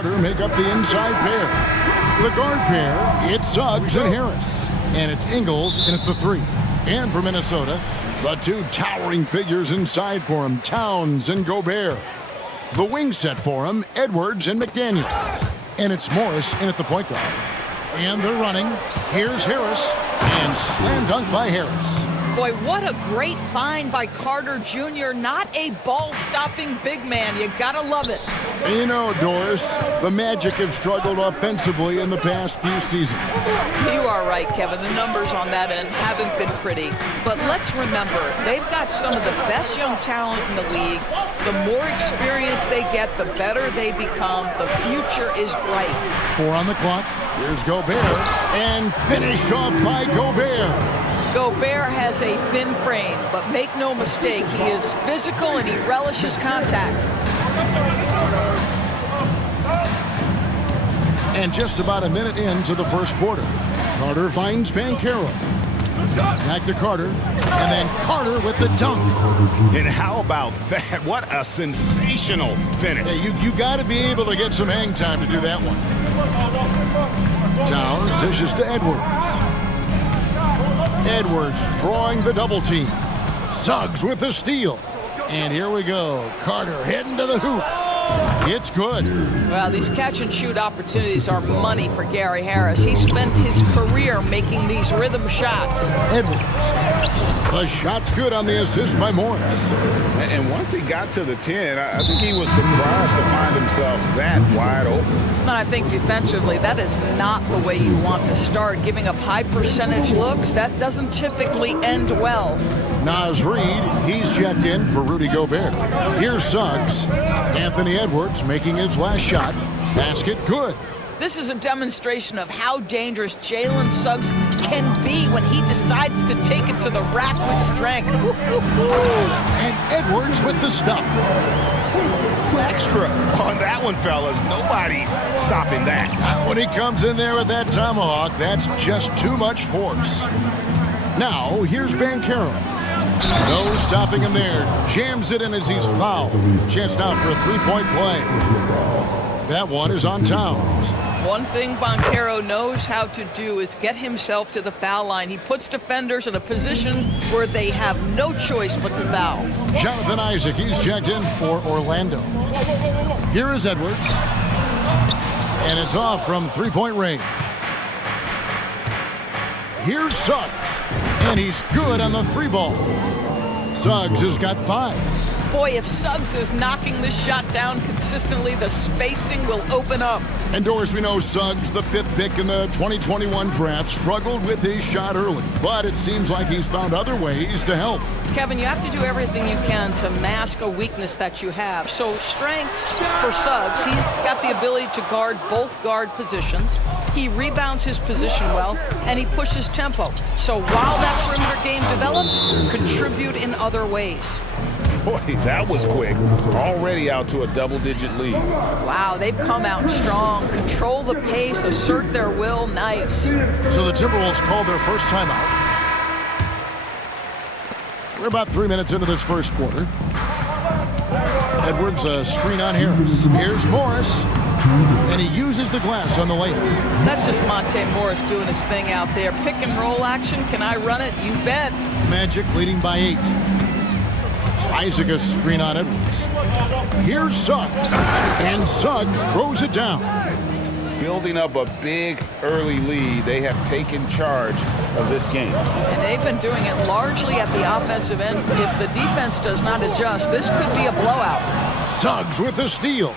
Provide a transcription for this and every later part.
Carter make up the inside pair. The guard pair, it's Suggs and Harris. And it's Ingles in at the 3. And for Minnesota, the two towering figures inside for him, Towns and Gobert. The wing set for him, Edwards and McDaniels. And it's Morris in at the point guard. And they're running. Here's Harris. And slam dunk by Harris. Boy, what a great find by Carter Jr. Not a ball-stopping big man. You gotta love it. You know, Doris, the Magic have struggled offensively in the past few seasons. You are right, Kevin. The numbers on that end haven't been pretty. But let's remember, they've got some of the best young talent in the league. The more experience they get, the better they become. The future is bright. 4 on the clock. Here's Gobert. And finished off by Gobert. Gobert has a thin frame, but make no mistake, he is physical and he relishes contact. And just about a minute into the first quarter, Carter finds Banchero. Back to Carter, and then Carter with the dunk. And how about that? What a sensational finish. Hey, you got to be able to get some hang time to do that one. Towns dishes to Edwards. Edwards drawing the double team. Suggs with the steal. And here we go. Carter heading to the hoop. It's good. Well, these catch-and-shoot opportunities are money for Gary Harris. He spent his career making these rhythm shots. Edwards. The shot's good on the assist by Morris. And once he got to the 10, I think he was surprised to find himself that wide open. And I think defensively, that is not the way you want to start. Giving up high-percentage looks, that doesn't typically end well. Naz Reid, he's checked in for Rudy Gobert. Here's Suggs. Anthony Edwards making his last shot. Basket good. This is a demonstration of how dangerous Jalen Suggs can be when he decides to take it to the rack with strength. And Edwards with the stuff. Extra on that one, fellas. Nobody's stopping that. When he comes in there with that tomahawk, that's just too much force. Now, here's Banchero. No stopping him there. Jams it in as he's fouled. Chance now for a three-point play. That one is on Towns. One thing Banchero knows how to do is get himself to the foul line. He puts defenders in a position where they have no choice but to foul. Jonathan Isaac, he's checked in for Orlando. Here is Edwards. And it's off from three-point range. Here's Suggs. And he's good on the three ball. Suggs has got 5. Boy, if Suggs is knocking this shot down consistently, the spacing will open up. And Doris, we know Suggs, the 5th pick in the 2021 draft, struggled with his shot early. But it seems like he's found other ways to help. Kevin, you have to do everything you can to mask a weakness that you have. So strengths for Suggs, he's got the ability to guard both guard positions. He rebounds his position well, and he pushes tempo. So while that perimeter game develops, contribute in other ways. Boy, that was quick. Already out to a double-digit lead. Wow, they've come out strong. Control the pace, assert their will. Nice. So the Timberwolves called their first timeout. We're about 3 minutes into this first quarter. Edwards, a screen on Harris. Here's Morris. And he uses the glass on the layup. That's just Monte Morris doing his thing out there. Pick and roll action. Can I run it? You bet. Magic leading by 8. Isaac a screen on Edwards. Here's Suggs. And Suggs throws it down. Building up a big early lead, they have taken charge of this game. And they've been doing it largely at the offensive end. If the defense does not adjust, this could be a blowout. Suggs with the steal.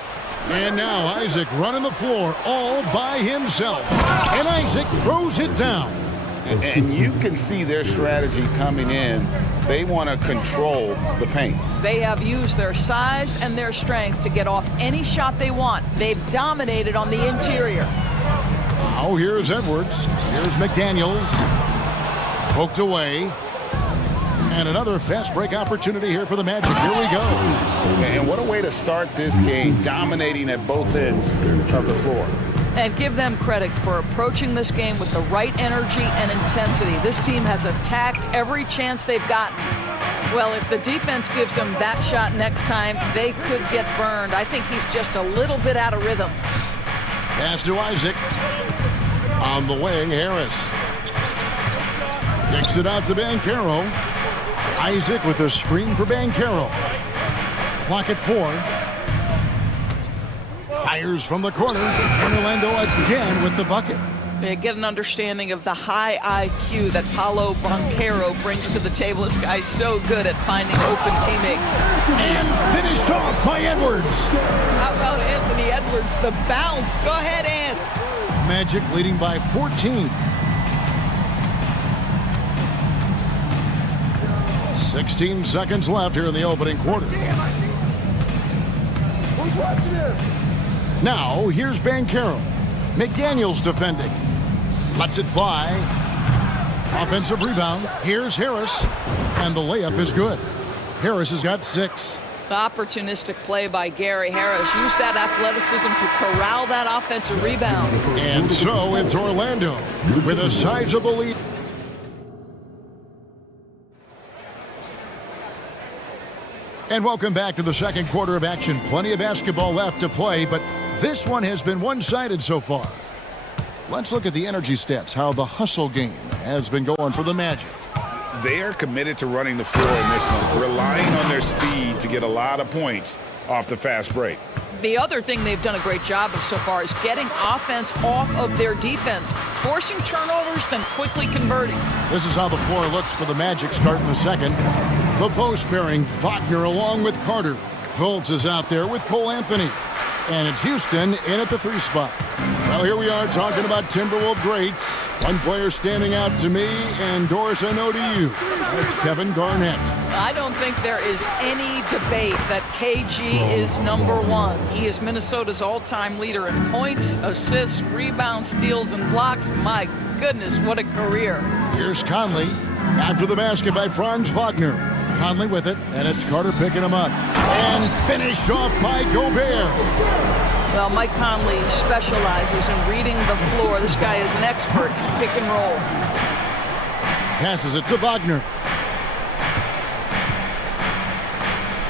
And now Isaac running the floor all by himself. And Isaac throws it down. And you can see their strategy coming in. They want to control the paint. They have used their size and their strength to get off any shot they want. They've dominated on the interior. Now here's Edwards. Here's McDaniels. Poked away. And another fast break opportunity here for the Magic. Here we go. And what a way to start this game, dominating at both ends of the floor. And give them credit for approaching this game with the right energy and intensity. This team has attacked every chance they've gotten. Well, if the defense gives them that shot next time, they could get burned. I think he's just a little bit out of rhythm. Pass to Isaac. On the wing, Harris. Kicks it out to Bancaro. Isaac with a screen for Bancaro. Clock at 4. Fires from the corner. And Orlando again with the bucket. You get an understanding of the high IQ that Paulo Bancaro brings to the table. This guy's so good at finding open teammates. And finished off by Edwards. How about Anthony Edwards, the bounce? Go ahead, Ant. Magic leading by 14. 16 seconds left here in the opening quarter. Who's watching him? Now, here's Bancaro. McDaniels defending. Lets it fly. Offensive rebound. Here's Harris. And the layup is good. Harris has got 6. The opportunistic play by Gary Harris. Used that athleticism to corral that offensive rebound. And so it's Orlando with a sizable lead. And welcome back to the second quarter of action. Plenty of basketball left to play, but this one has been one-sided so far. Let's look at the energy stats, how the hustle game has been going for the Magic. They are committed to running the floor in this one, relying on their speed to get a lot of points off the fast break. The other thing they've done a great job of so far is getting offense off of their defense, forcing turnovers, then quickly converting. This is how the floor looks for the Magic starting the second. The post pairing, Wagner along with Carter. Fultz is out there with Cole Anthony. And it's Houston in at the 3 spot. Well, here we are talking about Timberwolves greats. One player standing out to me, and Doris, I know to you. That's Kevin Garnett. I don't think there is any debate that KG is #1. He is Minnesota's all-time leader in points, assists, rebounds, steals, and blocks. My goodness, what a career. Here's Conley. After the basket by Franz Wagner. Conley with it, and it's Carter picking him up. And finished off by Gobert. Well, Mike Conley specializes in reading the floor. This guy is an expert in pick and roll. Passes it to Wagner.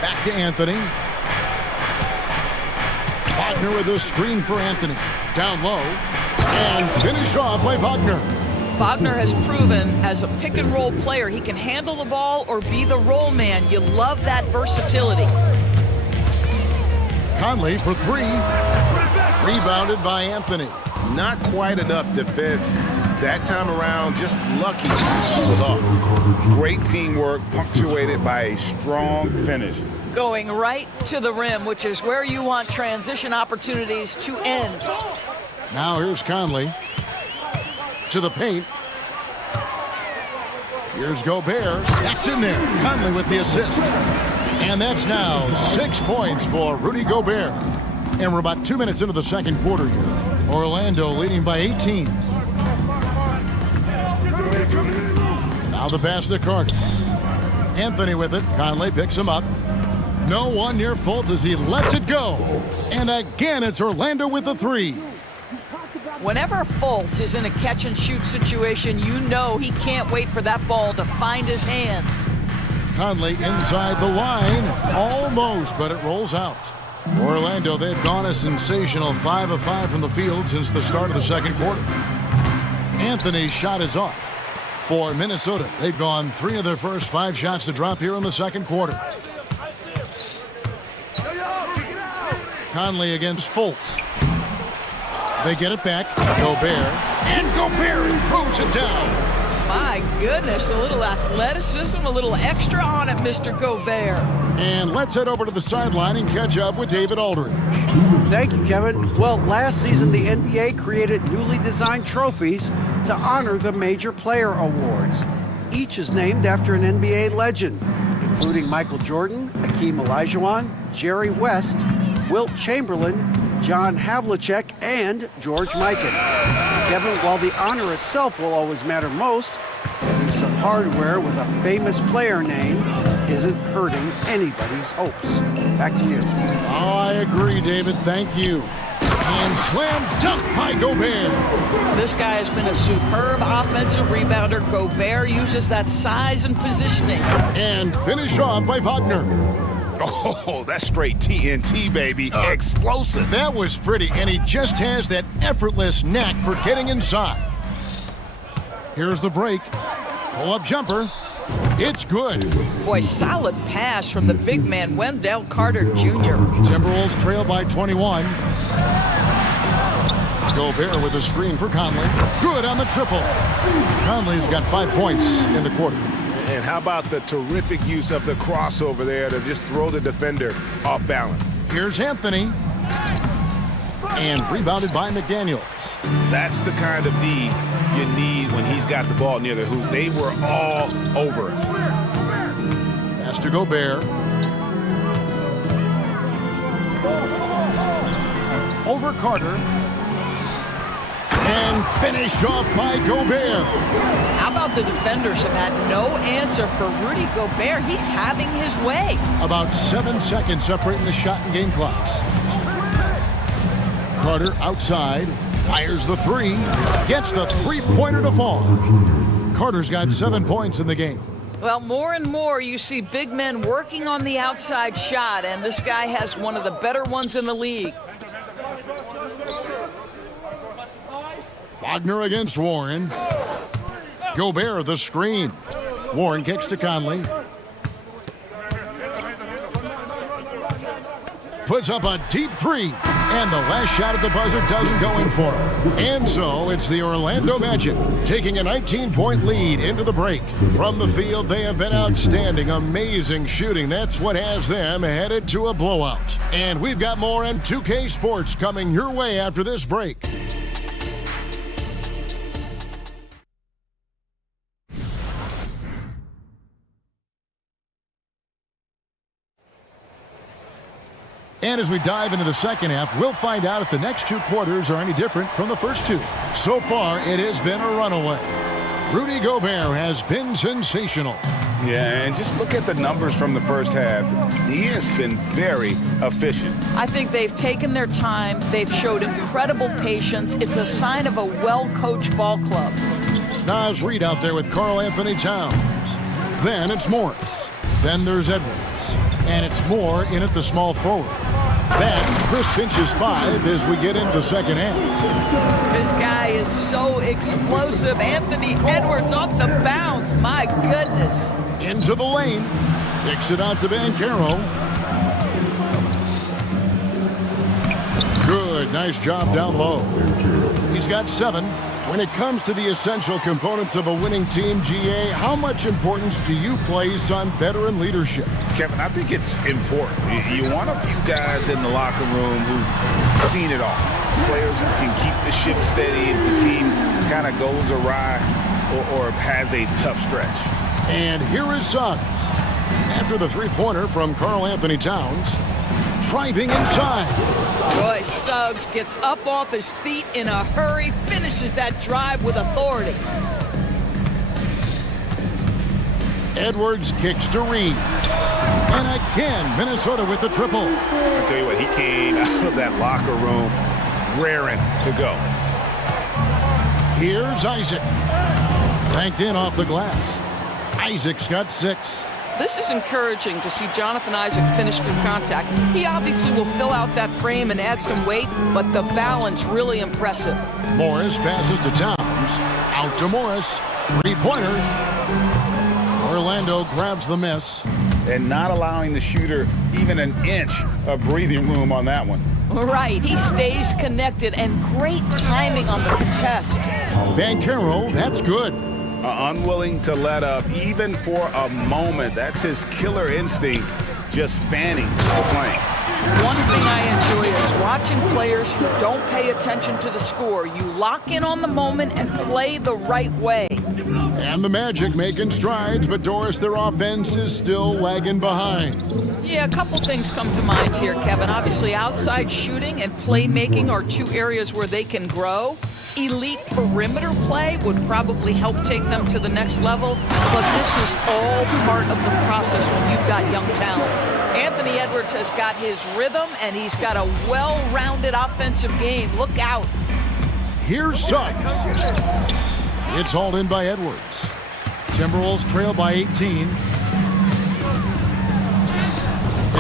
Back to Anthony. Wagner with a screen for Anthony. Down low. And finished off by Wagner. Wagner has proven as a pick and roll player he can handle the ball or be the roll man. You love that versatility. Conley for 3. Rebounded by Anthony. Not quite enough defense that time around, just lucky it was off. Great teamwork punctuated by a strong finish. Going right to the rim, which is where you want transition opportunities to end. Now here's Conley. To the paint. Here's Gobert. That's in there. Conley with the assist. And that's now 6 points for Rudy Gobert. And we're about 2 minutes into the second quarter here. Orlando leading by 18. Now the pass to Carter. Anthony with it. Conley picks him up. No one near Fultz as he lets it go. And again, it's Orlando with the 3. Whenever Fultz is in a catch-and-shoot situation, you know he can't wait for that ball to find his hands. Conley inside the line. Almost, but it rolls out. Orlando, they've gone a sensational 5 of 5 from the field since the start of the second quarter. Anthony's shot is off. For Minnesota, they've gone 3 of their first 5 shots to drop here in the second quarter. Conley against Fultz. They get it back. Gobert. And Gobert throws it down. My goodness, a little athleticism, a little extra on it, Mr. Gobert. And let's head over to the sideline and catch up with David Aldridge. Thank you, Kevin. Well, last season, the NBA created newly designed trophies to honor the major player awards. Each is named after an NBA legend, including Michael Jordan, Hakeem Olajuwon, Jerry West, Wilt Chamberlain, John Havlicek, and George Mikan. Kevin, while the honor itself will always matter most, having some hardware with a famous player name isn't hurting anybody's hopes. Back to you. Oh, I agree, David. Thank you. And slam dunk by Gobert. This guy has been a superb offensive rebounder. Gobert uses that size and positioning. And finish off by Wagner. Oh, that's straight TNT, baby. Explosive. That was pretty, and he just has that effortless knack for getting inside. Here's the break. Pull-up jumper. It's good. Boy, solid pass from the big man, Wendell Carter Jr. Timberwolves trail by 21. Gobert with a screen for Conley. Good on the triple. Conley's got 5 points in the quarter. And how about the terrific use of the crossover there to just throw the defender off balance? Here's Anthony. And rebounded by McDaniels. That's the kind of D you need when he's got the ball near the hoop. They were all over it. Pass to Gobert. Over Carter. And finished off by Gobert. How about the defenders have had no answer for Rudy Gobert? He's having his way. About 7 seconds separating the shot and game clocks. Carter outside, fires the three, gets the three-pointer to fall. Carter's got 7 points in the game. Well, more and more you see big men working on the outside shot, and this guy has one of the better ones in the league. Wagner against Warren. Gobert the screen. Warren kicks to Conley. Puts up a deep three. And the last shot at the buzzer doesn't go in for him. And so it's the Orlando Magic taking a 19-point lead into the break. From the field, they have been outstanding. Amazing shooting. That's what has them headed to a blowout. And we've got more on 2K Sports coming your way after this break. And as we dive into the second half, we'll find out if the next 2 quarters are any different from the first 2. So far, it has been a runaway. Rudy Gobert has been sensational. Yeah, and just look at the numbers from the first half. He has been very efficient. I think they've taken their time. They've showed incredible patience. It's a sign of a well-coached ball club. Naz Reid out there with Karl Anthony Towns. Then it's Morris. Then there's Edwards. And it's Moore in at the small forward. That's Chris Finch's 5 as we get into the second half. This guy is so explosive. Anthony Edwards off the bounce. My goodness. Into the lane. Kicks it out to Banchero. Good. Nice job down low. He's got 7. When it comes to the essential components of a winning team, GA, how much importance do you place on veteran leadership? Kevin, I think it's important. You want a few guys in the locker room who've seen it all. Players who can keep the ship steady if the team kind of goes awry or has a tough stretch. And here is Suggs. After the three-pointer from Karl Anthony Towns, driving inside. Roy Suggs gets up off his feet in a hurry, finishes that drive with authority. Edwards kicks to Reid. And again, Minnesota with the triple. I tell you what, he came out of that locker room raring to go. Here's Isaac. Banked in off the glass. Isaac's got 6. This is encouraging to see Jonathan Isaac finish through contact. He obviously will fill out that frame and add some weight, but the balance really impressive. Morris passes to Towns. Out to Morris. Three-pointer. Orlando grabs the miss. And not allowing the shooter even an inch of breathing room on that one. Right, he stays connected, and great timing on the contest. Banchero, that's good. Unwilling to let up even for a moment. That's his killer instinct, just fanning the flame. One thing I enjoy is watching players who don't pay attention to the score. You lock in on the moment and play the right way. And the Magic making strides, but Doris, their offense is still lagging behind. Yeah, a couple things come to mind here, Kevin. Obviously, outside shooting and playmaking are 2 areas where they can grow. Elite perimeter play would probably help take them to the next level, but this is all part of the process when you've got young talent. Anthony Edwards has got his rhythm, and he's got a well-rounded offensive game. Look out. Here's Suggs. It's hauled in by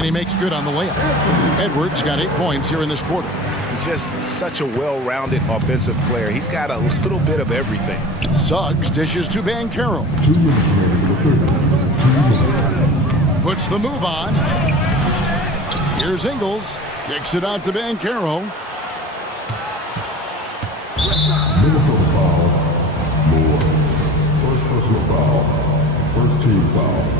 And he makes good on the layup. Edwards got 8 points here in this quarter. Just such a well-rounded offensive player. He's got a little bit of everything. Suggs dishes to Banchero. Puts the move on. Here's Ingles. Kicks it out to Banchero. Minnesota foul. More. First personal foul. First team foul.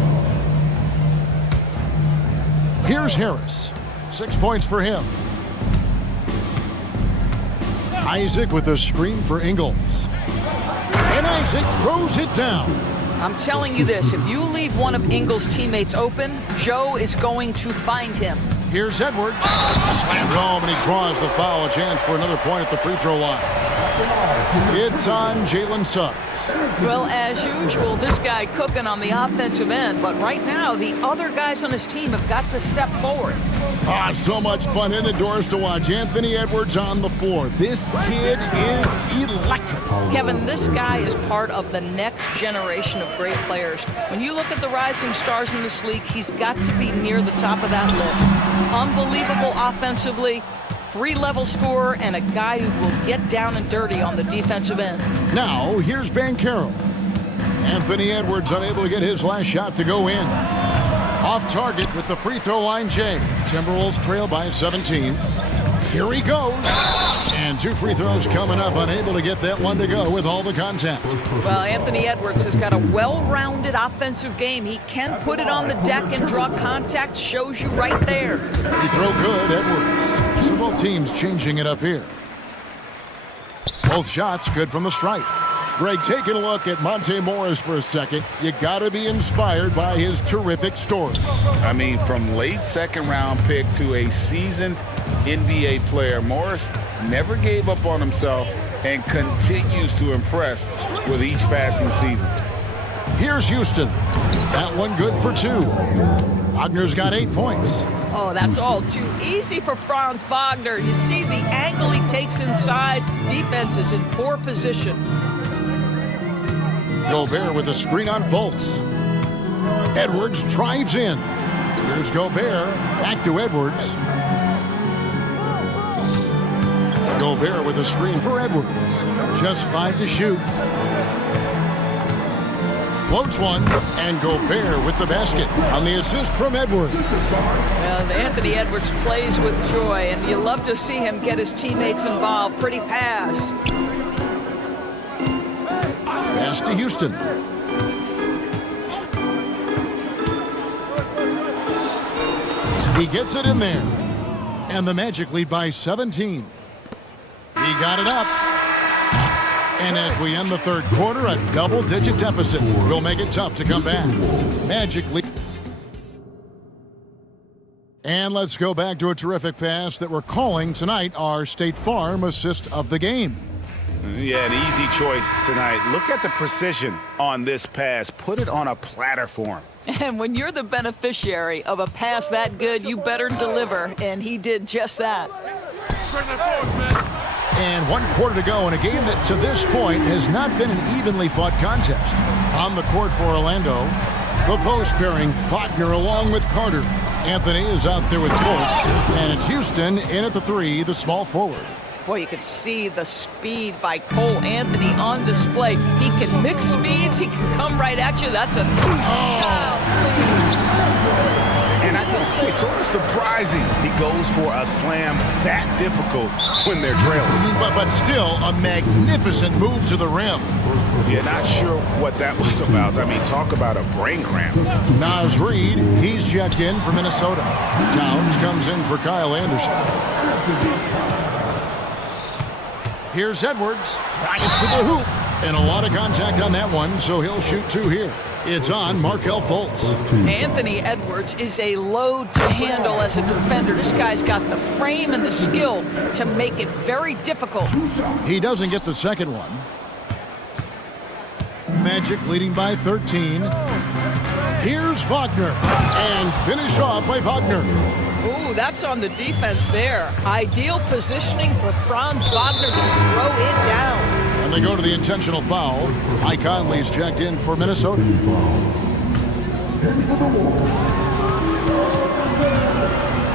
Here's Harris. 6 points for him. Isaac with a screen for Ingles. And Isaac throws it down. I'm telling you this, if you leave one of Ingles' teammates open, Joe is going to find him. Here's Edwards. Slammed home, and he draws the foul. A chance for another point at the free throw line. It's on Jalen Suggs. Well, as usual, this guy cooking on the offensive end, but right now, the other guys on his team have got to step forward. So much fun indoors to watch. Anthony Edwards on the floor. This kid is electric. Kevin, this guy is part of the next generation of great players. When you look at the rising stars in this league, he's got to be near the top of that list. Unbelievable offensively, 3-level scorer, and a guy who will get down and dirty on the defensive end. Now, here's Banchero. Anthony Edwards unable to get his last shot to go in. Off target with the free throw line, Jay. Timberwolves trail by 17. Here he goes. And 2 free throws coming up, unable to get that one to go with all the contact. Well, Anthony Edwards has got a well-rounded offensive game. He can put it on the deck and draw contact. Shows you right there. Free throw good, Edwards. So both teams changing it up here. Both shots good from the stripe. Greg, taking a look at Monte Morris for a second. You got to be inspired by his terrific story. I mean, from late second-round pick to a seasoned NBA player, Morris never gave up on himself and continues to impress with each passing season. Here's Houston. That one good for 2. Wagner's got 8 points. Oh, that's all too easy for Franz Wagner. You see the angle he takes inside. Defense is in poor position. Gobert with a screen on Fultz. Edwards drives in. Here's Gobert. Back to Edwards. Gobert with a screen for Edwards. Just 5 to shoot. Floats one, and Gobert with the basket on the assist from Edwards. Well, Anthony Edwards plays with joy, and you love to see him get his teammates involved. Pretty pass. Pass to Houston. He gets it in there. And the Magic lead by 17. He got it up. And as we end the third quarter, a double-digit deficit will make it tough to come back. Magic lead. And let's go back to a terrific pass that we're calling tonight our State Farm assist of the game. Yeah, an easy choice tonight. Look at the precision on this pass. Put it on a platter for him. And when you're the beneficiary of a pass that good, you better deliver, and he did just that. And 1 quarter to go in a game that to this point has not been an evenly fought contest. On the court for Orlando, the post pairing Wagner along with Carter. Anthony is out there with Fultz, and it's Houston in at the 3, the small forward. Boy, you could see the speed by Cole Anthony on display. He can mix speeds. He can come right at you. That's a child. And I gotta say, sort of surprising he goes for a slam that difficult when they're trailing. But still, a magnificent move to the rim. Yeah, not sure what that was about. I mean, talk about a brain cramp. Naz Reid, he's checked in for Minnesota. Towns comes in for Kyle Anderson. Here's Edwards, tries for the hoop, and a lot of contact on that one, so he'll shoot 2 here. It's on Markelle Fultz. Anthony Edwards is a load to handle as a defender. This guy's got the frame and the skill to make it very difficult. He doesn't get the second one. Magic leading by 13. Here's Wagner, and finish off by Wagner. Ooh, that's on the defense there. Ideal positioning for Franz Wagner to throw it down. And they go to the intentional foul. Mike Conley's checked in for Minnesota.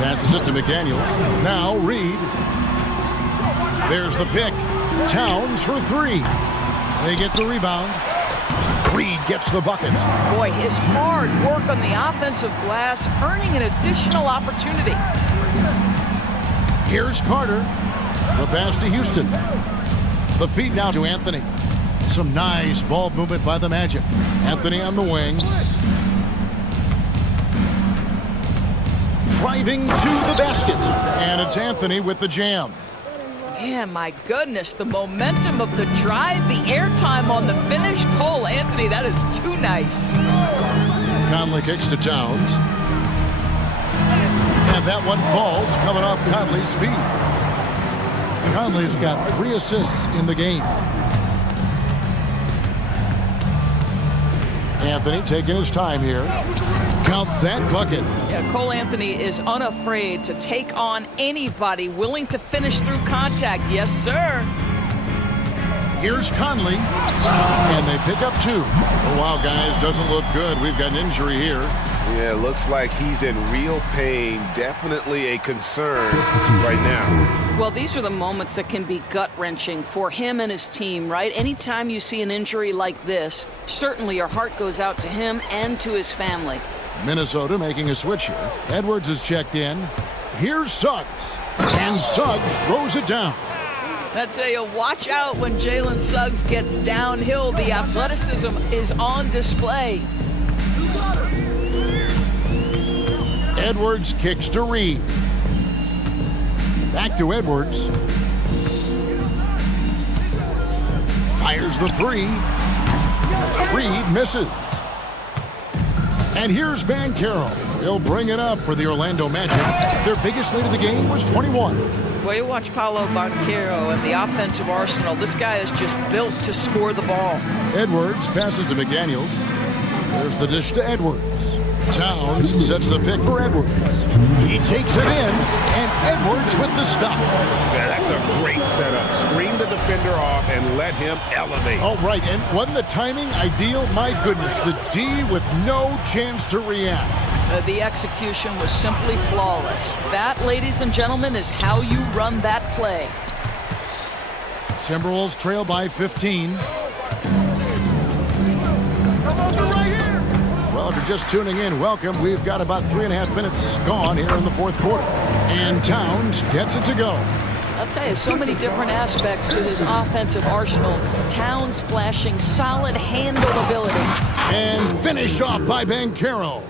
Passes it to McDaniels. Now Reed. There's the pick. Towns for three. They get the rebound. Reed gets the bucket. Boy, his hard work on the offensive glass, earning an additional opportunity. Here's Carter. The pass to Houston. The feed now to Anthony. Some nice ball movement by the Magic. Anthony on the wing. Driving to the basket. And it's Anthony with the jam. Man, my goodness, the momentum of the drive, the airtime on the finish. Cole Anthony, that is too nice. Conley kicks to Towns. And that one falls coming off Conley's feet. Conley's got 3 assists in the game. Anthony taking his time here. Count that bucket. Yeah, Cole Anthony is unafraid to take on anybody willing to finish through contact. Yes, sir. Here's Conley. And they pick up 2. Oh, wow, guys, doesn't look good. We've got an injury here. Yeah, looks like he's in real pain. Definitely a concern right now. Well, these are the moments that can be gut-wrenching for him and his team, right? Anytime you see an injury like this, certainly your heart goes out to him and to his family. Minnesota making a switch here. Edwards is checked in. Here's Suggs. And Suggs throws it down. I tell you, watch out when Jalen Suggs gets downhill. The athleticism is on display. Edwards kicks to Reed. Back to Edwards. Fires the 3. Reed misses. And here's Banchero. He'll bring it up for the Orlando Magic. Their biggest lead of the game was 21. Well, you watch Paolo Banchero and the offensive arsenal. This guy is just built to score the ball. Edwards passes to McDaniels. There's the dish to Edwards. Towns sets the pick for Edwards. He takes it in, and Edwards with the stop. Yeah, that's a great setup. Screen the defender off and let him elevate. Oh, right, and wasn't the timing ideal? My goodness, the D with no chance to react. The execution was simply flawless. That, ladies and gentlemen, is how you run that play. Timberwolves trail by 15. Well, if you're just tuning in, welcome. We've got about 3.5 minutes gone here in the fourth quarter. And Towns gets it to go. I'll tell you, so many different aspects to his offensive arsenal. Towns flashing solid handle ability. And finished off by Banchero.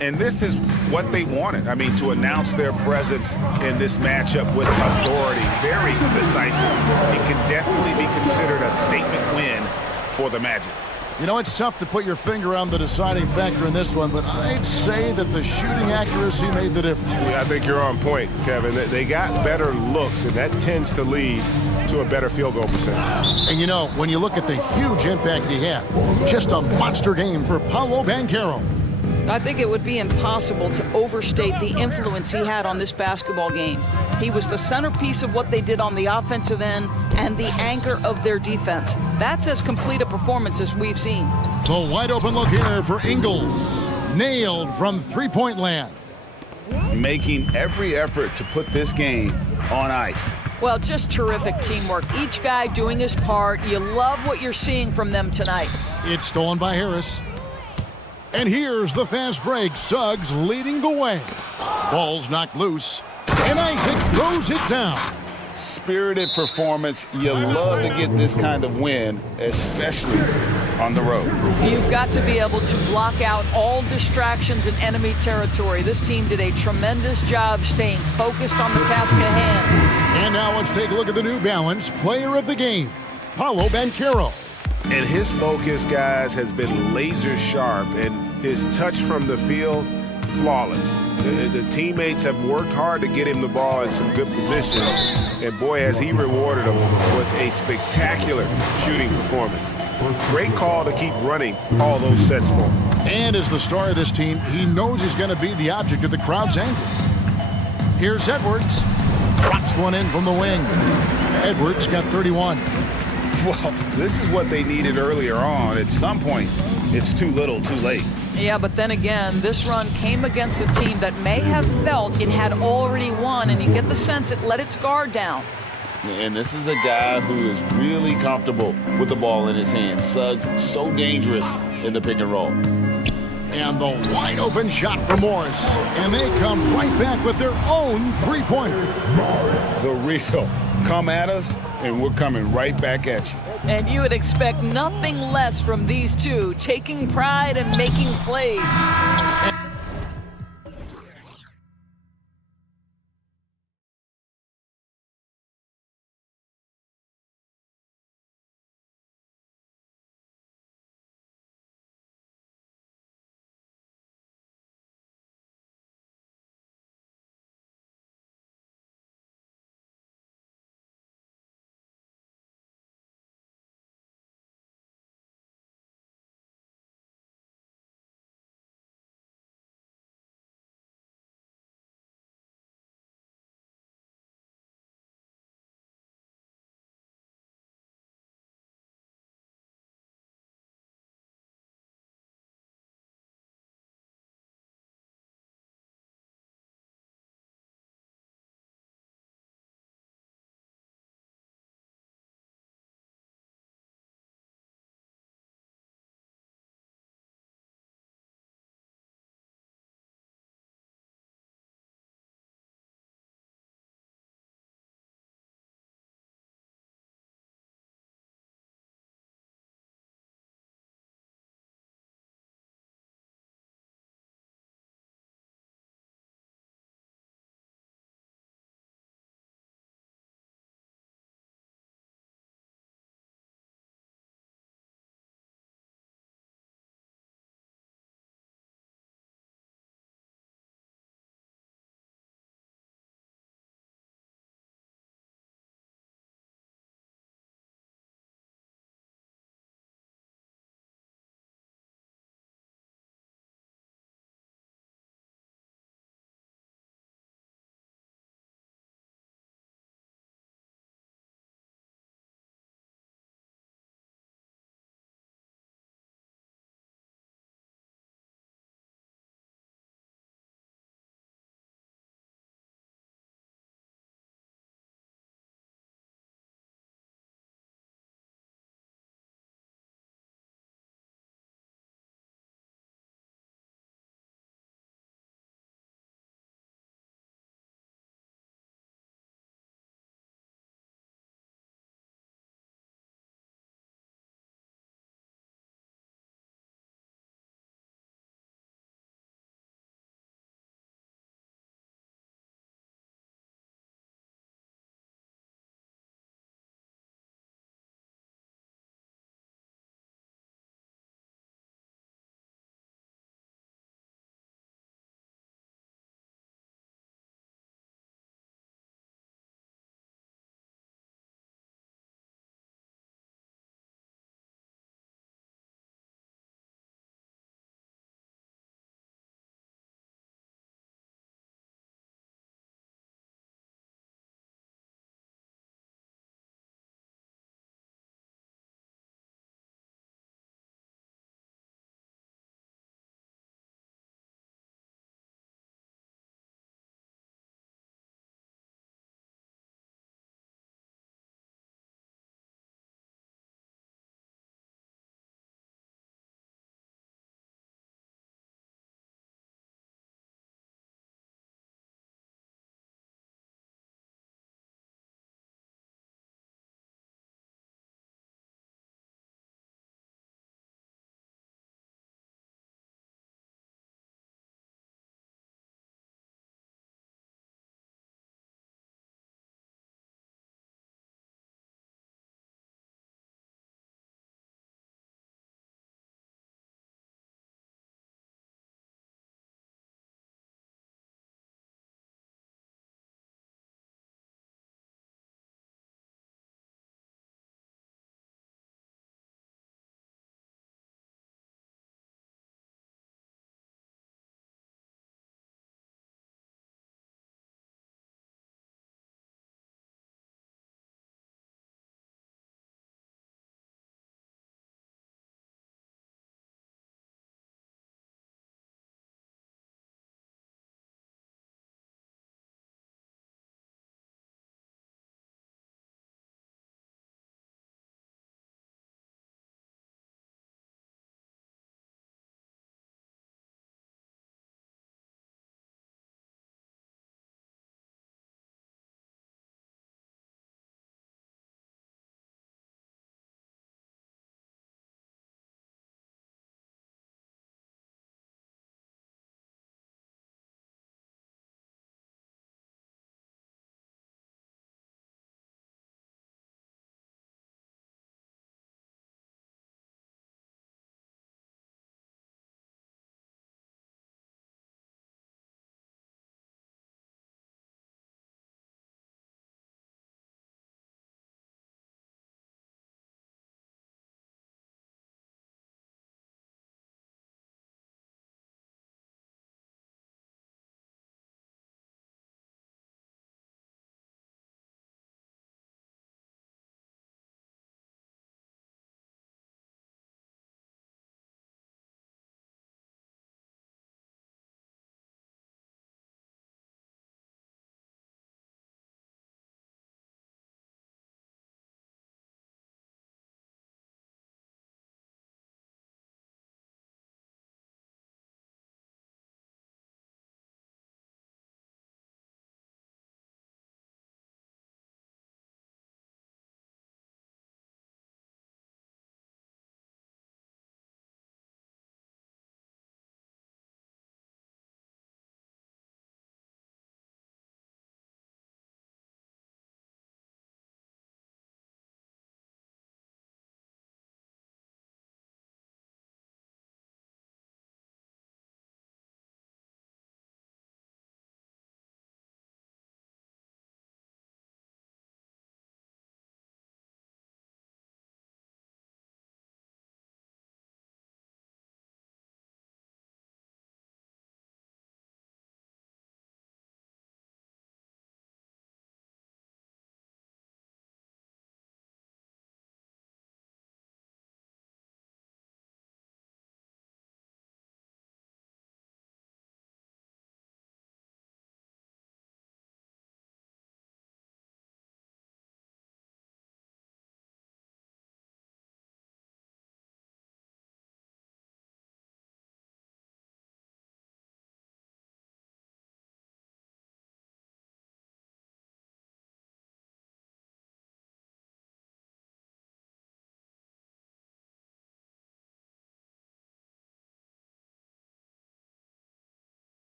And this is what they wanted. I mean, to announce their presence in this matchup with authority. Very decisive. It can definitely be considered a statement win for the Magic. You know, it's tough to put your finger on the deciding factor in this one, but I'd say that the shooting accuracy made the difference. Yeah, I think you're on point, Kevin. They got better looks, and that tends to lead to a better field goal percentage. And you know, when you look at the huge impact he had, just a monster game for Paolo Banchero. I think it would be impossible to overstate the influence he had on this basketball game. He was the centerpiece of what they did on the offensive end and the anchor of their defense. That's as complete a performance as we've seen. The wide open look here for Ingles. Nailed from three-point land. Making every effort to put this game on ice. Well, just terrific teamwork. Each guy doing his part. You love what you're seeing from them tonight. It's stolen by Harris. And here's the fast break. Suggs leading the way. Ball's knocked loose. And Isaac throws it down. Spirited performance. You love to get this kind of win, especially on the road. You've got to be able to block out all distractions in enemy territory. This team did a tremendous job staying focused on the task at hand. And now let's take a look at the New Balance player of the game, Paolo Banchero. And his focus, guys, has been laser sharp, and his touch from the field, flawless. The teammates have worked hard to get him the ball in some good position, and boy, has he rewarded them with a spectacular shooting performance. Great call to keep running all those sets for him. And as the star of this team, he knows he's going to be the object of the crowd's anger. Here's Edwards. Drops one in from the wing. Edwards got 31. Well, this is what they needed earlier on. At some point, it's too little, too late. Yeah, but then again, this run came against a team that may have felt it had already won, and you get the sense it let its guard down. And this is a guy who is really comfortable with the ball in his hands. Suggs, so dangerous in the pick and roll. And the wide open shot for Morris. And they come right back with their own three-pointer. The real. Come at us, and we're coming right back at you. And you would expect nothing less from these two, taking pride and making plays.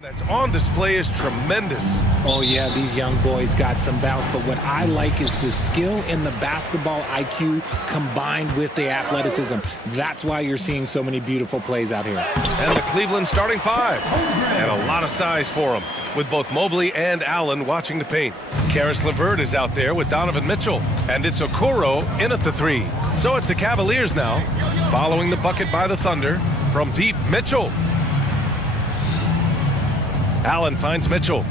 That's on display is tremendous. Oh yeah, these young boys got some bounce, but what I like is the skill and the basketball IQ combined with the athleticism. That's why you're seeing so many beautiful plays out here. And the Cleveland starting five. And a lot of size for them, with both Mobley and Allen watching the paint. Karis LeVert is out there with Donovan Mitchell. And it's Okoro in at the three. So it's the Cavaliers now, following the bucket by the Thunder. From deep, Mitchell. Allen finds Mitchell.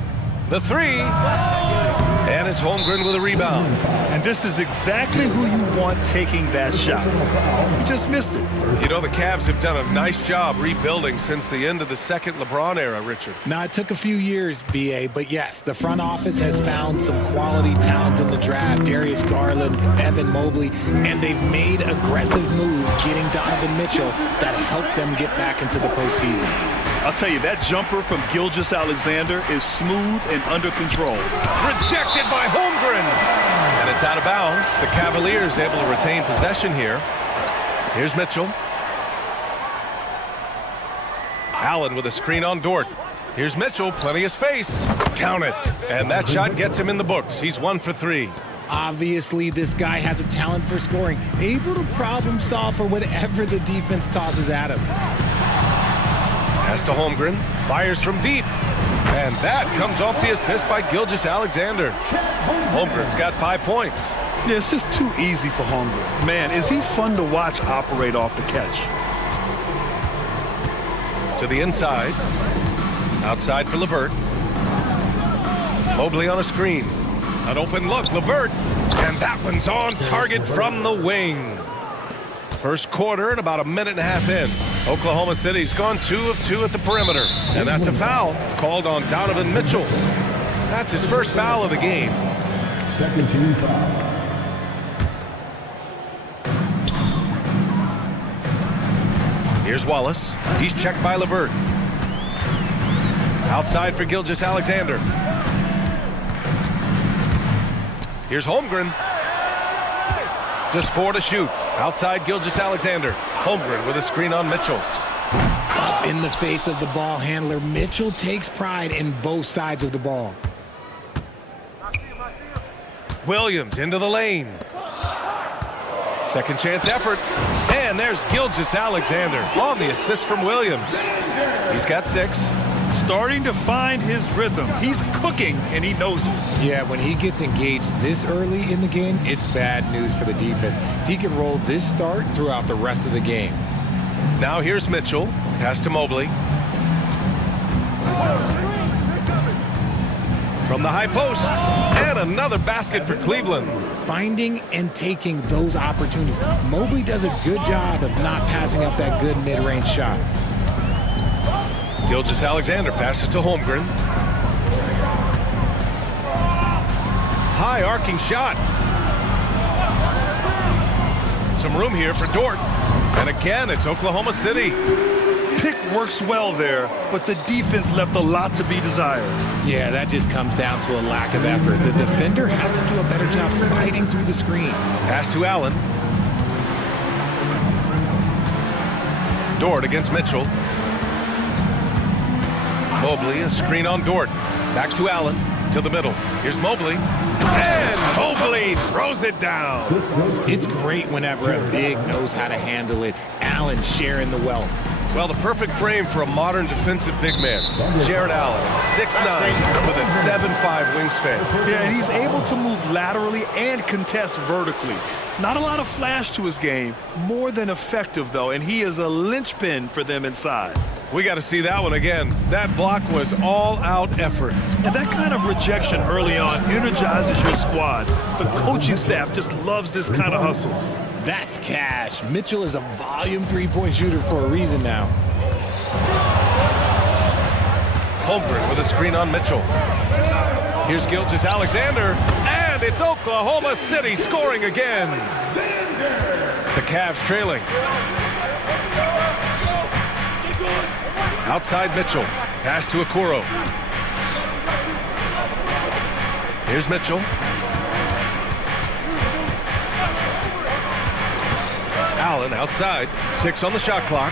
The three. And it's Holmgren with a rebound. And this is exactly who you want taking that shot. You just missed it. You know, the Cavs have done a nice job rebuilding since the end of the second LeBron era, Richard. Now, it took a few years, B.A., but yes, the front office has found some quality talent in the draft. Darius Garland, Evan Mobley, and they've made aggressive moves getting Donovan Mitchell that helped them get back into the postseason. I'll tell you, that jumper from Gilgeous-Alexander is smooth and under control. Rejected by Holmgren. And it's out of bounds. The Cavaliers able to retain possession here. Here's Mitchell. Allen with a screen on Dort. Here's Mitchell, plenty of space. Count it. And that shot gets him in the books. He's 1 for 3. Obviously, this guy has a talent for scoring, able to problem solve for whatever the defense tosses at him. Pass to Holmgren, fires from deep. And that comes off the assist by Gilgeous-Alexander. Holmgren's got 5 points. Yeah, it's just too easy for Holmgren. Man, is he fun to watch operate off the catch. To the inside. Outside for LeVert. Mobley on a screen. An open look, LeVert. And that one's on target from the wing. First quarter and about a minute and a half in. Oklahoma City's gone 2 of 2 at the perimeter. And that's a foul called on Donovan Mitchell. That's his first foul of the game. Second team foul. Here's Wallace. He's checked by LeVert. Outside for Gilgeous-Alexander. Here's Holmgren. Just 4 to shoot. Outside Gilgeous-Alexander. Holmgren with a screen on Mitchell. Up in the face of the ball handler, Mitchell takes pride in both sides of the ball. Williams into the lane. Second chance effort. And there's Gilgeous-Alexander on the assist from Williams. He's got 6. Starting to find his rhythm. He's cooking, and he knows it. Yeah, when he gets engaged this early in the game, it's bad news for the defense. He can roll this start throughout the rest of the game. Now here's Mitchell. Pass to Mobley. From the high post. And another basket for Cleveland. Finding and taking those opportunities. Mobley does a good job of not passing up that good mid-range shot. Gilgeous-Alexander passes to Holmgren. High arcing shot. Some room here for Dort. And again, it's Oklahoma City. Pick works well there, but the defense left a lot to be desired. Yeah, that just comes down to a lack of effort. The defender has to do a better job fighting through the screen. Pass to Allen. Dort against Mitchell. Mobley, a screen on Dort. Back to Allen, to the middle. Here's Mobley. And Mobley throws it down. It's great whenever a big knows how to handle it. Allen sharing the wealth. Well, the perfect frame for a modern defensive big man. Jared Allen, 6'9", with a 7'5" wingspan. Yeah, and he's able to move laterally and contest vertically. Not a lot of flash to his game, more than effective, though, and he is a linchpin for them inside. We got to see that one again. That block was all-out effort. And that kind of rejection early on energizes your squad. The coaching staff just loves this kind of hustle. That's cash. Mitchell is a volume three-point shooter for a reason now. Holmgren with a screen on Mitchell. Here's Gilgeous-Alexander, and it's Oklahoma City scoring again. The Cavs trailing. Outside Mitchell. Pass to Okoro. Here's Mitchell. Allen outside. 6 on the shot clock.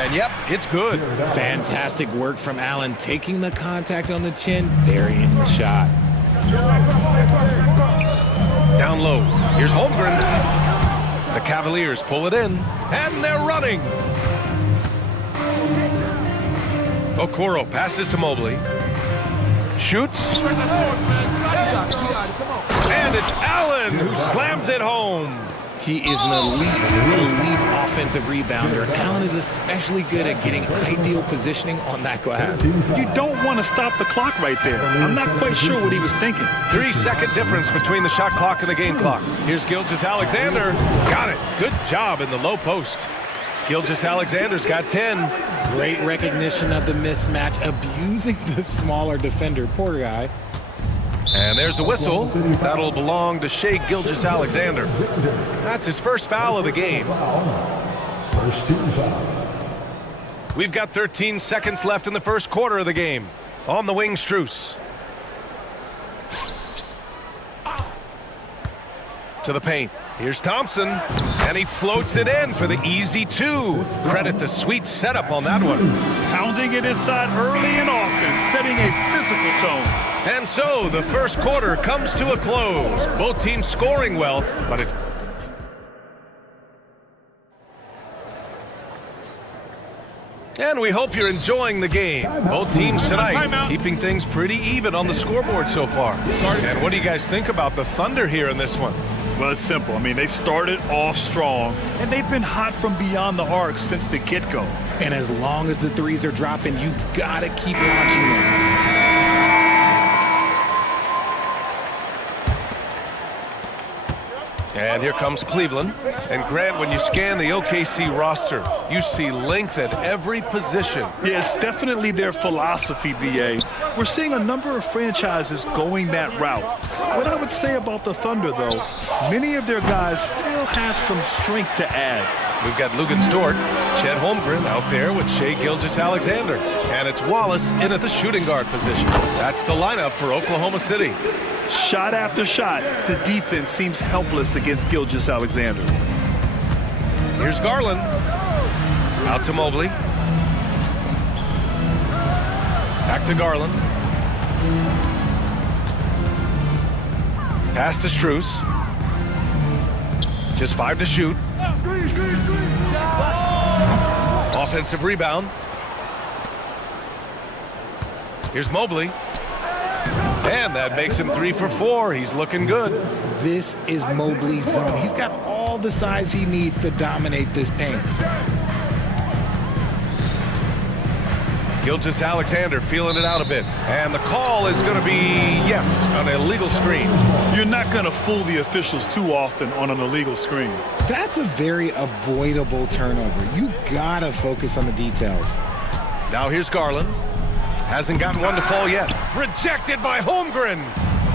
And yep, it's good. Fantastic work from Allen, taking the contact on the chin, burying the shot. Down low. Here's Holmgren. The Cavaliers pull it in, and they're running. Okoro passes to Mobley. Shoots. And it's Allen who slams it home. He is an elite offensive rebounder. Allen is especially good at getting ideal positioning on that glass. You don't want to stop the clock right there. I'm not quite sure what he was thinking. 3-second difference between the shot clock and the game clock. Here's Gilgeous-Alexander. Got it. Good job in the low post. Gilgeous-Alexander's got 10. Great recognition of the mismatch, abusing the smaller defender. Poor guy. And there's a whistle. That'll belong to Shai Gilgeous-Alexander. That's his first foul of the game. First team foul. We've got 13 seconds left in the first quarter of the game. On the wing, Strus. To the paint. Here's Thompson. And he floats it in for the easy two. Credit the sweet setup on that one. Pounding it inside early and often, setting a physical tone. And so the first quarter comes to a close. Both teams scoring well, but it's... And we hope you're enjoying the game. Both teams tonight keeping things pretty even on the scoreboard so far. And what do you guys think about the Thunder here in this one? Well, it's simple. I mean, they started off strong, and they've been hot from beyond the arc since the get-go. And as long as the threes are dropping, you've got to keep launching them. And here comes Cleveland. And Grant, when you scan the OKC roster, you see length at every position. Yeah, it's definitely their philosophy, BA. We're seeing a number of franchises going that route. What I would say about the Thunder, though, many of their guys still have some strength to add. We've got Lugens Dort, Chet Holmgren out there with Shai Gilgeous-Alexander. And it's Wallace in at the shooting guard position. That's the lineup for Oklahoma City. Shot after shot, the defense seems helpless against Gilgeous-Alexander. Here's Garland. Out to Mobley. Back to Garland. Pass to Strus. Just 5 to shoot. Offensive rebound. Here's Mobley. And that makes him 3 for 4. He's looking good. This is Mobley's zone. He's got all the size he needs to dominate this paint. Gilgeous-Alexander feeling it out a bit. And the call is going to be, yes, an illegal screen. You're not going to fool the officials too often on an illegal screen. That's a very avoidable turnover. You got to focus on the details. Now here's Garland. Hasn't gotten one to fall yet. Rejected by Holmgren.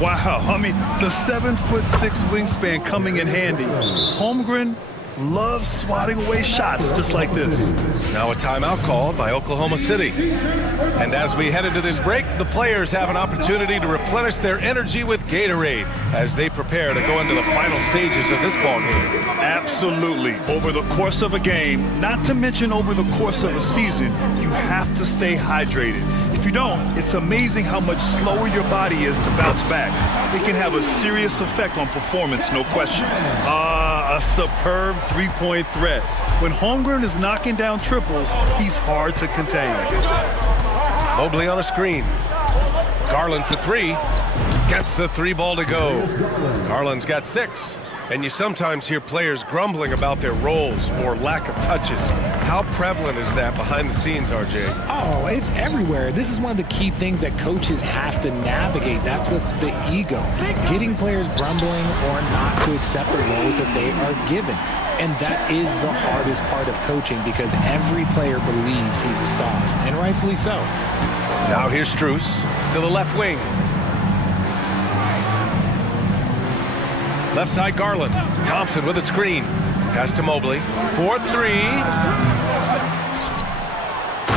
Wow, I mean, the 7'6" wingspan coming in handy. Holmgren loves swatting away shots just like this. Now a timeout called by Oklahoma City. And as we head into this break, the players have an opportunity to replenish their energy with Gatorade as they prepare to go into the final stages of this ball game. Absolutely. Over the course of a game, not to mention over the course of a season, you have to stay hydrated. If you don't, it's amazing how much slower your body is to bounce back. It can have a serious effect on performance, no question. A superb three-point threat. When Holmgren is knocking down triples, he's hard to contain. Mobley on a screen. Garland for 3. Gets the 3 ball to go. Garland's got 6. And you sometimes hear players grumbling about their roles or lack of touches. How prevalent is that behind the scenes, RJ? Oh, it's everywhere. This is one of the key things that coaches have to navigate. That's what's the ego. Getting players grumbling or not to accept the roles that they are given. And that is the hardest part of coaching because every player believes he's a star, and rightfully so. Now here's Strus to the left wing. Left side Garland. Thompson with a screen. Pass to Mobley. 4-3.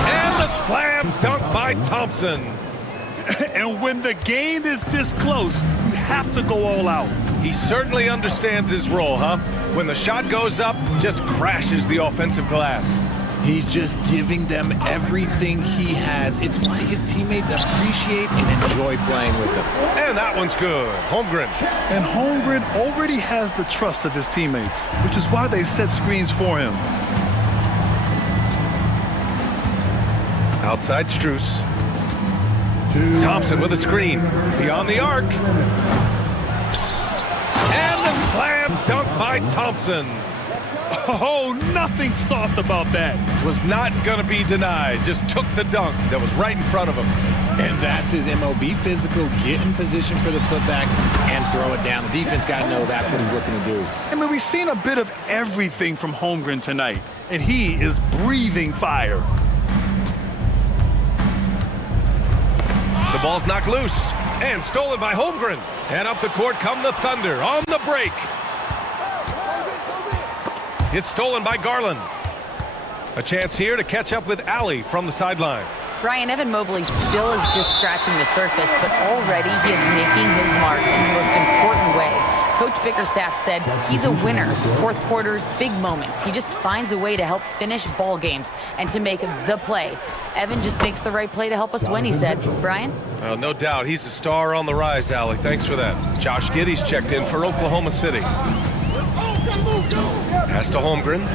And the slam dunk by Thompson. And when the game is this close, you have to go all out. He certainly understands his role, huh? When the shot goes up, just crashes the offensive glass. He's just giving them everything he has. It's why his teammates appreciate and enjoy playing with him. And that one's good. Holmgren. And Holmgren already has the trust of his teammates, which is why they set screens for him. Outside Strus. Thompson with a screen. Beyond the arc. And the slam dunk by Thompson. Oh, nothing soft about that. Was not going to be denied. Just took the dunk that was right in front of him. And that's his MO. Be physical, get in position for the putback, and throw it down. The defense got to know that's what he's looking to do. I mean, we've seen a bit of everything from Holmgren tonight, and he is breathing fire. The ball's knocked loose and stolen by Holmgren. And up the court come the Thunder on the break. It's stolen by Garland. A chance here to catch up with Alley from the sideline. Brian, Evan Mobley still is just scratching the surface, but already he is making his mark in the most important way. Coach Bickerstaff said he's a winner. Fourth quarters, big moments. He just finds a way to help finish ball games and to make the play. Evan just makes the right play to help us win, he said. Brian? Well, no doubt. He's a star on the rise, Alley. Thanks for that. Josh Giddey's checked in for Oklahoma City. Pass to Holmgren.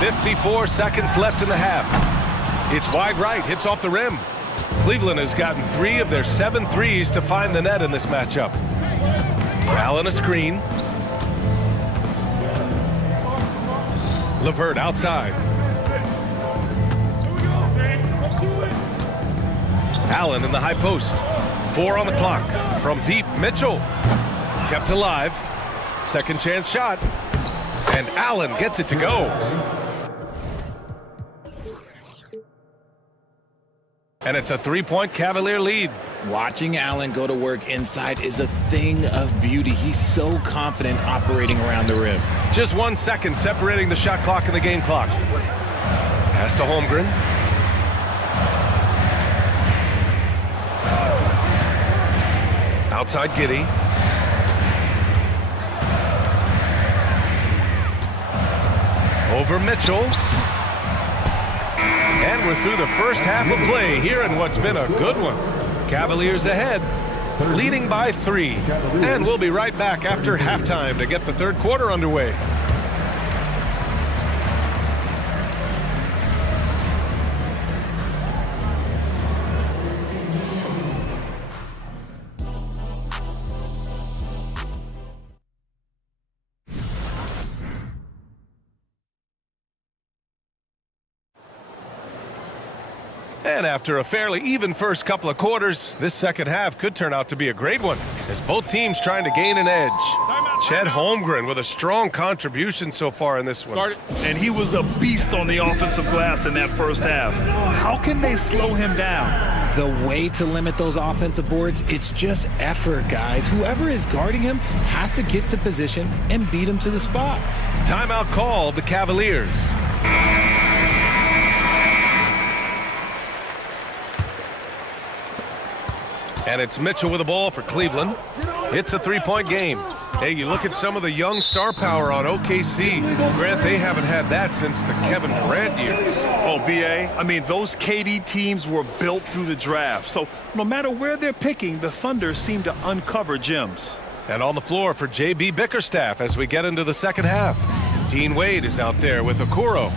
54 seconds left in the half. It's wide right, hits off the rim. Cleveland has gotten 3 of their 7 threes to find the net in this matchup. Allen a screen. LeVert outside. Allen in the high post. 4 on the clock. From deep, Mitchell. Kept alive. Second chance shot. And Allen gets it to go. And it's a 3-point Cavalier lead. Watching Allen go to work inside is a thing of beauty. He's so confident operating around the rim. Just 1 second separating the shot clock and the game clock. Pass to Holmgren. Outside Giddey. Over Mitchell. And we're through the first half of play here in what's been a good one. Cavaliers ahead, leading by 3. And we'll be right back after halftime to get the third quarter underway. And after a fairly even first couple of quarters, this second half could turn out to be a great one, as both teams trying to gain an edge. Chet Holmgren with a strong contribution so far in this one. And he was a beast on the offensive glass in that first half. How can they slow him down? The way to limit those offensive boards, it's just effort, guys. Whoever is guarding him has to get to position and beat him to the spot. Timeout called the Cavaliers. And it's Mitchell with the ball for Cleveland. It's a 3-point game. Hey, you look at some of the young star power on OKC. Grant, they haven't had that since the Kevin Durant years. Oh, B.A., I mean, those KD teams were built through the draft. So no matter where they're picking, the Thunder seem to uncover gems. And on the floor for J.B. Bickerstaff as we get into the second half. Dean Wade is out there with Okoro.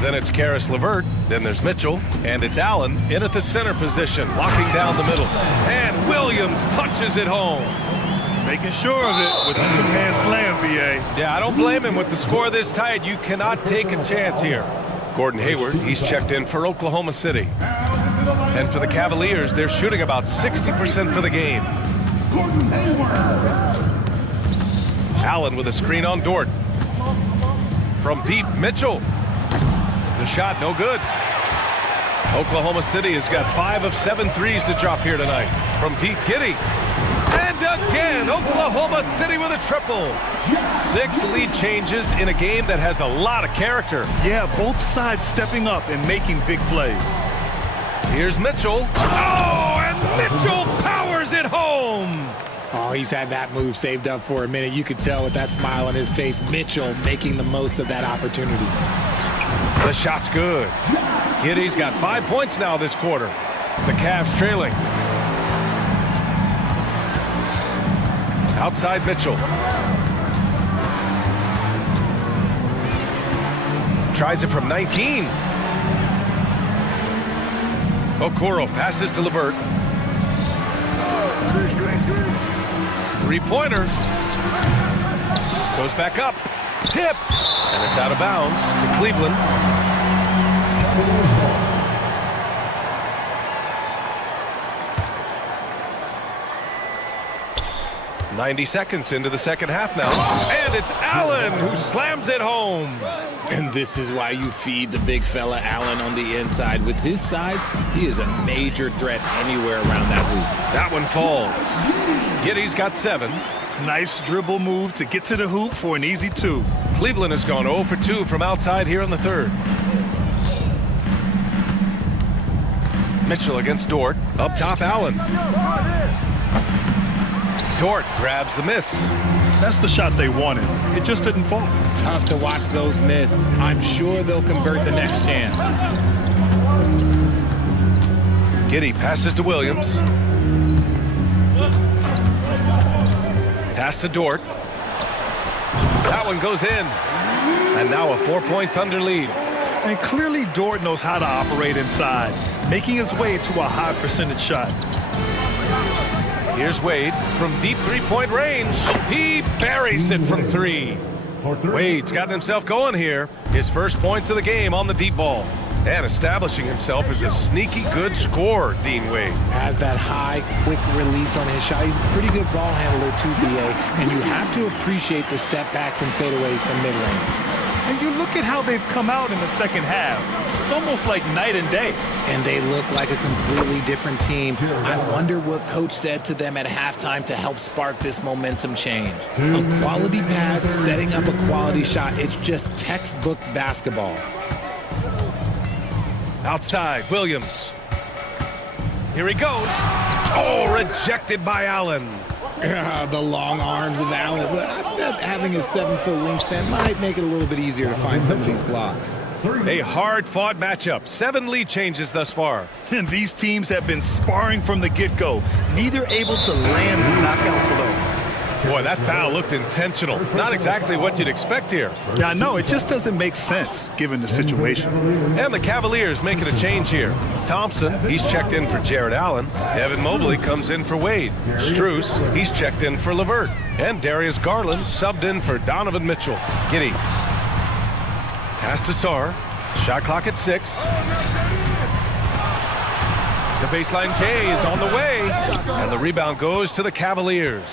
Then it's Karis LeVert, then there's Mitchell, and it's Allen in at the center position, locking down the middle. And Williams punches it home. Making sure of it with the two-hand slam, B.A. Yeah, I don't blame him with the score this tight. You cannot take a chance here. Gordon Hayward, he's checked in for Oklahoma City. And for the Cavaliers, they're shooting about 60% for the game. Allen with a screen on Dort. From deep, Mitchell. The shot, no good. Oklahoma City has got 5 of 7 threes to drop here tonight. From deep, Giddey. And again, Oklahoma City with a triple. 6 lead changes in a game that has a lot of character. Yeah, both sides stepping up and making big plays. Here's Mitchell. Oh, and Mitchell powers it home. Oh, he's had that move saved up for a minute. You could tell with that smile on his face. Mitchell making the most of that opportunity. The shot's good. Giddy's got 5 points now this quarter. The Cavs trailing. Outside Mitchell. Tries it from 19. Okoro passes to LeVert. Three-pointer. Goes back up. Tipped. And it's out of bounds to Cleveland. 90 seconds into the second half now. And it's Allen who slams it home. And this is why you feed the big fella Allen on the inside. With his size, he is a major threat anywhere around that hoop. That one falls. Giddy's got 7. Nice dribble move to get to the hoop for an easy 2. Cleveland has gone 0 for 2 from outside here in the third. Mitchell against Dort. Up top, Allen. Dort grabs the miss. That's the shot they wanted. It just didn't fall. Tough to watch those miss. I'm sure they'll convert the next chance. Giddy passes to Williams. Pass to Dort. That one goes in. And now a 4-point Thunder lead. And clearly Dort knows how to operate inside, making his way to a high percentage shot. Here's Wade from deep three-point range. He buries it from 3. Wade's gotten himself going here. His first points of the game on the deep ball. And establishing himself as a sneaky good scorer, Dean Wade. Has that high, quick release on his shot. He's a pretty good ball handler too, BA. And you have to appreciate the step backs and fadeaways from mid-range. And you look at how they've come out in the second half. It's almost like night and day. And they look like a completely different team. I wonder what coach said to them at halftime to help spark this momentum change. A quality pass, setting up a quality shot. It's just textbook basketball. Outside, Williams. Here he goes. Oh, rejected by Allen. The long arms of Allen. I bet having a 7-foot wingspan might make it a little bit easier to find some of these blocks. A hard-fought matchup. 7 lead changes thus far. And these teams have been sparring from the get-go, neither able to land the knockout blow. Boy, that foul looked intentional. Not exactly what you'd expect here. Yeah, I know. It just doesn't make sense, given the situation. And the Cavaliers making a change here. Thompson, he's checked in for Jared Allen. Evan Mobley comes in for Wade. Strus, he's checked in for LeVert. And Darius Garland subbed in for Donovan Mitchell. Giddy. Pass to Sarr. Shot clock at 6. The baseline K is on the way. And the rebound goes to the Cavaliers.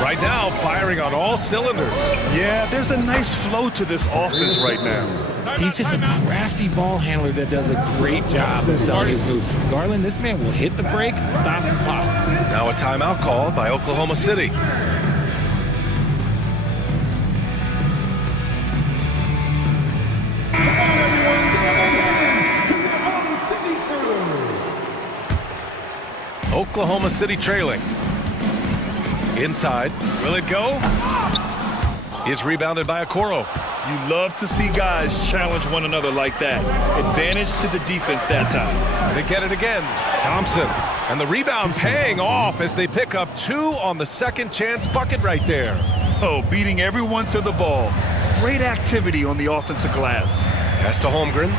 Right now, firing on all cylinders. Yeah, there's a nice flow to this offense right now. He's just a crafty ball handler that does a great job of selling his move. Garland, this man will hit the break, stop, and pop. Now a timeout called by Oklahoma City. Oklahoma City trailing. Inside. Will it go? Is rebounded by Okoro. You love to see guys challenge one another like that. Advantage to the defense that time. They get it again. Thompson. And the rebound paying off as they pick up 2 on the second chance bucket right there. Oh, beating everyone to the ball. Great activity on the offensive glass. Pass to Holmgren.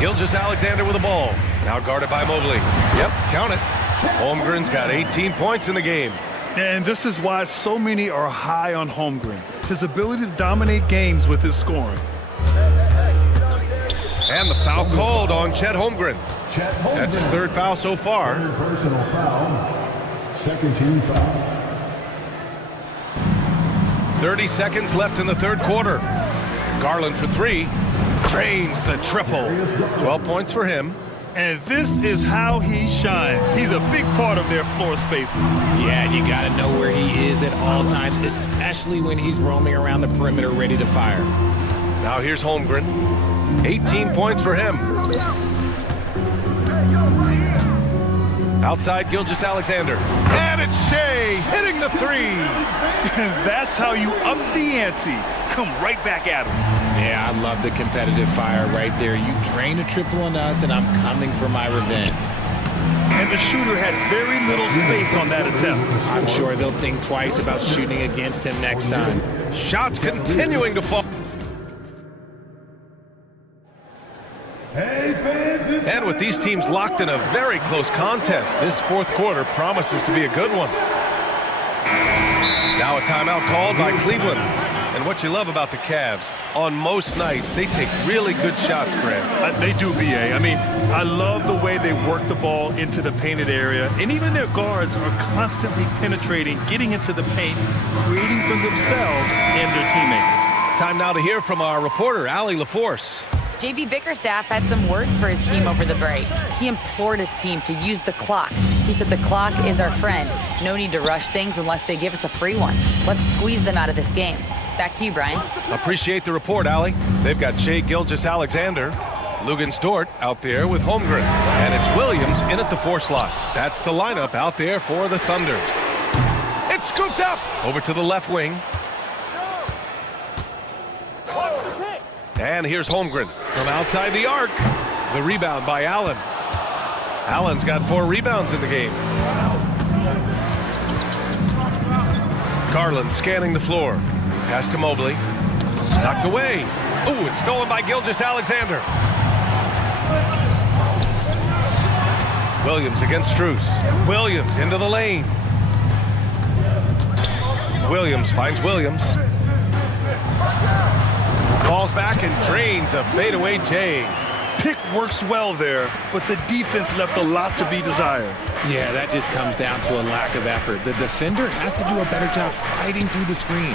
Gilgeous-Alexander with the ball. Now guarded by Mobley. Yep, count it. Holmgren's got 18 points in the game. And this is why so many are high on Holmgren. His ability to dominate games with his scoring. And the foul called on Chet Holmgren. That's his 3rd foul so far. Personal foul. Second team foul. 30 seconds left in the 3rd quarter. Garland for 3. Drains the triple. 12 points for him. And this is how he shines. He's a big part of their floor spacing. Yeah, you got to know where he is at all times, especially when he's roaming around the perimeter ready to fire. Now here's Holmgren. 18 points for him. Outside Gilgeous-Alexander. And it's Shea hitting the three. That's how you up the ante. Come right back at him. Yeah, I love the competitive fire right there. You drain a triple on us, and I'm coming for my revenge. And the shooter had very little space on that attempt. I'm sure they'll think twice about shooting against him next time. Shots continuing to fall. And with these teams locked in a very close contest, this fourth quarter promises to be a good one. Now a timeout called by Cleveland. And what you love about the Cavs, on most nights, they take really good shots, Greg. They do, B.A. I mean, I love the way they work the ball into the painted area. And even their guards are constantly penetrating, getting into the paint, creating for themselves and their teammates. Time now to hear from our reporter, Allie LaForce. JB Bickerstaff had some words for his team over the break. He implored his team to use the clock. He said the clock is our friend. No need to rush things unless they give us a free one. Let's squeeze them out of this game. Back to you, Brian. Appreciate the report, Allie. They've got Shea Gilgeous-Alexander, Lugens Dort out there with Holmgren. And it's Williams in at the 4 slot. That's the lineup out there for the Thunder. It's scooped up over to the left wing. And here's Holmgren from outside the arc. The rebound by Allen. Allen's got 4 rebounds in the game. Garland scanning the floor. Pass to Mobley. Knocked away. Ooh, it's stolen by Gilgeous-Alexander. Williams against Strus. Williams into the lane. Williams finds Williams. Falls back and drains a fadeaway J. Pick works well there, but the defense left a lot to be desired. Yeah, that just comes down to a lack of effort. The defender has to do a better job fighting through the screen.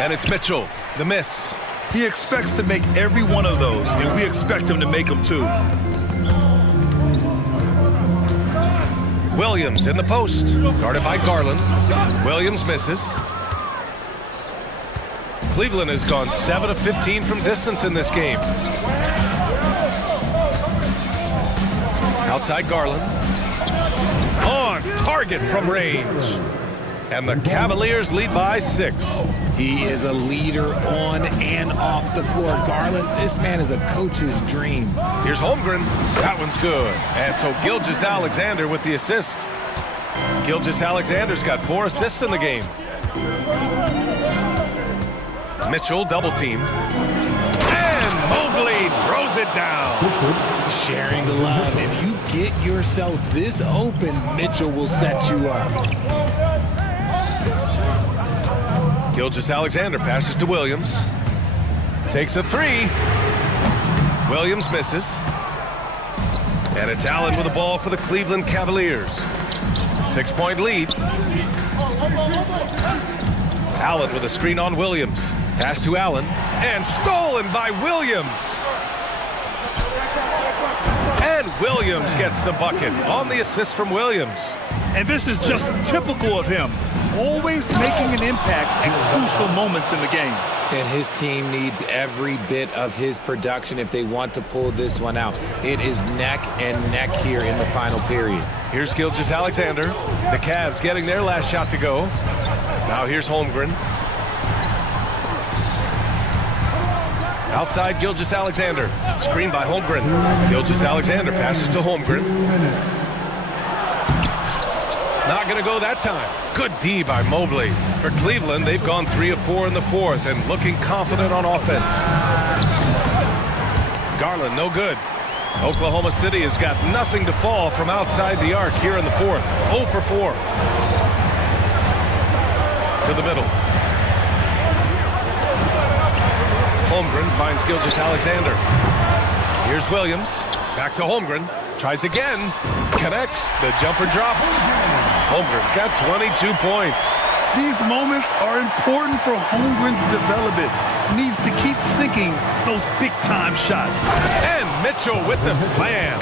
And it's Mitchell, the miss. He expects to make every one of those, and we expect him to make them too. Williams in the post, guarded by Garland. Williams misses. Cleveland has gone 7 of 15 from distance in this game. Outside Garland. On target from range. And the Cavaliers lead by 6. He is a leader on and off the floor. Garland, this man is a coach's dream. Here's Holmgren. That one's good. And so Gilgeous-Alexander with the assist. Gilgeous-Alexander's got 4 assists in the game. Mitchell double teamed. And Mobley throws it down. Sharing the love. If you get yourself this open, Mitchell will set you up. Gilgeous-Alexander passes to Williams. Takes a 3. Williams misses. And it's Allen with the ball for the Cleveland Cavaliers. 6-point lead. Allen with a screen on Williams. Pass to Allen. And stolen by Williams. And Williams gets the bucket on the assist from Williams. And this is just typical of him. Always making an impact at crucial moments in the game. And his team needs every bit of his production if they want to pull this one out. It is neck and neck here in the final period. Here's Gilgeous-Alexander. The Cavs getting their last shot to go. Now here's Holmgren. Outside Gilgeous-Alexander. Screen by Holmgren. Gilgeous-Alexander passes to Holmgren. Not going to go that time. Good D by Mobley. For Cleveland, they've gone 3 of 4 in the fourth and looking confident on offense. Garland, no good. Oklahoma City has got nothing to fall from outside the arc here in the fourth. 0 for 4. To the middle. Holmgren finds Gilgeous-Alexander. Here's Williams. Back to Holmgren. Tries again. Connects. The jumper drops. Holmgren's got 22 points. These moments are important for Holmgren's development. He needs to keep sinking those big-time shots. And Mitchell with the slam.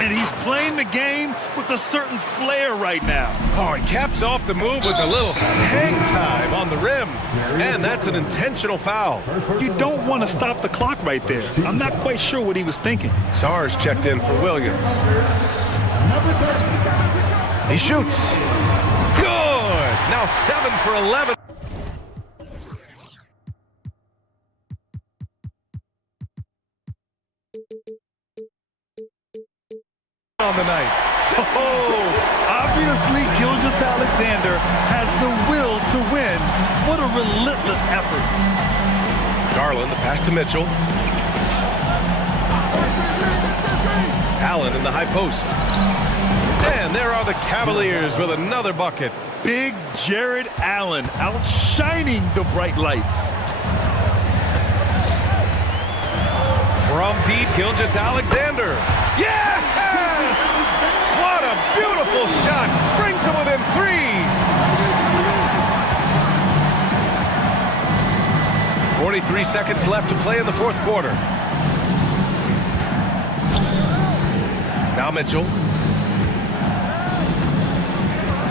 And he's playing the game with a certain flair right now. Oh, he caps off the move with a little hang time on the rim. And that's an intentional foul. You don't want to stop the clock right there. I'm not quite sure what he was thinking. Sars checked in for Williams. Number 30. He shoots. Good. Now 7 for 11. On the night. Oh, obviously Gilgeous-Alexander has the will to win. What a relentless effort. Garland, the pass to Mitchell. Allen in the high post. And there are the Cavaliers with another bucket. Big Jared Allen outshining the bright lights. From deep, Gilgeous-Alexander. Yes! What a beautiful shot. Brings him within 3. 43 seconds left to play in the fourth quarter. Now Mitchell.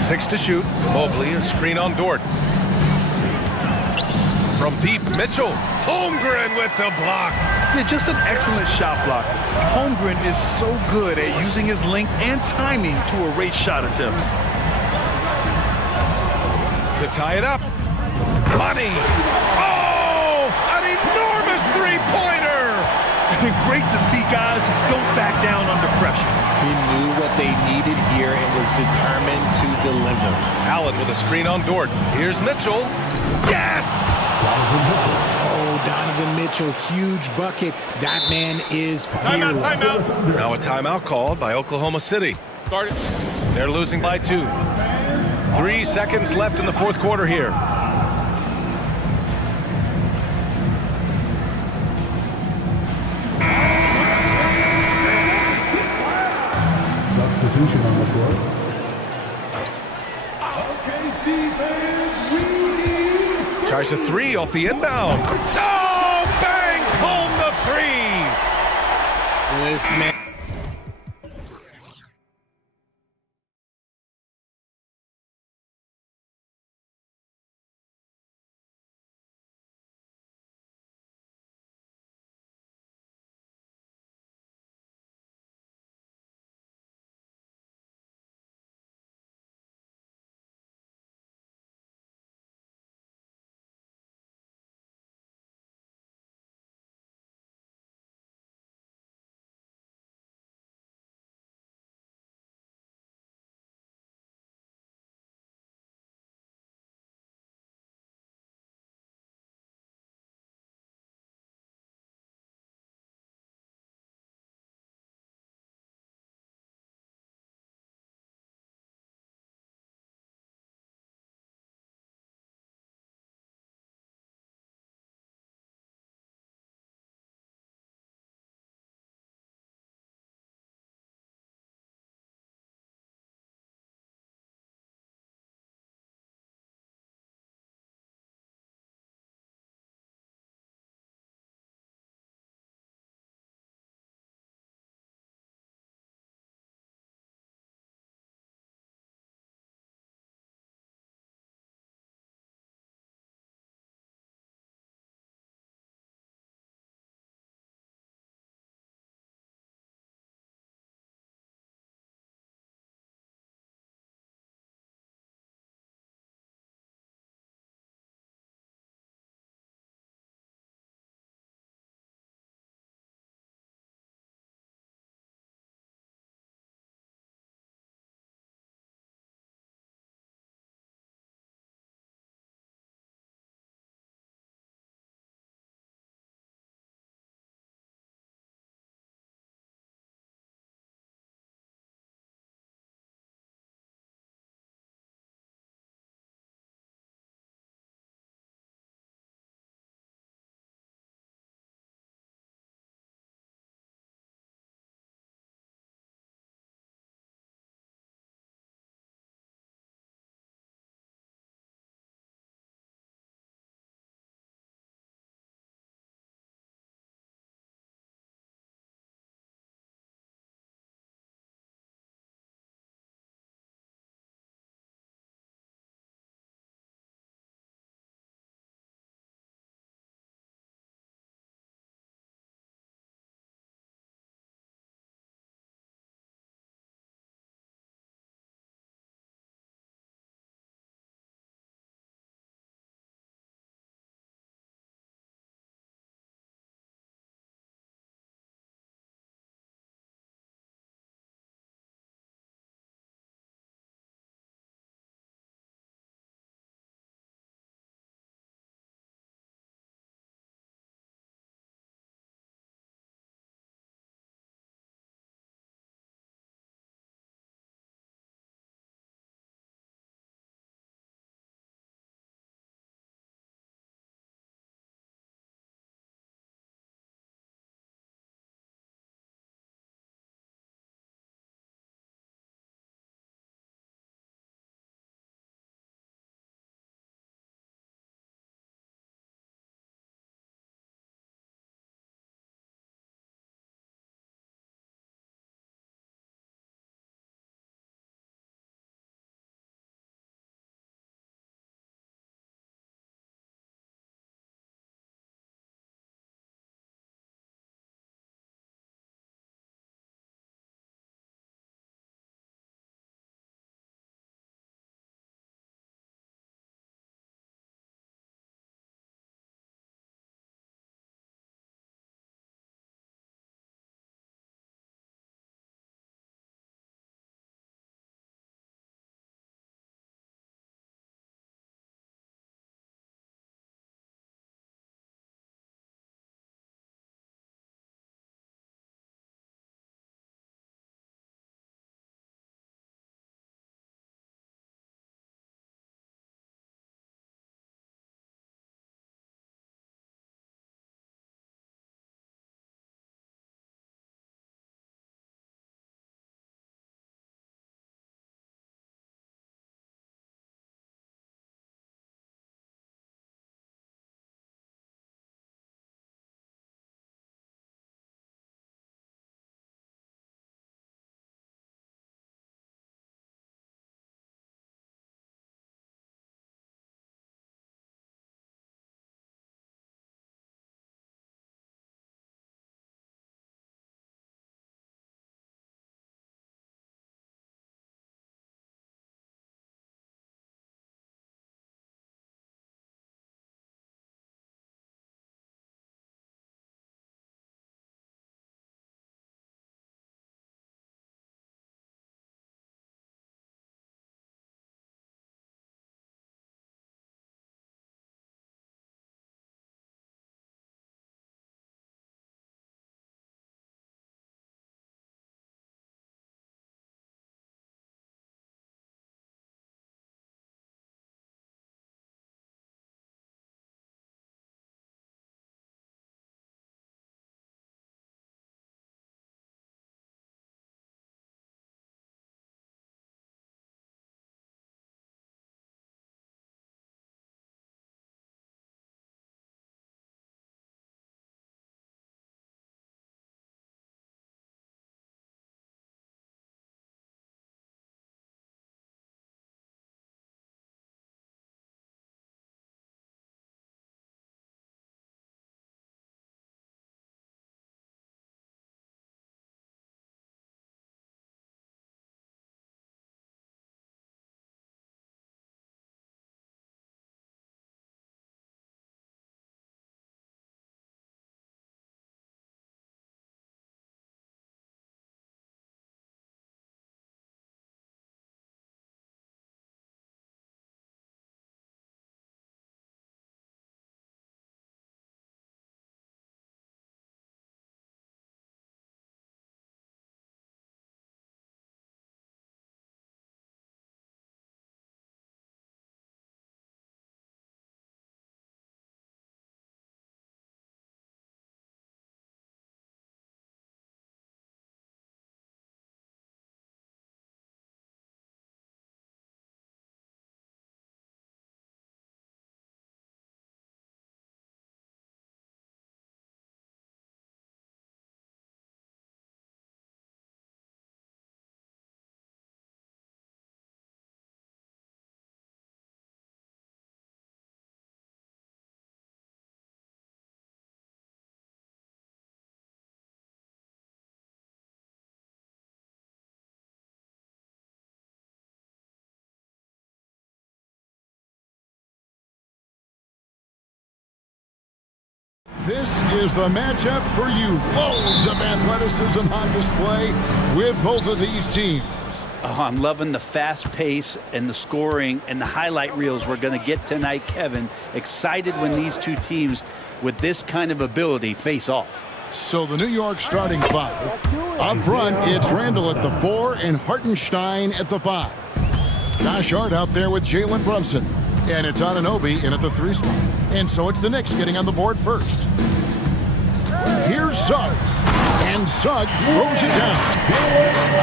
6 to shoot. Mobley, a screen on Dort. From deep, Mitchell. Holmgren with the block. Yeah, just an excellent shot blocker. Holmgren is so good at using his length and timing to erase shot attempts. To tie it up. Money. Oh, an enormous three-pointer. Great to see guys who don't back down under pressure. He knew what they needed here and was determined to deliver. Allen with a screen on Dort. Here's Mitchell. Yes! Oh, Donovan Mitchell, huge bucket. That man is fearless. Timeout. Now a timeout called by Oklahoma City. Start it. They're losing by 2. 3 seconds left in the fourth quarter here. Substitution on the court. Tries a 3 off the inbound. Oh, bangs home the 3. This man. This is the matchup for you. Loads of athleticism on display with both of these teams. Oh, I'm loving the fast pace and the scoring and the highlight reels we're going to get tonight, Kevin. Excited when these two teams with this kind of ability face off. So the New York starting five. Up front, it's Randall at the 4 and Hartenstein at the 5. Josh Hart out there with Jalen Brunson. And it's Anunoby in at the 3 spot. And so it's the Knicks getting on the board first. Here's Suggs. And Suggs throws it down.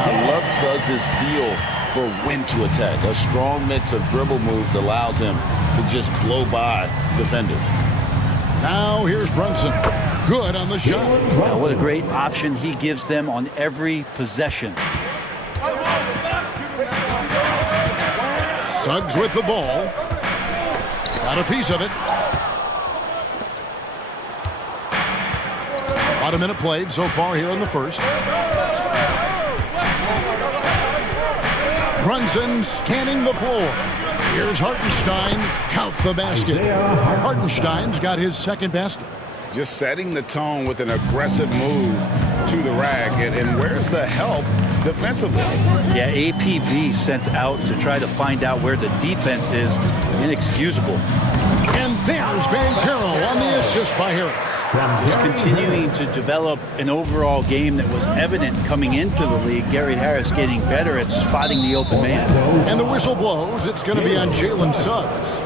I love Suggs' feel for when to attack. A strong mix of dribble moves allows him to just blow by defenders. Now here's Brunson. Good on the shot. Wow, what a great option he gives them on every possession. Suggs with the ball. Got a piece of it. About a minute played so far here in the first. Brunson scanning the floor. Here's Hartenstein. Count the basket. Hartenstein's got his second basket. Just setting the tone with an aggressive move to the rack. And where's the help defensively? Yeah, APB sent out to try to find out where the defense is. Inexcusable. And there's Banchero on the assist by Harris. He's continuing to develop an overall game that was evident coming into the league. Gary Harris getting better at spotting the open man. And the whistle blows. It's going to be on Jalen Suggs.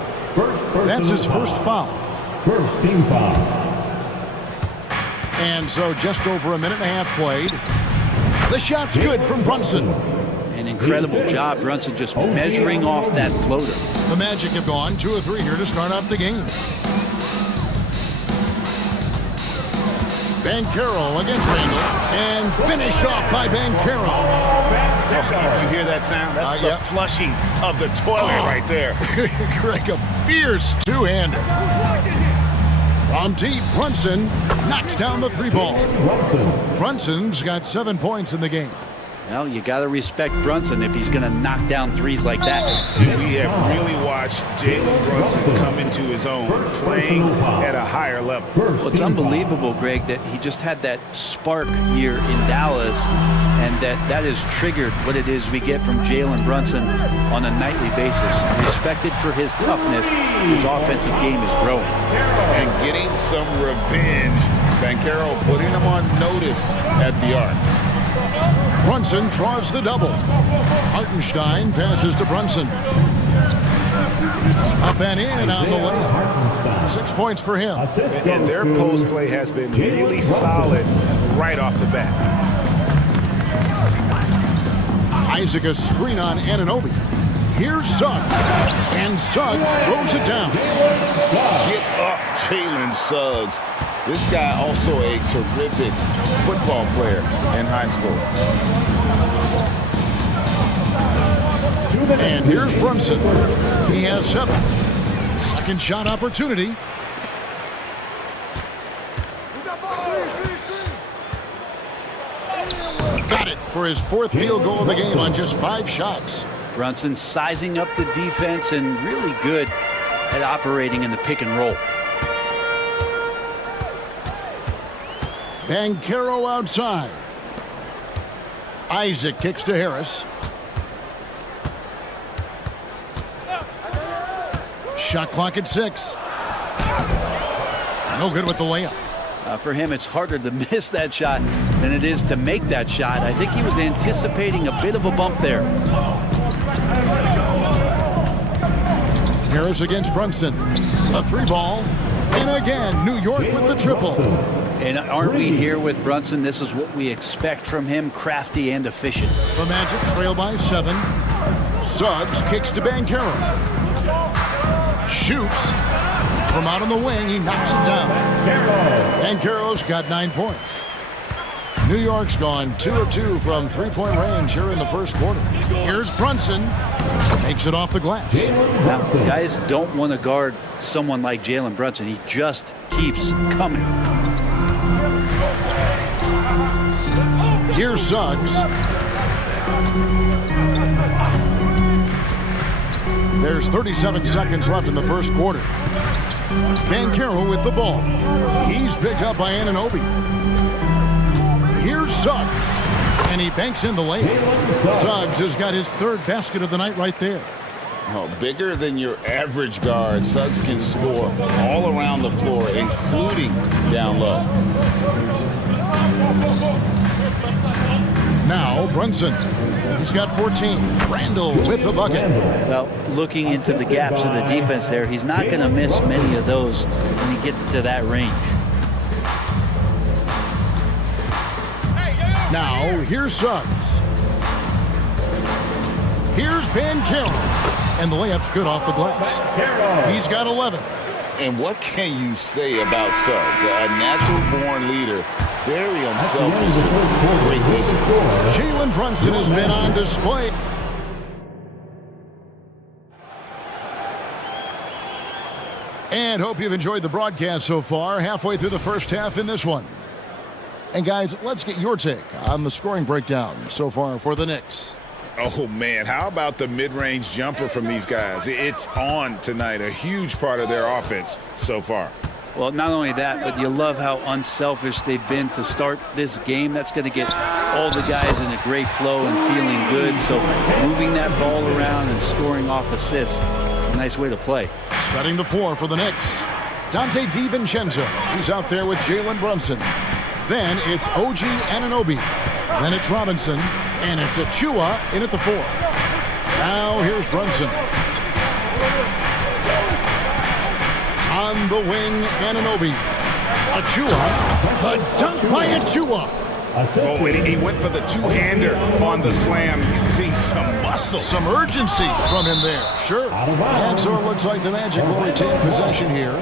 That's his first foul. First team foul. And so just over a minute and a half played. The shot's good from Brunson. An incredible job, Brunson, just measuring off that floater. The Magic have gone 2 of 3 here to start off the game. Banchero against Randall. And finished off by Banchero. Oh, did you hear that sound? That's the flushing of the toilet right there. Greg, a fierce two-hander. From deep, Brunson knocks down the 3 ball. Brunson's got 7 points in the game. Well, you got to respect Brunson if he's going to knock down threes like that. We have really watched Jalen Brunson come into his own, playing at a higher level. Well, it's unbelievable, Greg, that he just had that spark here in Dallas, and that has triggered what it is we get from Jalen Brunson on a nightly basis. Respected for his toughness, his offensive game is growing. And getting some revenge. Banchero putting him on notice at the arc. Brunson draws the double. Hartenstein passes to Brunson. Up and in on the layup. 6 points for him. And their post play has been really solid right off the bat. Isaac a screen on Anunoby. Here's Suggs. And Suggs throws it down. Get up, Jalen Suggs. This guy also a terrific football player in high school. And here's Brunson. He has 7. Second shot opportunity. Got it for his 4th field goal of the game on just 5 shots. Brunson sizing up the defense and really good at operating in the pick and roll. Banchero outside. Isaac kicks to Harris. Shot clock at 6. No good with the layup. For him, it's harder to miss that shot than it is to make that shot. I think he was anticipating a bit of a bump there. Harris against Brunson. A 3 ball. And again, New York with the triple. And aren't we here with Brunson? This is what we expect from him, crafty and efficient. The Magic trail by 7. Suggs kicks to Banchero. Shoots. From out on the wing, he knocks it down. Banchero's got 9 points. New York's gone 2 of 2 from 3-point range here in the first quarter. Here's Brunson. Takes it off the glass. Now, guys don't want to guard someone like Jalen Brunson. He just keeps coming. Here's Suggs. There's 37 seconds left in the first quarter. Banchero with the ball. He's picked up by Anunoby. Here's Suggs. And he banks in the layup. Suggs has got his third basket of the night right there. Oh, bigger than your average guard, Suggs can score all around the floor, including down low. Now Brunson. He's got 14. Randall with the bucket. Well, looking into the gaps of the defense there, he's not going to miss many of those when he gets to that range. Now, here's Suggs. Here's Banchero. And the layup's good off the glass. He's got 11. And what can you say about Suggs? A natural-born leader, very unselfish, great vision. Jalen Brunson has been on display. And hope you've enjoyed the broadcast so far. Halfway through the first half in this one. And guys, let's get your take on the scoring breakdown so far for the Knicks. Oh, man, how about the mid-range jumper from these guys? It's on tonight, a huge part of their offense so far. Well, not only that, but you love how unselfish they've been to start this game. That's going to get all the guys in a great flow and feeling good. So moving that ball around and scoring off assists, it's a nice way to play. Setting the floor for the Knicks. Dante DiVincenzo. He's out there with Jalen Brunson. Then it's OG Anunoby. Then it's Robinson. And it's Achua in at the 4. Now here's Brunson. On the wing, Anunoby. Achua. The dunk by Achua. Oh, and he went for the two-hander on the slam, using some muscle. Some urgency from him there. Sure. And so it looks like the Magic will retain possession here.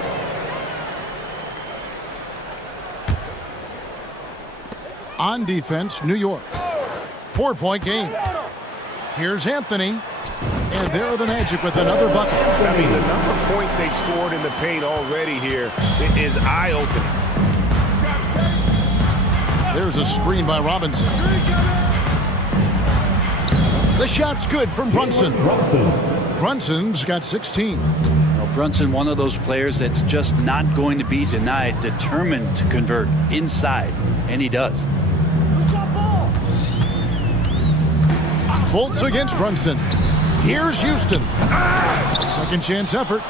On defense, New York. 4-point game. Here's Anthony. And there are the Magic with another bucket. I mean, the number of points they've scored in the paint already here is eye-opening. There's a screen by Robinson. The shot's good from Brunson. Brunson's got 16. Well, Brunson, one of those players that's just not going to be denied, determined to convert inside, and he does. Fultz against Brunson. Here's Houston. Second chance effort.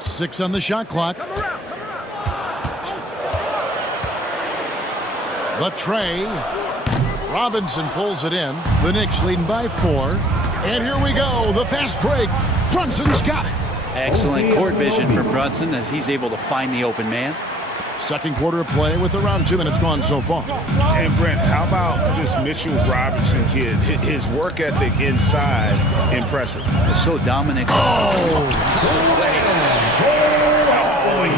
Six on the shot clock. The tray. Robinson pulls it in. The Knicks leading by 4. And here we go. The fast break. Brunson's got it. Excellent court vision from Brunson as he's able to find the open man. Second quarter of play with around 2 minutes gone so far. And Brent, how about this Mitchell Robinson kid? His work ethic inside, impressive. So dominant. Oh,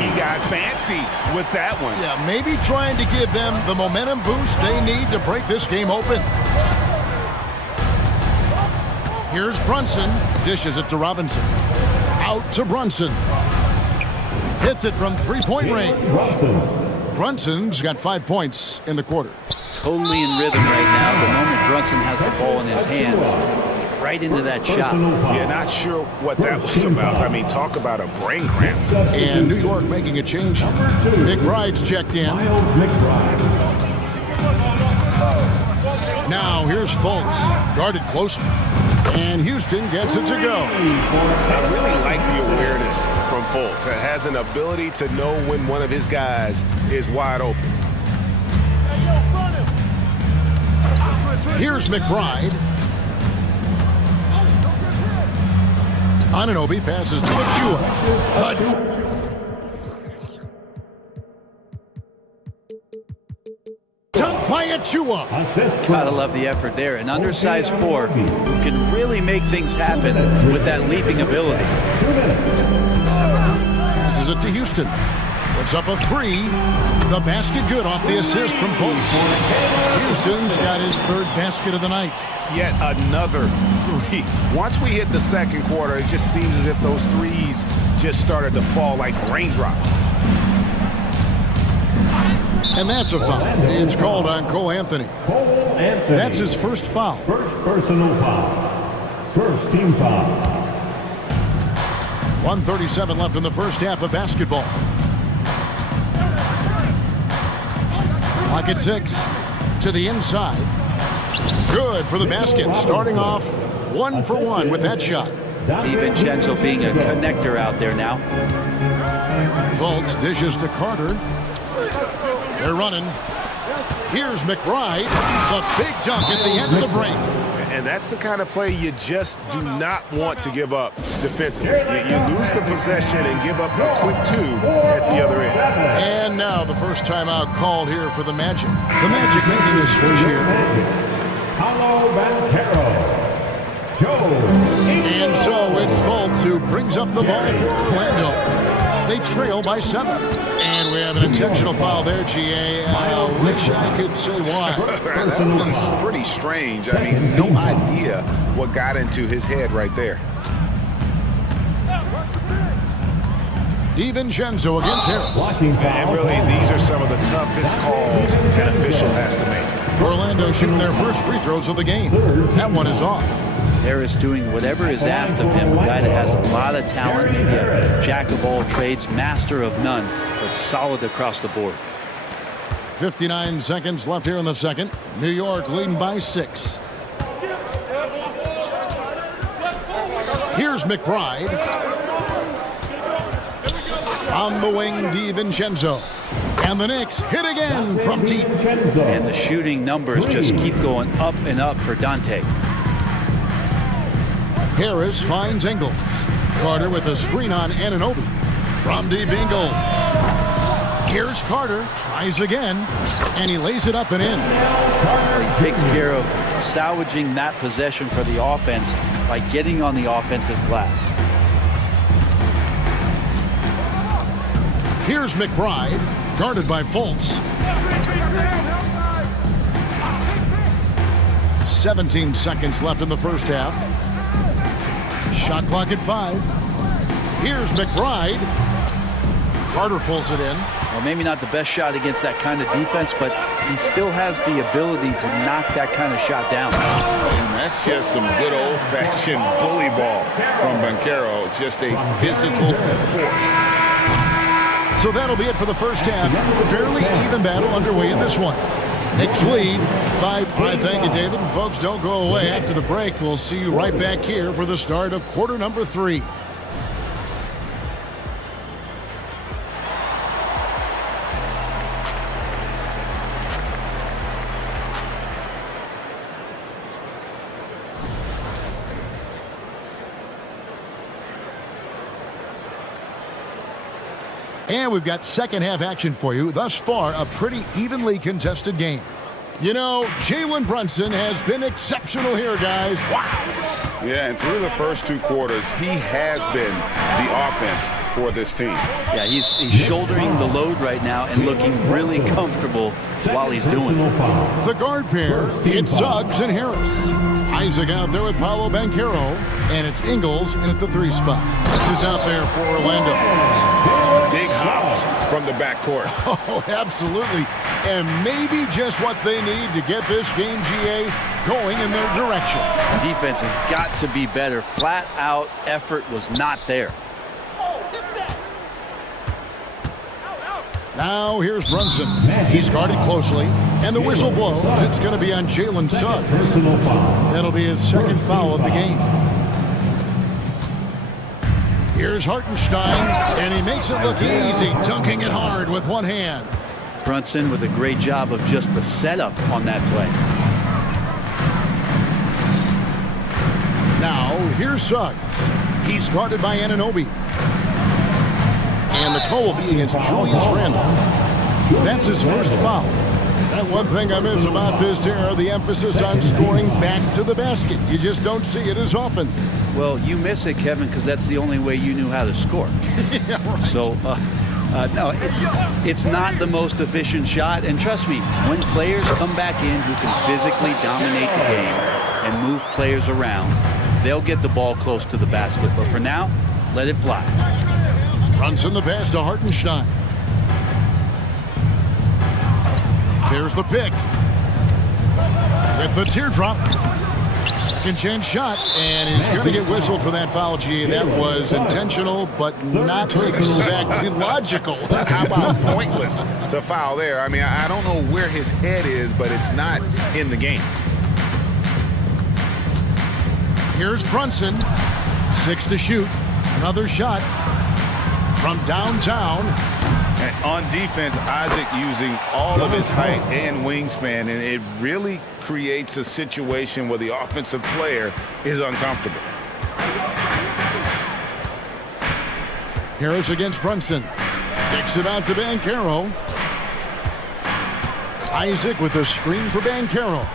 he got fancy with that one. Yeah, maybe trying to give them the momentum boost they need to break this game open. Here's Brunson. Dishes it to Robinson. Out to Brunson. Hits it from three-point range. Brunson's got 5 points in the quarter. Totally in rhythm right now. The moment Brunson has the ball in his hands, right into that shot. Yeah, not sure what that was about. I mean, talk about a brain cramp. And New York making a change here. McBride's checked in. Now here's Fultz. Guarded closely. And Houston gets it to go. I really like the awareness from Fultz. It has an ability to know when one of his guys is wide open. Here's McBride. Anunoby passes to Achua. Dunk by Achua. Gotta love the effort there. An undersized 4 who can really make things happen with that leaping ability. Passes it to Houston. Puts up a 3. The basket good off the assist from Fultz. Houston's got his third basket of the night. Yet another 3. Once we hit the second quarter, it just seems as if those threes just started to fall like raindrops. And that's a foul. It's called on Cole Anthony. That's his first foul. First personal foul. First team foul. 1:37 left in the first half of basketball. Clock at 6. To the inside. Good for the basket. Starting off 1 for 1 with that shot. DiVincenzo being a connector out there now. Fultz dishes to Carter. They're running. Here's McBride. The big dunk at the end of the break. And that's the kind of play you just do not want to give up defensively. You lose the possession and give up a quick 2 at the other end. And now the first timeout called here for the Magic. The Magic making a switch here. Paolo Banchero. And so it's Fultz who brings up the ball for Orlando. They trail by 7. And we have an intentional foul there, GA. I wish I could say why. That one's pretty strange. I mean, no idea what got into his head right there. DiVincenzo against Harris. And really, these are some of the toughest calls an official has to make. Orlando shooting their first free throws of the game. That one is off. Harris doing whatever is asked of him. A guy that has a lot of talent, maybe a jack of all trades, master of none, but solid across the board. 59 seconds left here in the second. New York leading by 6. Here's McBride. On the wing, DiVincenzo. And the Knicks hit again from deep. And the shooting numbers just keep going up and up for Dante. Harris finds Ingles. Carter with a screen on Anunoby. From deep Ingles. Here's Carter. Tries again. And he lays it up and in. He takes care of salvaging that possession for the offense by getting on the offensive glass. Here's McBride. Guarded by Fultz. 17 seconds left in the first half. Shot clock at 5. Here's McBride. Carter pulls it in. Well, maybe not the best shot against that kind of defense, but he still has the ability to knock that kind of shot down. And that's just some good old-fashioned bully ball from Banchero. Just a physical force. So that'll be it for the first half. Fairly even battle underway in this one. Knicks lead by 5. Thank you, David. And folks, don't go away. After the break, we'll see you right back here for the start of quarter number 3. And we've got second half action for you. Thus far, a pretty evenly contested game. You know, Jalen Brunson has been exceptional here, guys. Wow. Yeah, and through the first 2 quarters, he has been the offense for this team. Yeah, he's shouldering the load right now and looking really comfortable while he's doing it. The guard pair, it's Suggs and Harris. Isaac out there with Paolo Banchero, and it's Ingles in at the 3 spot. This is out there for Orlando. Big hops from the backcourt. Oh, absolutely. And maybe just what they need to get this game, GA, going in their direction. Defense has got to be better. Flat out effort was not there. Now here's Brunson. He's guarded closely, and the whistle blows. It's going to be on Jalen Suggs. That'll be his second foul of the game. Here's Hartenstein, and he makes it look easy, dunking it hard with one hand. Brunson with a great job of just the setup on that play. Now here's Suggs. He's guarded by Anunoby. And the call will be against Julius Randle. That's his first foul. That one thing I miss about this era, the emphasis on scoring back to the basket. You just don't see it as often. Well, you miss it, Kevin, because that's the only way you knew how to score. Yeah, right. So, no, it's not the most efficient shot. And trust me, when players come back in who can physically dominate the game and move players around, they'll get the ball close to the basket. But for now, let it fly. Runs in the pass to Hartenstein. There's the pick. With the teardrop. Second chance shot, and he's going to get whistled for that foul, G. That was intentional, but not exactly logical. How about pointless to foul there? I mean, I don't know where his head is, but it's not in the game. Here's Brunson. 6 to shoot. Another shot from downtown. And on defense, Isaac using all of his height and wingspan, and it really creates a situation where the offensive player is uncomfortable. Harris against Brunson. Kicks it out to Banchero. Isaac with a screen for Banchero.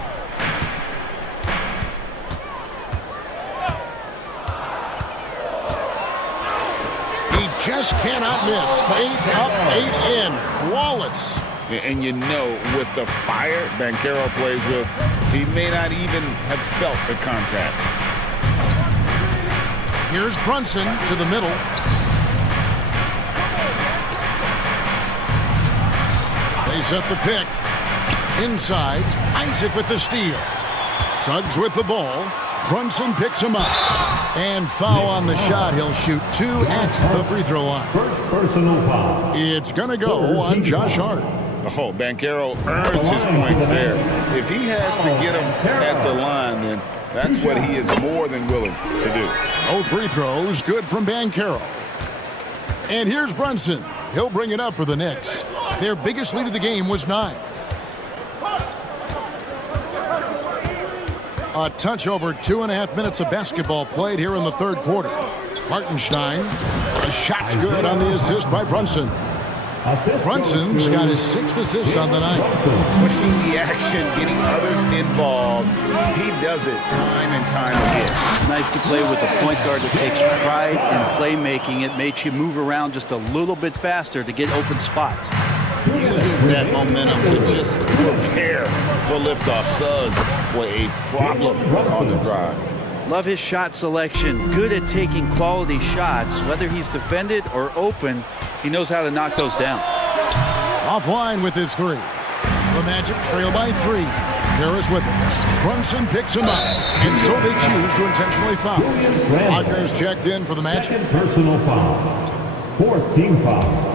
Just cannot miss. 8 up, 8 in. Flawless. And you know, with the fire Banchero plays with, he may not even have felt the contact. Here's Brunson to the middle. They set the pick. Inside. Isaac with the steal. Suggs with the ball. Brunson picks him up. And foul on the shot. He'll shoot 2 at the free throw line. First personal foul. It's going to go on Josh Hart. Oh, Banchero earns his points there. If he has to get him at the line, then that's what he is more than willing to do. No free throws. Good from Banchero. And here's Brunson. He'll bring it up for the Knicks. Their biggest lead of the game was 9. A touch over 2.5 minutes of basketball played here in the third quarter. Hartenstein, the shot's good on the assist by Brunson. Brunson's got his 6th assist on the night. Pushing the action, getting others involved. He does it time and time again. Nice to play with a point guard that takes pride in playmaking. It makes you move around just a little bit faster to get open spots. Using that momentum to just prepare for liftoff. Suggs with a problem on the drive. Love his shot selection. Good at taking quality shots. Whether he's defended or open, he knows how to knock those down. Offline with his 3. The Magic trail by 3. Harris with it. Brunson picks him up. And so they choose to intentionally foul. Wagner's checked in for the Magic. Second personal foul. 4th team foul.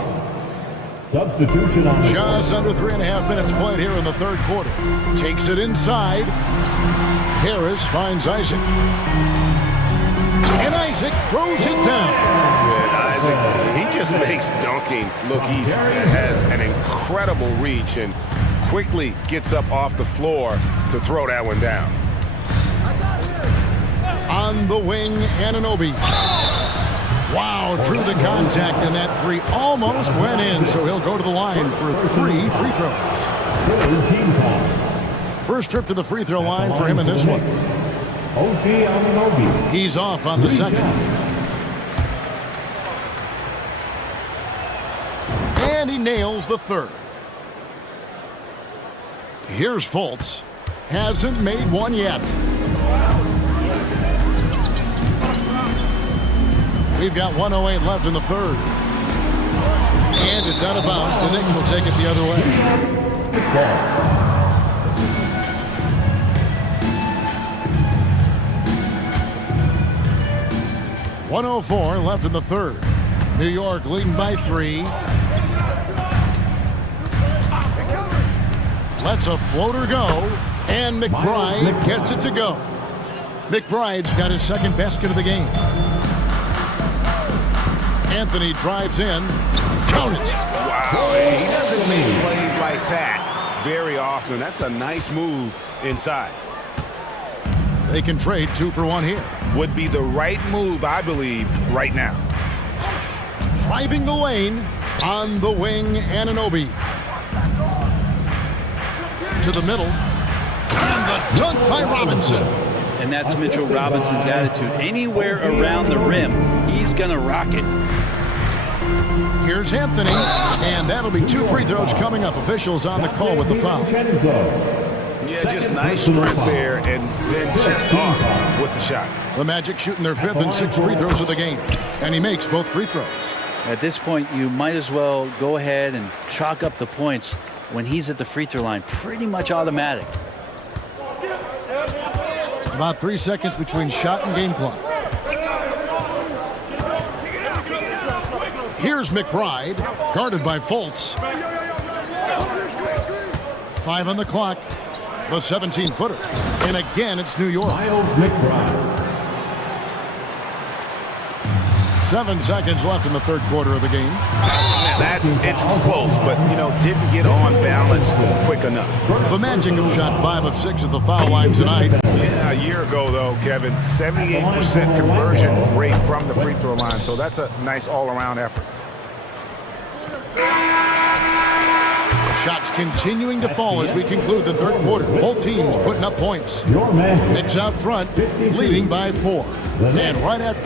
Substitution on just under 3.5 minutes played here in the third quarter. Takes it inside. Harris finds Isaac. And Isaac throws it down. Good, Isaac. He just makes dunking look easy. Has an incredible reach and quickly gets up off the floor to throw that one down. On the wing, Anunoby. Wow, drew the contact, and that 3 almost went in, so he'll go to the line for 3 free throws. Team foul. First trip to the free throw line for him in this one. He's off on the second. And he nails the third. Here's Fultz. Hasn't made one yet. We've got 1:08 left in the third. And it's out of bounds. The Knicks will take it the other way. 1:04 left in the third. New York leading by 3. Lets a floater go. And McBride gets it to go. McBride's got his second basket of the game. Anthony drives in. Count it. Wow, he doesn't make plays like that very often. That's a nice move inside. They can trade 2 for 1 here. Would be the right move, I believe, right now. Driving the lane on the wing, Anunoby. To the middle. And the dunk by Robinson. And that's Mitchell Robinson's attitude. Anywhere around the rim, he's going to rock it. Here's Anthony, and that'll be 2 free throws coming up. Officials on the call with the foul. Yeah, just nice strength there, and then just off with the shot. The Magic shooting their 5th and 6th free throws of the game, and he makes both free throws. At this point, you might as well go ahead and chalk up the points when he's at the free throw line. Pretty much automatic. About 3 seconds between shot and game clock. Here's McBride, guarded by Fultz. 5 on the clock. The 17-footer. And again, it's New York. Miles McBride. 7 seconds left in the third quarter of the game. It's close, but, didn't get on balance quick enough. The Magic have shot 5 of 6 at the foul line tonight. Yeah, a year ago, though, Kevin, 78% conversion rate from the free throw line, so that's a nice all-around effort. Shots continuing to fall as we conclude the third quarter. Both teams putting up points. Knicks out front, leading by 4. And right at...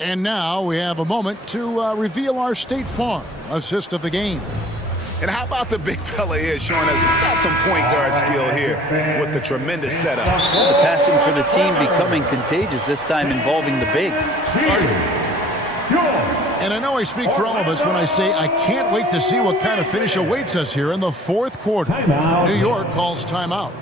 And now we have a moment to reveal our State Farm assist of the game. And how about the big fella here showing us he's got some point guard skill here with the tremendous setup. The passing for the team becoming contagious, this time involving the big. And I know I speak for all of us when I say I can't wait to see what kind of finish awaits us here in the fourth quarter. New York calls timeout.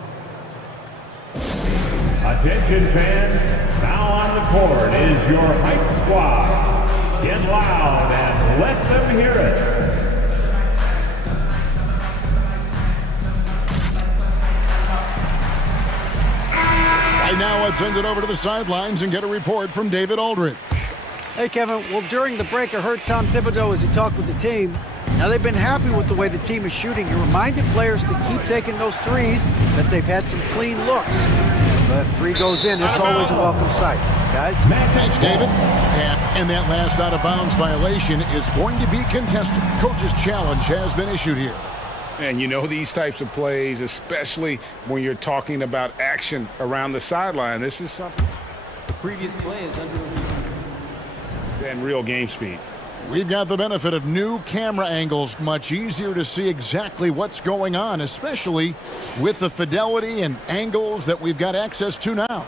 Attention fans, now on the court is your hype squad. Get loud and let them hear it. Right now, let's send it over to the sidelines and get a report from David Aldridge. Hey, Kevin. Well, during the break, I heard Tom Thibodeau as he talked with the team. Now, they've been happy with the way the team is shooting. He reminded players to keep taking those threes, that they've had some clean looks. But 3 goes in, it's always a welcome sight. Guys? Thanks, David. And that last out-of-bounds violation is going to be contested. Coach's challenge has been issued here. And these types of plays, especially when you're talking about action around the sideline, this is something. The previous play is under review. And real game speed. We've got the benefit of new camera angles, much easier to see exactly what's going on, especially with the fidelity and angles that we've got access to now.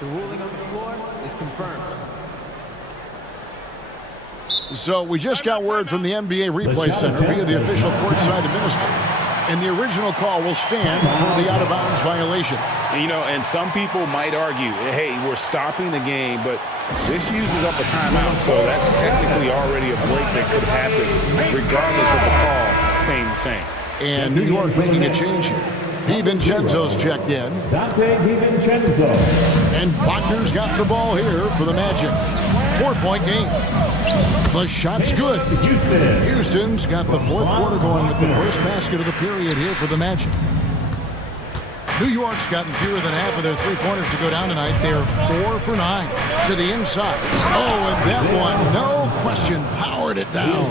The ruling on the floor is confirmed. So we just got word from the NBA Replay Center via the official courtside administrator. And the original call will stand for the out-of-bounds violation. And some people might argue, hey, we're stopping the game, but this uses up a timeout, so that's technically already a break that could happen, regardless of the call staying the same. And New York making a change here. DiVincenzo's checked in. Dante DiVincenzo. And Faulkner's got the ball here for the Magic. 4-point game. The shot's good. Houston's got the fourth quarter going with the first basket of the period here for the Magic. New York's gotten fewer than half of their three-pointers to go down tonight. They're 4 for 9 to the inside. Oh, and that one, no question, powered it down.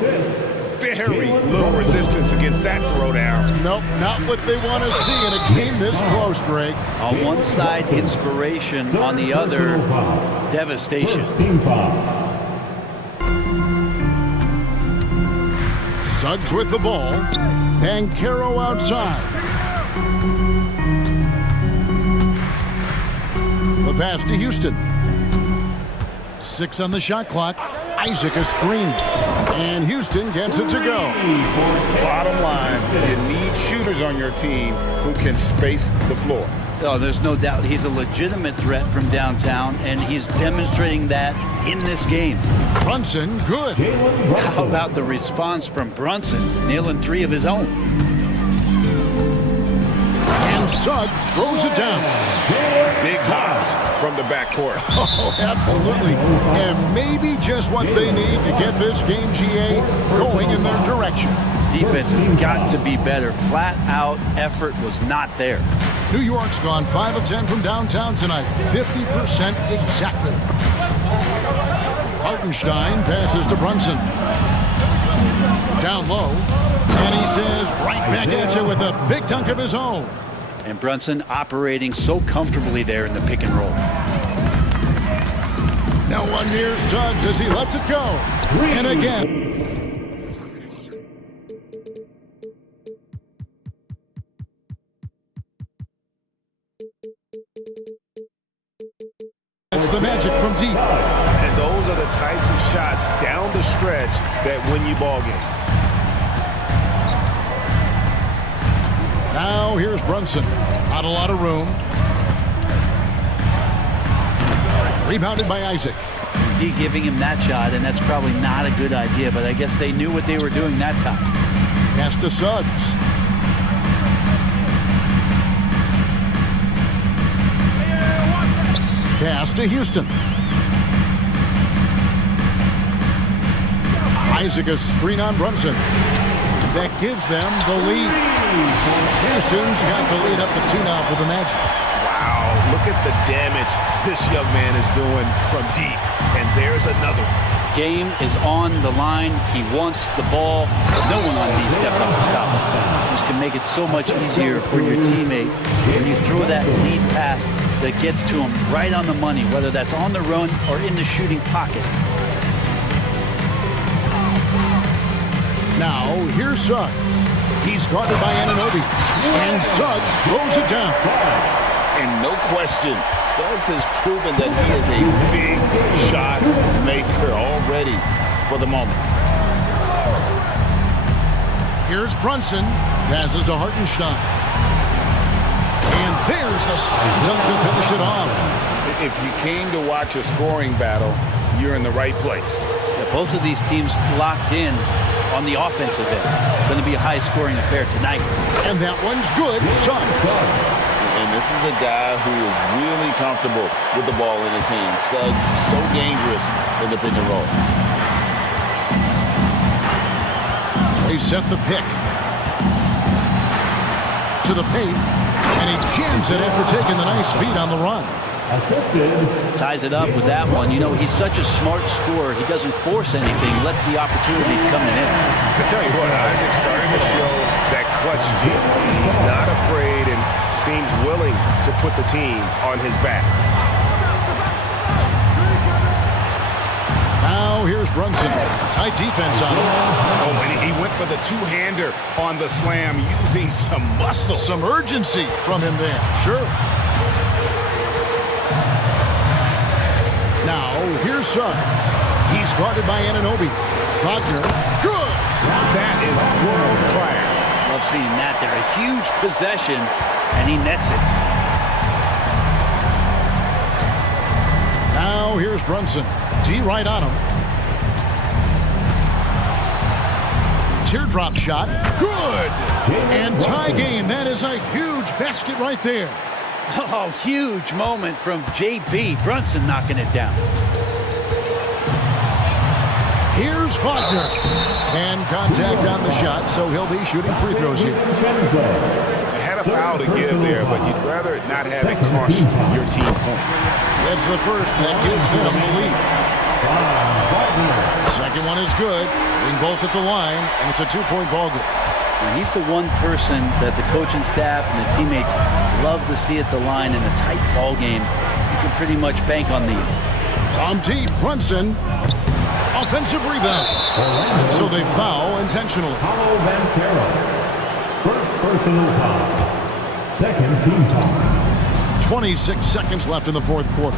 Very little resistance against that throwdown. Nope, not what they want to see in a game this close, Greg. On one side, inspiration. On the other, devastation. Suggs with the ball. And Caro outside. The pass to Houston. 6 on the shot clock. Isaac a screen. And Houston gets it to go. Bottom line, you need shooters on your team who can space the floor. Oh, there's no doubt he's a legitimate threat from downtown, and he's demonstrating that in this game. Brunson, good. How about the response from Brunson, nailing 3 of his own? And Suggs throws it down. Big hops from the backcourt. Oh, absolutely. And maybe just what they need to get this game, GA, going in their direction. Defense has got to be better. Flat out effort was not there. New York's gone 5 of 10 from downtown tonight. 50% exactly. Hartenstein passes to Brunson. Down low. And he says right back at you with a big dunk of his own. And Brunson operating so comfortably there in the pick and roll. No one near Suggs as he lets it go. And again. It's the Magic from deep. And those are the types of shots down the stretch that win you ball games. Now here's Brunson. Not a lot of room. Rebounded by Isaac. D giving him that shot, and that's probably not a good idea, but I guess they knew what they were doing that time. Pass to Suggs. Pass to Houston. Isaac a screen on Brunson. That gives them the lead. Houston's got the lead up to 2 now for the Magic. Wow, look at the damage this young man is doing from deep. And there's another one. Game is on the line. He wants the ball. No one on D stepped up to stop him. This can make it so much easier for your teammate when you throw that lead pass that gets to him right on the money, whether that's on the run or in the shooting pocket. Now, here's Suggs. He's guarded by Anunoby. And Suggs throws it down. And no question, Suggs has proven that he is a big shot maker already for the moment. Here's Brunson. Passes to Hartenstein. And there's the slam dunk to finish it off. If you came to watch a scoring battle, you're in the right place. Yeah, both of these teams locked in on the offensive end. Going to be a high-scoring affair tonight. And that one's good. Suggs. And this is a guy who is really comfortable with the ball in his hands. Suggs, so dangerous in the pick and roll. They set the pick. To the paint. And he jams it after taking the nice feed on the run. Ties it up with that one. You know, he's such a smart scorer. He doesn't force anything, lets the opportunities come to him. I tell you what, Isaac's starting to show that clutch gene. He's not afraid and seems willing to put the team on his back. Now here's Brunson. Tight defense on him. Oh, and he went for the two-hander on the slam using some muscle. Some urgency from him there. Sure. Now, here's Suggs. He's guarded by Anunoby. Wagner. Good! That is world class. Love seeing that there. A huge possession, and he nets it. Now, here's Brunson. D right on him. Teardrop shot. Good! And tie game. That is a huge basket right there. Oh, huge moment from J.B. Brunson knocking it down. Here's Wagner. And contact on the shot, so he'll be shooting free throws here. They had a foul to give there, but you'd rather not have it cost your team points. That's the first. That gives them the lead. Second one is good. Being both at the line, and it's a 2-point ball game. And he's the one person that the coaching staff and the teammates love to see at the line in a tight ball game. You can pretty much bank on these. From deep, Brunson. Offensive rebound. So they foul intentionally. First personal foul. Second team foul. 26 seconds left in the fourth quarter.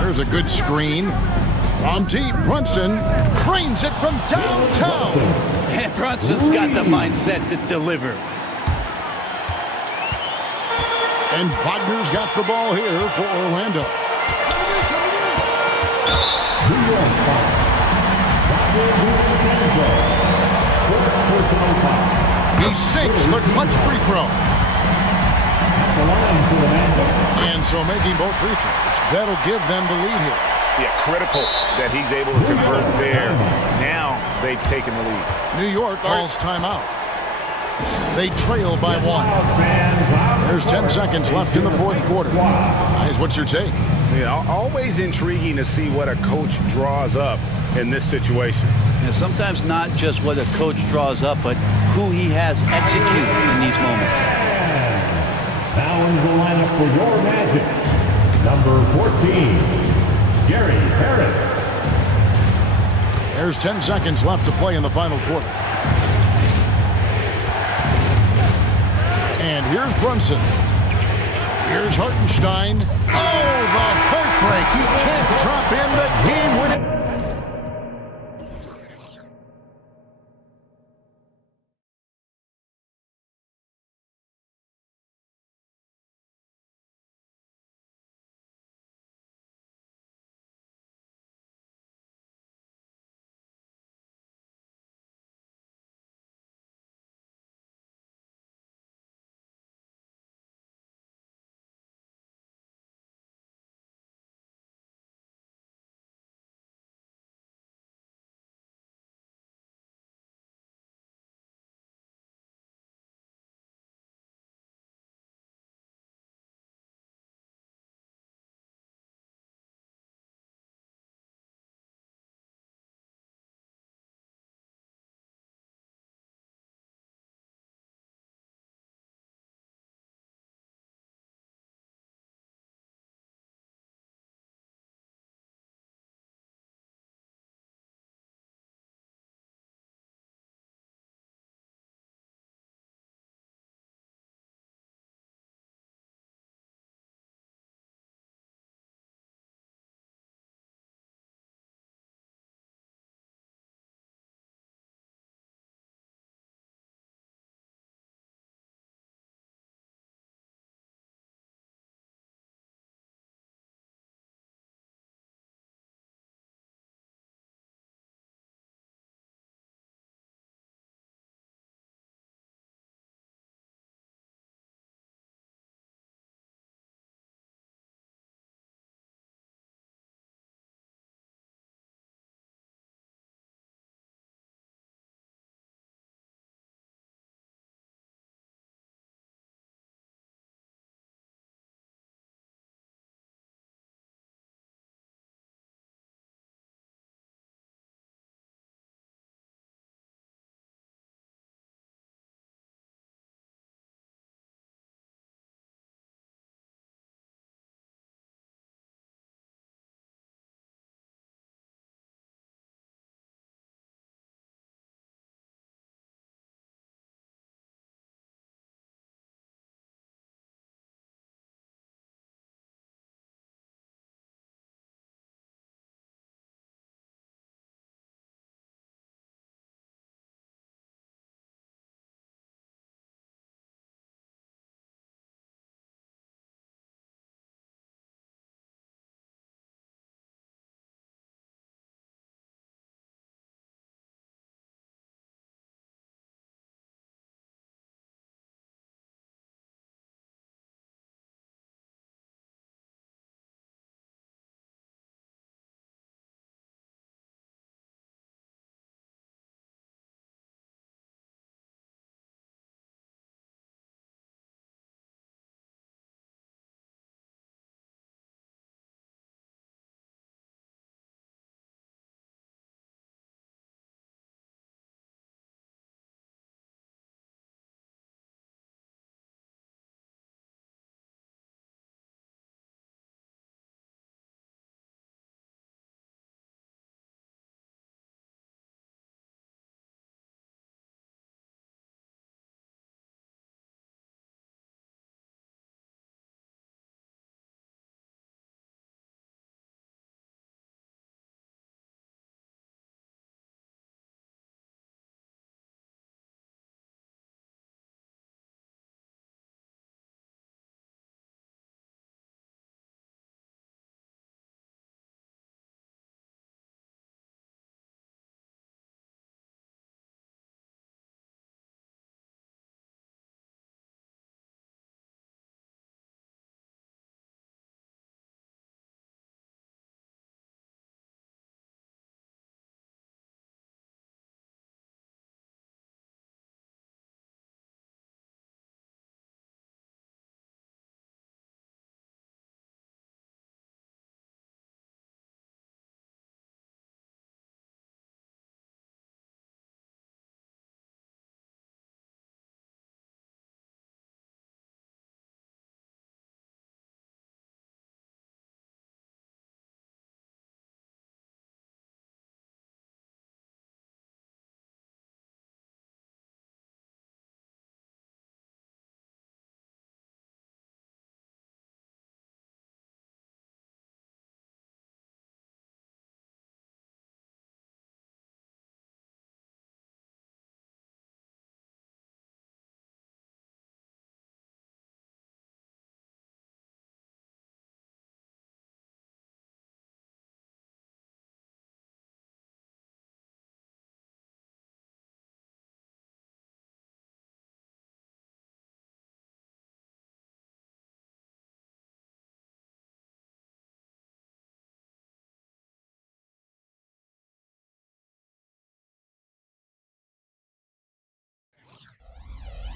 There's a good screen. From deep, Brunson cranes it from downtown. And Brunson's got the mindset to deliver. And Wagner's got the ball here for Orlando. He sinks the clutch free throw. And so making both free throws, that'll give them the lead here. Yeah, critical that he's able to convert there. Now they've taken the lead. New York calls timeout. They trail by 1. There's 10 seconds left in the fourth quarter. Guys, what's your take? Yeah, always intriguing to see what a coach draws up in this situation. Yeah, sometimes not just what a coach draws up, but who he has execute in these moments. Now in the lineup for your Magic, number 14. Gary Harris. There's 10 seconds left to play in the final quarter. And here's Brunson. Here's Hartenstein. Oh, the heartbreak. He can't drop in the game-winning.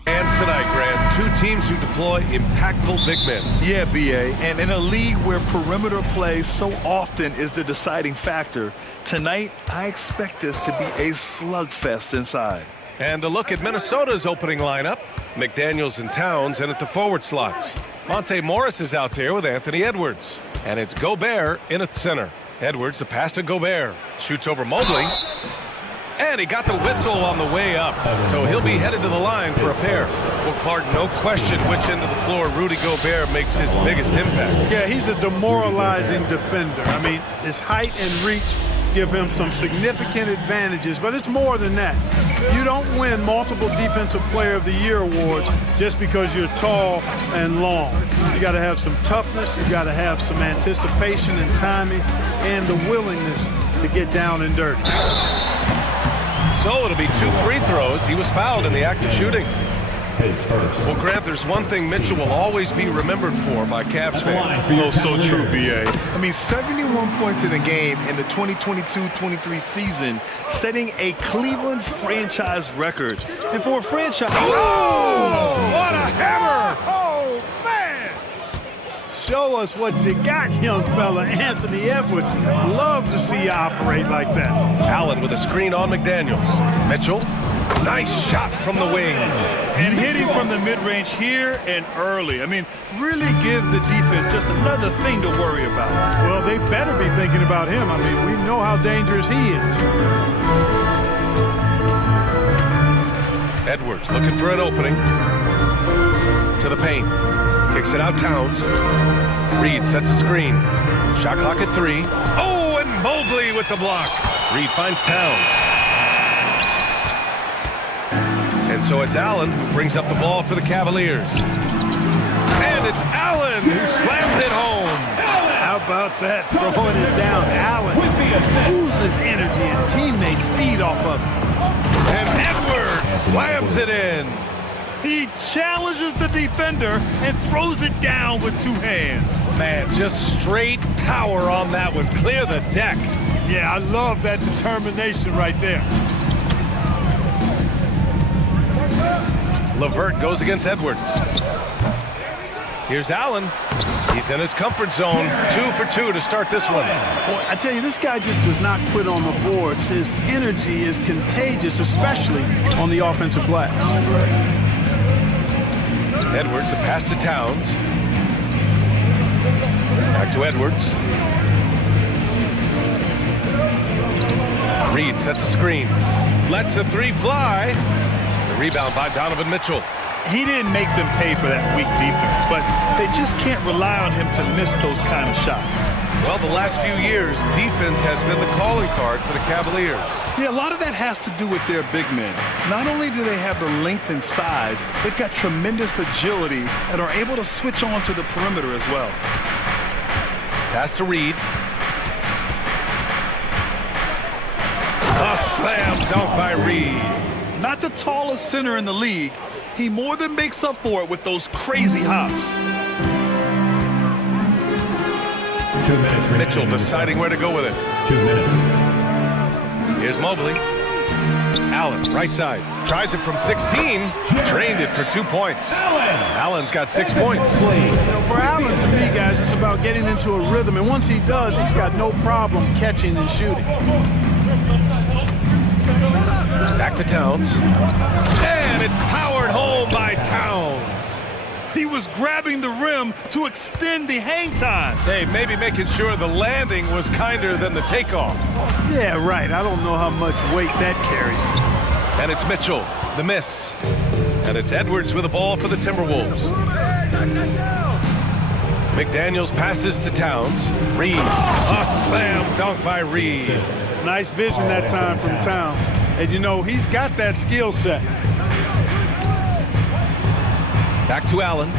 And tonight, Grant, two teams who deploy impactful big men. Yeah, BA, and in a league where perimeter play so often is the deciding factor, tonight I expect this to be a slugfest inside. And a look at Minnesota's opening lineup. McDaniels and Towns in at the forward slots. Monte Morris is out there with Anthony Edwards. And it's Gobert in at center. Edwards, the pass to Gobert. Shoots over Mobley. And he got the whistle on the way up. So he'll be headed to the line for a pair. Well, Clark, no question which end of the floor Rudy Gobert makes his biggest impact. Yeah, he's a demoralizing defender. I mean, his height and reach give him some significant advantages, but it's more than that. You don't win multiple Defensive Player of the Year awards just because you're tall and long. You got to have some toughness, you got to have some anticipation and timing, and the willingness to get down and dirty. So it'll be 2 free throws. He was fouled in the act of shooting. Well, Grant, there's one thing Mitchell will always be remembered for by Cavs fans. Oh, so true, BA. I mean, 71 points in a game in the 2022-23 season, setting a Cleveland franchise record. And for a franchise... Oh, what a hammer! Oh, man! Show us what you got, young fella. Anthony Edwards. Love to see you operate like that. Allen with a screen on McDaniels. Mitchell, nice shot from the wing. And hitting from the mid-range here and early. I mean, really gives the defense just another thing to worry about. Well, they better be thinking about him. I mean, we know how dangerous he is. Edwards looking for an opening. To the paint. Kicks it out Towns. Reed sets a screen. Shot clock at 3. Oh, and Mobley with the block. Reed finds Towns. And so it's Allen who brings up the ball for the Cavaliers. And it's Allen who slams it home. How about that, throwing it down? Allen oozes energy and teammates feed off of it. And Edwards slams it in. He challenges the defender and throws it down with 2 hands. Man, just straight power on that one. Clear the deck. Yeah, I love that determination right there. LeVert goes against Edwards. Here's Allen. He's in his comfort zone. 2 for 2 to start this one. Boy, I tell you, this guy just does not quit on the boards. His energy is contagious, especially on the offensive glass. Edwards, the pass to Towns. Back to Edwards. Reed sets a screen. Lets the 3 fly. The rebound by Donovan Mitchell. He didn't make them pay for that weak defense, but they just can't rely on him to miss those kind of shots. Well, the last few years, defense has been the calling card for the Cavaliers. Yeah, a lot of that has to do with their big men. Not only do they have the length and size, they've got tremendous agility and are able to switch on to the perimeter as well. Pass to Reed. A slam dunk by Reed. Not the tallest center in the league, he more than makes up for it with those crazy hops. 2 minutes. Mitchell deciding where to go with it. 2 minutes. Here's Mobley. Allen, right side. Tries it from 16. Drained it for 2 points. Allen's got 6 points. You know, for Allen, to me, guys, it's about getting into a rhythm. And once he does, he's got no problem catching and shooting. Back to Towns. And it's powered home by Towns. He was grabbing the rim to extend the hang time. Hey, maybe making sure the landing was kinder than the takeoff. Yeah, right. I don't know how much weight that carries. And it's Mitchell, the miss. And it's Edwards with the ball for the Timberwolves. McDaniels passes to Towns. Reed, a slam dunk by Reed. Nice vision that time from Towns. And you know, he's got that skill set. Back to Allen.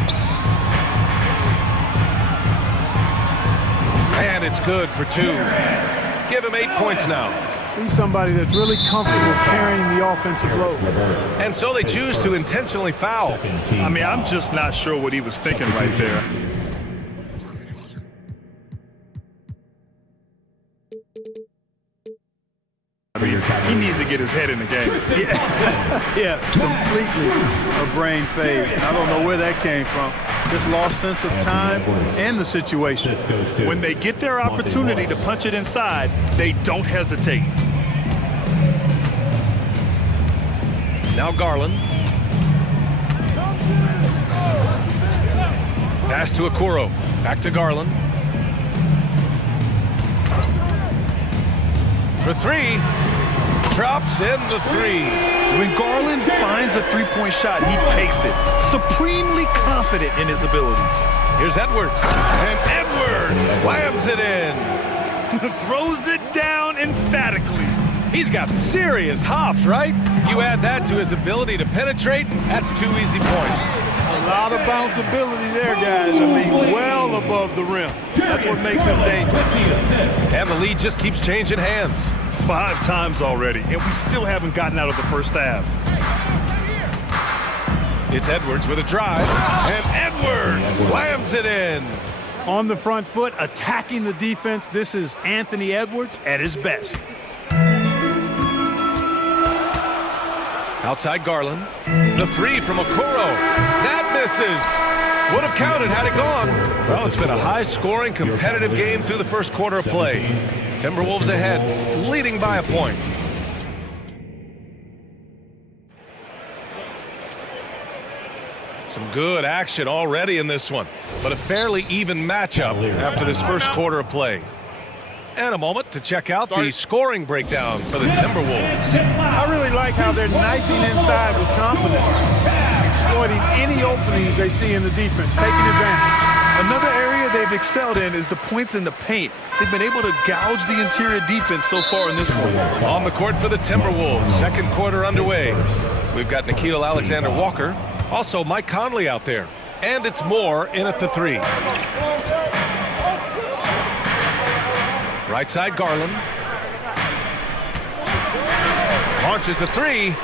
And it's good for 2. Give him 8 points now. He's somebody that's really comfortable carrying the offensive load. And so they choose to intentionally foul. I mean, I'm just not sure what he was thinking right there. He needs to get his head in the game. Yeah, completely a brain fade. I don't know where that came from. Just lost sense of time and the situation. When they get their opportunity to punch it inside, they don't hesitate. Now Garland. Pass to Okoro. Back to Garland. For three. Drops in the three. When Garland finds a three-point shot, he takes it. Supremely confident in his abilities. Here's Edwards. And Edwards slams it in. Throws it down emphatically. He's got serious hops, right? You add that to his ability to penetrate, that's 2 easy points. A lot of bounceability there, guys. I mean, well above the rim. That's what makes him dangerous. And the lead just keeps changing hands. 5 times already, and we still haven't gotten out of the first half. It's Edwards with a drive, and Edwards slams it in. On the front foot, attacking the defense. This is Anthony Edwards at his best. Outside Garland. The three from Okoro. That misses. Would have counted had it gone. Well, it's been a high-scoring, competitive game through the first quarter of play. Timberwolves ahead, leading by a point. Some good action already in this one, but a fairly even matchup after this first quarter of play. And a moment to check out the scoring breakdown for the Timberwolves. I really like how they're knifing inside with confidence, exploiting any openings they see in the defense, taking advantage. Another area they've excelled in is the points in the paint. They've been able to gouge the interior defense so far in this one. On the court for the Timberwolves, second quarter underway. We've got Nickeil Alexander-Walker, also Mike Conley out there. And it's Moore in at the three. Right side Garland. Launches a three.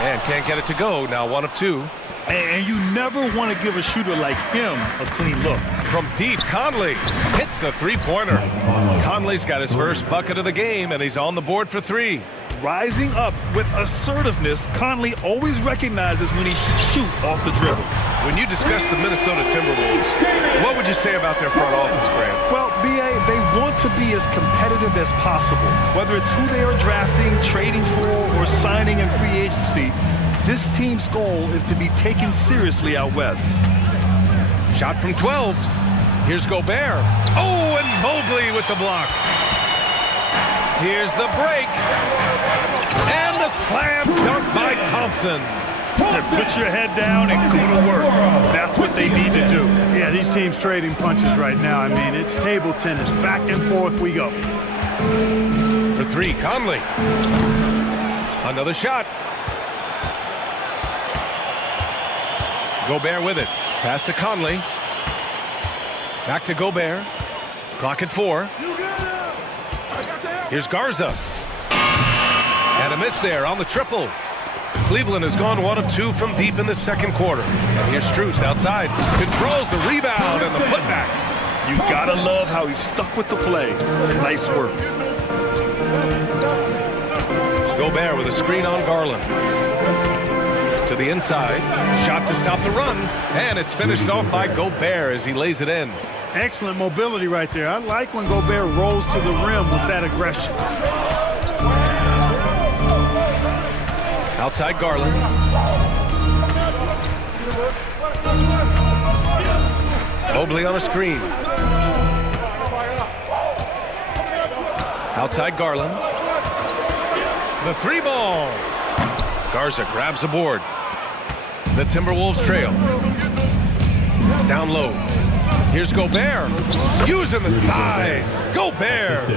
And can't get it to go. Now 1 of 2. And you never want to give a shooter like him a clean look. From deep, Conley hits a three-pointer. Conley's got his first bucket of the game, and he's on the board for 3. Rising up with assertiveness, Conley always recognizes when he should shoot off the dribble. When you discuss the Minnesota Timberwolves, what would you say about their front office, Graham? Well, B.A., they want to be as competitive as possible. Whether it's who they are drafting, trading for, or signing in free agency, this team's goal is to be taken seriously out west. Shot from 12. Here's Gobert. Oh, and Mobley with the block. Here's the break. And the slam dunk by Thompson. Put your head down and go to work. That's what they need to do. Yeah, these teams trading punches right now. I mean, it's table tennis. Back and forth we go. For 3, Conley. Another shot. Gobert with it. Pass to Conley. Back to Gobert. Clock at 4. Here's Garza. And a miss there on the triple. Cleveland has gone 1 of 2 from deep in the second quarter. And here's Strus outside. Controls the rebound and the putback. You gotta love how he stuck with the play. Nice work. Gobert with a screen on Garland. To the inside. Shot to stop the run. And it's finished off by Gobert as he lays it in. Excellent mobility right there. I like when Gobert rolls to the rim with that aggression. Outside Garland. Mobley on a screen. Outside Garland. The 3 ball. Garza grabs the board. The Timberwolves trail. Down low. Here's Gobert. Using the size. Gobert.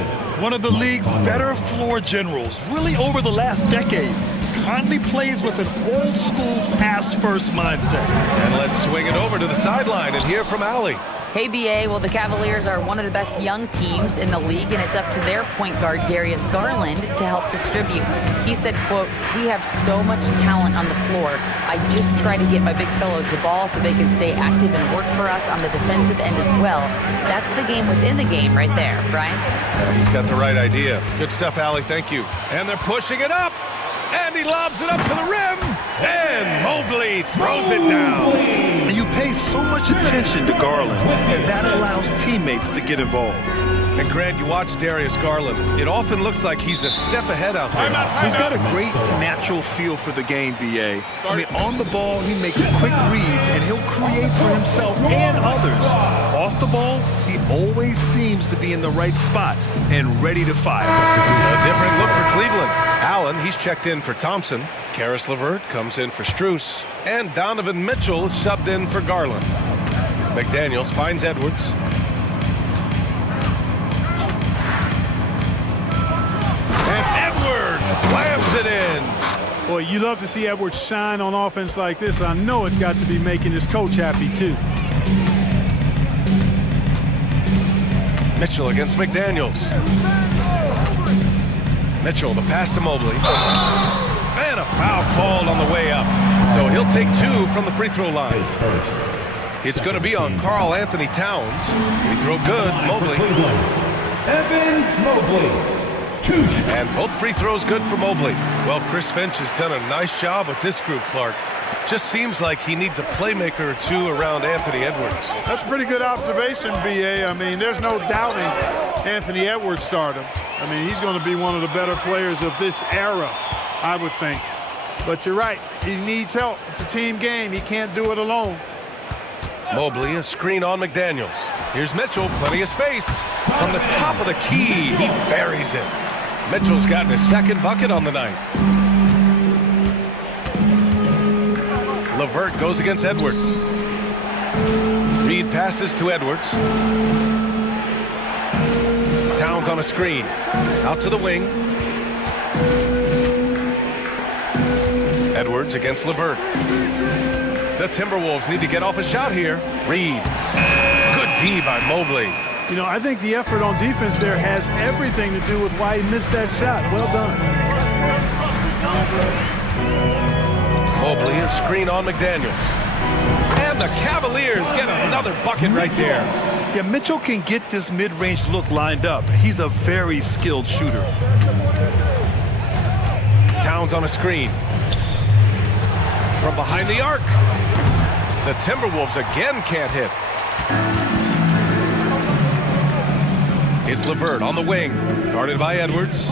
One of the league's better floor generals, really over the last decade. Conley plays with an old-school pass-first mindset. And let's swing it over to the sideline and hear from Allie. Hey, BA, well, the Cavaliers are one of the best young teams in the league, and it's up to their point guard, Darius Garland, to help distribute. He said, quote, "We have so much talent on the floor. I just try to get my big fellows the ball so they can stay active and work for us on the defensive end as well." That's the game within the game right there, Brian. He's got the right idea. Good stuff, Allie. Thank you. And they're pushing it up. And he lobs it up to the rim. And Mobley throws it down. And you pay so much attention to Garland, and that allows teammates to get involved. And Grant, you watch Darius Garland. It often looks like he's a step ahead out there. He's got a great natural feel for the game, BA. I mean, on the ball, he makes quick reads, and he'll create for himself and others. Off the ball, he always seems to be in the right spot and ready to fire. A different look for Cleveland. Allen, he's checked in for Thompson. Karis LeVert comes in for Strus. And Donovan Mitchell is subbed in for Garland. McDaniels finds Edwards. Slams it in. Boy, you love to see Edwards shine on offense like this. I know it's got to be making his coach happy, too. Mitchell against McDaniels. Mitchell, the pass to Mobley. And a foul called on the way up. So he'll take 2 from the free throw line. It's going to be on Karl Anthony Towns. Free throw good, Mobley. Evan Mobley. And both free throws good for Mobley. Well, Chris Finch has done a nice job with this group, Clark. Just seems like he needs a playmaker or 2 around Anthony Edwards. That's a pretty good observation, BA. I mean, there's no doubting Anthony Edwards stardom. I mean, he's going to be one of the better players of this era, I would think. But you're right. He needs help. It's a team game. He can't do it alone. Mobley, a screen on McDaniels. Here's Mitchell, plenty of space. From the top of the key, he buries it. Mitchell's gotten his second bucket on the night. LeVert goes against Edwards. Reed passes to Edwards. Towns on a screen. Out to the wing. Edwards against LeVert. The Timberwolves need to get off a shot here. Reed. Good D by Mobley. You know, I think the effort on defense there has everything to do with why he missed that shot. Well done. Mobley, a screen on McDaniels. And the Cavaliers get another bucket right there. Yeah, Mitchell can get this mid-range look lined up. He's a very skilled shooter. Towns on a screen. From behind the arc. The Timberwolves again can't hit. It's LeVert on the wing, guarded by Edwards.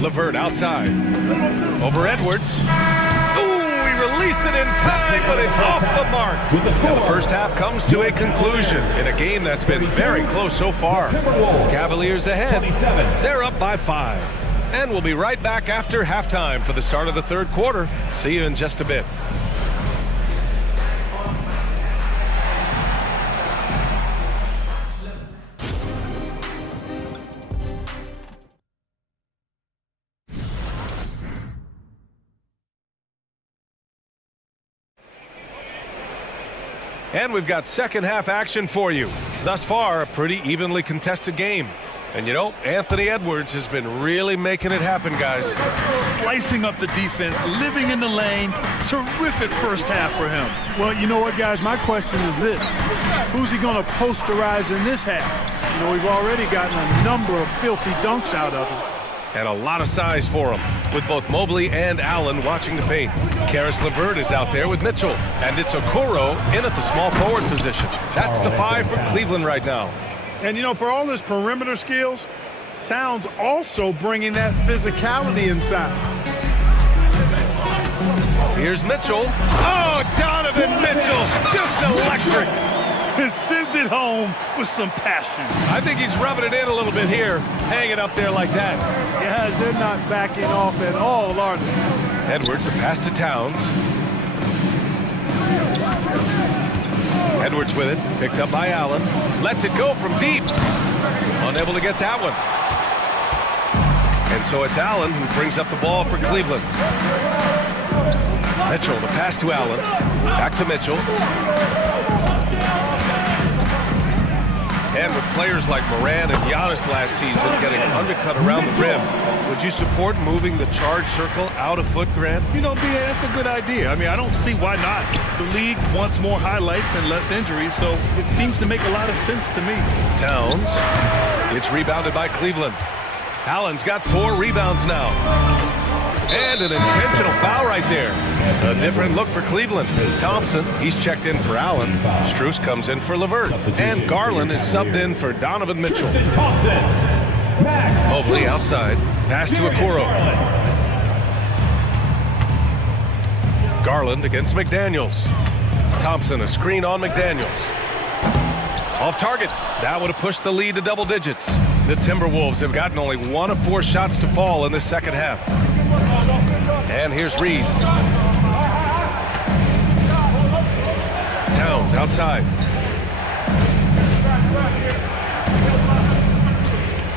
LeVert outside. Over Edwards. Ooh, he released it in time, but it's off the mark. And the first half comes to a conclusion in a game that's been very close so far. Cavaliers ahead. They're up by 5. And we'll be right back after halftime for the start of the third quarter. See you in just a bit. And we've got second half action for you. Thus far, a pretty evenly contested game. And you know, Anthony Edwards has been really making it happen, guys. Slicing up the defense, living in the lane. Terrific first half for him. Well, you know what, guys? My question is this. Who's he going to posterize in this half? You know, we've already gotten a number of filthy dunks out of him. And a lot of size for him, with both Mobley and Allen watching the paint. Karis LeVert is out there with Mitchell, and it's Okoro in at the small forward position. That's the 5 for Cleveland right now. And, you know, for all his perimeter skills, Towns also bringing that physicality inside. Here's Mitchell. Oh, Donovan Mitchell, just electric. And sends it home with some passion. I think he's rubbing it in a little bit here, hanging up there like that. Guys, they're not backing off at all, are they? Edwards, a pass to Towns. Edwards with it, picked up by Allen. Lets it go from deep. Unable to get that one. And so it's Allen who brings up the ball for Cleveland. Mitchell, the pass to Allen. Back to Mitchell. And with players like Moran and Giannis last season getting undercut around the rim, would you support moving the charge circle out a foot, Grant? You know, B.A., that's a good idea. I mean, I don't see why not. The league wants more highlights and less injuries, so it seems to make a lot of sense to me. Towns. It's rebounded by Cleveland. Allen's got 4 rebounds now. And an intentional foul right there. A different look for Cleveland. Thompson, he's checked in for Allen. Strus comes in for LeVert. And Garland is subbed in for Donovan Mitchell. Mobley outside. Pass to Okoro. Garland against McDaniels. Thompson, a screen on McDaniels. Off target. That would have pushed the lead to double digits. The Timberwolves have gotten only 1 of 4 shots to fall in the second half. And here's Reed. Towns outside.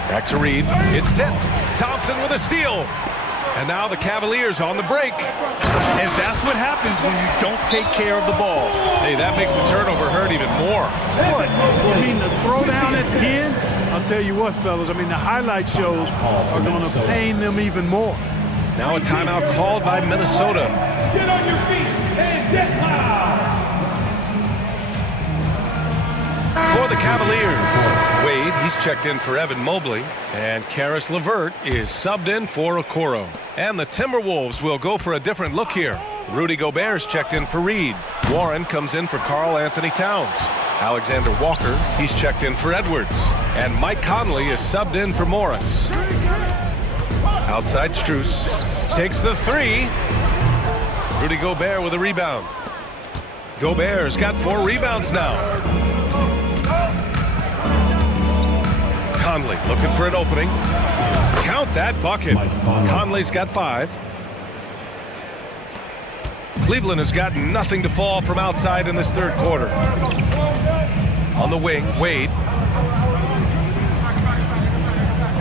Back to Reed. It's tipped. Thompson with a steal. And now the Cavaliers on the break. And that's what happens when you don't take care of the ball. Hey, that makes the turnover hurt even more. What? I mean, the throwdown at the end, I'll tell you what, fellas, I mean, the highlight shows are going to pain them even more. Now a timeout called by Minnesota. Get on your feet and get loud. For the Cavaliers, Wade, he's checked in for Evan Mobley. And Karis LeVert is subbed in for Okoro. And the Timberwolves will go for a different look here. Rudy Gobert's checked in for Reed. Warren comes in for Karl Anthony Towns. Alexander Walker, he's checked in for Edwards. And Mike Conley is subbed in for Morris. Outside Strus. Takes the 3. Rudy Gobert with a rebound. Gobert's got 4 rebounds now. Conley looking for an opening. Count that bucket. Conley's got 5. Cleveland has got nothing to fall from outside in this third quarter. On the wing, Wade.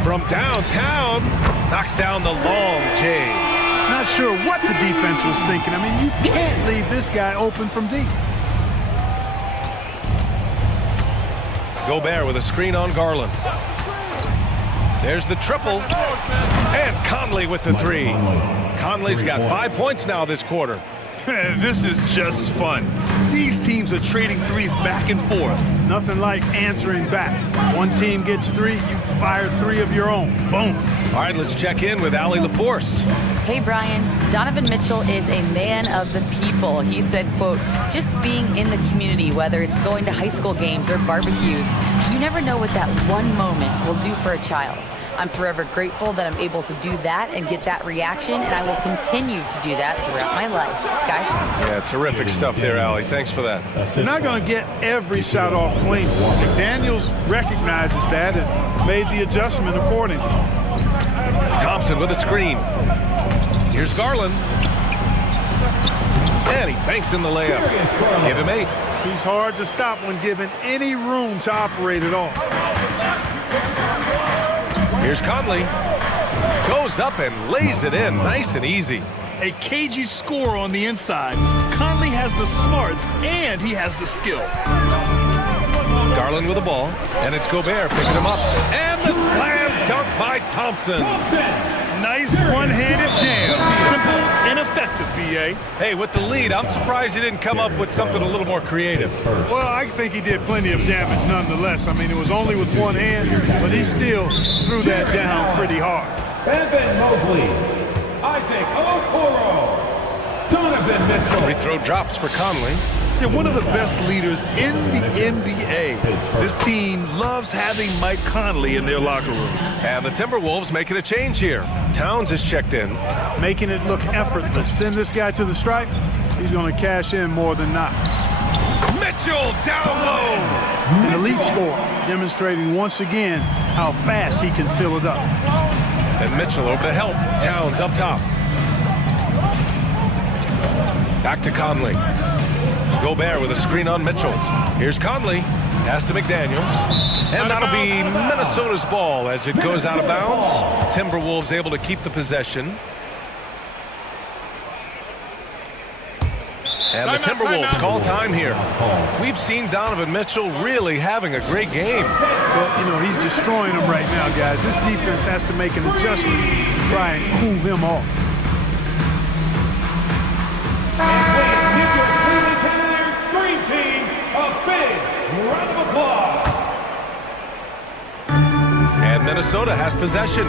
From downtown, knocks down the long J. Not sure what the defense was thinking. I mean, you can't leave this guy open from deep. Gobert with a screen on Garland. There's the triple. And Conley with the 3. Conley's got 5 points now this quarter. This is just fun. These teams are trading threes back and forth. Nothing like answering back. One team gets 3, you fire 3 of your own. Boom. All right, let's check in with Allie LaForce. Hey, Brian. Donovan Mitchell is a man of the people. He said, quote, just being in the community, whether it's going to high school games or barbecues, you never know what that one moment will do for a child. I'm forever grateful that I'm able to do that and get that reaction, and I will continue to do that throughout my life. Guys? Yeah, terrific stuff there, Allie. Thanks for that. They're not going to get every shot off clean. McDaniels recognizes that and made the adjustment accordingly. Thompson with a screen. Here's Garland. And he banks in the layup. Give him 8. He's hard to stop when given any room to operate at all. Here's Conley. Goes up and lays it in nice and easy. A cagey score on the inside. Conley has the smarts and he has the skill. Garland with the ball. And it's Gobert picking him up. And the slam dunk by Thompson. Nice one-handed jam. Simple and effective, B.A. Hey, with the lead, I'm surprised he didn't come up with something a little more creative. Well, I think he did plenty of damage nonetheless. I mean, it was only with one hand, but he still threw that down pretty hard. Evan Mobley, Isaac Okoro, Donovan Mitchell. Free throw drops for Conley. They're one of the best leaders in the NBA. This team loves having Mike Conley in their locker room. And the Timberwolves making a change here. Towns is checked in. Making it look effortless. Send this guy to the stripe. He's going to cash in more than not. Mitchell down low. An elite score, demonstrating once again how fast he can fill it up. And Mitchell over to help. Towns up top. Back to Conley. Gobert with a screen on Mitchell. Here's Conley. Pass to McDaniels. And that'll be Minnesota's ball as it goes out of bounds. Timberwolves able to keep the possession. And the Timberwolves call time here. We've seen Donovan Mitchell really having a great game. Well, you know, he's destroying them right now, guys. This defense has to make an adjustment to try and cool him off. And please give your Cleveland Cavaliers Scream Team a big round of applause. And Minnesota has possession.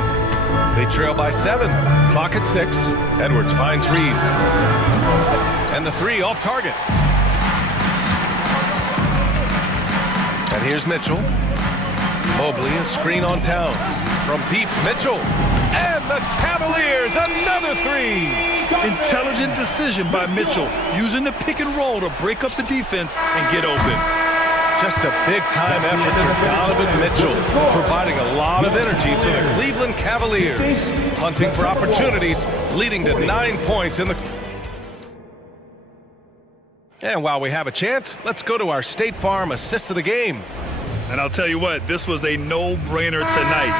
They trail by 7. Clock at 6. Edwards finds Reed. And the 3 off target. And here's Mitchell. Mobley, a screen on Towns. From deep, Mitchell. And the Cavaliers, another 3. Intelligent decision by Mitchell, using the pick and roll to break up the defense and get open. Just a big-time effort for Donovan Mitchell, providing a lot of energy for the Cleveland Cavaliers, hunting for opportunities, leading to 9 points in the... And while we have a chance, let's go to our State Farm assist of the game. And I'll tell you what, this was a no-brainer tonight.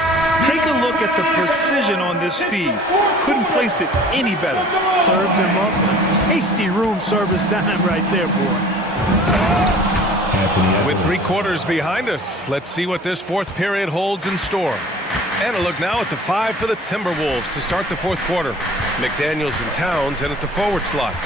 Take a look at the precision on this feed. Couldn't place it any better. Served him up. Tasty room service dime right there, boy. With 3 quarters behind us, let's see what this 4th period holds in store. And a look now at the 5 for the Timberwolves to start the 4th quarter. McDaniels and Towns in at the forward slots.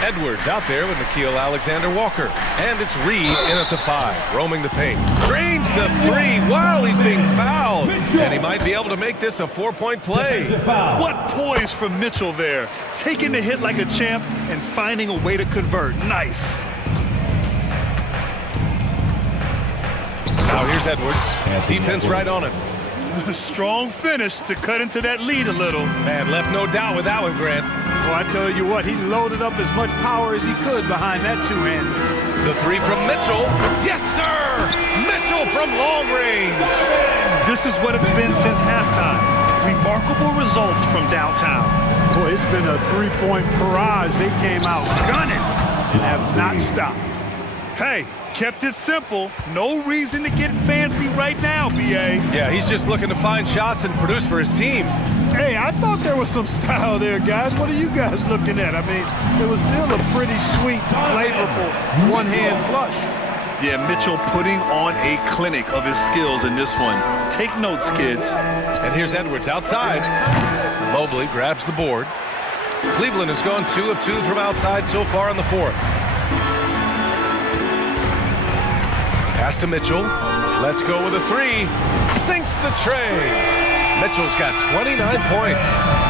Edwards out there with Nickeil Alexander-Walker. And it's Reed in at the 5, roaming the paint. Drains the 3 while he's being fouled. And he might be able to make this a 4-point play. What poise from Mitchell there. Taking the hit like a champ and finding a way to convert. Nice. Now here's Edwards. Defense right on him. A strong finish to cut into that lead a little. Man, left no doubt with that one, Grant. Well, I tell you what, he loaded up as much power as he could behind that 2-hand. The 3 from Mitchell. Yes, sir! Mitchell from long range. This is what it's been since halftime. Remarkable results from downtown. Boy, it's been a 3-point barrage. They came out gunning and have not stopped. Hey, kept it simple. No reason to get fancy right now, B.A. Yeah, he's just looking to find shots and produce for his team. Hey, I thought there was some style there, guys. What are you guys looking at? I mean, it was still a pretty sweet, flavorful one-hand flush. Yeah, Mitchell putting on a clinic of his skills in this one. Take notes, kids. And here's Edwards outside. Mobley grabs the board. Cleveland has gone 2 of 2 from outside so far in the 4th. Pass to Mitchell. Let's go with a 3. Sinks the tray. Mitchell's got 29 points.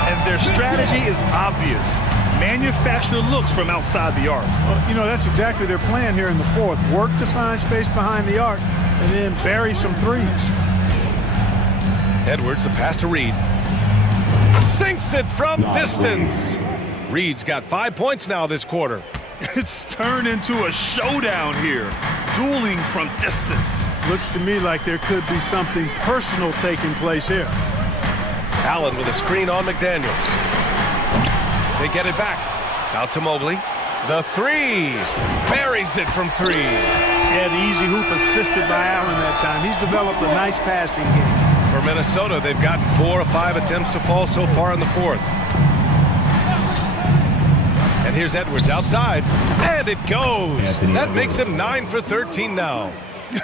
And their strategy is obvious. Manufacture looks from outside the arc. Well, you know, that's exactly their plan here in the 4th. Work to find space behind the arc and then bury some 3s. Edwards, the pass to Reed. Sinks it from distance. Reed's got 5 points now this quarter. It's turned into a showdown here. Dueling from distance. Looks to me like there could be something personal taking place here. Allen with a screen on McDaniels. They get it back. Out to Mobley. The 3. Buries it from 3. Yeah, the easy hoop assisted by Allen that time. He's developed a nice passing game. For Minnesota, they've gotten 4 of 5 attempts to fall so far in the 4th. And here's Edwards outside. And it goes. That makes him 9 for 13 now.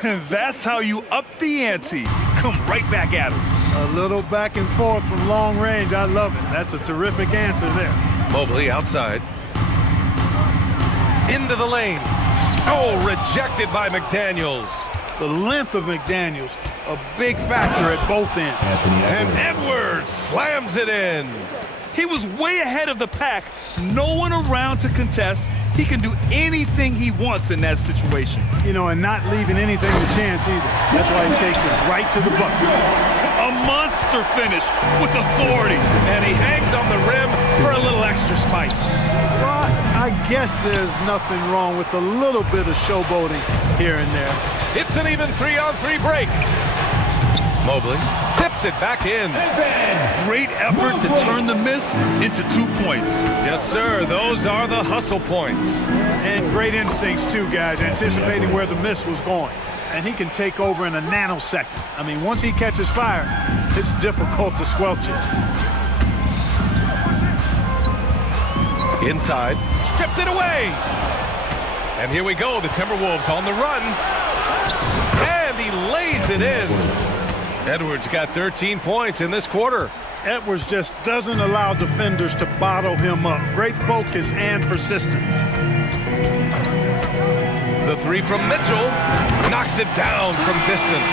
That's how you up the ante. Come right back at him. A little back and forth from long range. I love it. That's a terrific answer there. Mobley outside. Into the lane. Oh, rejected by McDaniels. The length of McDaniels, a big factor at both ends. And Edwards slams it in. He was way ahead of the pack. No one around to contest. He can do anything he wants in that situation. You know, and not leaving anything to chance either. That's why he takes it right to the bucket. A monster finish with authority. And he hangs on the rim for a little extra spice. Well, I guess there's nothing wrong with a little bit of showboating here and there. It's an even 3-on-3 break. Mobley tips it back in. Great effort to turn the miss into 2 points. Yes, sir. Those are the hustle points. And great instincts, too, guys, anticipating where the miss was going. And he can take over in a nanosecond. I mean, once he catches fire, it's difficult to squelch it. Inside. Stripped it away. And here we go, the Timberwolves on the run. And he lays it in. Edwards got 13 points in this quarter. Edwards just doesn't allow defenders to bottle him up. Great focus and persistence. The three from Mitchell knocks it down from distance.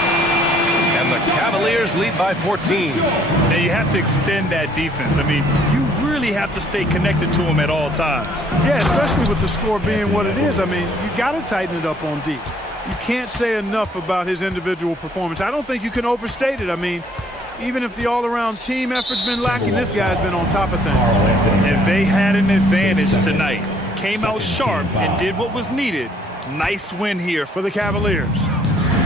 And the Cavaliers lead by 14. Now you have to extend that defense. I mean, you really have to stay connected to him at all times. Yeah, especially with the score being what it is. I mean, you got to tighten it up on D. You can't say enough about his individual performance. I don't think you can overstate it. I mean, even if the all-around team effort's been lacking, this guy's been on top of things. And they had an advantage tonight. Came out sharp and did what was needed. Nice win here for the Cavaliers.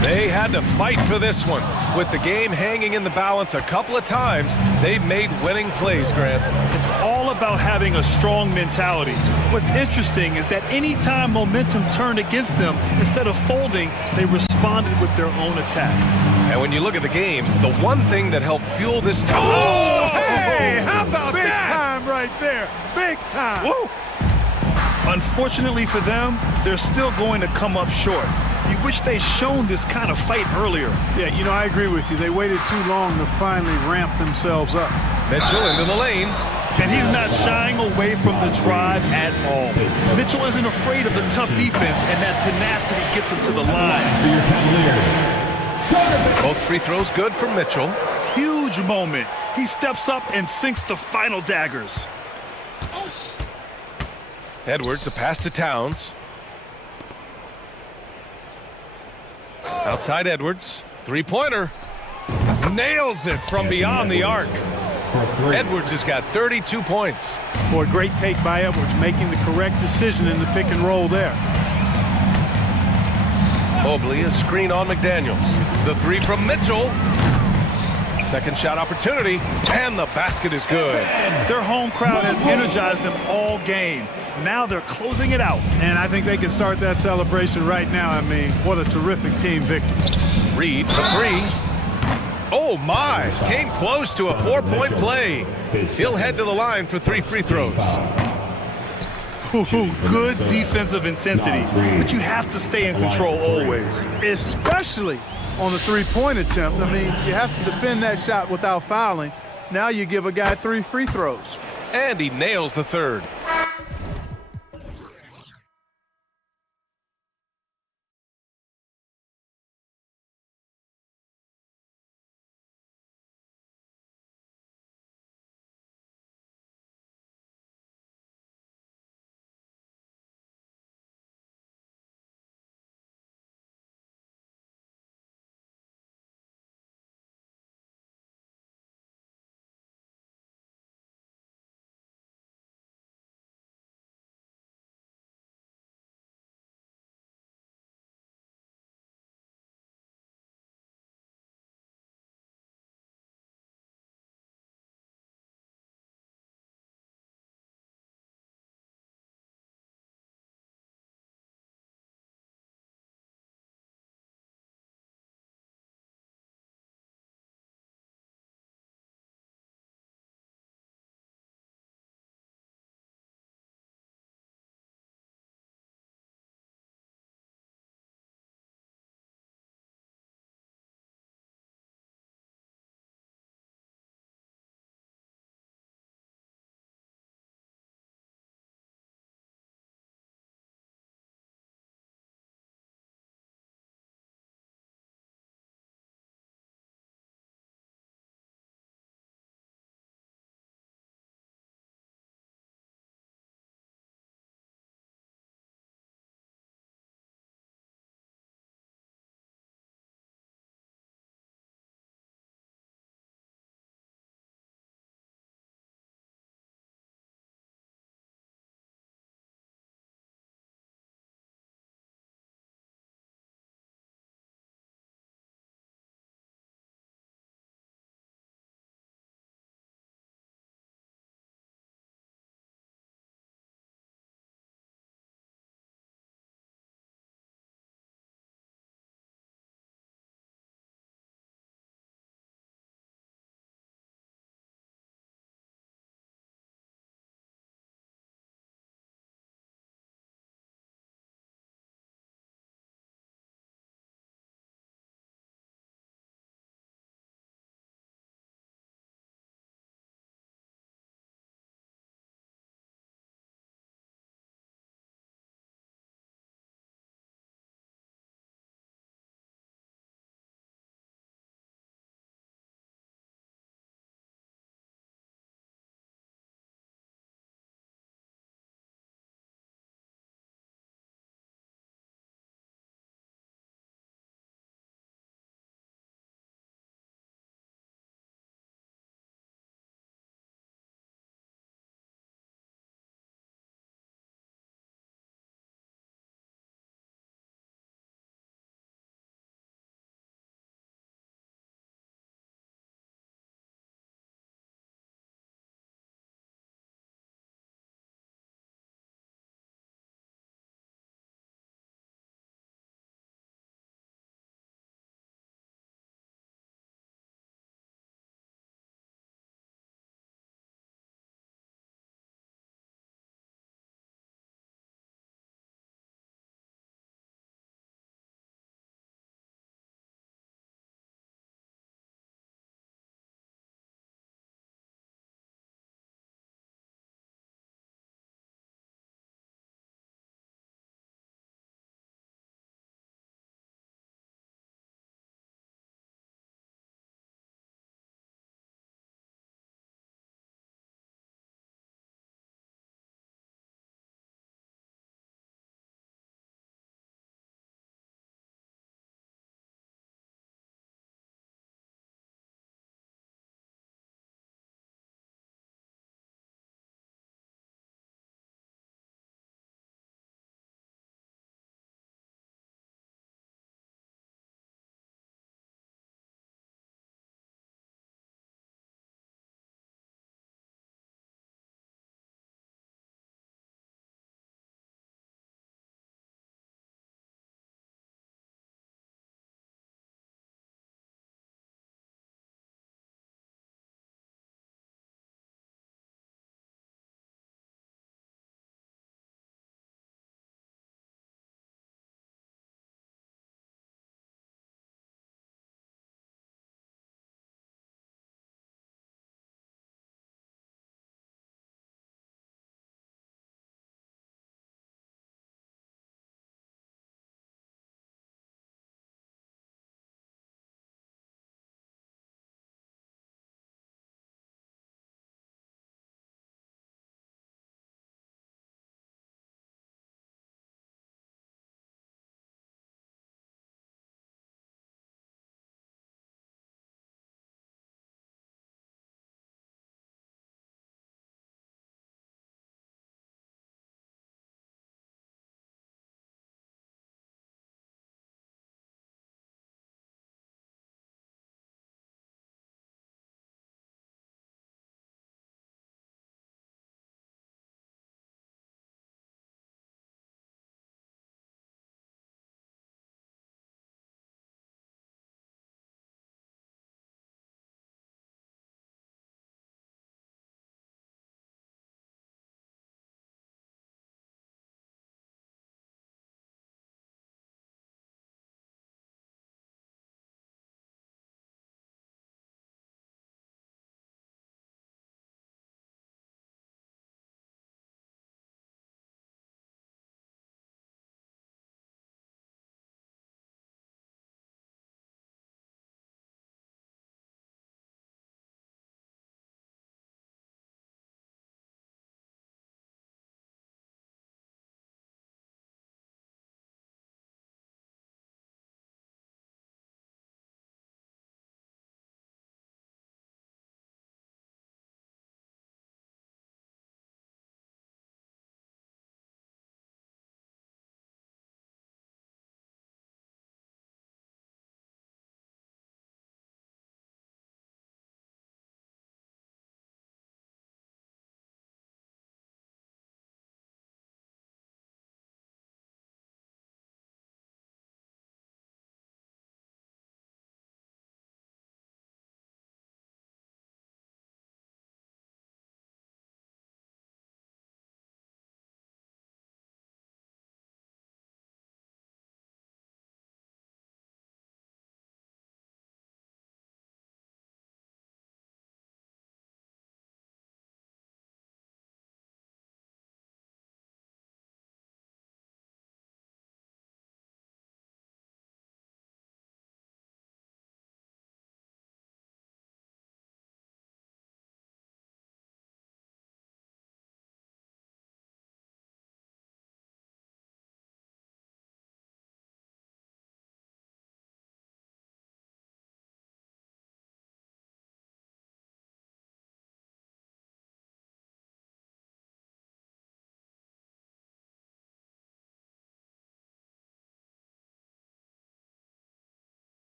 They had to fight for this one. With the game hanging in the balance a couple of times, they made winning plays, Grant. It's all about having a strong mentality. What's interesting is that anytime momentum turned against them, instead of folding, they responded with their own attack. And when you look at the game, the one thing that helped fuel this team... Oh, hey, how about big that? Big time right there. Big time. Woo. Unfortunately for them, they're still going to come up short. You wish they'd shown this kind of fight earlier. Yeah, you know, I agree with you. They waited too long to finally ramp themselves up. Mitchell into the lane. And he's not shying away from the drive at all. Mitchell isn't afraid of the tough defense, and that tenacity gets him to the line. Both free throws good for Mitchell. Huge moment. He steps up and sinks the final daggers. Edwards, the pass to Towns. Outside Edwards, three-pointer. Nails it from beyond the arc. Edwards has got 32 points. Boy, great take by Edwards, making the correct decision in the pick and roll there. Mobley, a screen on McDaniels. The three from Mitchell. Second shot opportunity, and the basket is good. Their home crowd has energized them all game. Now they're closing it out. And I think they can start that celebration right now. I mean, what a terrific team victory. Reed for three. Oh, my. Came close to a 4-point play. He'll head to the line for 3 free throws. Good defensive intensity, but you have to stay in control always. Especially on the three-point attempt. I mean, you have to defend that shot without fouling. Now you give a guy 3 free throws. And he nails the third.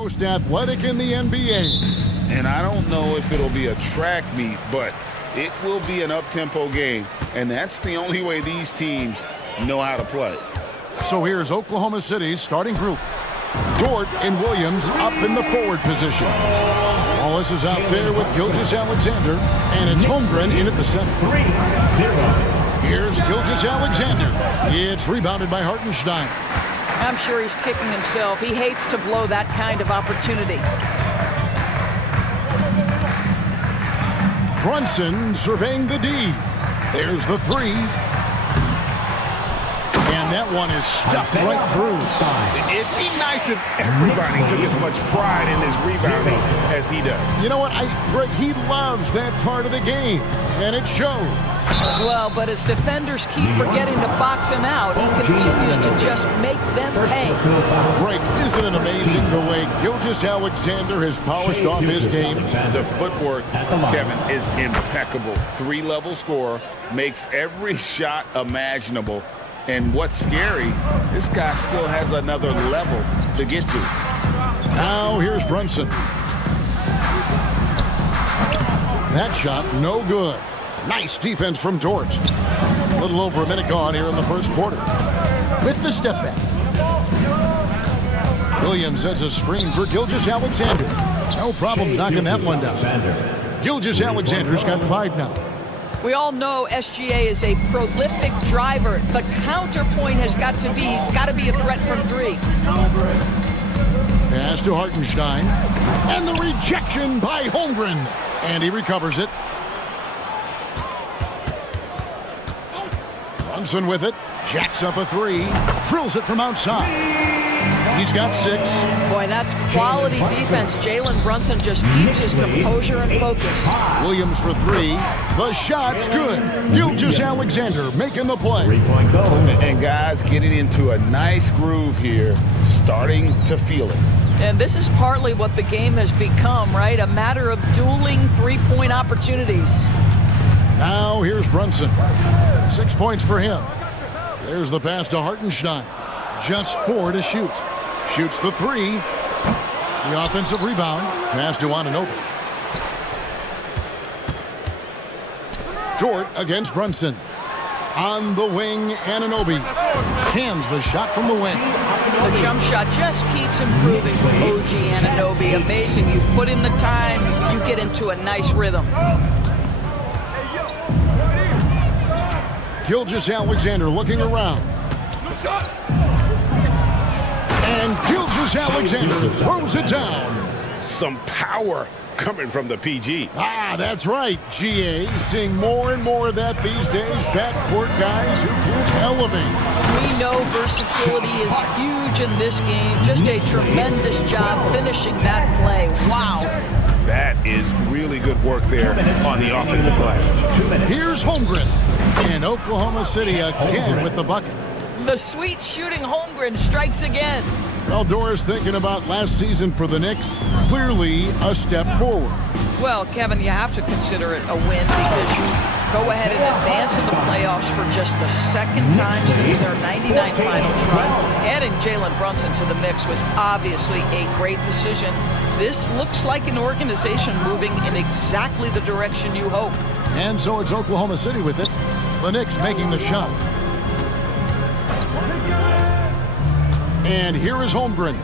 most athletic in the NBA. And I don't know if it'll be a track meet, but it will be an up-tempo game. And that's the only way these teams know how to play. So here's Oklahoma City's starting group. Dort and Williams up in the forward positions. Wallace is out there with Gilgeous-Alexander, and it's Holmgren in at the center. 3-0. Here's Gilgeous-Alexander. It's rebounded by Hartenstein. I'm sure he's kicking himself. He hates to blow that kind of opportunity. Brunson surveying the D. There's the three. And that one is stuffed right through. It'd be nice if everybody took as much pride in his rebounding as he does. You know what, Greg, he loves that part of the game, and it shows. Well, but as defenders keep forgetting to box him out, he continues to just make them pay. Greg, isn't it amazing the way Gilgeous-Alexander has polished off his game? The footwork, Kevin, is impeccable. Three-level scorer, makes every shot imaginable. And what's scary, this guy still has another level to get to. Now here's Brunson. That shot, no good. Nice defense from Dort. A little over a minute gone here in the first quarter. With the step back. Williams sets a screen for Gilgeous-Alexander. No problem knocking that one down. Gilgeous-Alexander's got 5 now. We all know SGA is a prolific driver. The counterpoint has got to be, he's got to be a threat from 3. Pass to Hartenstein. And the rejection by Holmgren. And he recovers it. Brunson with it. Jacks up a 3. Drills it from outside. He's got 6. Boy, that's quality defense. Jalen Brunson just keeps his composure and focus. Williams for 3. The shot's good. Gilgeous-Alexander making the play. 3-point goal. And guys getting into a nice groove here, starting to feel it. And this is partly what the game has become, right? A matter of dueling three-point opportunities. Now here's Brunson. 6 points for him. There's the pass to Hartenstein. Just 4 to shoot. Shoots the 3. The offensive rebound. Pass to Anunoby. Dort against Brunson. On the wing, Anunoby. Cans the shot from the wing. The jump shot just keeps improving for OG Anunoby. Amazing. You put in the time, you get into a nice rhythm. Gilgeous-Alexander looking around. And Gilgeous-Alexander throws it down. Some power coming from the PG. Ah, that's right, GA. Seeing more and more of that these days. Backcourt guys who can elevate. We know versatility is huge in this game. Just a tremendous job finishing that play. Wow. That is really good work there on the offensive glass. Here's Holmgren. And Oklahoma City again with the bucket. The sweet shooting Holmgren strikes again. Well, Doris, thinking about last season for the Knicks, clearly a step forward. Well, Kevin, you have to consider it a win because you go ahead and advance in the playoffs for just the second time since their 99 finals run. Adding Jalen Brunson to the mix was obviously a great decision. This looks like an organization moving in exactly the direction you hope. And so it's Oklahoma City with it. The Knicks making the shot. And here is Holmgren.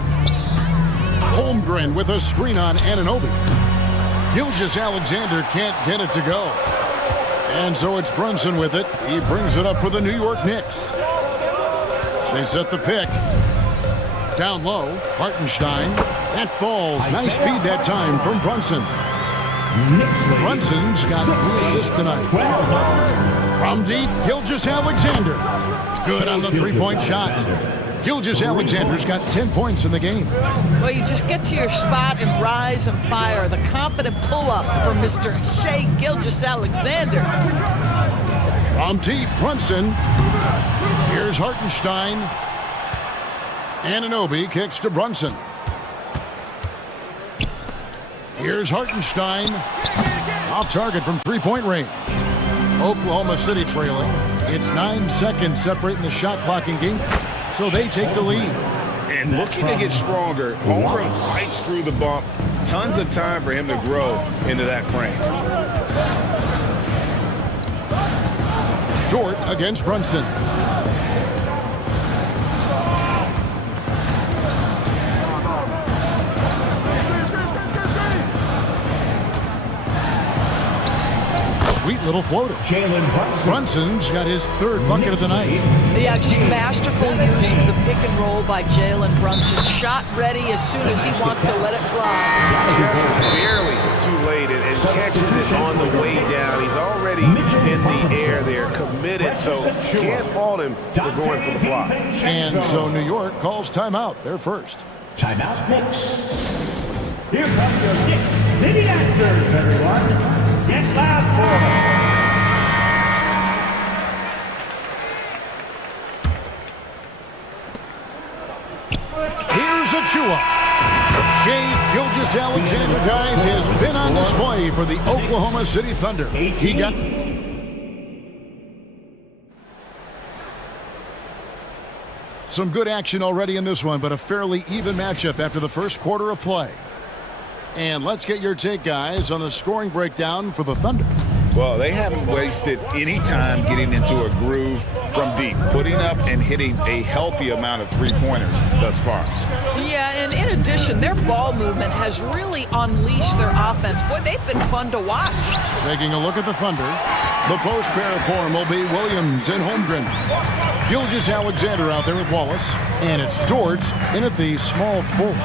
Holmgren with a screen on Anunoby. Gilgeous-Alexander can't get it to go. And so it's Brunson with it. He brings it up for the New York Knicks. They set the pick. Down low, Hartenstein. That falls. Nice feed that time from Brunson. Brunson's got 3 assists tonight. From deep, Gilgeous-Alexander. Good on the three-point shot. Gilgeous-Alexander's got 10 points in the game. Well, you just get to your spot and rise and fire. The confident pull-up from Mr. Shai Gilgeous-Alexander. From deep, Brunson. Here's Hartenstein. Anunoby kicks to Brunson. Here's Hartenstein. Off target from three-point range. Oklahoma City trailing. It's 9 seconds separating the shot clock and game. So they take the lead. And looking to get stronger. Holmgren fights through the bump. Tons of time for him to grow into that frame. Dort against Brunson. Sweet little floater. Brunson's got his third bucket of the night. Yeah, just masterful use of the pick and roll by Jalen Brunson. Shot ready as soon as he wants to let it fly. Just barely too late and catches it on the way down. He's already in the air there, committed, so can't fault him for going for the block. And so New York calls timeout. They're first. Timeout Knicks. Here comes your Knicks Mini Answers, everyone. Get loud for them. Here's a chew-up. Shea Gilgeous-Alexander, guys, has been on display for the Oklahoma City Thunder. He got... some good action already in this one, but a fairly even matchup after the first quarter of play. And let's get your take, guys, on the scoring breakdown for the Thunder. Well, they haven't wasted any time getting into a groove from deep, putting up and hitting a healthy amount of three-pointers thus far. Yeah, and in addition, their ball movement has really unleashed their offense. Boy, they've been fun to watch. Taking a look at the Thunder, the post pair form will be Williams and Holmgren. Gilgeous-Alexander out there with Wallace, and it's Dort in at the small forward.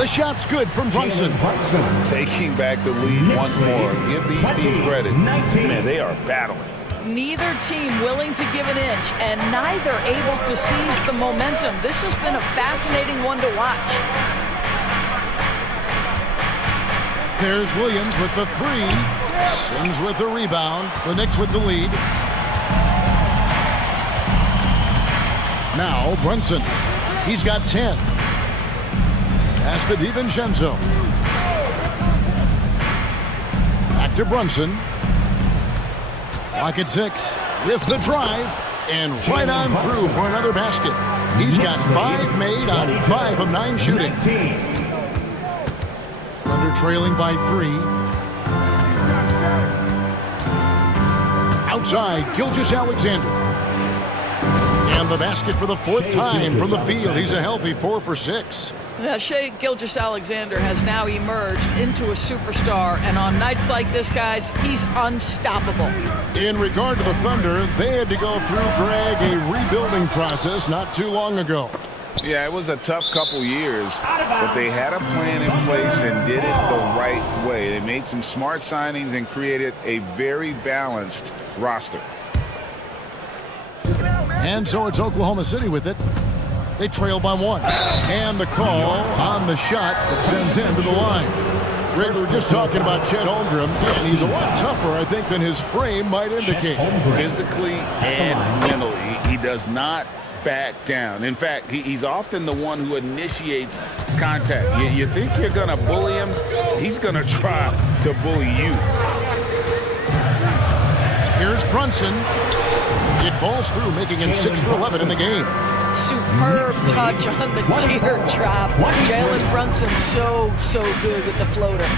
The shot's good from Brunson. Taking back the lead once more. Give these teams credit. Man, they are battling. Neither team willing to give an inch, and neither able to seize the momentum. This has been a fascinating one to watch. There's Williams with the three. Sims with the rebound. The Knicks with the lead. Now Brunson. He's got 10. Pass to DiVincenzo. Back to Brunson. Clock at 6 with the drive. And right on through for another basket. He's got 5 made on 5 of 9 shooting. Thunder trailing by 3. Outside, Gilgeous-Alexander. And the basket for the 4th time from the field. He's a healthy 4 for 6. Shea Gilgeous-Alexander has now emerged into a superstar, and on nights like this, guys, he's unstoppable. In regard to the Thunder, they had to go through, Greg, a rebuilding process not too long ago. Yeah, it was a tough couple years, but they had a plan in place and did it the right way. They made some smart signings and created a very balanced roster. And so it's Oklahoma City with it. They trail by 1. And the call on the shot that sends him to the line. Greg, we were just talking about Chet Holmgren, and he's a lot tougher, I think, than his frame might indicate. Physically and mentally, he does not back down. In fact, he's often the one who initiates contact. You think you're going to bully him, he's going to try to bully you. Here's Brunson. It falls through, making him 6 for 11 in the game. Superb touch on the teardrop. Jalen Brunson so good with the floater.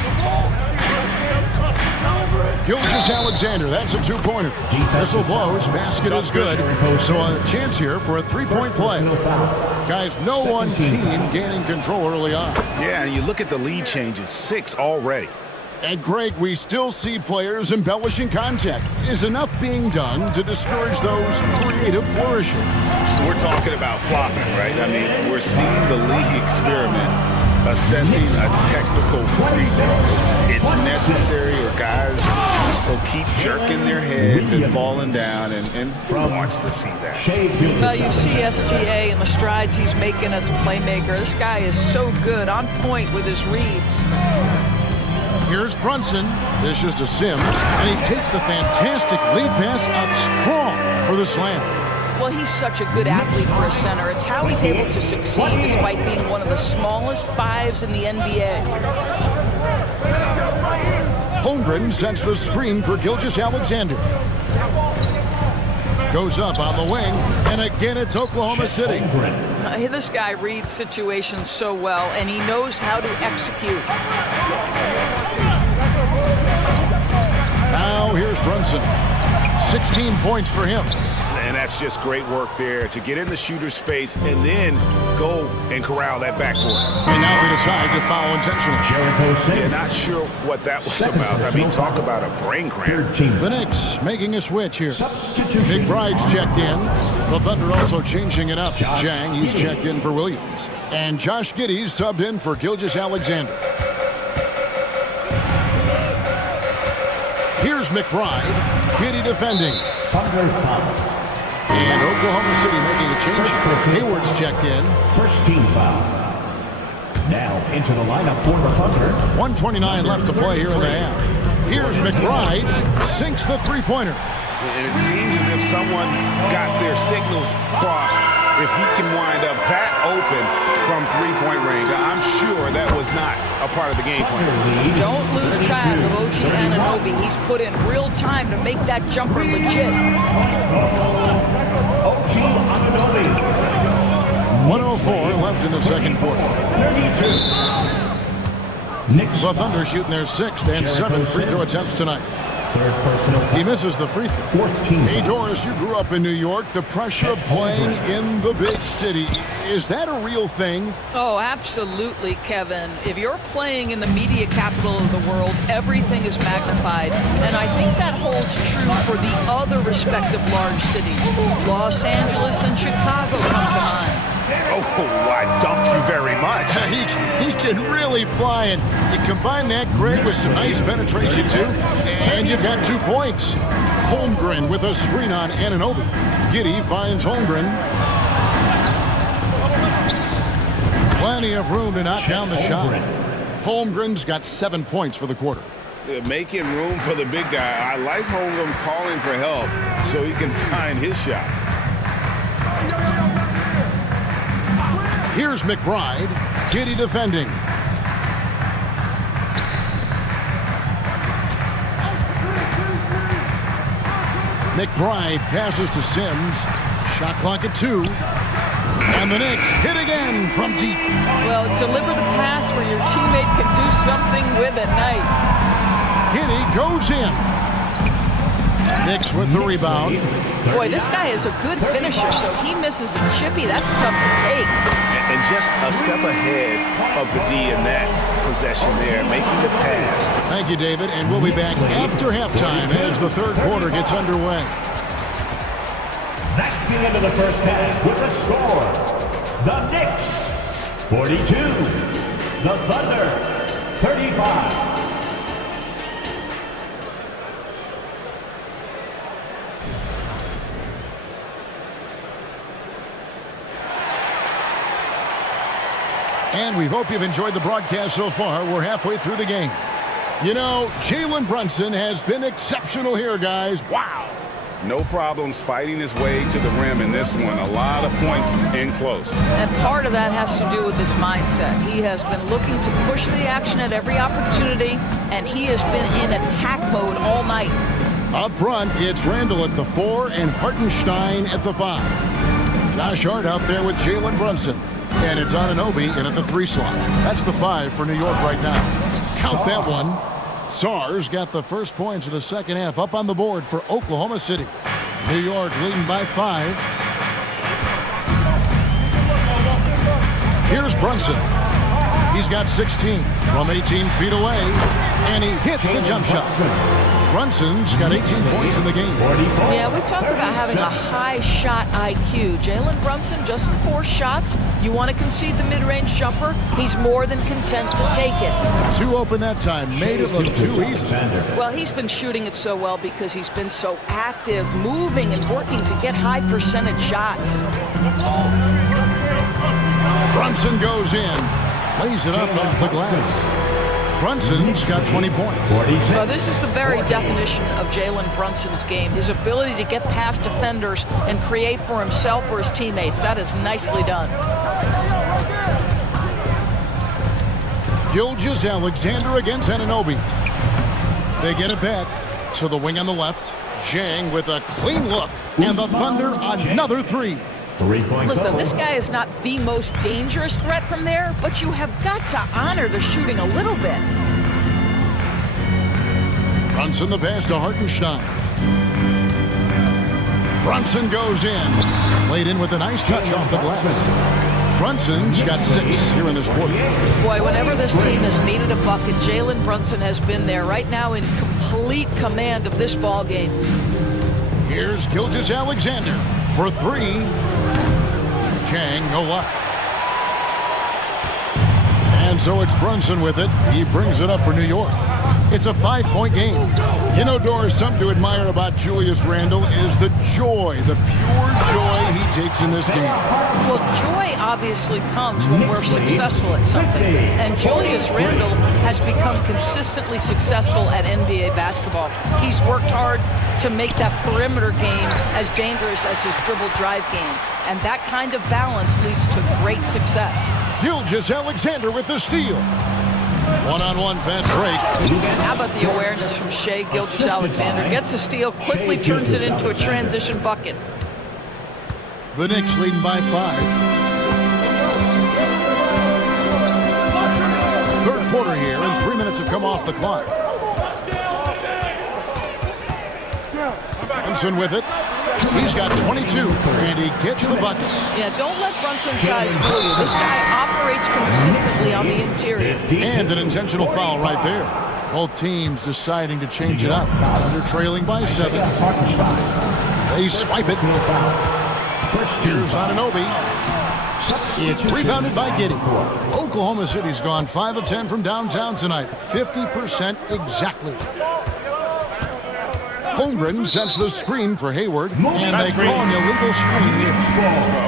Gilgeous-Alexander, that's a 2-pointer. Whistle blows, basket is good. So a chance here for a 3-point play. Guys, no one team gaining control early on. Yeah, and you look at the lead changes, 6 already. And Greg, we still see players embellishing contact. Is enough being done to discourage those creative flourishing? We're talking about flopping, right? I mean, we're seeing the league experiment assessing a technical free throw. It's necessary, or guys will keep jerking their heads and falling down, and who wants to see that? Well, you see SGA and the strides he's making as a playmaker. This guy is so good, on point with his reads. Here's Brunson. Dishes to Sims, and he takes the fantastic lead pass up strong for the slam. Well, he's such a good athlete for a center. It's how he's able to succeed despite being one of the smallest 5s in the NBA. Holmgren sets the screen for Gilgeous-Alexander. Goes up on the wing, and again it's Oklahoma City. This guy reads situations so well, and he knows how to execute. Now here's Brunson. 16 points for him. And that's just great work there to get in the shooter's face and then go and corral that backboard. And now they decide to foul intentionally. Yeah, not sure what that was about. I mean, talk about a brain cramp. The Knicks making a switch here. McBride's checked in. The Thunder also changing it up. Jang, he's checked in for Williams. And Josh Giddey's subbed in for Gilgeous-Alexander. Here's McBride. Giddey defending. And Oklahoma City making a change. Hayward's checked in. First team foul. Now into the lineup for the Thunder. 1:29 left to play here in the half. Here's McBride. Sinks the three-pointer. And it seems as if someone got their signals crossed. If he can wind up that open from three-point range, I'm sure that was not a part of the game plan. Don't lose track of OG Anunoby. He's put in real time to make that jumper legit. 1:04 left in the second quarter. The Thunder shooting their 6th and 7th free throw attempts tonight. He misses the free throw. Hey, Doris, you grew up in New York. The pressure of playing in the big city, is that a real thing? Oh, absolutely, Kevin. If you're playing in the media capital of the world, everything is magnified. And I think that holds true for the other respective large cities. Los Angeles and Chicago come to mind. Oh, I dunk you very much. He can really fly, and you combine that, Greg, with some nice penetration, too, and you've got 2 points. Holmgren with a screen on Anunoby. Giddey finds Holmgren. Plenty of room to knock down the shot. Holmgren's got 7 points for the quarter. Making room for the big guy. I like Holmgren calling for help so he can find his shot. Here's McBride. Giddey defending. McBride passes to Sims. Shot clock at 2. And the Knicks hit again from deep. Well, deliver the pass where your teammate can do something with it. Nice. Giddey goes in. Knicks with the rebound. Boy, this guy is a good finisher, so he misses a chippy. That's tough to take. And just a step ahead of the D in that possession there, making the pass. Thank you, David, and we'll be back after halftime as the third quarter gets underway. That's the end of the first half with the score. The Knicks, 42. The Thunder, 35. And we hope you've enjoyed the broadcast so far. We're halfway through the game. You know, Jalen Brunson has been exceptional here, guys. Wow. No problems fighting his way to the rim in this one. A lot of points in close. And part of that has to do with his mindset. He has been looking to push the action at every opportunity, and he has been in attack mode all night. Up front, it's Randall at the 4 and Hartenstein at the 5. Josh Hart out there with Jalen Brunson. And it's Anunoby in at the 3 slot. That's the 5 for New York right now. Count that one. Sars got the first points of the second half up on the board for Oklahoma City. New York leading by 5. Here's Brunson. He's got 16 from 18 feet away, and he hits the jump shot. Brunson's got 18 points in the game. Yeah, we talk about having a high shot IQ. Jalen Brunson, just 4 shots. You want to concede the mid-range jumper? He's more than content to take it. 2 open that time. Made it look too easy. Well, he's been shooting it so well because he's been so active, moving and working to get high percentage shots. Brunson goes in. Lays it up off the glass. Brunson's got 20 points. Well, this is the very definition of Jalen Brunson's game. His ability to get past defenders and create for himself or his teammates. That is nicely done. Gilgeous-Alexander against Anunoby. They get it back. To the wing on the left. Jang with a clean look. And the Thunder another three. Listen, this guy is not the most dangerous threat from there, but you have got to honor the shooting a little bit. Brunson the pass to Hartenstein. Brunson goes in. Laid in with a nice touch off the glass. Brunson's got 6 here in this quarter. Boy, whenever this team has needed a bucket, Jalen Brunson has been there, right now in complete command of this ball game. Here's Gilgeous-Alexander for 3. Chang, no luck. And so it's Brunson with it. He brings it up for New York. It's a 5-point game. You know, Doris, something to admire about Julius Randle is the joy, the pure joy he takes in this game. Well, joy obviously comes when we're successful at something. And Julius Randle has become consistently successful at NBA basketball. He's worked hard to make that perimeter game as dangerous as his dribble drive game. And that kind of balance leads to great success. Gilgeous-Alexander with the steal. One-on-one fast break. How about the awareness from Shai Gilgeous-Alexander? Gets a steal, quickly turns it into a transition bucket. The Knicks leading by 5. Third quarter here, and 3 minutes have come off the clock. Brunson with it. He's got 22, and he gets the bucket. Yeah, don't let Brunson's size fool you. This guy operates consistently on the interior. And an intentional foul right there. Both teams deciding to change it up. Under trailing by 7. They swipe it. Here's Anunoby. It's rebounded by Giddey. Oklahoma City's gone 5 of 10 from downtown tonight. 50% exactly. Holmgren sets the screen for Hayward, and they call an illegal screen here.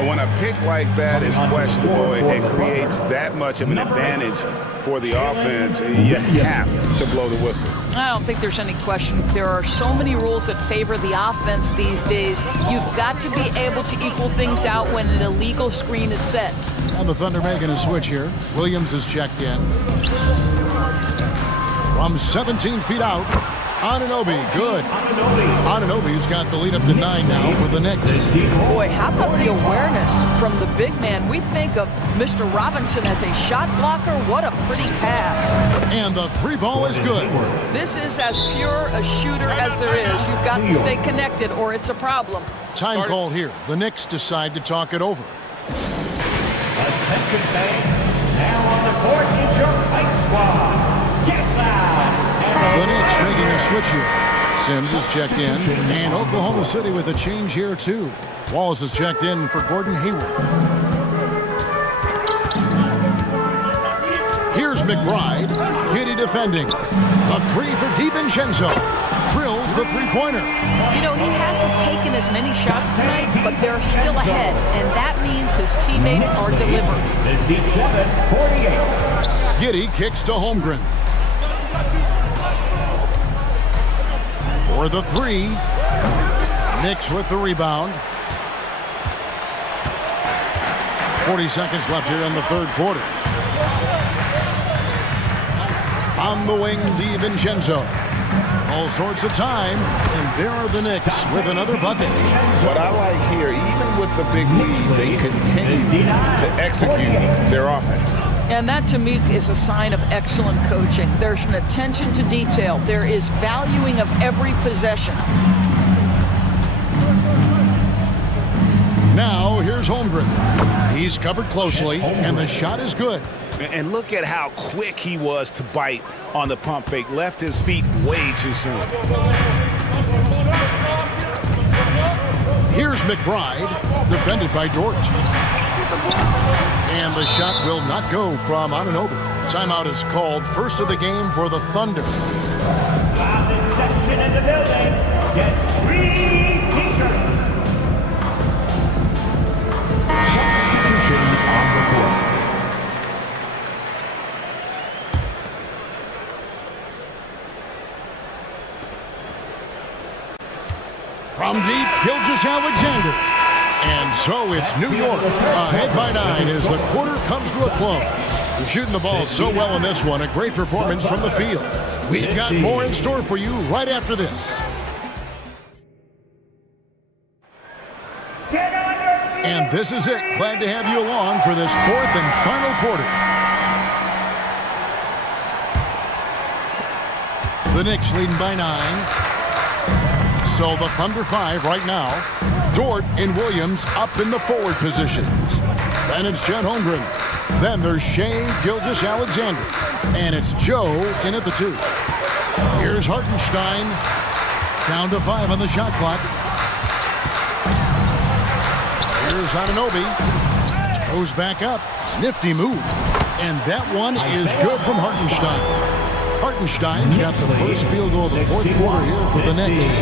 When a pick like that is questionable, it creates that much of an advantage for the offense. You have to blow the whistle. I don't think there's any question. There are so many rules that favor the offense these days. You've got to be able to equal things out when an illegal screen is set. And the Thunder making a switch here. Williams is checked in. From 17 feet out. Anunoby, good. Anunoby's got the lead up to 9 now for the Knicks. Boy, how about the awareness from the big man? We think of Mr. Robinson as a shot blocker. What a pretty pass. And the 3 ball is good. This is as pure a shooter as there is. You've got to stay connected or it's a problem. Time called here. The Knicks decide to talk it over. Attention fans, now on the court is your fight squad. Get loud. The Knicks making a switch here. Sims is checked in, and Oklahoma City with a change here too. Wallace is checked in for Gordon Hayward. Here's McBride. Giddey defending. A 3 for DiVincenzo. Drills the 3-pointer. You know, he hasn't taken as many shots tonight, but they're still ahead, and that means his teammates are delivering. 57-48. Giddey kicks to Holmgren. For the 3. Knicks with the rebound. 40 seconds left here in the third quarter. On the wing, DiVincenzo. All sorts of time, and there are the Knicks with another bucket. What I like here, even with the big lead, they continue to execute their offense. And that, to me, is a sign of excellent coaching. There's an attention to detail. There is valuing of every possession. Now, here's Holmgren. He's covered closely, and the shot is good. And look at how quick he was to bite on the pump fake. Left his feet way too soon. Here's McBride, defended by Dort. And the shot will not go from Anunoby. Timeout is called, first of the game for the Thunder. This section in the building gets 3 t-shirts. Substitution on the court. From deep, Gilgeous-Alexander. And so it's New York ahead by 9 as the quarter comes to a close. They're shooting the ball so well in this one. A great performance from the field. We've got more in store for you right after this. And this is it. Glad to have you along for this fourth and final quarter. The Knicks leading by 9. So the Thunder 5 right now. Dort and Williams up in the forward positions. Then it's Chet Holmgren. Then there's Shea Gilgeous-Alexander. And it's Joe in at the 2. Here's Hartenstein. Down to 5 on the shot clock. Here's Anunoby. Goes back up. Nifty move. And that one is good from Hartenstein. Hartenstein's got the first field goal of the fourth quarter here for the Knicks.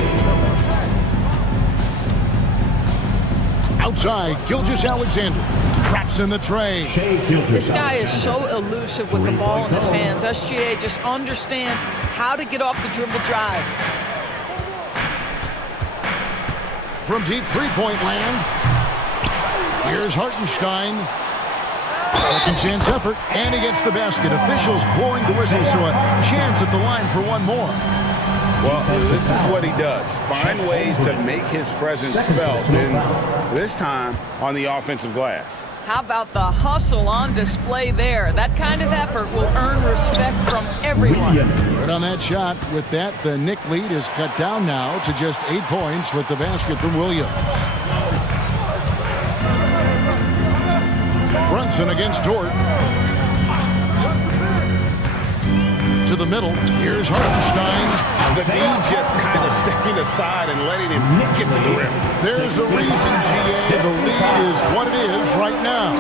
Outside, Gilgeous-Alexander. Traps in the tray. This guy is so elusive with the ball in his hands. SGA just understands how to get off the dribble drive. From deep three-point land. Here's Hartenstein. Second chance effort, and he gets the basket. Officials blowing the whistle, so a chance at the line for one more. Well, this is what he does. Find ways to make his presence felt, and this time on the offensive glass. How about the hustle on display there? That kind of effort will earn respect from everyone. Good on that shot. With that, the Knick lead is cut down now to just 8 points with the basket from Williams. Brunson against Dort. To the middle. Here's Hartenstein. The team just kind of stepping aside and letting him get to the rim. There's a reason, GA. The lead is what it is right now.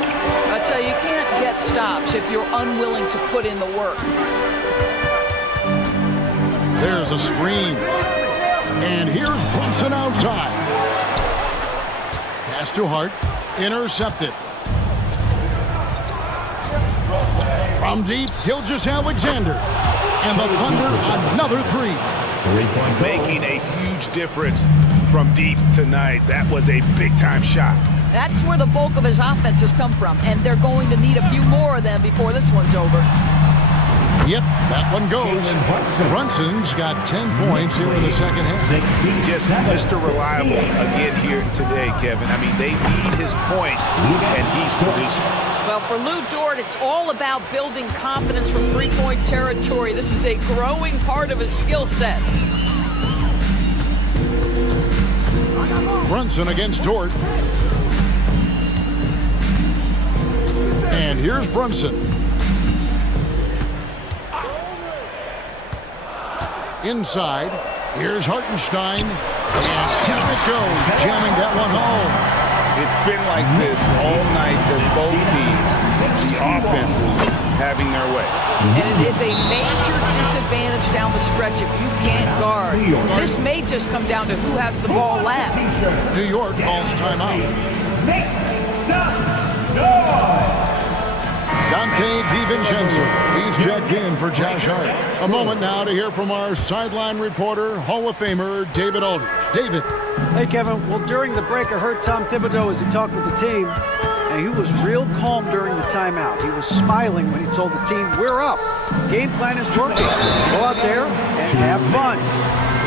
I tell you, you can't get stops if you're unwilling to put in the work. There's a screen. And here's Brunson outside. Pass to Hart. Intercepted. From deep, Gilgeous-Alexander. And the Thunder, another 3. Making a huge difference from deep tonight. That was a big-time shot. That's where the bulk of his offense has come from, and they're going to need a few more of them before this one's over. Yep, that one goes. Brunson's got 10 points here in the second half. Just Mr. Reliable again here today, Kevin. I mean, they need his points, and he's producing. Well, for Lou Dort, it's all about building confidence from three-point territory. This is a growing part of his skill set. Brunson against Dort. And here's Brunson. Inside, here's Hartenstein, and down it goes, jamming that one home. It's been like this all night for both teams. The offenses having their way. And it is a major disadvantage down the stretch if you can't guard. This may just come down to who has the ball last. New York calls timeout. Dante DiVincenzo, he's checked in for Josh Hart. A moment now to hear from our sideline reporter, Hall of Famer David Aldridge. David. Hey, Kevin. Well, during the break, I heard Tom Thibodeau as he talked with the team, and he was real calm during the timeout. He was smiling when he told the team, we're up. Game plan is working. Go out there and have fun.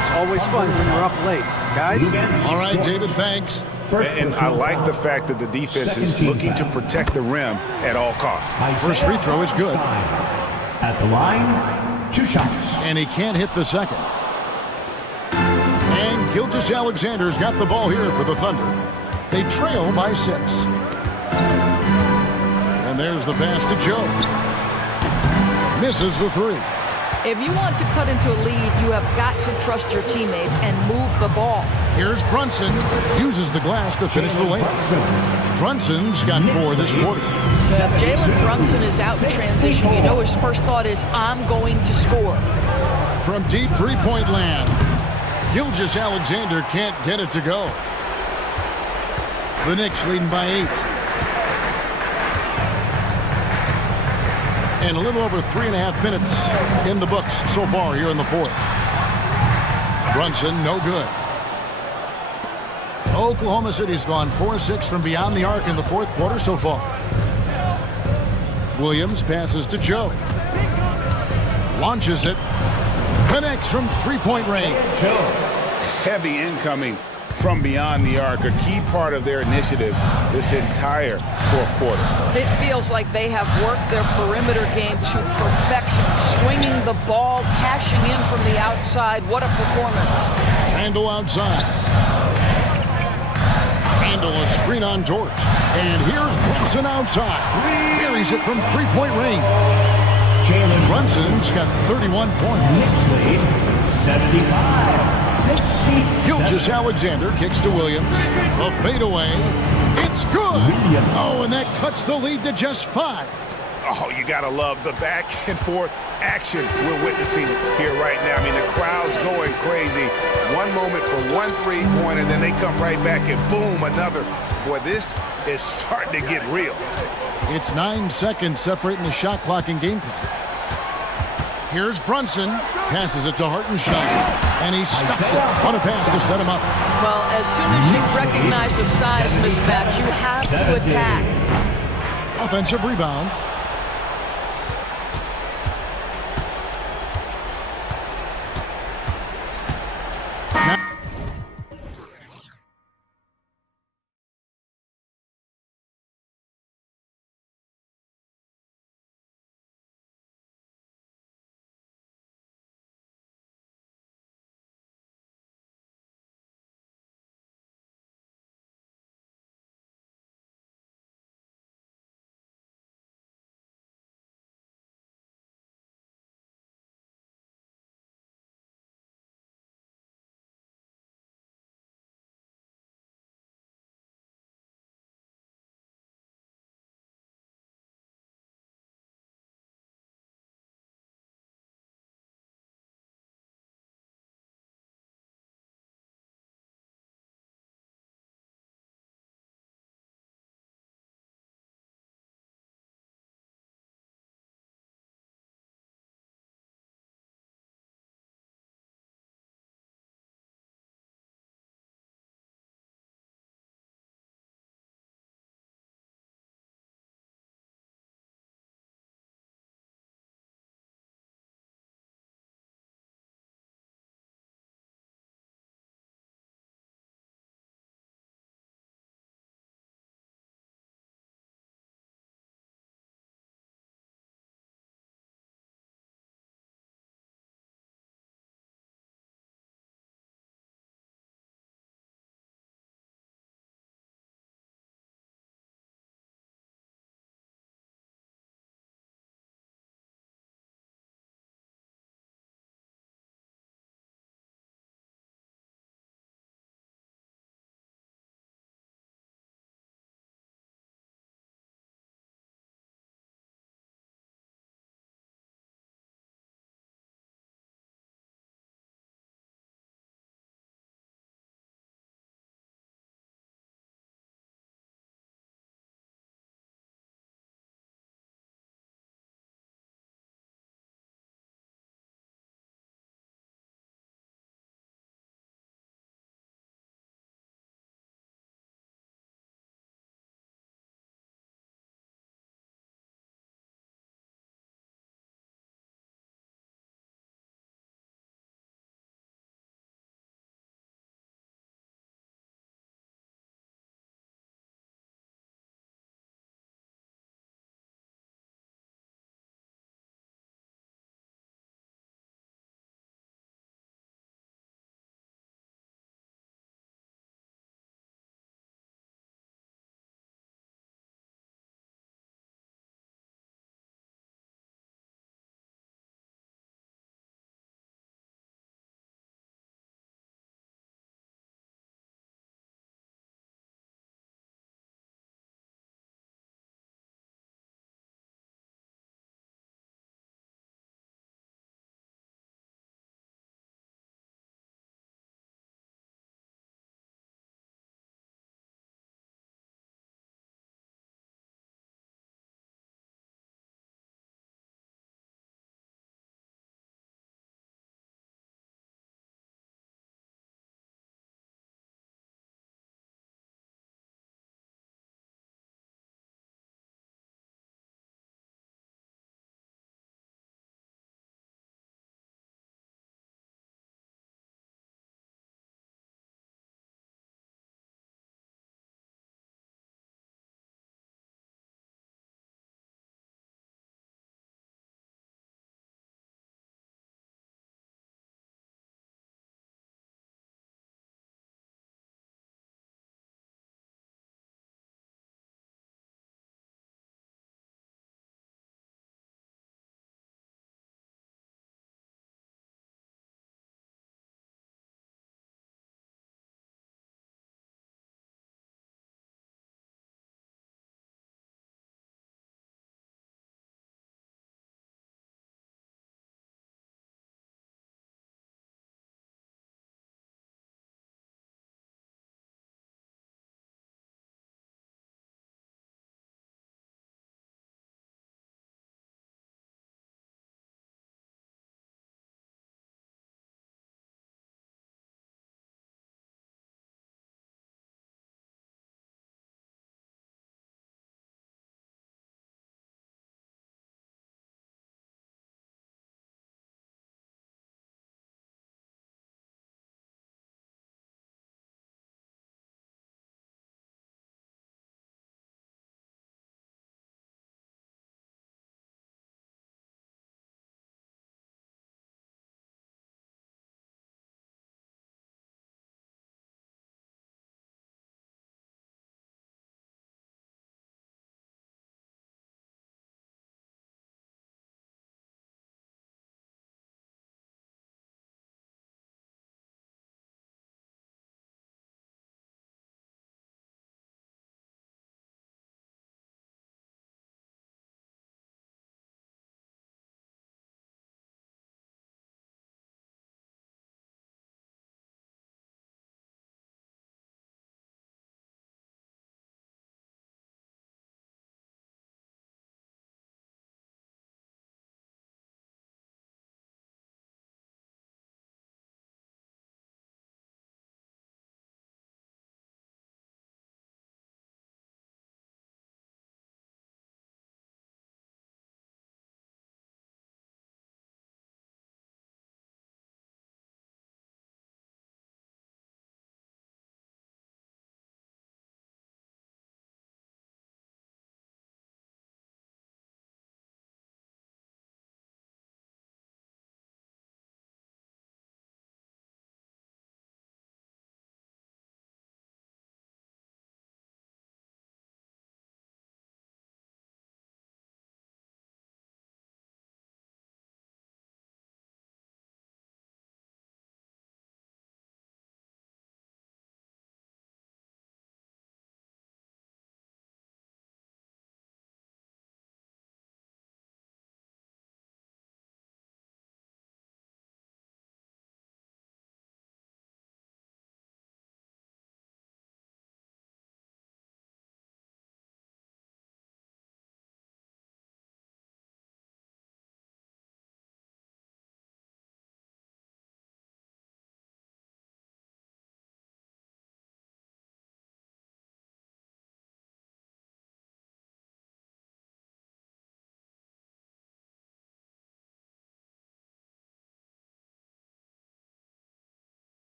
It's always fun when you're up late. Guys? All right, David, thanks. And I like the fact that the defense is looking to protect the rim at all costs. First free throw is good. At the line, 2 shots. And he can't hit the second. And Gilgeous-Alexander's got the ball here for the Thunder. They trail by 6. And there's the pass to Joe. Misses the 3. If you want to cut into a lead, you have got to trust your teammates and move the ball. Here's Brunson. Uses the glass to finish the layup. Brunson's got 4 this quarter. If Jalen Brunson is out in transition, you know his first thought is, I'm going to score. From deep three-point land, Gilgeous-Alexander can't get it to go. The Knicks leading by 8. And a little over 3.5 minutes in the books so far here in the fourth. Brunson, no good. Oklahoma City's gone 4-6 from beyond the arc in the fourth quarter so far. Williams passes to Joe. Launches it. connects from three-point range. Heavy incoming from beyond the arc, a key part of their initiative this entire fourth quarter. It feels like they have worked their perimeter game to perfection, swinging the ball, cashing in from the outside. What a performance. Randall outside. Randall a screen on George. And here's Brunson outside. Buries it from three-point range. Brunson's got 31 points. 75-67. Gilgeous-Alexander kicks to Williams. A fadeaway. It's good. Oh, and that cuts the lead to just 5. Oh, you gotta love the back and forth action we're witnessing here right now. I mean, the crowd's going crazy. One moment for one three-pointer, then they come right back and boom, another. Boy, this is starting to get real. It's 9 seconds separating the shot clock and game clock. Here's Brunson. Passes it to Hartenstein. And he stuffs it on a pass to set him up. Well, as soon as you recognize a size mismatch, you have to attack. Offensive rebound.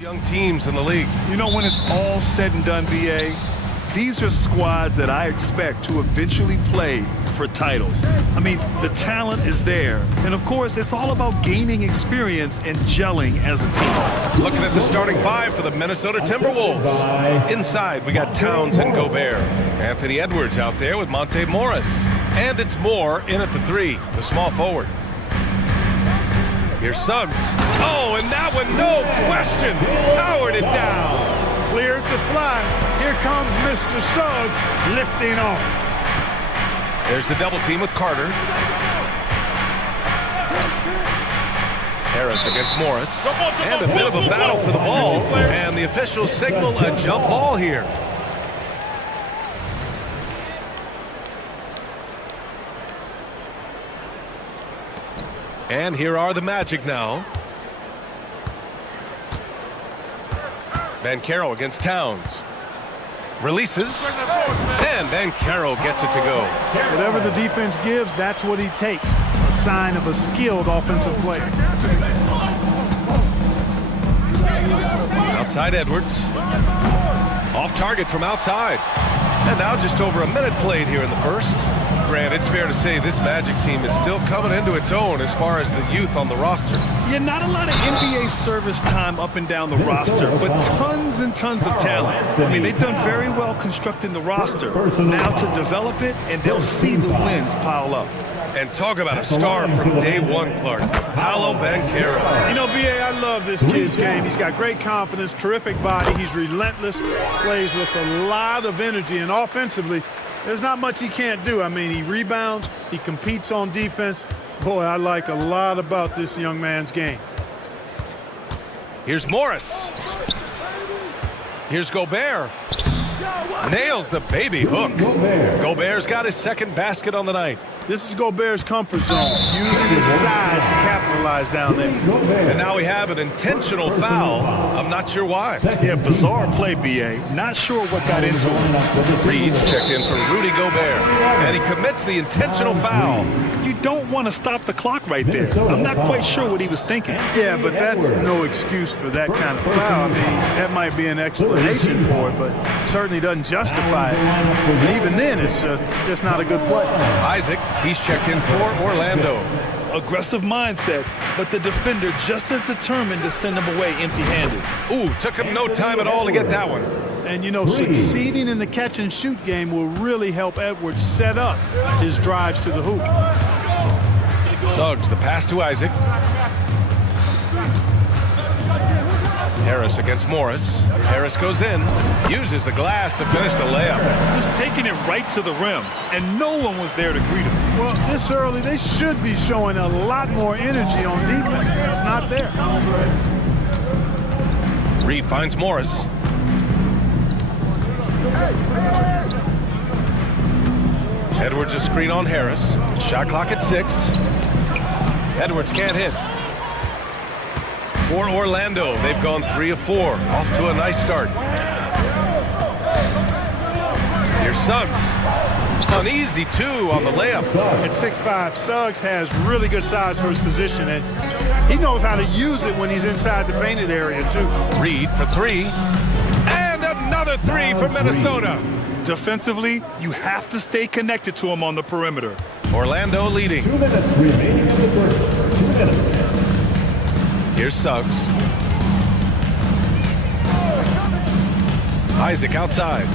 Young teams in the league. You know, when it's all said and done, BA, these are squads that I expect to eventually play for titles. I mean, the talent is there. And of course, it's all about gaining experience and gelling as a team. Looking at the starting five for the Minnesota Timberwolves. Inside, we got Towns and Gobert. Anthony Edwards out there with Monte Morris. And it's Moore in at the three, the small forward. Here's Suggs. Oh, and that one, no question, powered it down. Cleared to fly. Here comes Mr. Suggs lifting off. There's the double team with Carter. Harris against Morris. And a bit of a battle for the ball. And the officials signal a jump ball here. And here are the Magic now. Banchero against Towns. Releases. And Banchero gets it to go. Whatever the defense gives, that's what he takes. A sign of a skilled offensive player. Outside Edwards. Off target from outside. And now just over a minute played here in the first. Grant, it's fair to say this Magic team is still coming into its own as far as the youth on the roster. Yeah, not a lot of NBA service time up and down the roster, but tons and tons of talent. I mean, they've done very well constructing the roster. Now to develop it, and they'll see the wins pile up. And talk about a star from day one, Clark. Paolo Banchero. You know, B.A., I love this kid's game. He's got great confidence, terrific body. He's relentless, plays with a lot of energy, and offensively, there's not much he can't do. I mean, he rebounds, he competes on defense. Boy, I like a lot about this young man's game. Here's Morris. Here's Gobert. Nails the baby hook. Gobert's got his second basket on the night. This is Gobert's comfort zone, using his size to capitalize down there. And now we have an intentional foul. I'm not sure why. Yeah, bizarre play, B.A. Not sure what got into it. Reed's checked in for Rudy Gobert. And he commits the intentional foul. You don't want to stop the clock right there. I'm not quite sure what he was thinking. Yeah, but that's no excuse for that kind of foul. I mean, that might be an explanation for it, but certainly doesn't justify it. And even then, it's just not a good play. Isaac, he's checked in for Orlando. Aggressive mindset, but the defender just as determined to send him away empty-handed. Ooh, took him no time at all to get that one. And, you know, succeeding in the catch-and-shoot game will really help Edwards set up his drives to the hoop. Suggs, the pass to Isaac. Harris against Morris. Harris goes in, uses the glass to finish the layup. Just taking it right to the rim, and no one was there to greet him. Well, this early, they should be showing a lot more energy on defense. It's not there. Reed finds Morris. Edwards a screen on Harris. Shot clock at 6. Edwards can't hit. For Orlando, they've gone 3 of 4. Off to a nice start. Here's Suggs. An easy 2 on the layup. At 6'5", Suggs has really good size for his position, and he knows how to use it when he's inside the painted area, too. Reed for 3. And another 3 from Minnesota. Defensively, you have to stay connected to him on the perimeter. Orlando leading. 2 minutes remaining in the first. 2 minutes. Here's Suggs. Isaac outside.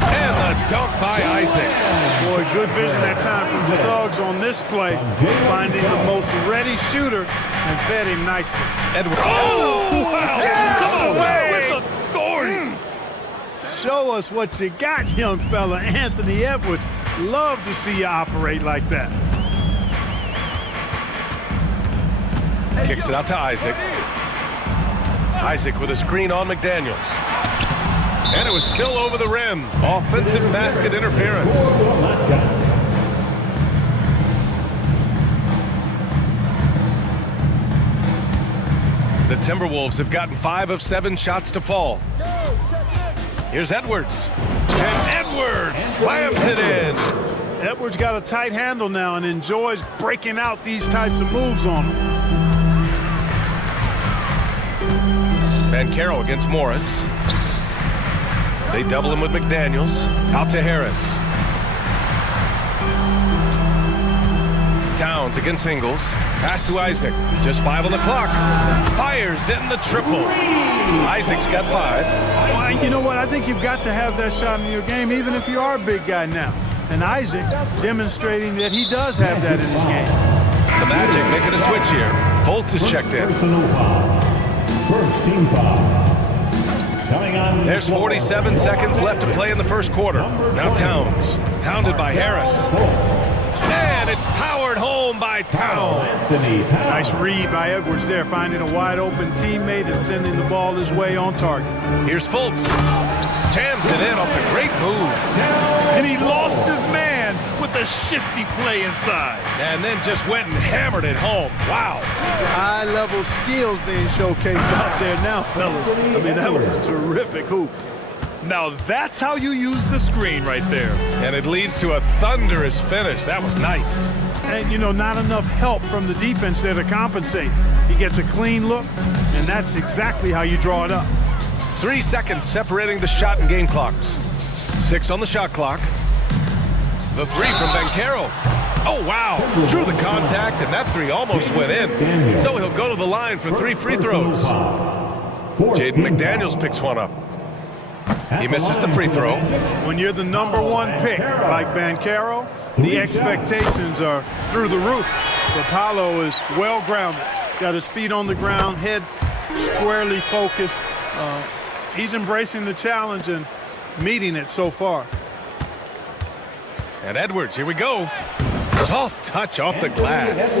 And the dunk by Isaac. Boy, good vision that time from Suggs on this play, finding the most ready shooter and fed him nicely. Edwards. Oh, wow. Come away with authority. Show us what you got, young fella. Anthony Edwards. Love to see you operate like that. Kicks it out to Isaac. Isaac with a screen on McDaniels. And it was still over the rim. Offensive basket interference. The Timberwolves have gotten 5 of 7 shots to fall. Here's Edwards. And Edwards slams it in. Edwards got a tight handle now and enjoys breaking out these types of moves on him. Banchero against Morris. They double him with McDaniels. Out to Harris. Downs against Ingles. Pass to Isaac. Just 5 on the clock. Fires in the triple. Isaac's got 5. Well, you know what? I think you've got to have that shot in your game, even if you are a big guy now. And Isaac demonstrating that he does have that in his game. The Magic making a switch here. Fultz is checked in. First team foul. There's 47 seconds left to play in the first quarter. Now Towns, hounded by Harris. And it's powered home by Towns. Nice read by Edwards there, finding a wide open teammate and sending the ball his way on target. Here's Fultz. Jams it in off a great move. And he lost his man with a shifty play inside. And then just went and hammered it home. Wow. High-level skills being showcased out there now, fellas. I mean, that was a terrific hoop. Now that's how you use the screen right there. And it leads to a thunderous finish. That was nice. And, you know, not enough help from the defense there to compensate. He gets a clean look, and that's exactly how you draw it up. 3 seconds separating the shot and game clocks. 6 on the shot clock. The 3 from Banchero. Oh, wow. Drew the contact, and that 3 almost went in. So he'll go to the line for 3 free throws. Jaden McDaniels picks one up. He misses the free throw. When you're the #1 pick, like Banchero, the expectations are through the roof. But Paolo is well-grounded. Got his feet on the ground, head squarely focused. He's embracing the challenge and meeting it so far. And Edwards, here we go. Soft touch off the glass.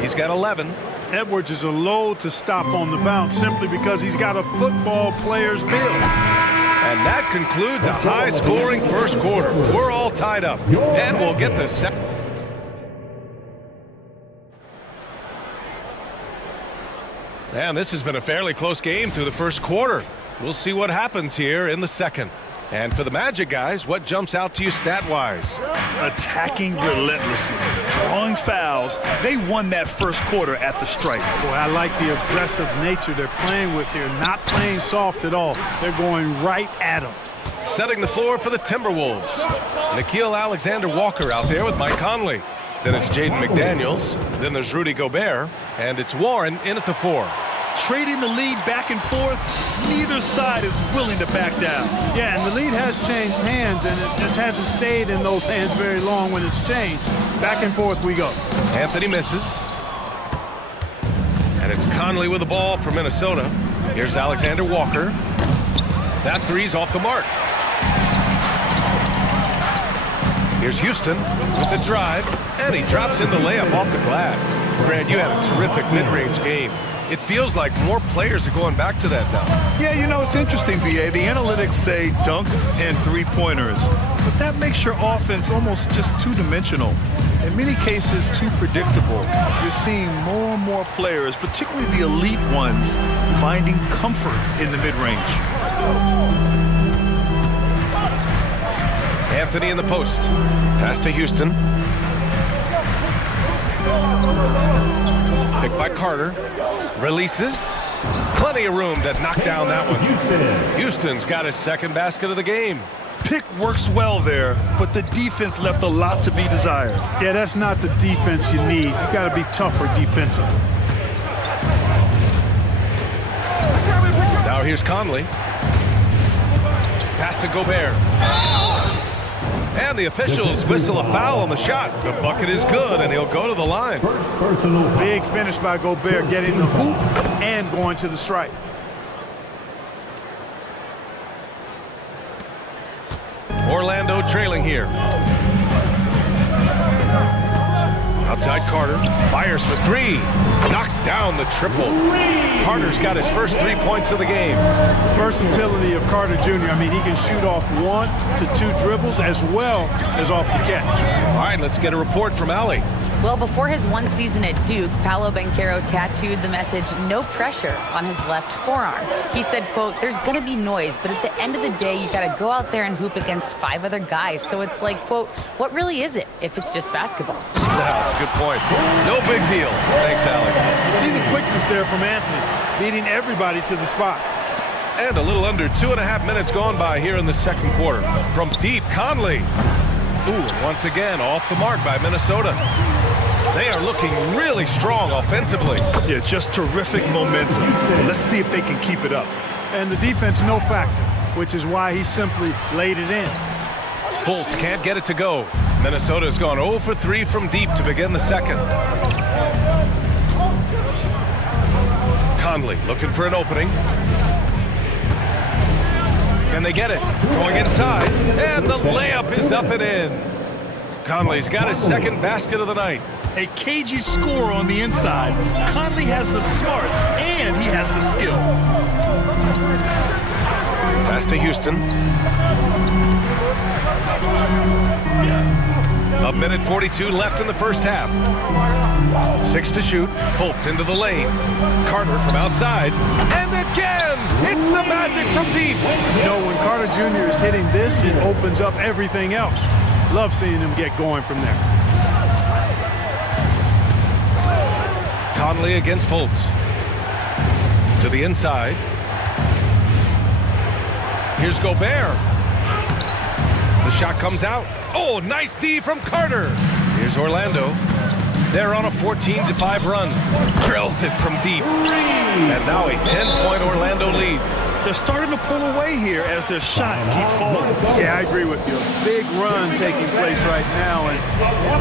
He's got 11. Edwards is a load to stop on the bounce simply because he's got a football player's build. And that concludes a high-scoring first quarter. We're all tied up, and we'll get the second. And this has been a fairly close game through the first quarter. We'll see what happens here in the second. And for the Magic guys, what jumps out to you stat-wise? Attacking relentlessly, drawing fouls. They won that first quarter at the stripe. Boy, I like the aggressive nature they're playing with here. Not playing soft at all. They're going right at them. Setting the floor for the Timberwolves. Nikhil Alexander-Walker out there with Mike Conley. Then it's Jaden McDaniels. Then there's Rudy Gobert. And it's Warren in at the 4. Trading the lead back and forth, neither side is willing to back down. Yeah, and the lead has changed hands, and it just hasn't stayed in those hands very long when it's changed. Back and forth we go. Anthony misses. And it's Conley with the ball for Minnesota. Here's Alexander Walker. That 3's off the mark. Here's Houston with the drive, and he drops in the layup off the glass. Grant, you had a terrific mid-range game. It feels like more players are going back to that now. Yeah, you know, it's interesting, BA. The analytics say dunks and three-pointers, but that makes your offense almost just two-dimensional. In many cases, too predictable. You're seeing more and more players, particularly the elite ones, finding comfort in the mid-range. Anthony in the post. Pass to Houston. Picked by Carter. Releases. Plenty of room to knock down that one. Houston's got his second basket of the game. Pick works well there, but the defense left a lot to be desired. Yeah, that's not the defense you need. You got to be tougher defensively. Now here's Conley. Pass to Gobert. And the officials whistle a foul on the shot. The bucket is good, and he'll go to the line. Big finish by Gobert, getting the hoop and going to the stripe. Orlando trailing here. Outside Carter. Fires for 3. Knocks down the triple. Carter's got his first 3 points of the game. Versatility of Carter Jr. I mean, he can shoot off 1 to 2 dribbles as well as off the catch. All right, let's get a report from Allie. Well, before his one season at Duke, Paolo Banchero tattooed the message, "No pressure," on his left forearm. He said, quote, "There's going to be noise, but at the end of the day, you got to go out there and hoop against 5 other guys. So it's like, quote, what really is it if it's just basketball?" That's a good point. No big deal. Thanks, Allie. You see the quickness there from Anthony, beating everybody to the spot. And a little under 2.5 minutes gone by here in the second quarter. From deep, Conley. Ooh, once again, off the mark by Minnesota. They are looking really strong offensively. Yeah, just terrific momentum. Let's see if they can keep it up. And the defense, no factor, which is why he simply laid it in. Fultz can't get it to go. Minnesota's gone 0 for 3 from deep to begin the second. Conley looking for an opening. Can they get it? Going inside, and the layup is up and in. Conley's got his second basket of the night. A cagey score on the inside. Conley has the smarts and he has the skill. Pass to Houston. A minute 42 left in the first half. 6 to shoot. Fultz into the lane. Carter from outside. And again, it's the Magic from deep. You know, when Carter Jr. is hitting this, it opens up everything else. Love seeing him get going from there. Conley against Fultz. To the inside. Here's Gobert. The shot comes out. Oh, nice D from Carter. Here's Orlando. They're on a 14-5 run. Drills it from deep. And now a 10-point Orlando lead. They're starting to pull away here as their shots keep falling. Yeah, I agree with you. A big run taking place right now, and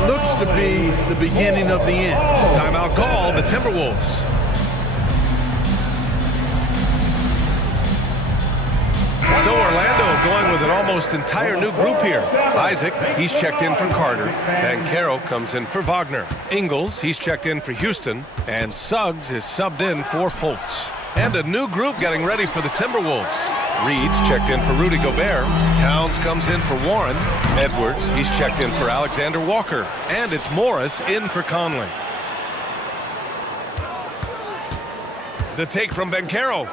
it looks to be the beginning of the end. Timeout call, the Timberwolves. So Orlando going with an almost entire new group here. Isaac, he's checked in for Carter. Banchero comes in for Wagner. Ingles, he's checked in for Houston. And Suggs is subbed in for Fultz. And a new group getting ready for the Timberwolves. Reed's checked in for Rudy Gobert. Towns comes in for Warren. Edwards, he's checked in for Alexander Walker. And it's Morris in for Conley. The take from Banchero.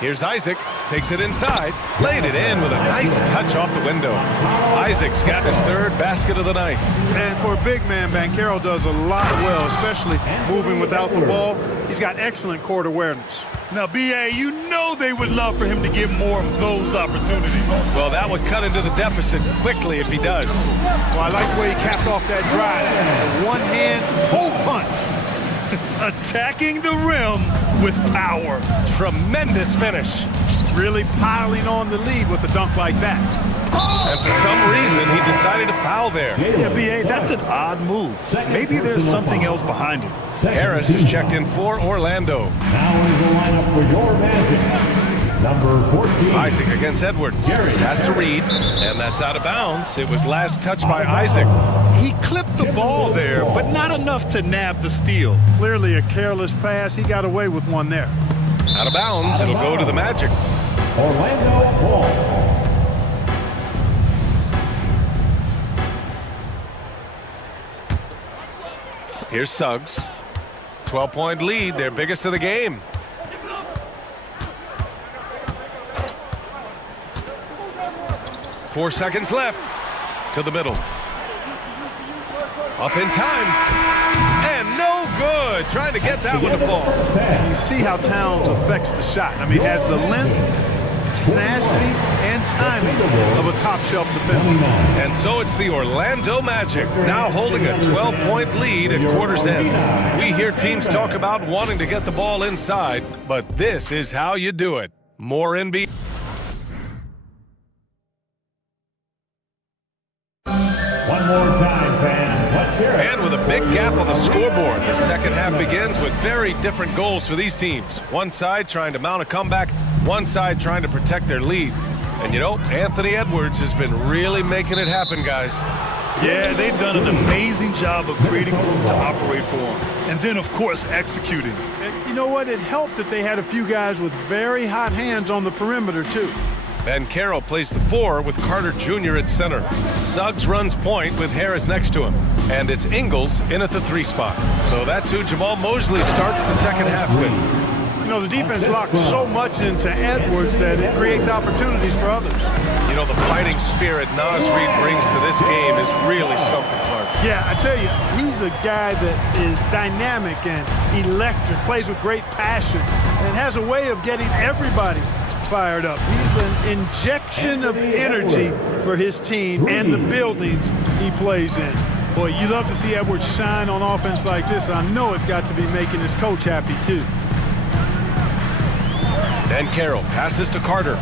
Here's Isaac, takes it inside, laid it in with a nice touch off the window. Isaac's got his third basket of the night. And for a big man, Banchero does a lot well, especially moving without the ball. He's got excellent court awareness. Now, B.A., you know they would love for him to get more of those opportunities. Well, that would cut into the deficit quickly if he does. Well, I like the way he capped off that drive. One hand, full punch. Attacking the rim with power. Tremendous finish. Really piling on the lead with a dunk like that. And for some reason, he decided to foul there. Yeah, B.A., that's an odd move. Maybe there's something else behind it. Harris is checked in for Orlando. Now is the lineup for your Magic. Number 14. Isaac against Edwards. Has to Reed, and that's out of bounds. It was last touched by Isaac. He clipped the ball there, but not enough to nab the steal. Clearly a careless pass. He got away with one there. Out of bounds, it'll go to the Magic. Orlando Ball. Here's Suggs. 12-point lead, their biggest of the game. Four seconds left. To the middle. Up in time. And no good. Trying to get that one to fall. You see how Towns affects the shot. I mean, he has the length, tenacity, and timing of a top-shelf defender. And so it's the Orlando Magic, now holding a 12-point lead at quarter's end. We hear teams talk about wanting to get the ball inside, but this is how you do it. More NBA. One more time, fans. Let's hear it. And with a big gap on the scoreboard, the second half begins with very different goals for these teams. One side trying to mount a comeback, one side trying to protect their lead. And you know, Anthony Edwards has been really making it happen, guys. Yeah, they've done an amazing job of creating room to operate for him. And then, of course, executing. And you know what? It helped that they had a few guys with very hot hands on the perimeter, too. Banchero plays the 4 with Carter Jr. at center. Suggs runs point with Harris next to him. And it's Ingles in at the 3 spot. So that's who Jamal Mosley starts the second half with. You know, the defense locks so much into Edwards that it creates opportunities for others. You know, the fighting spirit Naz Reid brings to this game is really something, Clark. Yeah, I tell you, he's a guy that is dynamic and electric, plays with great passion, and has a way of getting everybody fired up. He's an injection of energy for his team and the buildings he plays in. Boy, you love to see Edwards shine on offense like this. I know it's got to be making his coach happy too. Dan Carroll passes to Carter.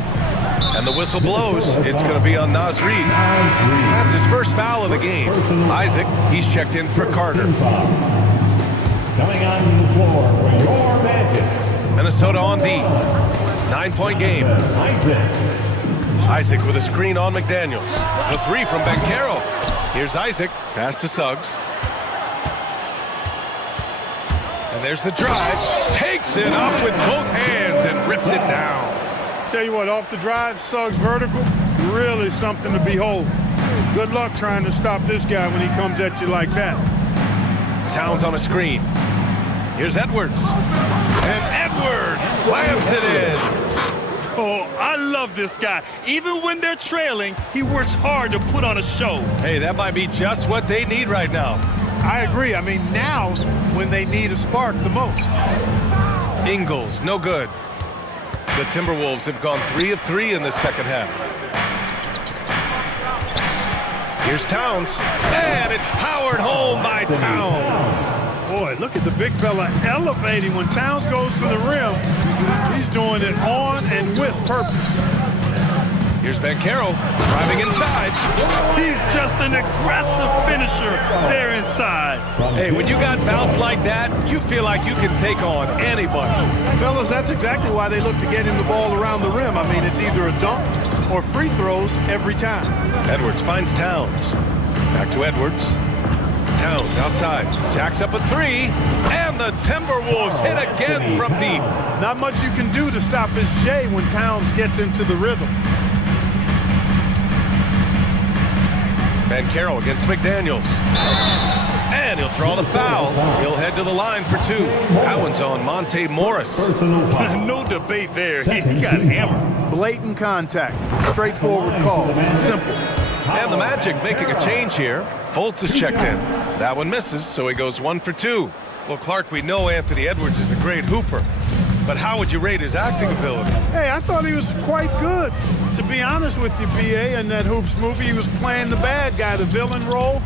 And the whistle blows. It's going to be on Nasreed. That's his first foul of the game. Isaac, he's checked in for Carter. Coming on the floor for your Magic. Minnesota on D. 9-point game. Isaac with a screen on McDaniels. The three from Ben Carroll. Here's Isaac. Pass to Suggs. And there's the drive. Takes it up with both hands and rips it down. Tell you what, off the drive, Suggs vertical, really something to behold. Good luck trying to stop this guy when he comes at you like that. Towns on a screen. Here's Edwards. And Edwards slams it in. Oh, I love this guy. Even when they're trailing, he works hard to put on a show. Hey, that might be just what they need right now. I agree. I mean, now's when they need a spark the most. Ingles, no good. The Timberwolves have gone 3 of 3 in the second half. Here's Towns, and it's powered home by Towns. Boy, look at the big fella elevating when Towns goes to the rim. He's doing it on and with purpose. Here's Ben Carroll driving inside. He's just an aggressive finisher there inside. Hey, when you got bounce like that, you feel like you can take on anybody. Fellas, that's exactly why they look to get him the ball around the rim. I mean, it's either a dunk or free throws every time. Edwards finds Towns. Back to Edwards. Towns outside. Jacks up a three. And the Timberwolves hit again from deep. Not much you can do to stop his J when Towns gets into the rhythm. Ben Carroll against McDaniels. And he'll draw the foul. He'll head to the line for two. That one's on Monte Morris. No debate there. He got hammered. Blatant contact. Straightforward call. Simple. And the Magic making a change here. Fultz is checked in. That one misses, so he goes 1 for 2. Well, Clark, we know Anthony Edwards is a great hooper. But how would you rate his acting ability? Hey, I thought he was quite good. To be honest with you, B.A., in that Hoops movie, he was playing the bad guy, the villain role.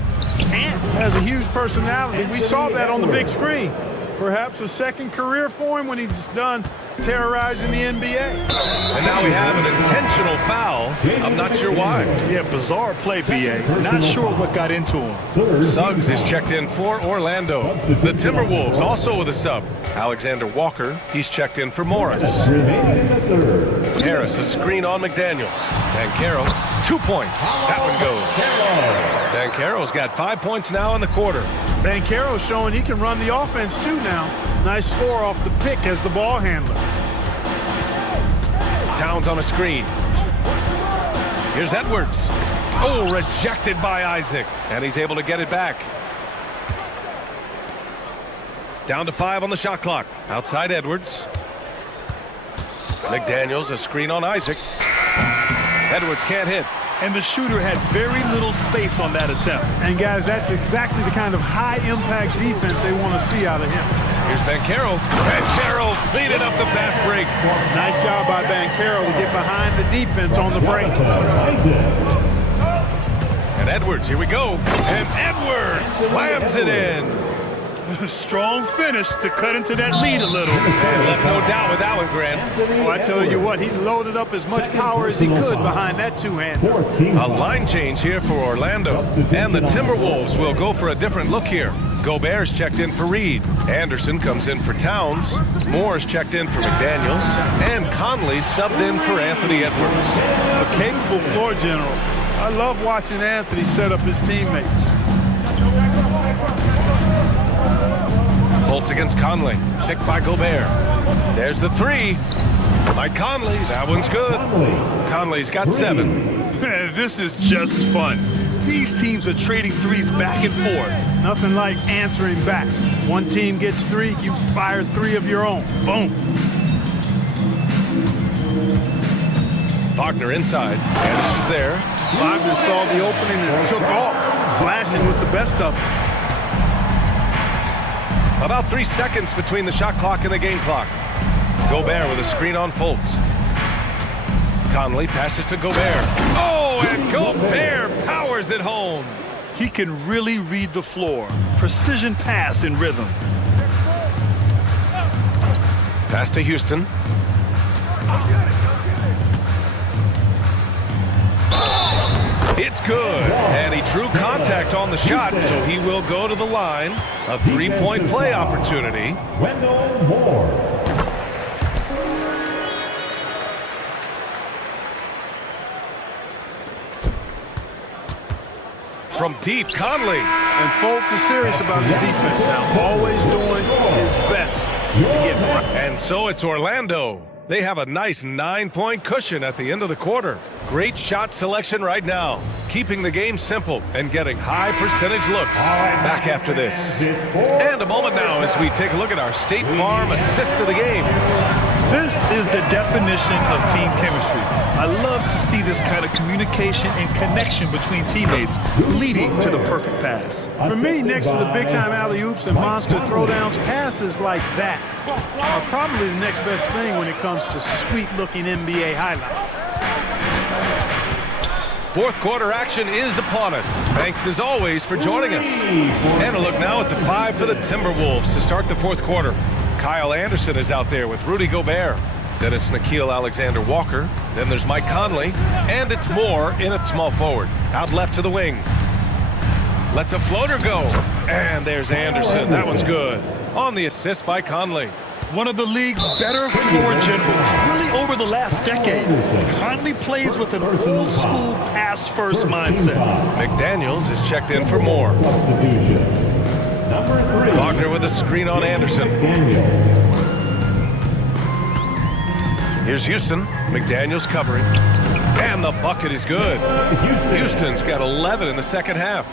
And has a huge personality. We saw that on the big screen. Perhaps a second career for him when he's done terrorizing the NBA. And now we have an intentional foul. I'm not sure why. Yeah, bizarre play, B.A. Not sure what got into him. Suggs is checked in for Orlando. The Timberwolves also with a sub. Alexander Walker, he's checked in for Morris. Harris, a screen on McDaniels. Dan Carroll, 2 points. That one goes. Dan Carroll's got 5 points now in the quarter. Ben Carroll's showing he can run the offense too now. Nice score off the pick as the ball handler. Towns on a screen. Here's Edwards. Oh, rejected by Isaac. And he's able to get it back. Down to 5 on the shot clock. Outside Edwards. McDaniels, a screen on Isaac. Edwards can't hit. And the shooter had very little space on that attempt. And guys, that's exactly the kind of high-impact defense they want to see out of him. Here's Ben Carroll. Ben Carroll cleaning up the fast break. Nice job by Ben Carroll to get behind the defense on the break. And Edwards, here we go. And Edwards slams it in. Strong finish to cut into that lead a little. And left no doubt with that one, Grant. Well, I tell you what, he loaded up as much power as he could behind that two-hander. A line change here for Orlando. And the Timberwolves will go for a different look here. Gobert's checked in for Reed. Anderson comes in for Towns. Moore's checked in for McDaniels. And Conley subbed in for Anthony Edwards. A capable floor general. I love watching Anthony set up his teammates. Fultz against Conley. Picked by Gobert. There's the three. By Conley. That one's good. Conley's got 7. This is just fun. These teams are trading threes back and forth. Nothing like answering back. One team gets 3, you fire 3 of your own. Boom. Wagner inside. Anderson's there. Wagner saw the opening and took off, slashing with the best of them. About 3 seconds between the shot clock and the game clock. Gobert with a screen on Fultz. Conley passes to Gobert. Oh, and Gobert powers it home. He can really read the floor. Precision pass in rhythm. Pass to Houston. It's good. And he drew contact on the shot, so he will go to the line. A three-point play opportunity. Wendell Moore. From deep, Conley. And Fultz is serious about his defense now. Always doing his best to get right. And so it's Orlando. They have a nice 9-point cushion at the end of the quarter. Great shot selection right now, keeping the game simple and getting high percentage looks. Back after this. And a moment now as we take a look at our State Farm assist of the game. This is the definition of team chemistry. I love to see this kind of communication and connection between teammates leading to the perfect pass. For me, next to the big-time alley-oops and monster throwdowns, passes like that are probably the next best thing when it comes to sweet-looking NBA highlights. Fourth quarter action is upon us. Thanks as always for joining us. And a look now at the 5 for the Timberwolves to start the fourth quarter. Kyle Anderson is out there with Rudy Gobert. Then it's Nickeil Alexander-Walker. Then there's Mike Conley. And it's Moore in at small forward. Out left to the wing. Lets a floater go. And there's Anderson. That one's good. On the assist by Conley. One of the league's better floor generals, really over the last decade. Conley plays with an old-school pass-first mindset. McDaniels is checked in for Moore. Wagner with a screen on Anderson. Here's Houston. McDaniels covering. And the bucket is good. Houston's got 11 in the second half.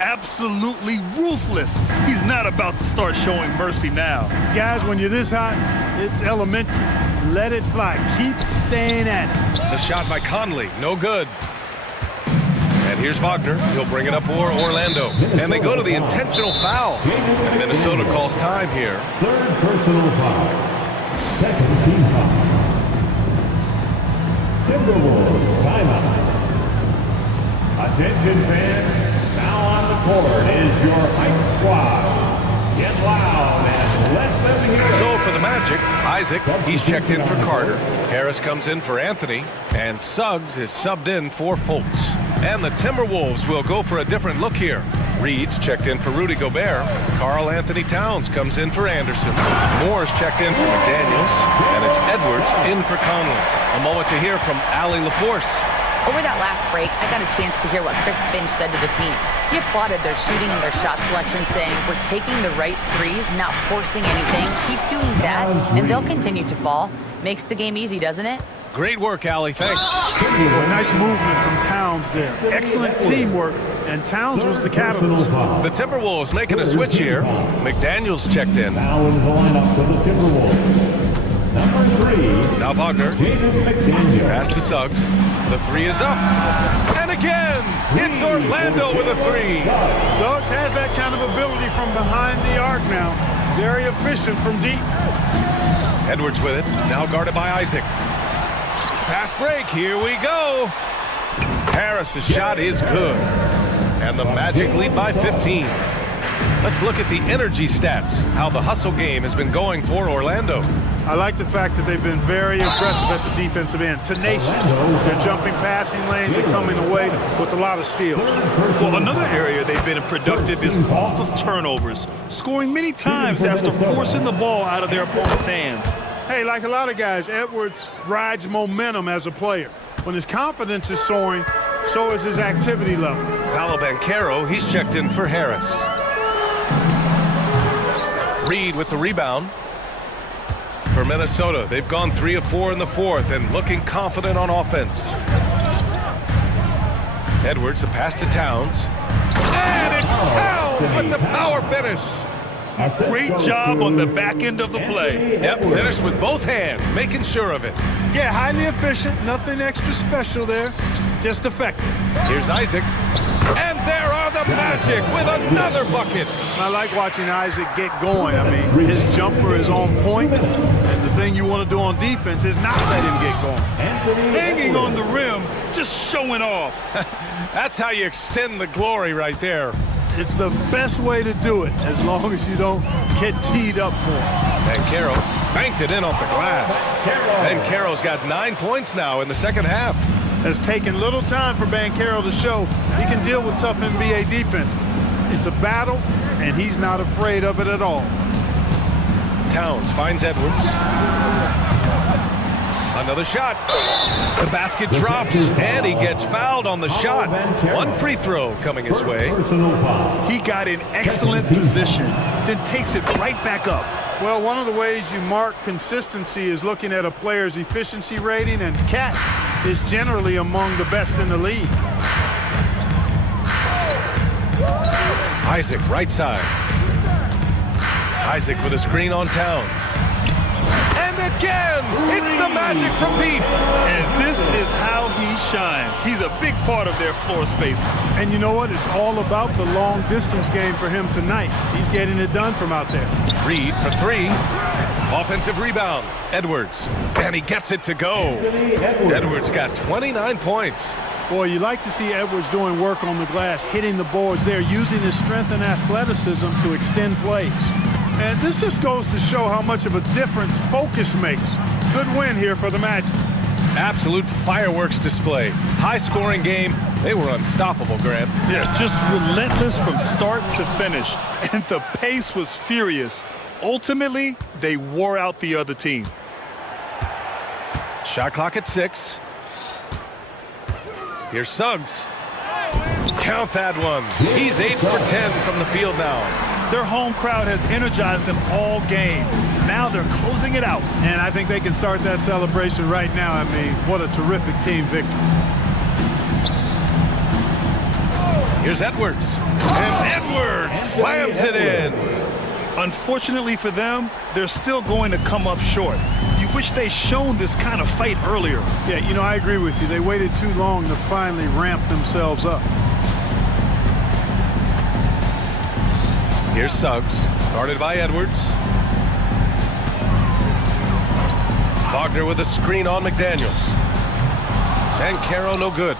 Absolutely ruthless. He's not about to start showing mercy now. Guys, when you're this hot, it's elementary. Let it fly. Keep staying at it. The shot by Conley, no good. And here's Wagner. He'll bring it up for Orlando. And they go to the intentional foul. And Minnesota calls time here. Third personal foul. Second team foul. Timberwolves timeout. Attention fans. Now on the court is your hype squad. Get loud and let them hear it. So for the Magic, Isaac, he's checked in for Carter. Harris comes in for Anthony. And Suggs is subbed in for Fultz. And the Timberwolves will go for a different look here. Reed's checked in for Rudy Gobert. Karl Anthony Towns comes in for Anderson. Moore's checked in for McDaniels. And it's Edwards in for Conley. A moment to hear from Allie LaForce. Over that last break, I got a chance to hear what Chris Finch said to the team. He applauded their shooting and their shot selection, saying, "We're taking the right threes, not forcing anything. Keep doing that, and they'll continue to fall." Makes the game easy, doesn't it? Great work, Allie. Thanks. Nice movement from Towns there. Excellent teamwork, and Towns was the catalyst. The Timberwolves making a switch here. McDaniels checked in. Now in the lineup for the Timberwolves. Number 3. Now Wagner. McDaniel. Pass to Suggs. The three is up. And again, it's Orlando with a three. Suggs has that kind of ability from behind the arc now. Very efficient from deep. Edwards with it. Now guarded by Isaac. Fast break. Here we go. Harris's shot is good. And the Magic lead by 15. Let's look at the energy stats, how the hustle game has been going for Orlando. I like the fact that they've been very aggressive at the defensive end, tenacious. They're jumping passing lanes and coming away with a lot of steals. Well, another area they've been productive is off of turnovers, scoring many times after forcing the ball out of their opponent's hands. Hey, like a lot of guys, Edwards rides momentum as a player. When his confidence is soaring, so is his activity level. Paolo Banchero, he's checked in for Harris. Reed with the rebound. For Minnesota, they've gone 3 of 4 in the fourth and looking confident on offense. Edwards, the pass to Towns. And it's Towns with the power finish. Great job on the back end of the play. Yep, finished with both hands, making sure of it. Yeah, highly efficient, nothing extra special there, just effective. Here's Isaac. And there are the Magic with another bucket. I like watching Isaac get going. I mean, his jumper is on point, and the thing you want to do on defense is not let him get going. Hanging on the rim, just showing off. That's how you extend the glory right there. It's the best way to do it, as long as you don't get teed up for it. And Carroll banked it in off the glass. And Carroll's got 9 points now in the second half. It's taken little time for Banchero to show he can deal with tough NBA defense. It's a battle, and he's not afraid of it at all. Towns finds Edwards. Another shot. The basket drops, and he gets fouled on the shot. One free throw coming his way. He got in excellent position, then takes it right back up. Well, one of the ways you mark consistency is looking at a player's efficiency rating, and Cat is generally among the best in the league. Isaac, right side. Isaac with a screen on Towns. And again, it's the Magic from deep. And this is how he shines. He's a big part of their floor space. And you know what? It's all about the long distance game for him tonight. He's getting it done from out there. Reed for three. Offensive rebound. Edwards. And he gets it to go. Edwards got 29 points. Boy, you like to see Edwards doing work on the glass, hitting the boards there, using his strength and athleticism to extend plays. And this just goes to show how much of a difference focus makes. Good win here for the Magic. Absolute fireworks display. High-scoring game. They were unstoppable, Grant. Yeah, just relentless from start to finish. And the pace was furious. Ultimately, they wore out the other team. Shot clock at 6. Here's Suggs. Count that one. He's 8 for 10 from the field now. Their home crowd has energized them all game. Now they're closing it out. And I think they can start that celebration right now. I mean, what a terrific team victory. Here's Edwards. And Edwards slams it in. Unfortunately for them, they're still going to come up short. You wish they shown this kind of fight earlier. Yeah, you know, I agree with you. They waited too long to finally ramp themselves up. Here's Suggs, guarded by Edwards. Wagner with a screen on McDaniels. And Carroll no good.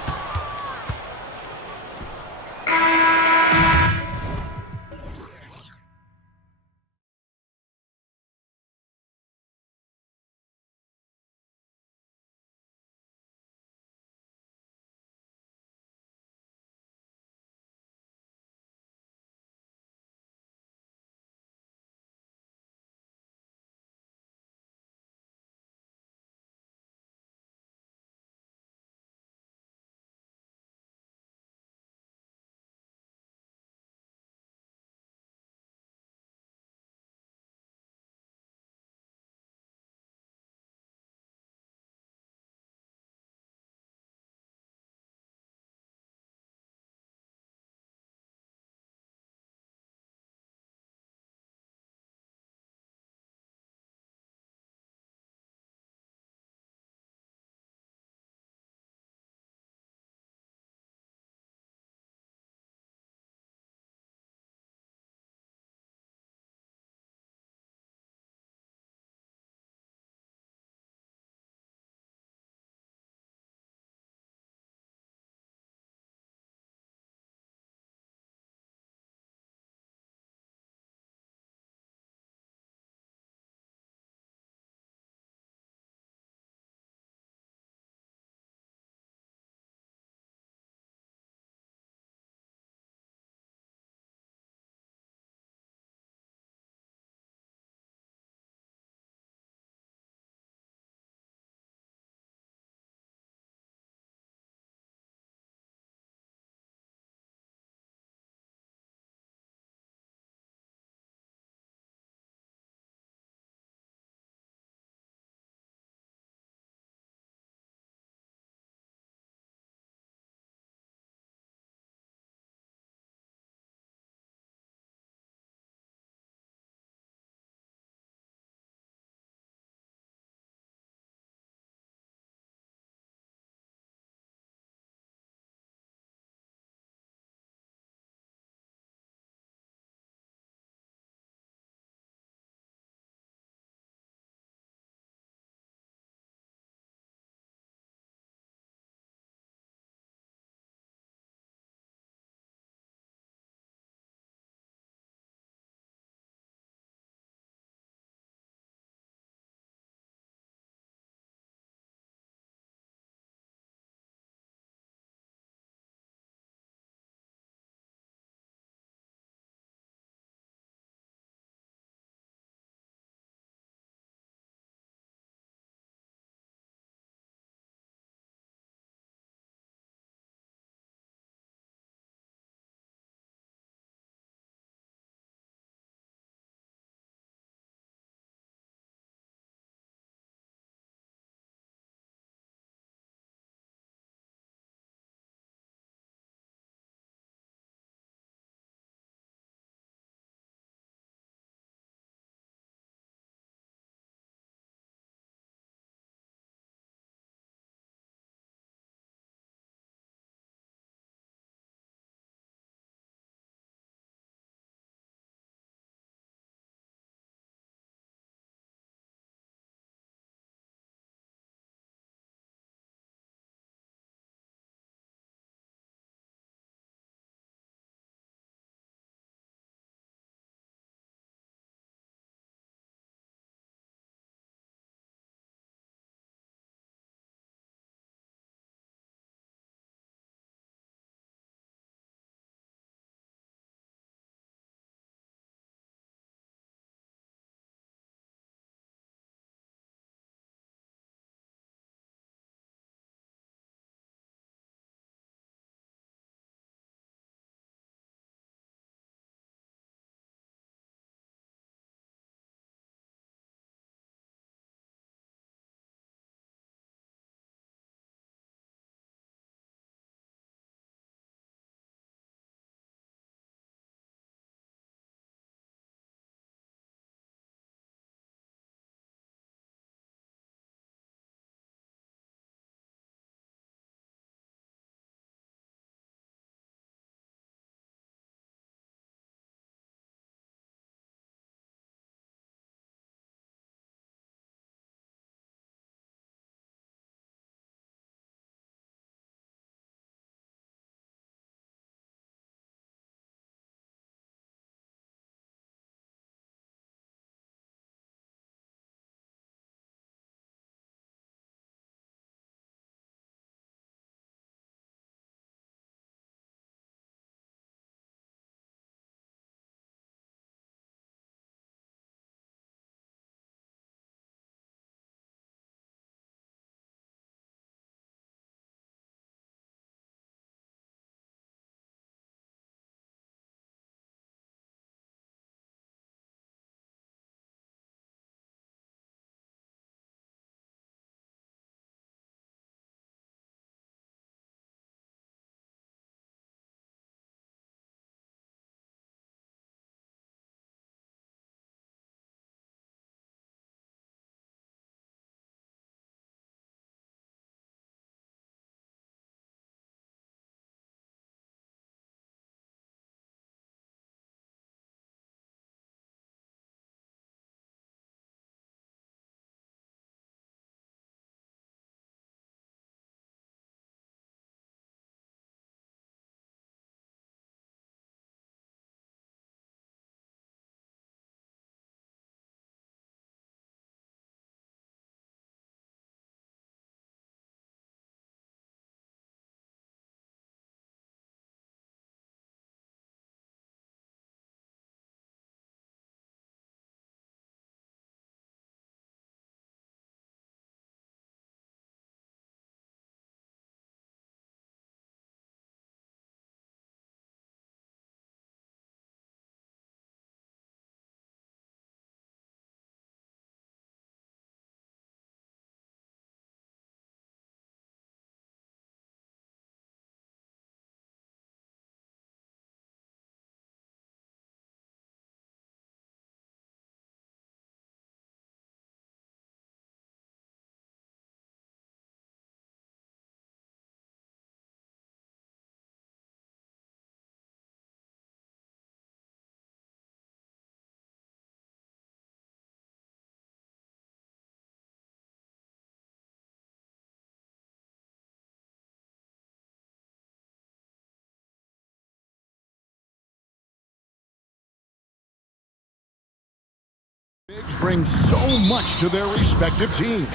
Bigs bring so much to their respective teams.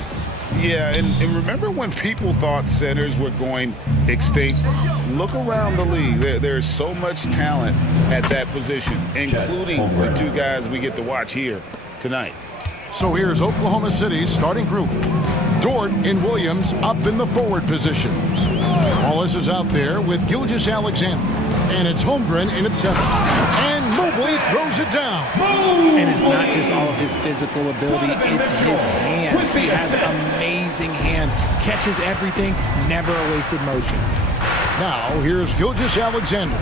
Yeah, and remember when people thought centers were going extinct? Look around the league. There's so much talent at that position, including the two guys we get to watch here tonight. So here's Oklahoma City's starting group. Dort and Williams up in the forward positions. Wallace is out there with Gilgeous-Alexander. And it's Holmgren in at 7. And Mobley throws it down. And it's not just all of his physical ability, it's his hands. He has amazing hands, catches everything, never a wasted motion. Now here's Gilgeous-Alexander.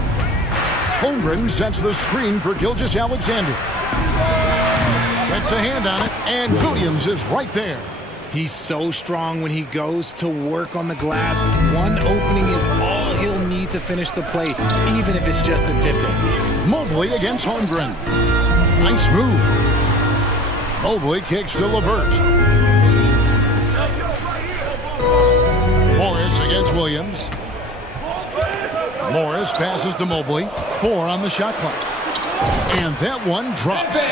Holmgren sets the screen for Gilgeous-Alexander. Gets a hand on it, and Williams is right there. He's so strong when he goes to work on the glass. One opening is all he'll need to finish the play, even if it's just a tip-in. Mobley against Holmgren. Nice move. Mobley kicks to LeVert. Morris against Williams. Morris passes to Mobley. 4 on the shot clock. And that one drops.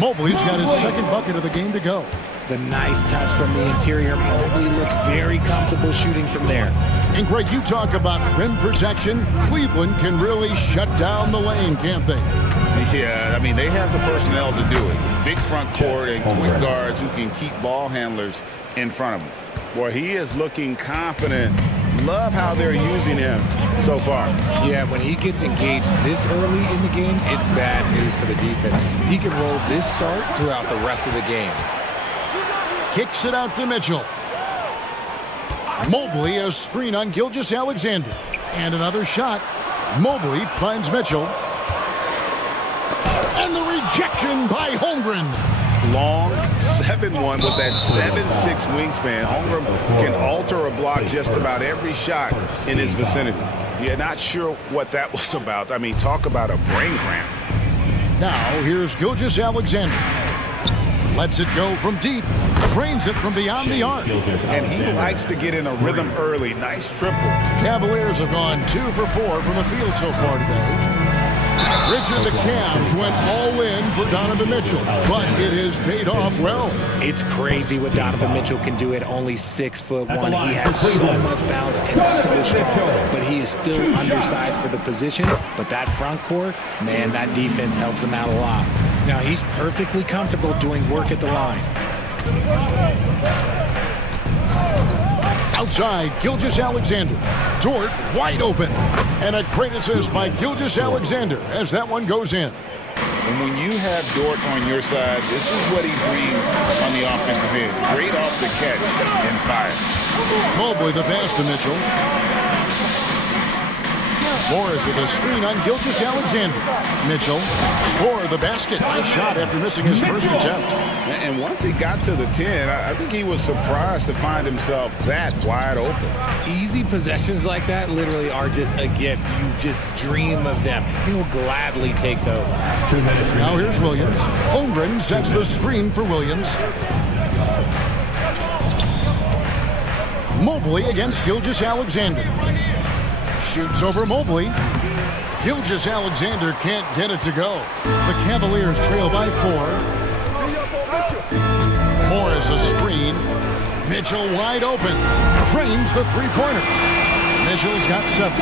Mobley's got his second bucket of the game to go. The nice touch from the interior. Mobley looks very comfortable shooting from there. And Greg, you talk about rim protection. Cleveland can really shut down the lane, can't they? Yeah, I mean, they have the personnel to do it. Big front court and quick guards who can keep ball handlers in front of him. Boy, he is looking confident. Love how they're using him so far. Yeah, when he gets engaged this early in the game, it's bad news for the defense. He can roll this start throughout the rest of the game. Kicks it out to Mitchell. Mobley a screen on Gilgeous-Alexander. And another shot. Mobley finds Mitchell. And the rejection by Holmgren. Long 7-1 with that 7'6" wingspan. Holmgren can alter a block just about every shot in his vicinity. Yeah, not sure what that was about. I mean, talk about a brain cramp. Now here's Gilgeous-Alexander. Lets it go from deep. Drains it from beyond the arc. And he likes to get in a rhythm early. Nice triple. Cavaliers have gone 2 for 4 from the field so far today. Richard, the Cavs went all in for Donovan Mitchell, but it has paid off well. It's crazy what Donovan Mitchell can do at only 6'1". He has so much bounce and so strong, but he is still undersized for the position. But that front court, man, that defense helps him out a lot. Now he's perfectly comfortable doing work at the line. Outside, Gilgeous-Alexander. Dort wide open. And a great assist by Gilgeous-Alexander as that one goes in. And when you have Dort on your side, this is what he brings on the offensive end. Great off the catch and fire. Mobley the pass to Mitchell. Morris with a screen on Gilgeous-Alexander. Mitchell scored the basket. Nice shot after missing his first attempt. And once he got to the 10, I think he was surprised to find himself that wide open. Easy possessions like that literally are just a gift. You just dream of them. He'll gladly take those. Now here's Williams. Holmgren sets the screen for Williams. Mobley against Gilgeous-Alexander. Shoots over Mobley. Gilgeous-Alexander can't get it to go. The Cavaliers trail by 4. Morris a screen. Mitchell wide open. Drains the three-pointer. Mitchell's got 7.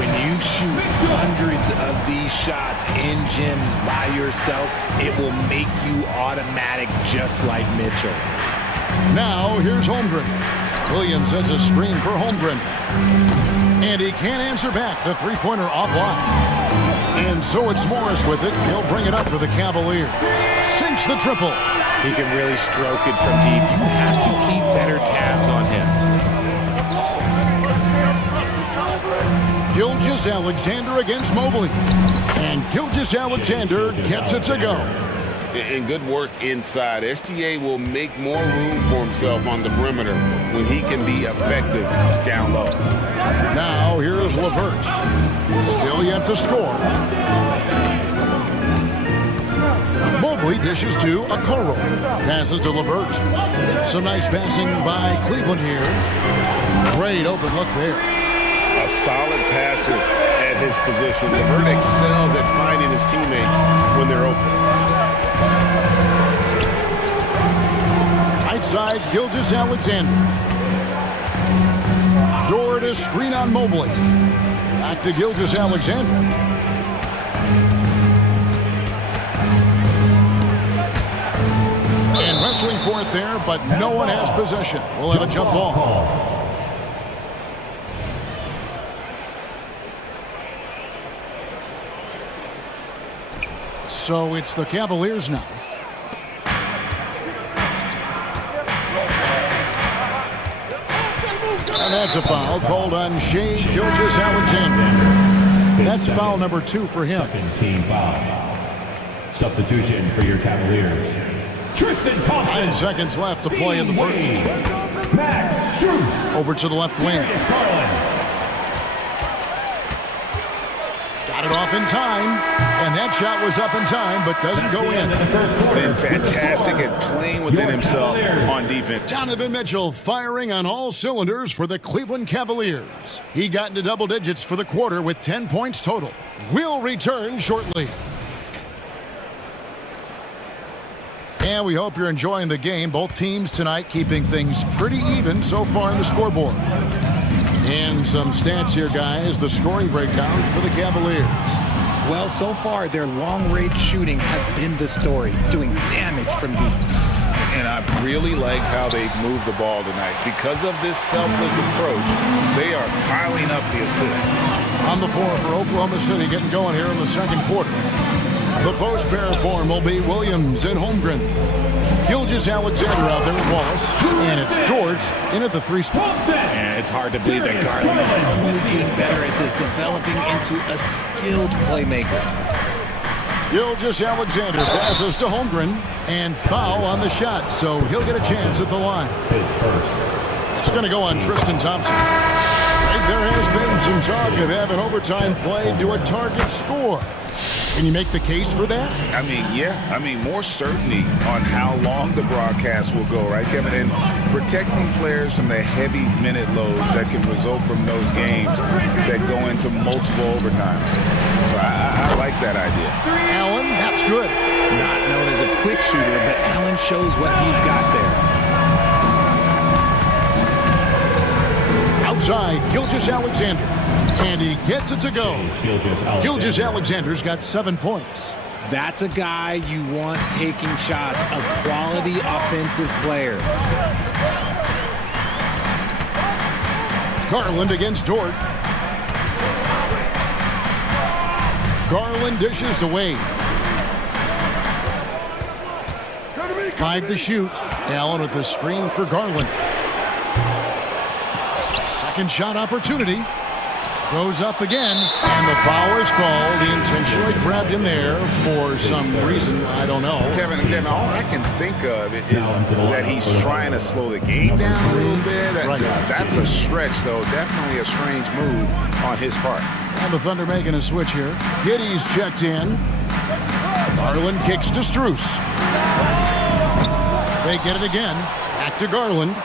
When you shoot hundreds of these shots in gyms by yourself, it will make you automatic just like Mitchell. Now here's Holmgren. Williams sets a screen for Holmgren. And he can't answer back. The three-pointer offline. And so it's Morris with it. He'll bring it up for the Cavaliers. Sinks the triple. He can really stroke it from deep. You have to keep better tabs on him. Gilgeous-Alexander against Mobley. And Gilgeous-Alexander gets it to go. And good work inside. SGA will make more room for himself on the perimeter when he can be effective down low. Now here's LeVert. Still yet to score. Mobley dishes to Okoro. Passes to LeVert. Some nice passing by Cleveland here. Great open look there. A solid passer at his position. LeVert excels at finding his teammates when they're open. Outside, Gilgeous-Alexander. Door to screen on Mobley. Back to Gilgeous-Alexander. And wrestling for it there, but no one has possession. We'll have a jump ball. So it's the Cavaliers now. And that's a foul called on Shea Gilgeous-Alexander. That's foul number 2 for him. Second team foul. Substitution for your Cavaliers. Tristan Thompson. 9 seconds left to play in the first. Max Strus. Over to the left wing. Got it off in time. And that shot was up in time, but doesn't go in. Been fantastic at playing within himself on defense. Donovan Mitchell firing on all cylinders for the Cleveland Cavaliers. He got into double digits for the quarter with 10 points total. We'll return shortly. And we hope you're enjoying the game. Both teams tonight keeping things pretty even so far in the scoreboard. And some stats here, guys. The scoring breakdown for the Cavaliers. Well, so far, their long-range shooting has been the story, doing damage from deep. And I really liked how they moved the ball tonight. Because of this selfless approach, they are piling up the assists. On the floor for Oklahoma City, getting going here in the second quarter. The post pair form will be Williams and Holmgren. Gilgeous-Alexander out there with Wallace. And it's George in at the 3 spot. And it's hard to believe that Garland is only getting better at this, developing into a skilled playmaker. Gilgeous-Alexander passes to Holmgren. And foul on the shot, so he'll get a chance at the line. His first. It's going to go on Tristan Thompson. Right, there has been some talk of having overtime play do a target score. Can you make the case for that? I mean, yeah. I mean, more certainty on how long the broadcast will go, right, Kevin? And protecting players from the heavy minute loads that can result from those games that go into multiple overtimes. So I like that idea. Allen, that's good. Not known as a quick shooter, but Allen shows what he's got there. Outside, Gilgeous-Alexander. And he gets it to go. Gilgeous-Alexander's got 7 points. That's a guy you want taking shots, a quality offensive player. Garland against Dort. Garland dishes to Wade. 5 to shoot. Allen with the screen for Garland. Second shot opportunity. Goes up again, and the foul is called. He intentionally grabbed him there for some reason. I don't know. Kevin, all I can think of is that he's trying to slow the game down a little bit. Right. That's a stretch, though. Definitely a strange move on his part. And the Thunder making a switch here. Giddey's checked in. Garland kicks to Strus. They get it again. Back to Garland.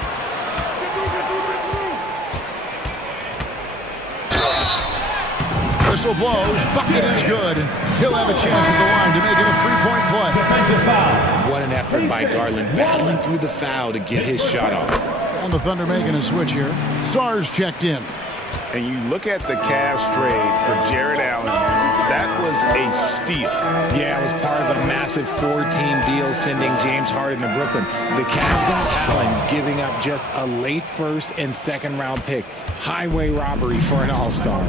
Whistle blows. Bucket is good. He'll have a chance at the line to make it a 3-point play. Defensive foul. What an effort by Garland, battling through the foul to get his shot off. And the Thunder making a switch here. Sarge checked in. And you look at the Cavs trade for Jared Allen, that was a steal. Yeah, it was part of a massive 4-team deal sending James Harden to Brooklyn. The Cavs got Allen, giving up just a late first and second round pick. Highway robbery for an all-star.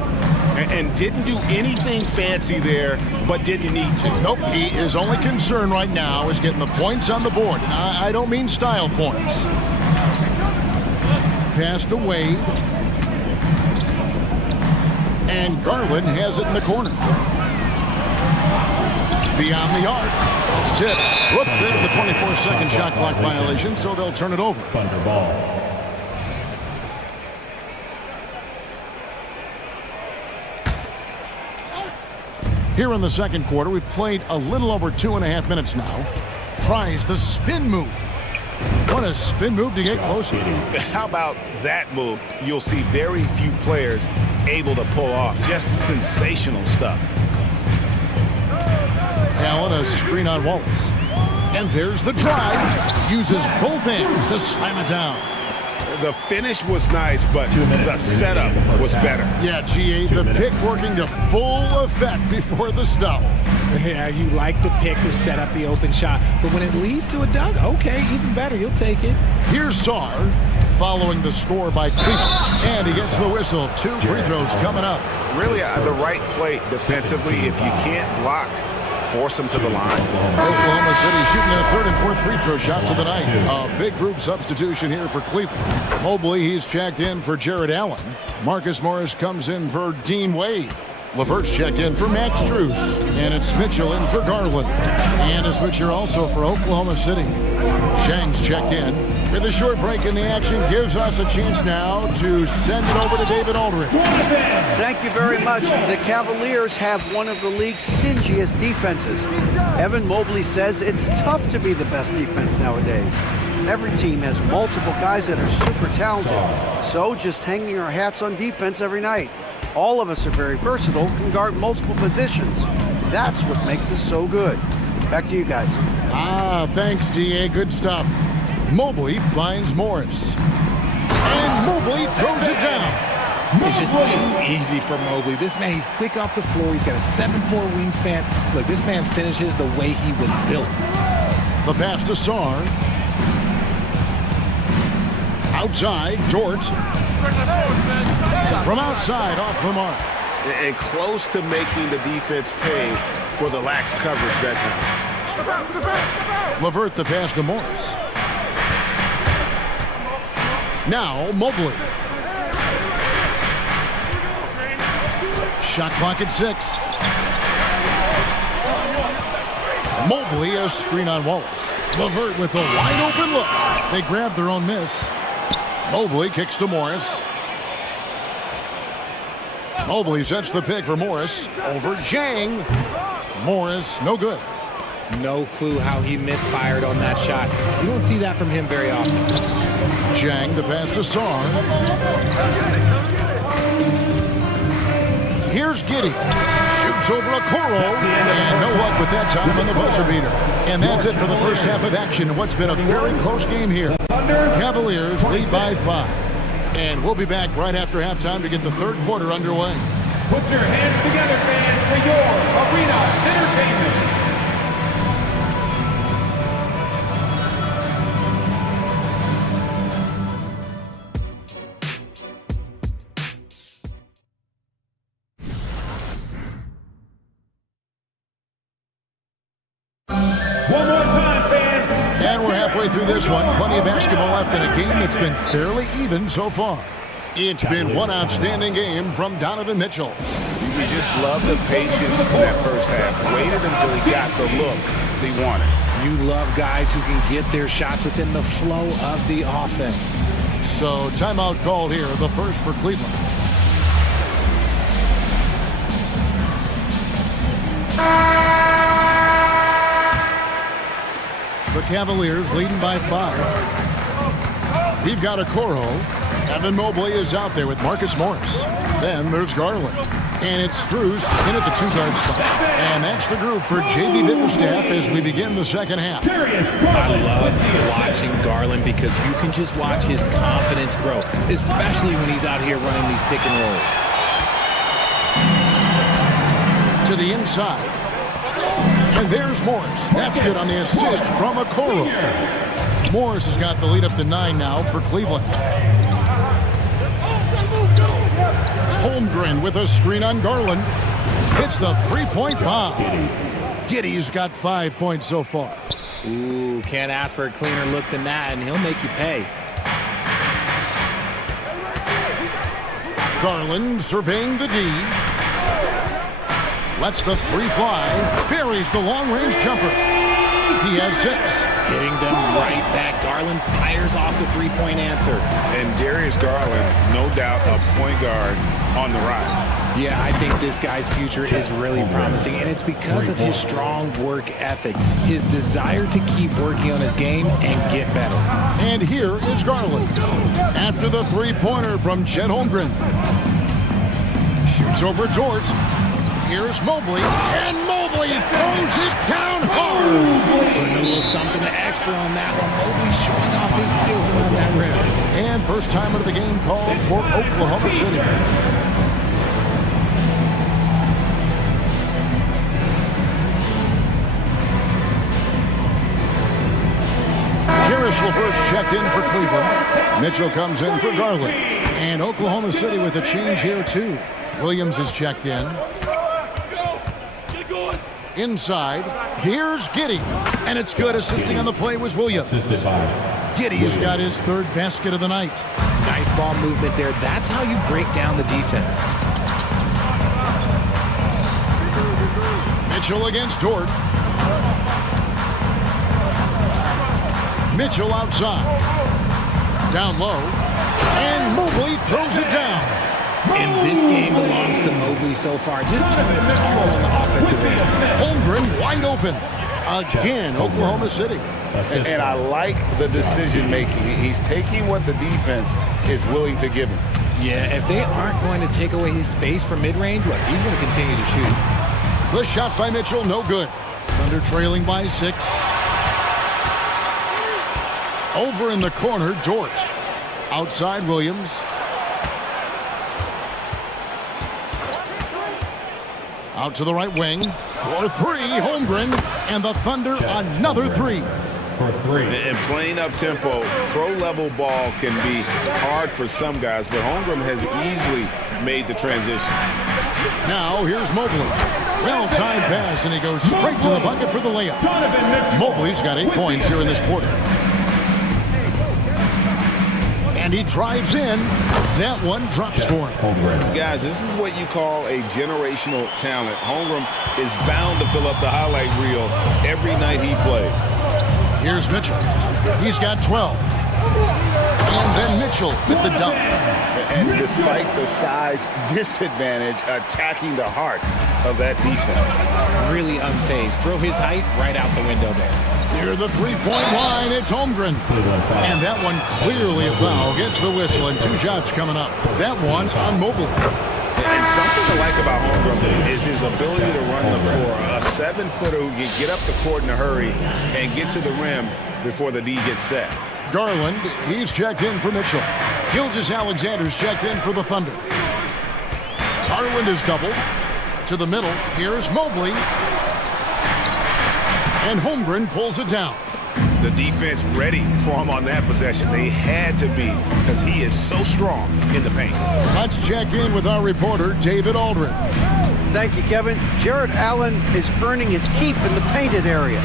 And didn't do anything fancy there, but didn't need to. Nope, his only concern right now is getting the points on the board. And I don't mean style points. Pass to Wade. And Garland has it in the corner. Beyond the arc. It's tipped. Whoops, there's the 24-second shot clock violation, so they'll turn it over. Thunder ball. Here in the second quarter, we've played a little over 2.5 minutes now. Tries the spin move. What a spin move to get closer. How about that move? You'll see very few players able to pull off. Just sensational stuff. Allen, a screen on Wallace. And there's the drive. Uses both ends to slam it down. The finish was nice, but the setup was better. Yeah, GA, the pick working to full effect before the stuff. Yeah, you like the pick to set up the open shot, but when it leads to a dunk, okay, even better, you'll take it. Here's Saar following the score by Cleveland, and he gets the whistle. 2 free throws coming up. Really, the right play defensively. If you can't block, force them to the line. Oklahoma City shooting their 3rd and 4th free throw shots of the night. A big group substitution here for Cleveland. Mobley, he's checked in for Jared Allen. Marcus Morris comes in for Dean Wade. Levert's checked in for Max Strus. And it's Mitchell in for Garland. And a switcher also for Oklahoma City. Zhang's checked in. With a short break in the action, gives us a chance now to send it over to David Aldridge. Thank you very much. The Cavaliers have one of the league's stingiest defenses. Evan Mobley says it's tough to be the best defense nowadays. Every team has multiple guys that are super talented. So just hanging our hats on defense every night. All of us are very versatile, can guard multiple positions. That's what makes us so good. Back to you guys. Thanks, DA. Good stuff. Mobley finds Morris. And Mobley throws it down. It's just too easy for Mobley. This man, he's quick off the floor. He's got a 7'4" wingspan. Look, this man finishes the way he was built. The pass to Saar. Outside, Dort. From outside, off the mark. And close to making the defense pay for the lax coverage that time. Levert the pass to Morris. Now, Mobley. Shot clock at 6. Mobley, a screen on Wallace. Levert with a wide open look. They grab their own miss. Mobley kicks to Morris. Mobley sets the pick for Morris. Over Zhang. Morris, no good. No clue how he misfired on that shot. You don't see that from him very often. Zhang, the pass to Saar. Here's Giddey. Shoots over a Coro. And no luck with that time on the buzzer beater. And that's it for the first half of action in what's been a very close game here. Cavaliers lead by 5. And we'll be back right after halftime to get the 3rd quarter underway. Put your hands together, fans, for your arena entertainment. One more time, fans. And we're halfway through this one. Plenty of basketball left in a game that's been fairly even so far. It's been one outstanding game from Donovan Mitchell. You just love the patience in that first half. Waited until he got the look he wanted. You love guys who can get their shots within the flow of the offense. So timeout called here, the first for Cleveland. The Cavaliers leading by 5. We've got a Coro. Evan Mobley is out there with Marcus Morris. Then there's Garland. And it's Strus in at the 2-guard spot. And that's the group for JB Bickerstaff as we begin the second half. I love watching Garland because you can just watch his confidence grow, especially when he's out here running these pick and rolls. To the inside. And there's Morris. That's good on the assist from Okoro. Morris has got the lead up to 9 now for Cleveland. Holmgren with a screen on Garland. Hits the 3-point bomb. Giddey's got 5 points so far. Ooh, can't ask for a cleaner look than that, and he'll make you pay. Garland surveying the D. Lets the 3 fly. Buries the long-range jumper. He has 6. Hitting them right back. Garland fires off the 3-point answer. And Darius Garland, no doubt a point guard on the rise. Yeah, I think this guy's future is really promising, and it's because of his strong work ethic, his desire to keep working on his game and get better. And here is Garland. After the 3-pointer from Chet Holmgren. Shoots over Dort. Here's Mobley, and Mobley throws it down hard. Putting a little something extra on that one. Mobley showing off his skills around that rim. And first timer of the game called for Oklahoma City. LeVert's checked in for Cleveland. Mitchell comes in for Garland. And Oklahoma City with a change here, too. Williams is checked in. Inside, here's Giddey. And it's good. Assisting on the play was Williams. Giddey's got his third basket of the night. Nice ball movement there. That's how you break down the defense. Mitchell against Dort. Mitchell outside. Down low. And Mobley throws it down. And this game belongs to Mobley so far. Just turning it all on the offensive end. Holmgren wide open. Again, Oklahoma City. And I like the decision making. He's taking what the defense is willing to give him. Yeah, if they aren't going to take away his space from mid-range, look, he's going to continue to shoot. The shot by Mitchell, no good. Thunder trailing by 6. Over in the corner, Dort. Outside, Williams. Out to the right wing. For 3, Holmgren. And the Thunder, another 3. And playing up tempo, pro-level ball can be hard for some guys, but Holmgren has easily made the transition. Now, here's Mobley. Well-timed pass, and he goes straight to the bucket for the layup. Mobley's got 8 points here in this quarter. And he drives in. That one drops for him. Guys, this is what you call a generational talent. Holmgren is bound to fill up the highlight reel every night he plays. Here's Mitchell. He's got 12. And then Mitchell with the dunk. And despite the size disadvantage, attacking the heart of that defense. Really unfazed. Throw his height right out the window there. Near the three-point line, it's Holmgren. And that one clearly a foul. Gets the whistle, and 2 shots coming up. That one on Mobley. And something I like about Holmgren is his ability to run the floor. A 7-footer who can get up the court in a hurry and get to the rim before the D gets set. Garland, he's checked in for Mitchell. Gilgeous-Alexander's checked in for the Thunder. Garland is doubled. To the middle, here's Mobley. And Holmgren pulls it down. The defense ready for him on that possession. They had to be because he is so strong in the paint. Let's check in with our reporter, David Aldrin. Thank you, Kevin. Jared Allen is earning his keep in the painted area.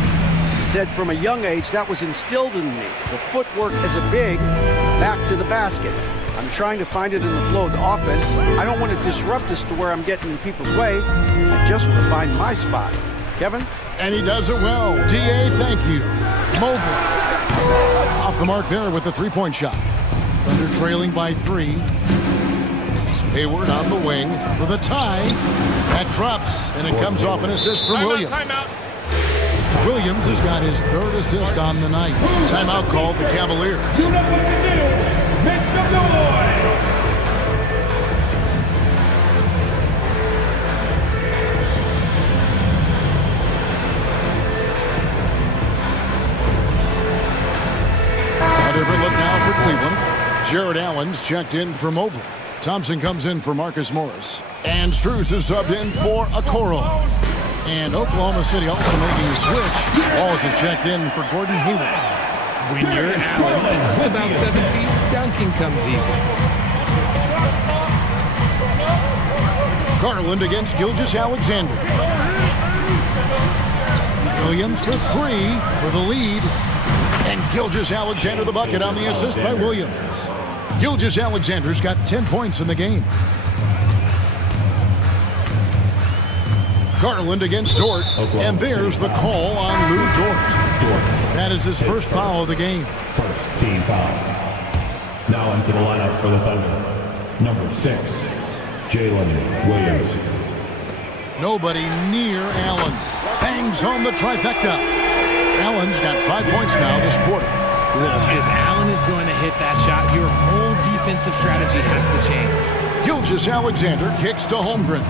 He said from a young age that was instilled in me. The footwork as a big, back to the basket. I'm trying to find it in the flow of the offense. I don't want to disrupt this to where I'm getting in people's way. I just want to find my spot. Kevin? And he does it well. D.A., thank you. Mobley. Off the mark there with the three-point shot. Thunder trailing by 3. Hayward on the wing for the tie. That drops, and it comes off an assist from Williams. Williams has got his 3rd assist on the night. Timeout called the Cavaliers. Make some noise! A different look now for Cleveland. Jared Allen's checked in for Mobley. Thompson comes in for Marcus Morris. And Strus is subbed in for Okoro. And Oklahoma City also making a switch. Walls is checked in for Gordon Hayward. When you're Allen, just about 7 feet, dunking comes easy. Garland against Gilgeous-Alexander. Williams for 3 for the lead. And Gilgeous-Alexander the bucket on the assist by Williams. Gilgeous-Alexander's got 10 points in the game. Garland against Dort. And there's the call on Lou Dort. That is his first foul of the game. First team foul. Now into the lineup for the Thunder. Number 6, Jalen Williams. Nobody near Allen. Bangs home the trifecta. Allen's got 5 points now this quarter. If Allen is going to hit that shot, your whole defensive strategy has to change. Gilgeous-Alexander kicks to Holmgren.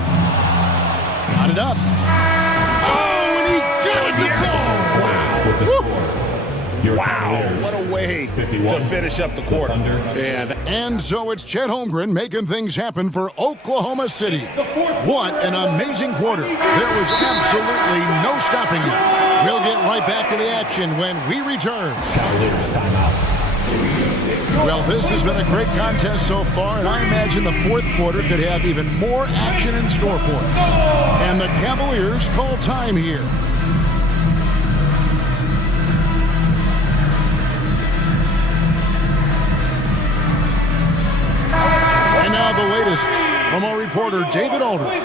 Got it up. Oh, and he got it to go! With the score. Wow, what a way to finish up the quarter. And so it's Chet Holmgren making things happen for Oklahoma City. What an amazing quarter. There was absolutely no stopping it. We'll get right back to the action when we return. Well, this has been a great contest so far, and I imagine the fourth quarter could have even more action in store for us. And the Cavaliers call time here. And now the latest from our reporter, David Aldridge.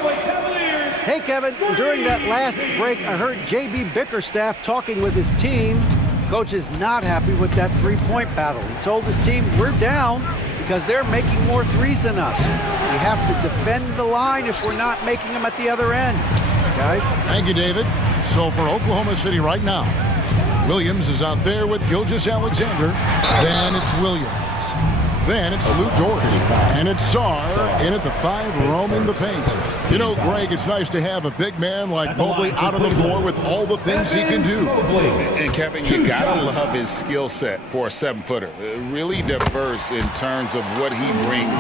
Hey, Kevin, during that last break, I heard J.B. Bickerstaff talking with his team. Coach is not happy with that three-point battle. He told his team, we're down because they're making more threes than us. We have to defend the line if we're not making them at the other end. Guys? Thank you, David. So for Oklahoma City right now, Williams is out there with Gilgeous-Alexander. Then it's Williams. Then it's Lou Dort. And it's Sarr in at the 5, roaming the paint. You know, Greg, it's nice to have a big man like Mobley out on the floor with all the things he can do. And Kevin, you gotta love his skill set for a 7-footer. Really diverse in terms of what he brings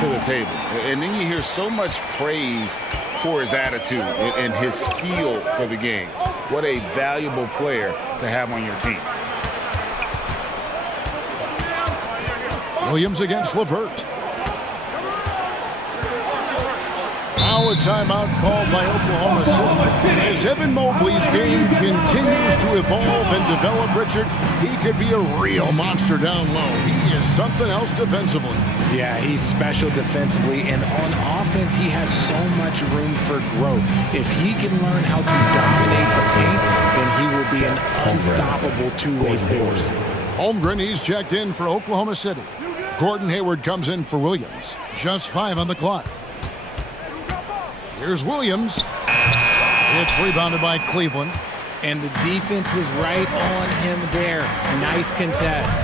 to the table. And then you hear so much praise for his attitude and his feel for the game. What a valuable player to have on your team. Williams against LeVert. Now a timeout called by Oklahoma City. As Evan Mobley's game continues to evolve and develop, Richard, he could be a real monster down low. He is something else defensively. Yeah, he's special defensively, and on offense, he has so much room for growth. If he can learn how to dominate the paint, then he will be an unstoppable two-way force. Holmgren, he's checked in for Oklahoma City. Gordon Hayward comes in for Williams. Just 5 on the clock. Here's Williams. It's rebounded by Cleveland. And the defense was right on him there. Nice contest.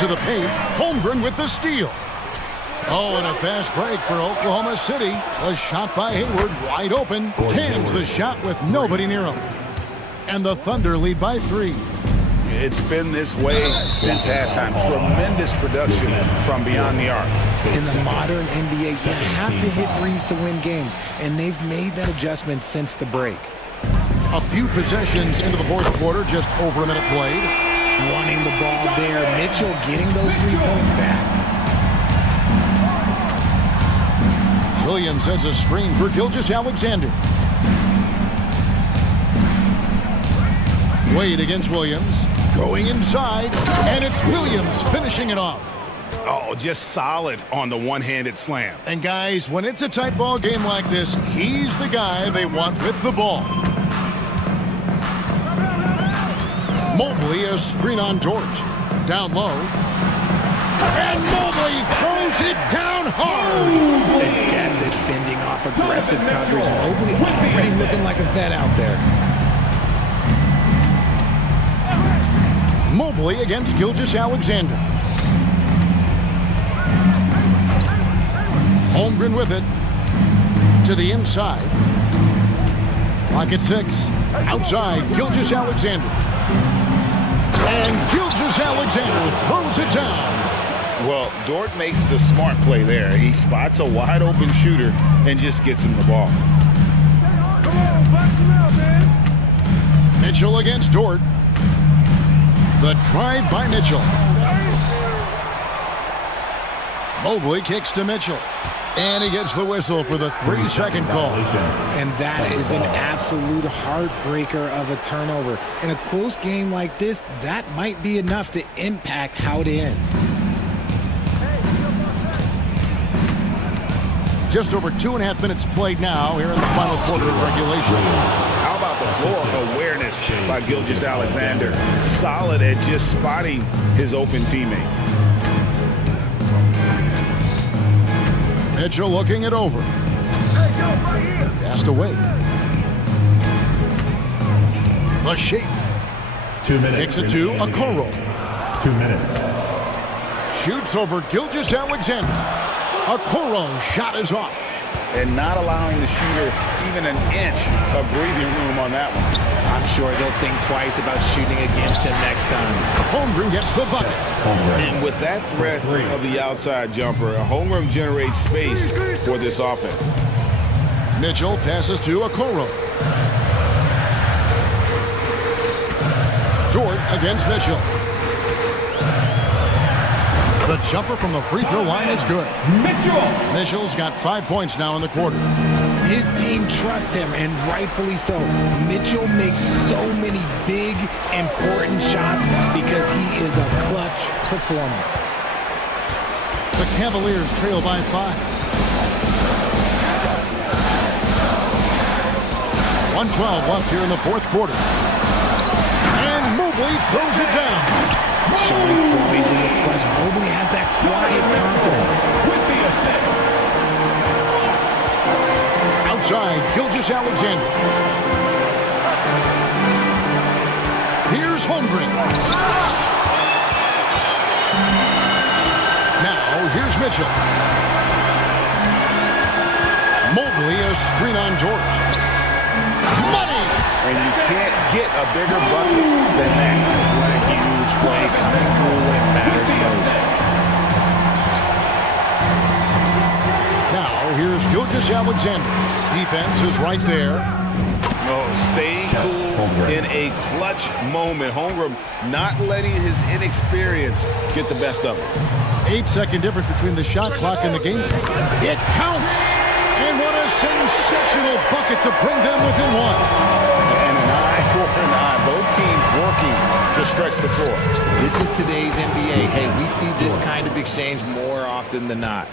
To the paint, Holmgren with the steal. Oh, and a fast break for Oklahoma City. A shot by Hayward, wide open. Cans the shot with nobody near him. And the Thunder lead by 3. It's been this way since halftime. Tremendous production from beyond the arc. In the modern NBA, you have to hit threes to win games, and they've made that adjustment since the break. A few possessions into the fourth quarter, just over a minute played. Wanting the ball there. Mitchell getting those 3 points back. Williams sends a screen for Gilgeous-Alexander. Wade against Williams. Going inside, and it's Williams finishing it off. Oh, just solid on the one-handed slam. And guys, when it's a tight ball game like this, he's the guy they want with the ball. Mobley, a screen on Dort. Down low. And Mobley throws it down hard. Adept at fending off aggressive coverage. Mobley already looking like a vet out there. Mobley against Gilgeous-Alexander. Holmgren with it. To the inside. Lock at 6. Outside, Gilgeous-Alexander. And Gilgeous-Alexander throws it down. Well, Dort makes the smart play there. He spots a wide open shooter and just gets him the ball. Mitchell against Dort. The drive by Mitchell. Mobley kicks to Mitchell. And he gets the whistle for the 3-second call. And that is an absolute heartbreaker of a turnover. In a close game like this, that might be enough to impact how it ends. Just over 2.5 minutes played now here in the final quarter of regulation. How about the floor awareness by Gilgeous-Alexander? Solid at just spotting his open teammate. Mitchell looking it over. Passed away. The shake. 2 minutes. Kicks it to Okoro. 2 minutes. Shoots over Gilgeous-Alexander. Okoro's shot is off. And not allowing the shooter even an inch of breathing room on that one. I'm sure they'll think twice about shooting against him next time. Holmgren gets the bucket. And with that threat of the outside jumper, Holmgren generates space for this offense. Mitchell passes to Okoro. Jordan against Mitchell. The jumper from the free throw line is good. Mitchell's got 5 points now in the quarter. His team trusts him, and rightfully so. Mitchell makes so many big, important shots because he is a clutch performer. The Cavaliers trail by 5. 1:12 left here in the fourth quarter. And Mobley throws it down. Showing poise in the clutch. Mobley has that quiet confidence. Outside, Gilgeous-Alexander. Here's Holmgren. Now, here's Mitchell. Mobley, a screen on George. Money! And you can't get a bigger bucket than that. What a huge play coming through when it matters most. Now, here's Gilgeous-Alexander. Defense is right there. Oh, staying cool in a clutch moment. Holmgren not letting his inexperience get the best of him. 8-second difference between the shot clock and the game. It counts! And what a sensational bucket to bring them within one. And an eye for an eye. Both teams working to stretch the floor. This is today's NBA. Hey, we see this kind of exchange more often than not.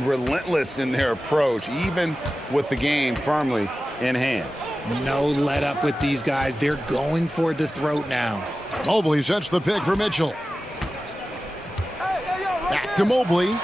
Relentless in their approach, even with the game firmly in hand. No let up with these guys. They're going for the throat now. Mobley sets the pick for Mitchell. Back to Mobley.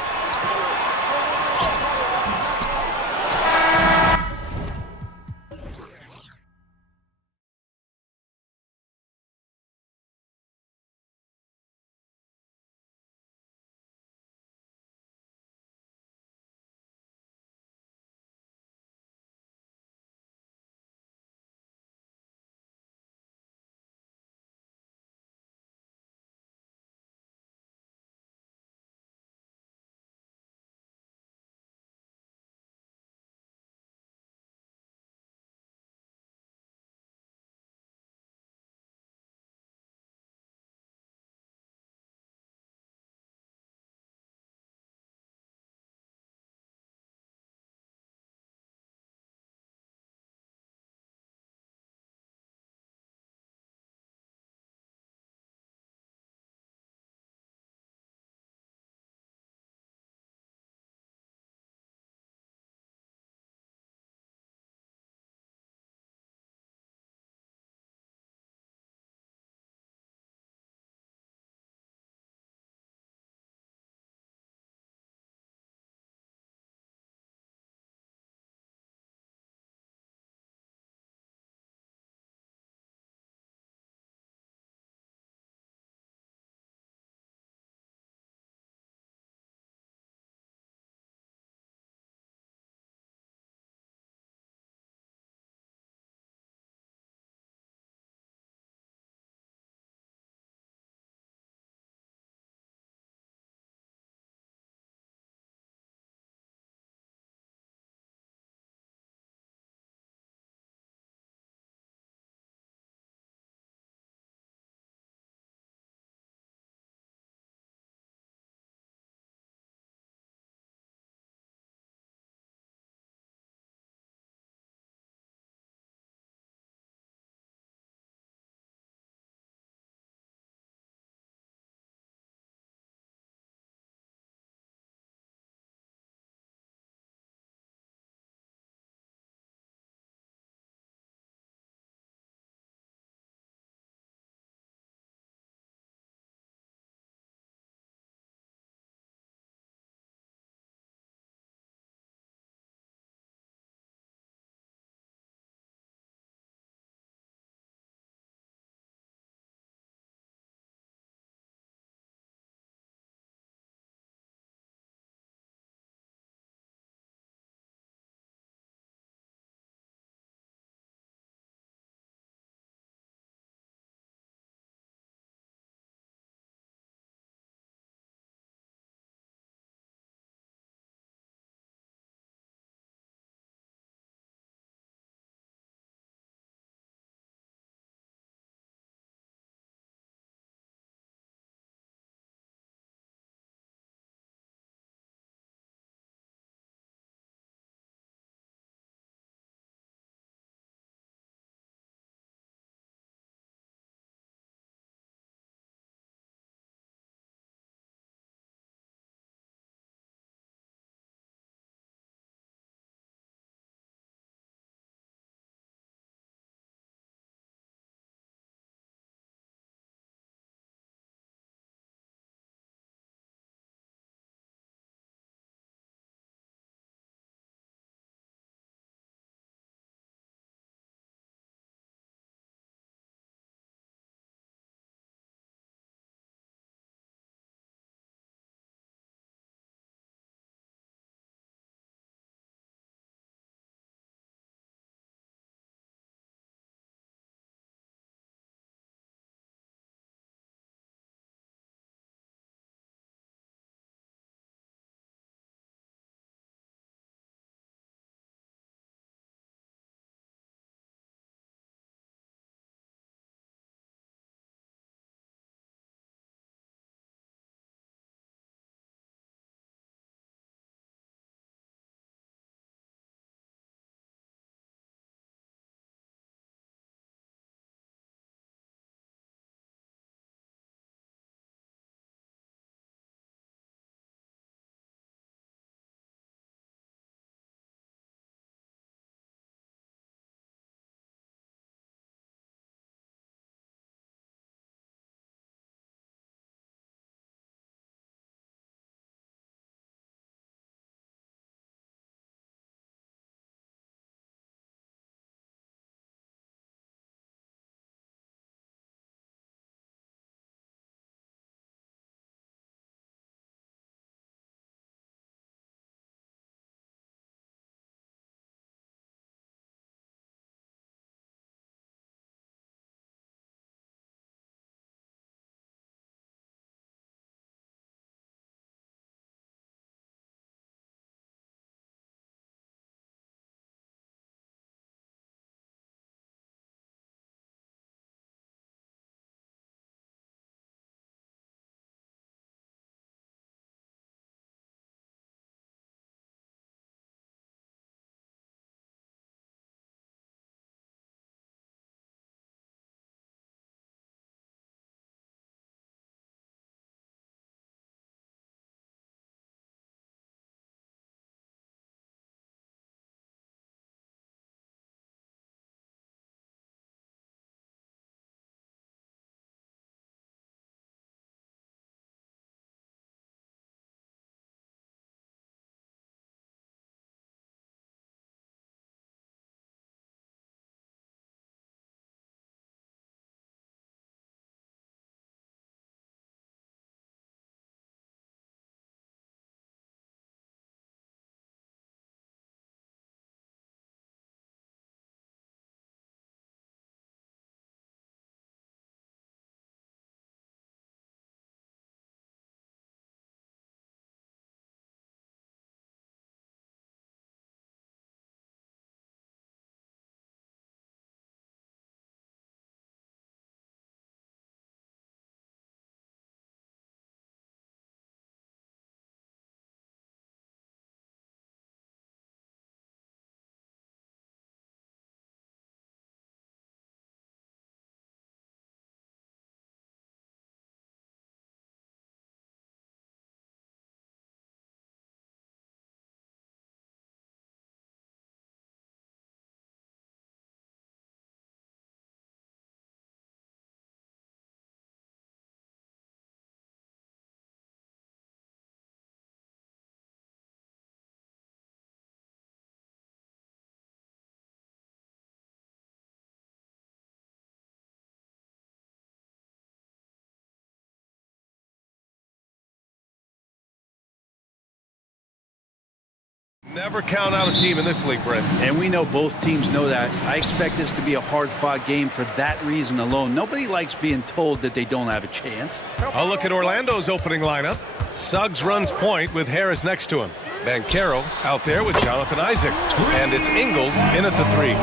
Never count out a team in this league, Brent. And we know both teams know that. I expect this to be a hard-fought game for that reason alone. Nobody likes being told that they don't have a chance. I'll look at Orlando's opening lineup. Suggs runs point with Harris next to him. Bancaro out there with Jonathan Isaac. And it's Ingles in at the 3.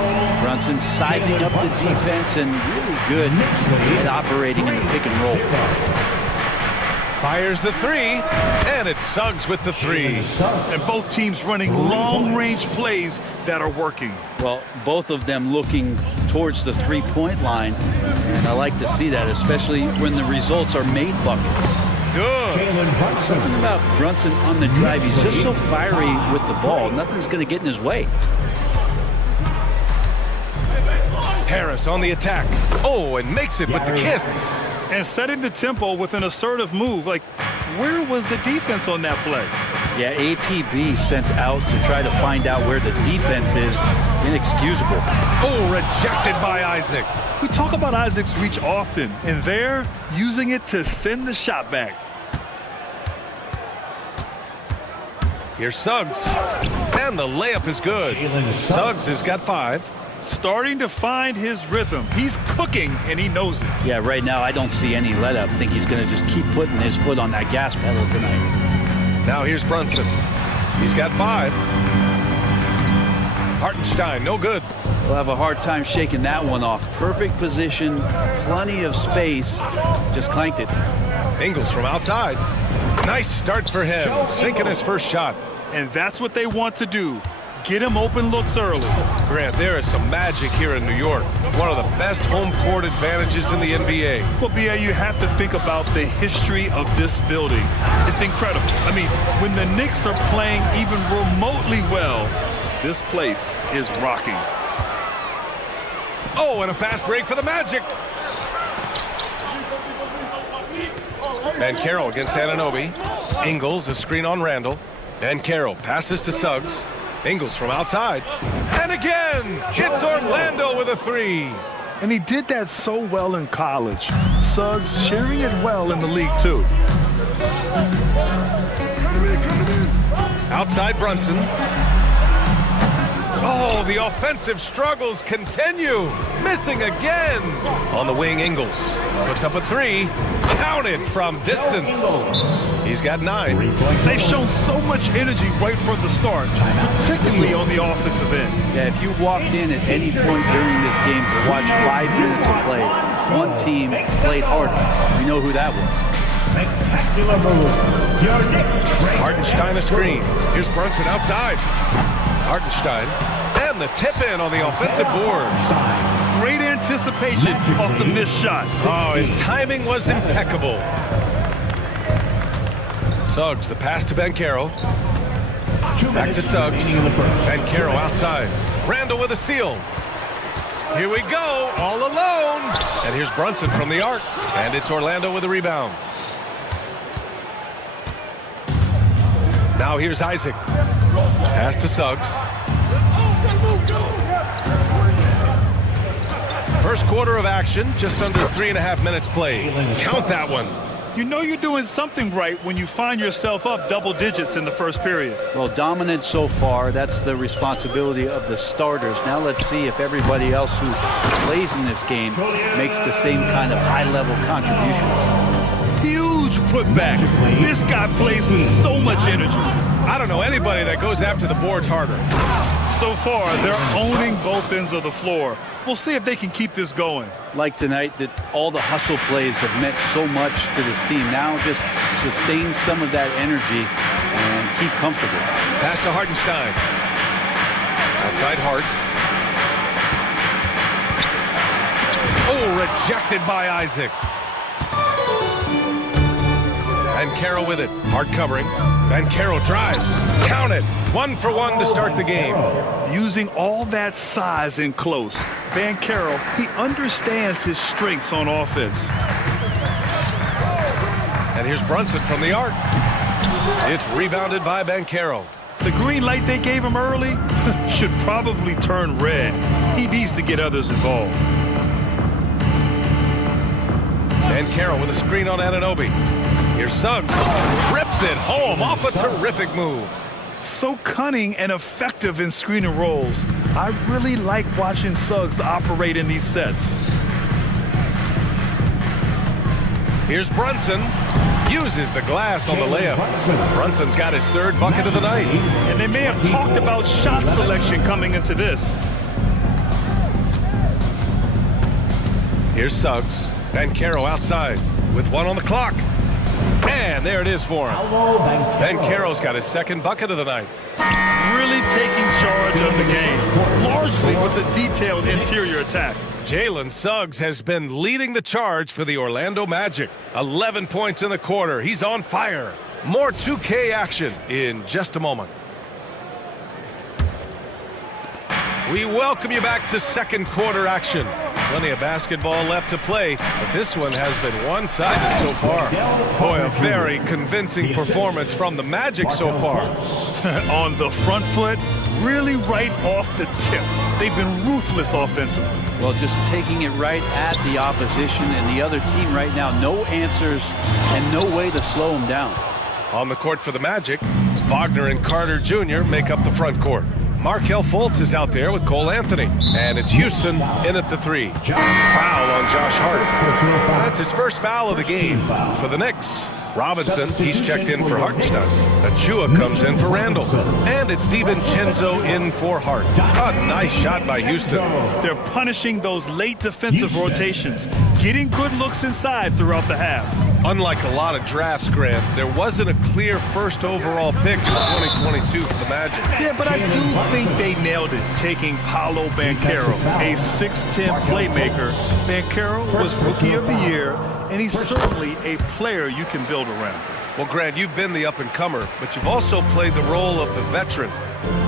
Brunson sizing up the defense and really good at operating in the pick and roll. Fires the 3, and it's Suggs with the 3. And both teams running long-range plays that are working. Well, both of them looking towards the three-point line, and I like to see that, especially when the results are made buckets. Good. Something about Brunson on the drive. He's just so fiery with the ball. Nothing's going to get in his way. Harris on the attack. Oh, and makes it with the kiss. And setting the tempo with an assertive move. Like, where was the defense on that play? Yeah, APB sent out to try to find out where the defense is. Inexcusable. Oh, rejected by Isaac. We talk about Isaac's reach often, and they're using it to send the shot back. Here's Suggs. And the layup is good. Suggs has got 5. Starting to find his rhythm. He's cooking, and he knows it. Yeah, right now I don't see any let-up. I think he's going to just keep putting his foot on that gas pedal tonight. Now here's Brunson. He's got 5. Hartenstein, no good. We'll have a hard time shaking that one off. Perfect position, plenty of space. Just clanked it. Ingles from outside. Nice start for him. Sinking his first shot. And that's what they want to do. Get him open looks early. Grant, there is some magic here in New York. One of the best home court advantages in the NBA. Well, B.A., you have to think about the history of this building. It's incredible. I mean, when the Knicks are playing even remotely well, this place is rocking. Oh, and a fast break for the Magic. Bancaro against Anunoby. Ingles, a screen on Randall. Bancaro passes to Suggs. Ingles from outside. And again, it's Orlando with a 3. And he did that so well in college. Suggs sharing it well in the league, too. Outside Brunson. Oh, the offensive struggles continue. Missing again. On the wing, Ingles puts up a 3. Counted from distance. He's got 9. They've shown so much energy right from the start, particularly on the offensive end. Yeah, if you walked in at any point during this game to watch 5 minutes of play, one team played harder. We know who that was. Hartenstein a screen. Here's Brunson outside. Hartenstein. And the tip in on the offensive boards. Great anticipation off the missed shot. Oh, his timing was impeccable. Suggs, the pass to Bancaro. Back to Suggs. Bancaro outside. Randall with a steal. Here we go, all alone. And here's Brunson from the arc. And it's Orlando with a rebound. Now here's Isaac. Pass to Suggs. First quarter of action, just under 3.5 minutes played. Count that one. You know you're doing something right when you find yourself up double digits in the first period. Well, dominant so far. That's the responsibility of the starters. Now let's see if everybody else who plays in this game makes the same kind of high-level contributions. Huge putback. This guy plays with so much energy. I don't know anybody that goes after the boards harder. So far, they're owning both ends of the floor. We'll see if they can keep this going. Like tonight, that all the hustle plays have meant so much to this team. Now just sustain some of that energy and keep comfortable. Pass to Hartenstein. Outside Hart. Oh, rejected by Isaac. Bancaro with it. Hart covering. Bancaro drives. Count it. 1 for 1 to start the game. Using all that size in close, Bancaro, he understands his strengths on offense. And here's Brunson from the arc. It's rebounded by Bancaro. The green light they gave him early should probably turn red. He needs to get others involved. Bancaro with a screen on Anunoby. Here's Suggs. Rips it home off a terrific move. So cunning and effective in screen and rolls. I really like watching Suggs operate in these sets. Here's Brunson. Uses the glass on the layup. Brunson's got his third bucket of the night. And they may have talked about shot selection coming into this. Here's Suggs. Bancaro outside with one on the clock. And there it is for him. Bancaro's got his second bucket of the night. Really taking charge of the game, largely with a detailed interior attack. Jalen Suggs has been leading the charge for the Orlando Magic. 11 points in the quarter. He's on fire. More 2K action in just a moment. We welcome you back to second quarter action. Plenty of basketball left to play, but this one has been one-sided so far. Boy, a very convincing performance from the Magic so far. On the front foot, really right off the tip. They've been ruthless offensively. Well, just taking it right at the opposition and the other team right now. No answers and no way to slow them down. On the court for the Magic, Wagner and Carter Jr. make up the front court. Markelle Fultz is out there with Cole Anthony. And it's Houston in at the three. Foul on Josh Hart. That's his first foul of the game for the Knicks. Robinson, he's checked in for Hartenstein. Achua comes in for Randall. And it's DiVincenzo in for Hart. A nice shot by Houston. They're punishing those late defensive rotations, getting good looks inside throughout the half. Unlike a lot of drafts, Grant, there wasn't a clear first overall pick in 2022 for the Magic. Yeah, but I do think they nailed it, taking Paolo Banchero, a 6'10 playmaker. Banchero was Rookie of the Year, and he's certainly a player you can build around. Well, Grant, you've been the up-and-comer, but you've also played the role of the veteran.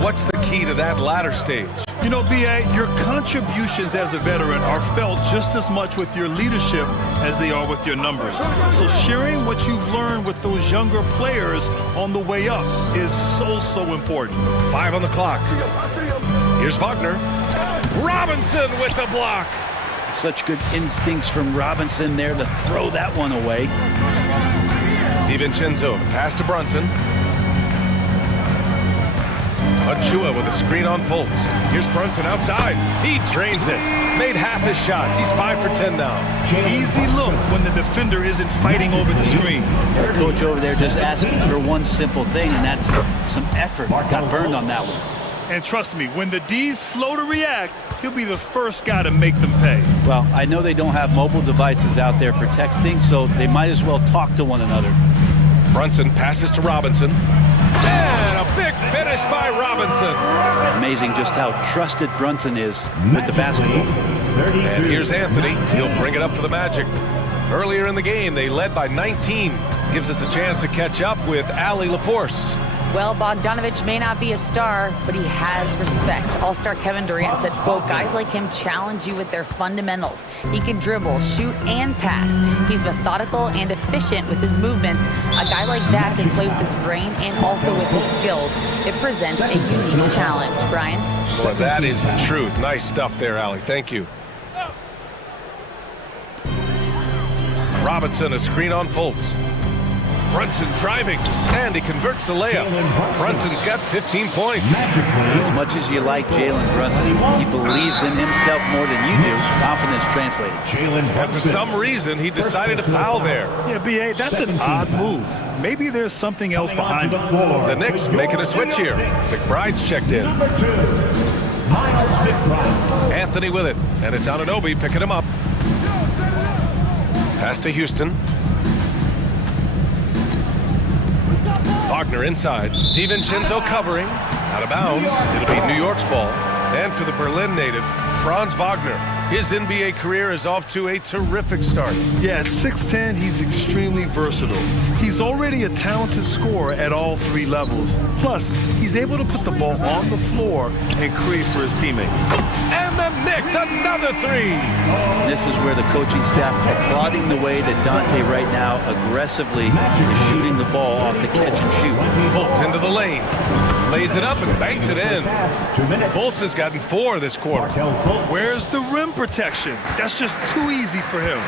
What's the key to that latter stage? You know, B.A., your contributions as a veteran are felt just as much with your leadership as they are with your numbers. So sharing what you've learned with those younger players on the way up is so important. 5 on the clock. Here's Wagner. Robinson with the block. Such good instincts from Robinson there to throw that one away. DiVincenzo, pass to Brunson. Achua with a screen on Fultz. Here's Brunson outside. He drains it. Made half his shots. He's 5 for 10 now. Easy look when the defender isn't fighting over the screen. The coach over there just asking for one simple thing, and that's some effort. Got burned on that one. And trust me, when the D's slow to react, he'll be the first guy to make them pay. Well, I know they don't have mobile devices out there for texting, so they might as well talk to one another. Brunson passes to Robinson. And a big finish by Robinson. Amazing just how trusted Brunson is with the basketball. And here's Anthony. He'll bring it up for the Magic. Earlier in the game, they led by 19. Gives us a chance to catch up with Allie LaForce. Well, Bogdanovich may not be a star, but he has respect. All-star Kevin Durant said, quote, guys like him challenge you with their fundamentals. He can dribble, shoot, and pass. He's methodical and efficient with his movements. A guy like that can play with his brain and also with his skills. It presents a unique challenge. Brian? Well, that is the truth. Nice stuff there, Allie. Thank you. Robinson, a screen on Fultz. Brunson driving, and he converts the layup. Brunson's got 15 points. As much as you like Jalen Brunson, he believes in himself more than you do. Confidence translated. And for some reason, he decided to foul there. Yeah, B.A., that's an odd move. Maybe there's something else behind it. The Knicks making a switch here. McBride's checked in. Anthony with it, and it's Anunoby picking him up. Pass to Houston. Wagner inside. DiVincenzo covering. Out of bounds. It'll be New York's ball. And for the Berlin native, Franz Wagner. His NBA career is off to a terrific start. Yeah, at 6'10", he's extremely versatile. He's already a talented scorer at all three levels. Plus, he's able to put the ball on the floor and create for his teammates. And the Knicks, another three. This is where the coaching staff applauding the way that Dante right now aggressively is shooting the ball off the catch and shoot. Fultz into the lane. Lays it up and banks it in. Fultz has gotten 4 this quarter. Where's the rim protection? That's just too easy for him.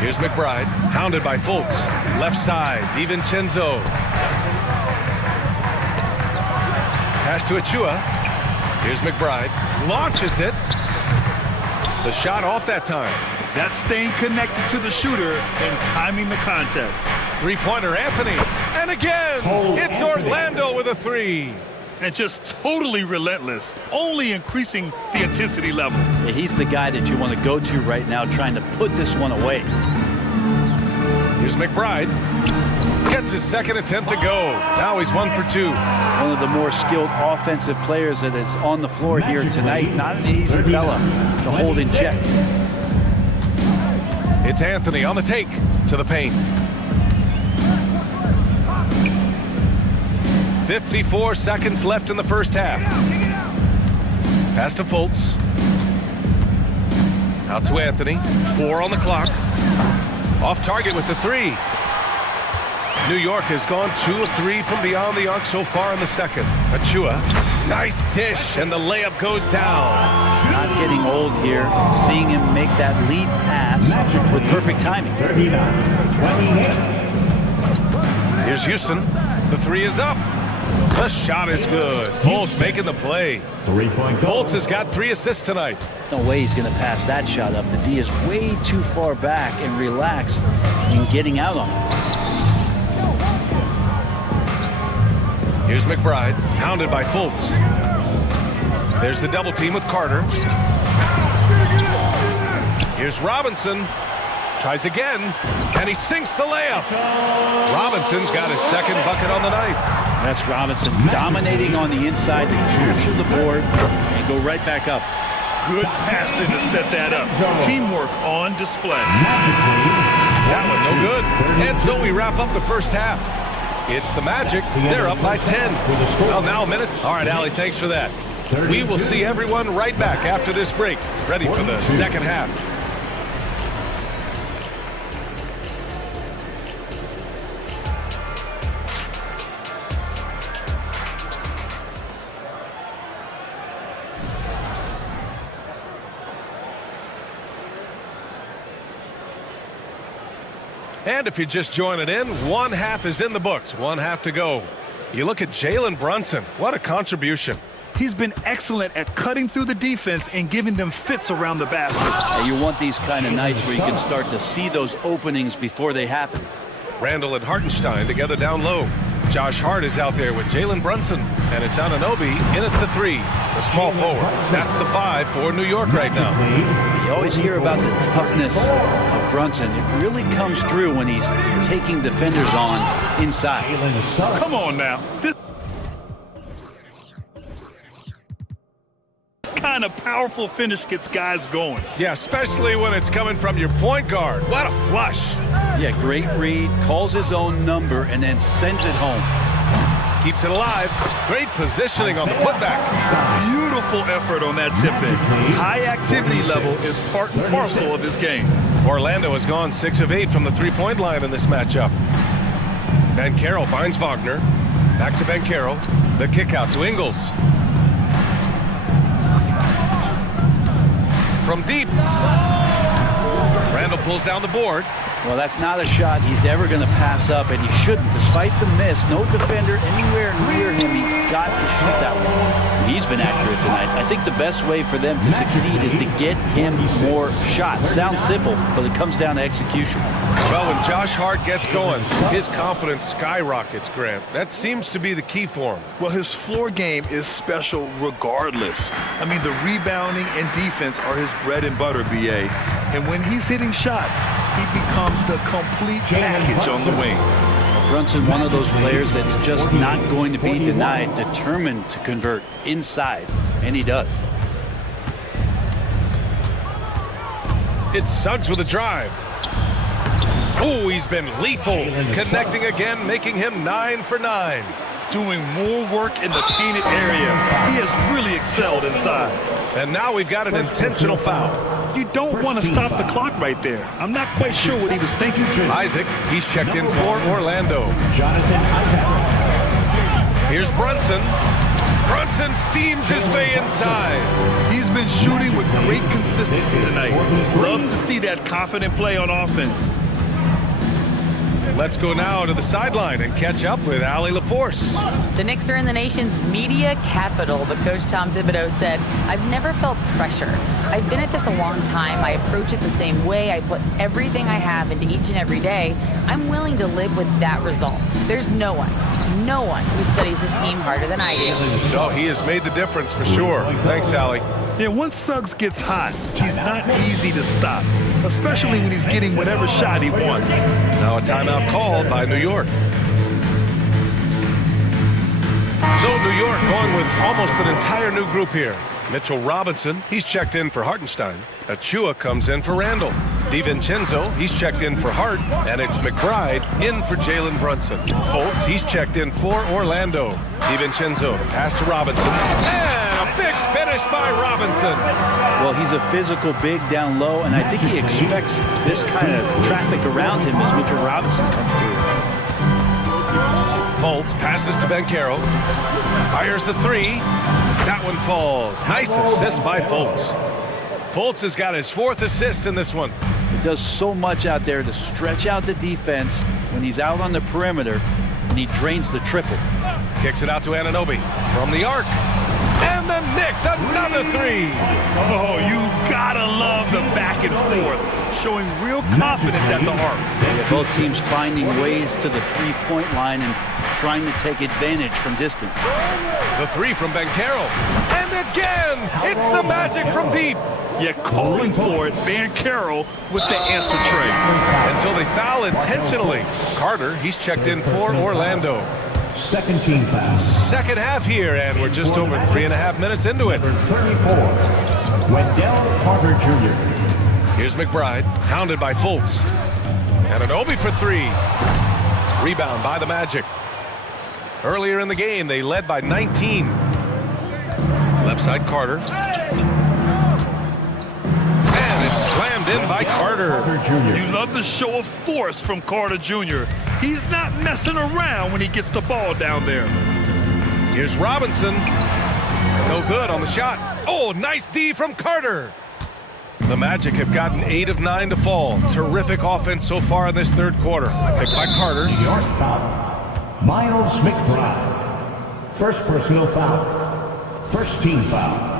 Here's McBride, hounded by Fultz. Left side, DiVincenzo. Pass to Achua. Here's McBride. Launches it. The shot off that time. That's staying connected to the shooter and timing the contest. Three-pointer, Anthony. And again, it's Orlando with a three. And just totally relentless, only increasing the intensity level. Yeah, he's the guy that you want to go to right now, trying to put this one away. Here's McBride. Gets his second attempt to go. Now he's 1 for 2. One of the more skilled offensive players that is on the floor here tonight. Not an easy fella to hold in check. It's Anthony on the take to the paint. 54 seconds left in the first half. Pass to Fultz. Out to Anthony. 4 on the clock. Off target with the three. New York has gone 2 of 3 from beyond the arc so far in the second. Achua, nice dish, and the layup goes down. Not getting old here. Seeing him make that lead pass with perfect timing. Here's Houston. The three is up. The shot is good. Fultz making the play. Fultz has got 3 assists tonight. No way he's going to pass that shot up. The D is way too far back and relaxed in getting out on it. Here's McBride, hounded by Fultz. There's the double team with Carter. Here's Robinson. Tries again, and he sinks the layup. Robinson's got his second bucket on the night. That's Robinson dominating on the inside to capture the board and go right back up. Good passing to set that up. Teamwork on display. That one no good. And so we wrap up the first half. It's the Magic. They're up by 10. Well, now a minute. All right, Allie, thanks for that. We will see everyone right back after this break, ready for the second half. And if you're just joining in, one half is in the books, one half to go. You look at Jalen Brunson, what a contribution. He's been excellent at cutting through the defense and giving them fits around the basket. And you want these kind of nights where you can start to see those openings before they happen. Randall and Hartenstein together down low. Josh Hart is out there with Jalen Brunson, and it's Anunoby in at the 3, the small forward. That's the 5 for New York right now. You always hear about the toughness of Brunson. It really comes through when he's taking defenders on inside. Come on now. This kind of powerful finish gets guys going. Yeah, especially when it's coming from your point guard. What a flush. Yeah, great read, calls his own number, and then sends it home. Keeps it alive. Great positioning on the putback. Beautiful effort on that tip-in. High activity level is part and parcel of his game. Orlando has gone 6 of 8 from the three-point line in this matchup. Banchero finds Wagner. Back to Banchero. The kick out to Ingles. From deep. Randall pulls down the board. Well, that's not a shot he's ever going to pass up, and he shouldn't. Despite the miss, no defender anywhere near him. He's got to shoot that one. He's been accurate tonight. I think the best way for them to succeed is to get him more shots. Sounds simple, but it comes down to execution. Well, when Josh Hart gets going, his confidence skyrockets, Grant. That seems to be the key for him. Well, his floor game is special regardless. I mean, the rebounding and defense are his bread and butter, B.A. And when he's hitting shots, he becomes the complete package on the wing. Brunson, one of those players that's just not going to be denied, determined to convert inside, and he does. It's Suggs with a drive. Oh, he's been lethal. Connecting again, making him 9 for 9. Doing more work in the painted area. He has really excelled inside. And now we've got an intentional foul. You don't want to stop the clock right there. I'm not quite sure what he was thinking. Isaac, he's checked in for Orlando. Here's Brunson. Brunson steams his way inside. He's been shooting with great consistency tonight. Love to see that confident play on offense. Let's go now to the sideline and catch up with Allie LaForce. The Knicks are in the nation's media capital, but Coach Tom Thibodeau said, "I've never felt pressure. I've been at this a long time. I approach it the same way. I put everything I have into each and every day. I'm willing to live with that result. There's no one who studies this team harder than I do." No, he has made the difference for sure. Thanks, Allie. Yeah, once Suggs gets hot, he's not easy to stop, especially when he's getting whatever shot he wants. Now a timeout called by New York. So New York going with almost an entire new group here. Mitchell Robinson, he's checked in for Hartenstein. Achua comes in for Randall. DiVincenzo, he's checked in for Hart. And it's McBride in for Jalen Brunson. Fultz, he's checked in for Orlando. DiVincenzo, the pass to Robinson. And a big finish by Robinson. Well, he's a physical big down low, and I think he expects this kind of traffic around him as Mitchell Robinson comes through. Fultz passes to Banchero. Fires the three. That one falls. Nice assist by Fultz. Fultz has got his 4th assist in this one. He does so much out there to stretch out the defense when he's out on the perimeter, and he drains the triple. Kicks it out to Anunoby from the arc. And the Knicks, another three. Oh, you gotta love the back and forth, showing real confidence at the arc. Yeah, both teams finding ways to the three-point line and trying to take advantage from distance. The three from Banchero. And again, it's the Magic from deep. Yeah, calling for it, Banchero with the answer tray. And so they foul intentionally. Carter, he's checked in for Orlando. Second team foul. Second half here, and we're just over 3.5 minutes into it. Number 34, Wendell Carter Jr. Here's McBride, hounded by Fultz. And Anunoby for three. Rebound by the Magic. Earlier in the game, they led by 19. Left side, Carter. And it's slammed in by Carter. You love the show of force from Carter Jr. He's not messing around when he gets the ball down there. Here's Robinson. No good on the shot. Oh, nice D from Carter. The Magic have gotten 8 of 9 to fall. Terrific offense so far in this third quarter. Picked by Carter. New York foul. Miles McBride. First personal foul. First team foul.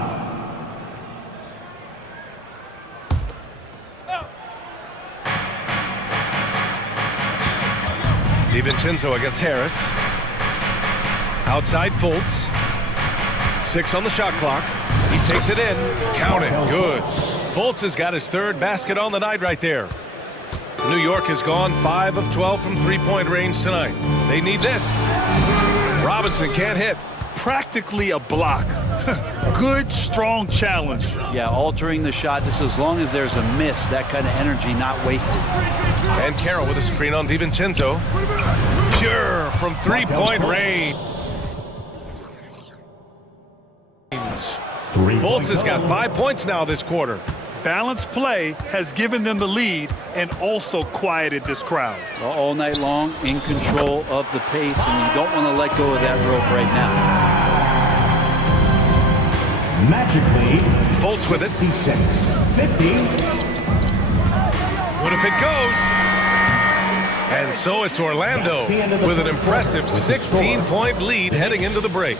DiVincenzo against Harris. Outside Fultz. 6 on the shot clock. He takes it in. Count it. Good. Fultz has got his 3rd basket on the night right there. New York has gone 5 of 12 from three-point range tonight. They need this. Robinson can't hit. Practically a block. Good, strong challenge. Yeah, altering the shot just as long as there's a miss, that kind of energy not wasted. And Carroll with a screen on DiVincenzo. Pure from three-point range. Fultz has got 5 points now this quarter. Balanced play has given them the lead and also quieted this crowd. Well, all night long, in control of the pace, and you don't want to let go of that rope right now. Magic lead. Fultz with it. 56-50. What if it goes? And so it's Orlando with an impressive 16-point lead heading into the break.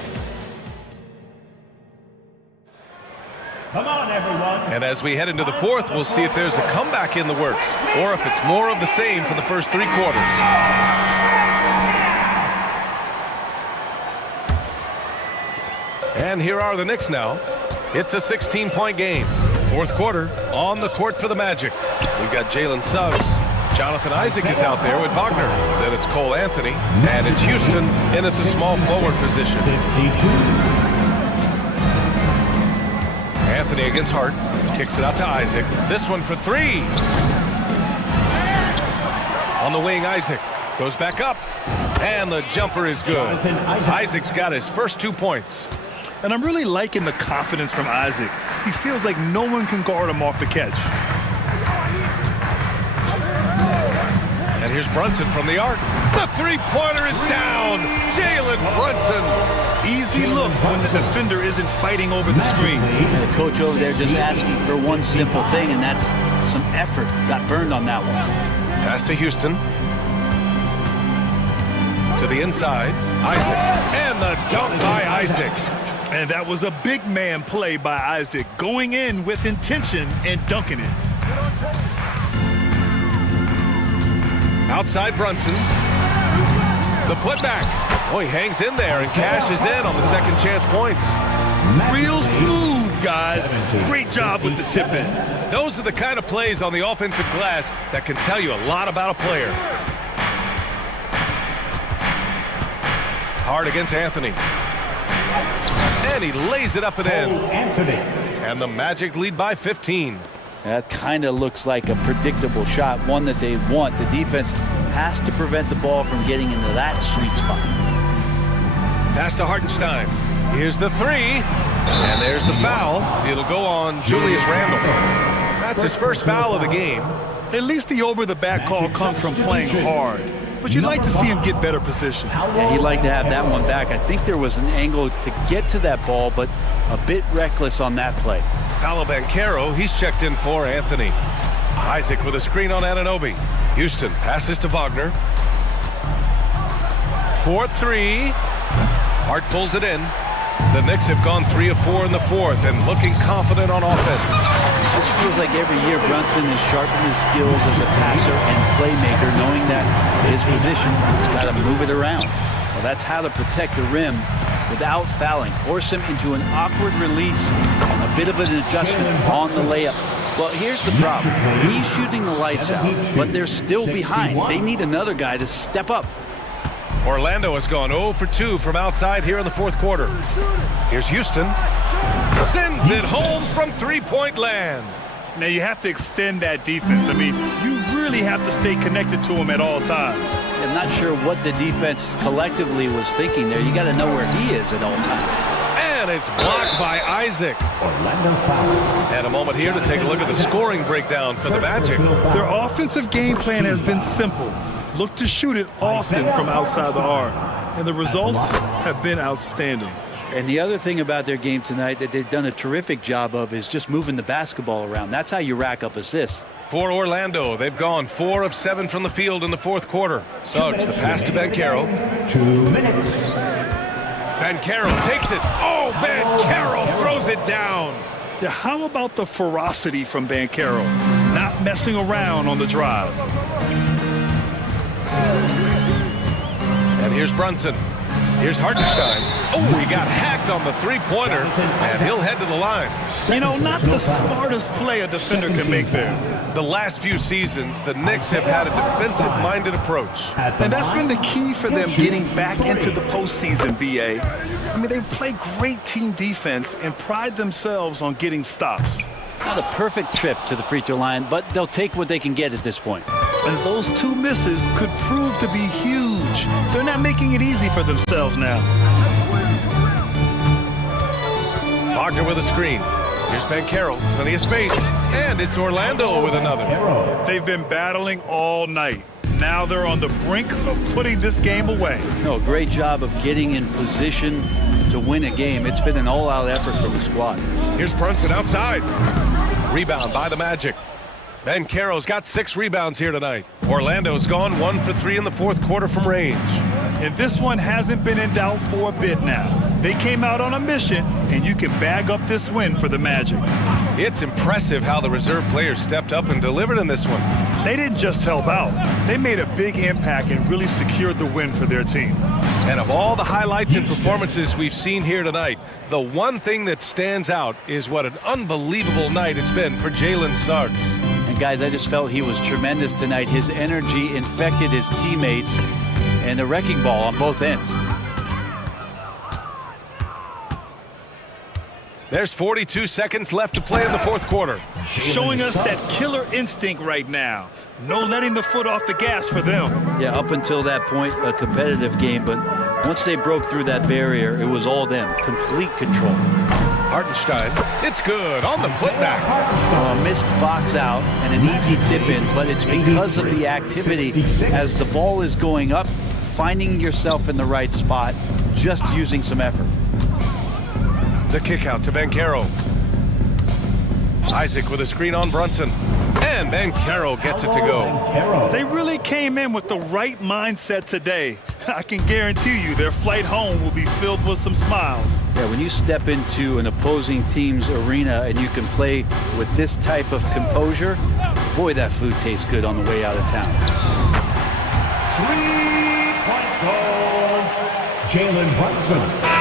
Come on, everyone. And as we head into the fourth, we'll see if there's a comeback in the works or if it's more of the same for the first 3 quarters. And here are the Knicks now. It's a 16-point game. Fourth quarter on the court for the Magic. We've got Jalen Suggs. Jonathan Isaac is out there with Wagner. Then it's Cole Anthony. And it's Houston in at the small forward position. 52. Anthony against Hart. Kicks it out to Isaac. This one for 3. On the wing, Isaac goes back up. And the jumper is good. Isaac's got his first 2 points. And I'm really liking the confidence from Isaac. He feels like no one can guard him off the catch. And here's Brunson from the arc. The three-pointer is down. Jalen Brunson. Easy look when the defender isn't fighting over the screen. And the coach over there just asking for one simple thing, and that's some effort. Got burned on that one. Pass to Houston. To the inside, Isaac. And the dunk by Isaac. And that was a big man play by Isaac, going in with intention and dunking it. Outside Brunson. The putback. Oh, he hangs in there and cashes in on the second chance points. Real smooth, guys. Great job with the tip in. Those are the kind of plays on the offensive glass that can tell you a lot about a player. Hard against Anthony. And he lays it up and in. And the Magic lead by 15. That kind of looks like a predictable shot, one that they want. The defense has to prevent the ball from getting into that sweet spot. Pass to Hartenstein. Here's the three. And there's the foul. It'll go on Julius Randle. That's his first foul of the game. At least the over-the-back call comes from playing hard. But you'd like to see him get better position. Yeah, he'd like to have that one back. I think there was an angle to get to that ball, but a bit reckless on that play. Paolo Banchero, he's checked in for Anthony. Isaac with a screen on Anunoby. Houston passes to Wagner. 4-3. Hart pulls it in. The Knicks have gone 3 of 4 in the fourth and looking confident on offense. It just feels like every year Brunson has sharpened his skills as a passer and playmaker, knowing that his position has got to move it around. Well, that's how to protect the rim without fouling. Force him into an awkward release and a bit of an adjustment on the layup. Well, here's the problem. He's shooting the lights out, but they're still behind. They need another guy to step up. Orlando has gone 0 for 2 from outside here in the fourth quarter. Here's Houston. Sends it home from three-point land. Now you have to extend that defense. I mean, you really have to stay connected to him at all times. I'm not sure what the defense collectively was thinking there. You got to know where he is at all times. And it's blocked by Isaac. And a moment here to take a look at the scoring breakdown for the Magic. Their offensive game plan has been simple. Look to shoot it often from outside the arc. And the results have been outstanding. And the other thing about their game tonight that they've done a terrific job of is just moving the basketball around. That's how you rack up assists. For Orlando, they've gone 4 of 7 from the field in the fourth quarter. Suggs, the pass to Banchero. 2 minutes. Banchero takes it. Oh, Banchero throws it down. Yeah, how about the ferocity from Banchero? Not messing around on the drive. And here's Brunson. Here's Hartenstein. Oh, he got hacked on the three-pointer, and he'll head to the line. You know, not the smartest play a defender can make there. The last few seasons, the Knicks have had a defensive-minded approach. And that's been the key for them getting back into the postseason, B.A. I mean, they play great team defense and pride themselves on getting stops. Not a perfect trip to the free throw line, but they'll take what they can get at this point. And those 2 misses could prove to be huge. They're not making it easy for themselves now. Wagner with a screen. Here's Banchero, plenty of space. And it's Orlando with another. They've been battling all night. Now they're on the brink of putting this game away. No, great job of getting in position to win a game. It's been an all-out effort from the squad. Here's Brunson outside. Rebound by the Magic. Banchero's got 6 rebounds here tonight. Orlando's gone 1 for 3 in the fourth quarter from range. And this one hasn't been in doubt for a bit now. They came out on a mission, and you can bag up this win for the Magic. It's impressive how the reserve players stepped up and delivered in this one. They didn't just help out. They made a big impact and really secured the win for their team. And of all the highlights and performances we've seen here tonight, the one thing that stands out is what an unbelievable night it's been for Jalen Suggs. And guys, I just felt he was tremendous tonight. His energy infected his teammates, and a wrecking ball on both ends. There's 42 seconds left to play in the fourth quarter. Showing us that killer instinct right now. No letting the foot off the gas for them. Yeah, up until that point, a competitive game, but once they broke through that barrier, it was all them. Complete control. Hartenstein, it's good on the putback. A missed box out and an easy tip in, but it's because of the activity as the ball is going up, finding yourself in the right spot, just using some effort. The kick out to Banchero. Isaac with a screen on Brunson. And then Carroll gets it to go. They really came in with the right mindset today. I can guarantee you their flight home will be filled with some smiles. Yeah, when you step into an opposing team's arena and you can play with this type of composure, boy, that food tastes good on the way out of town. 3-point goal, Jalen Brunson.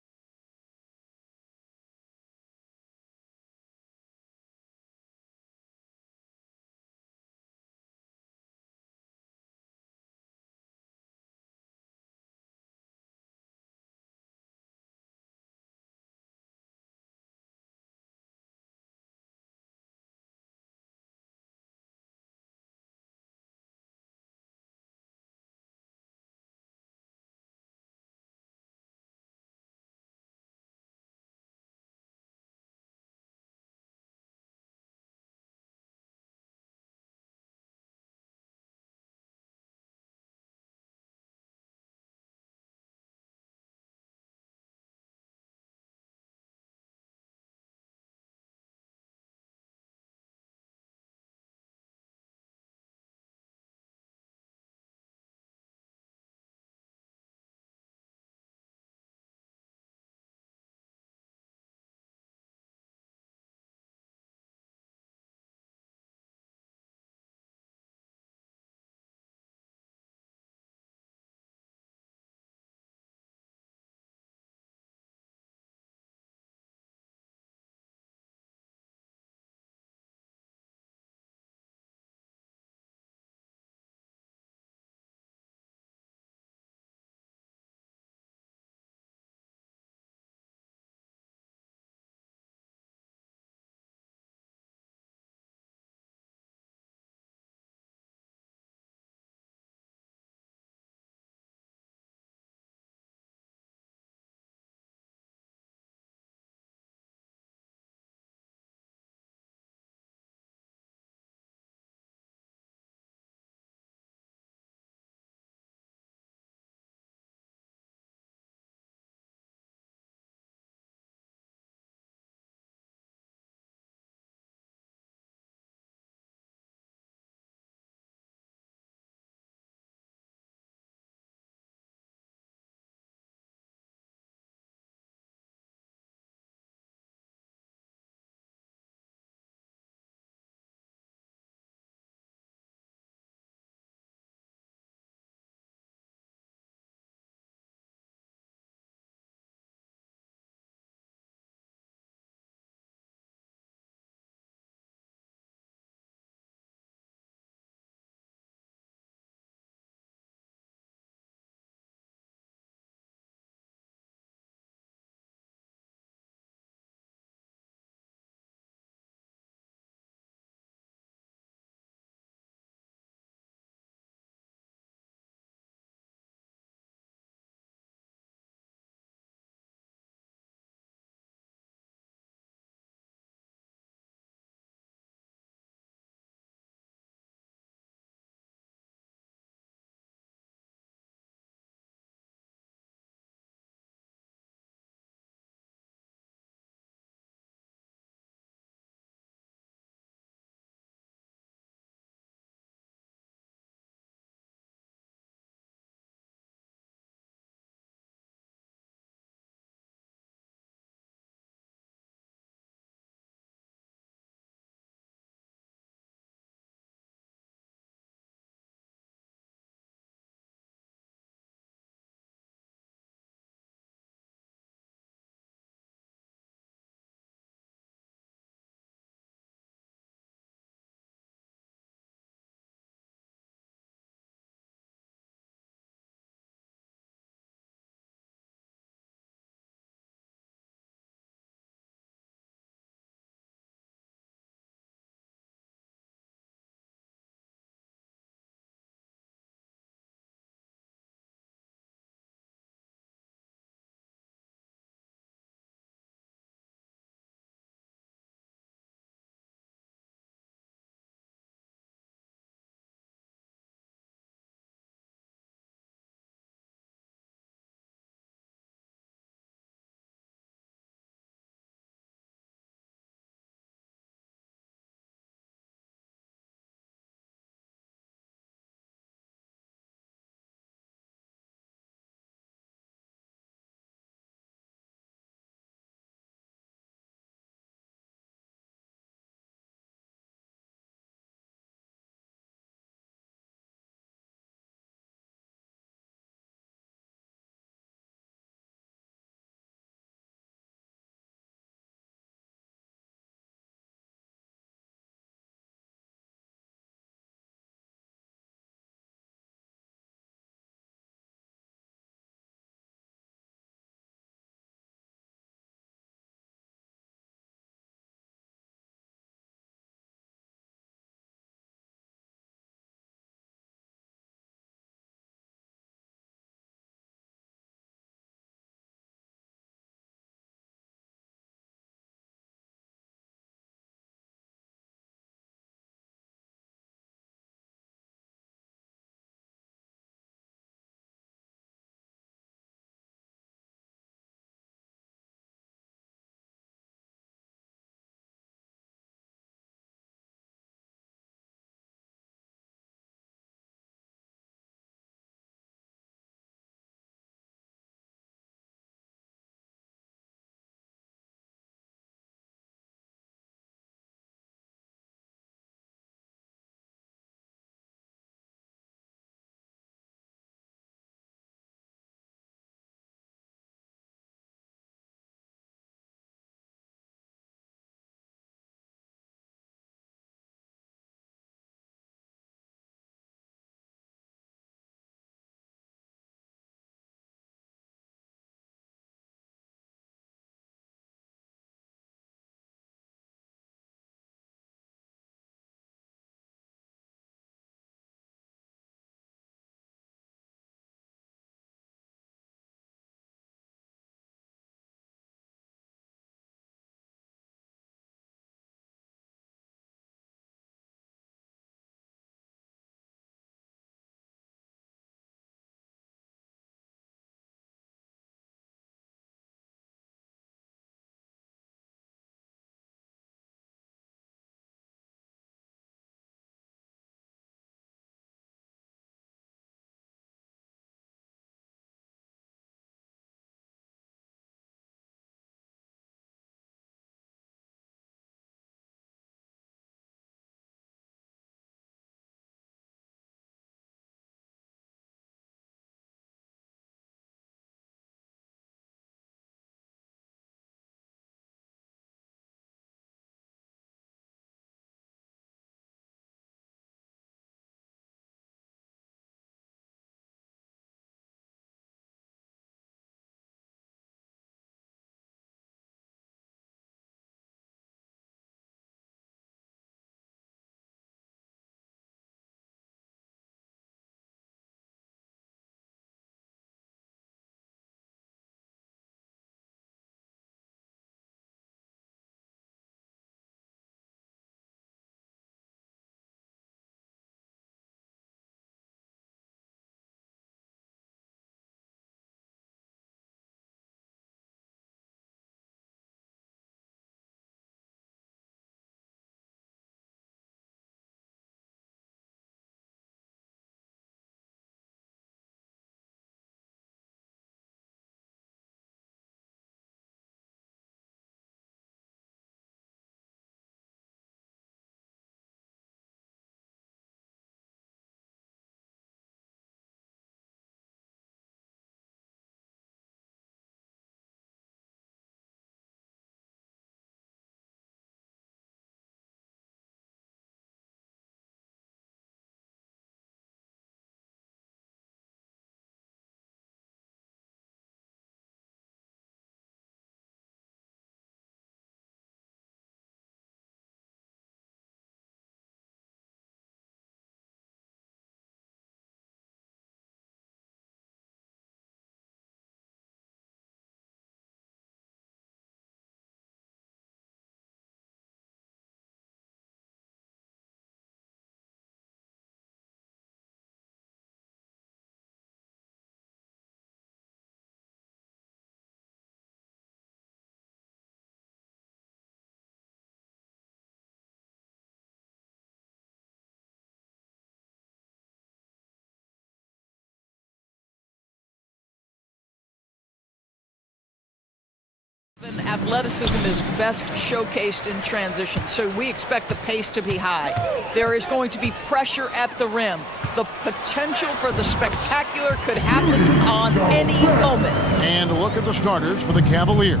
Athleticism is best showcased in transition, so we expect the pace to be high. There is going to be pressure at the rim. The potential for the spectacular could happen on any moment. And look at the starters for the Cavaliers.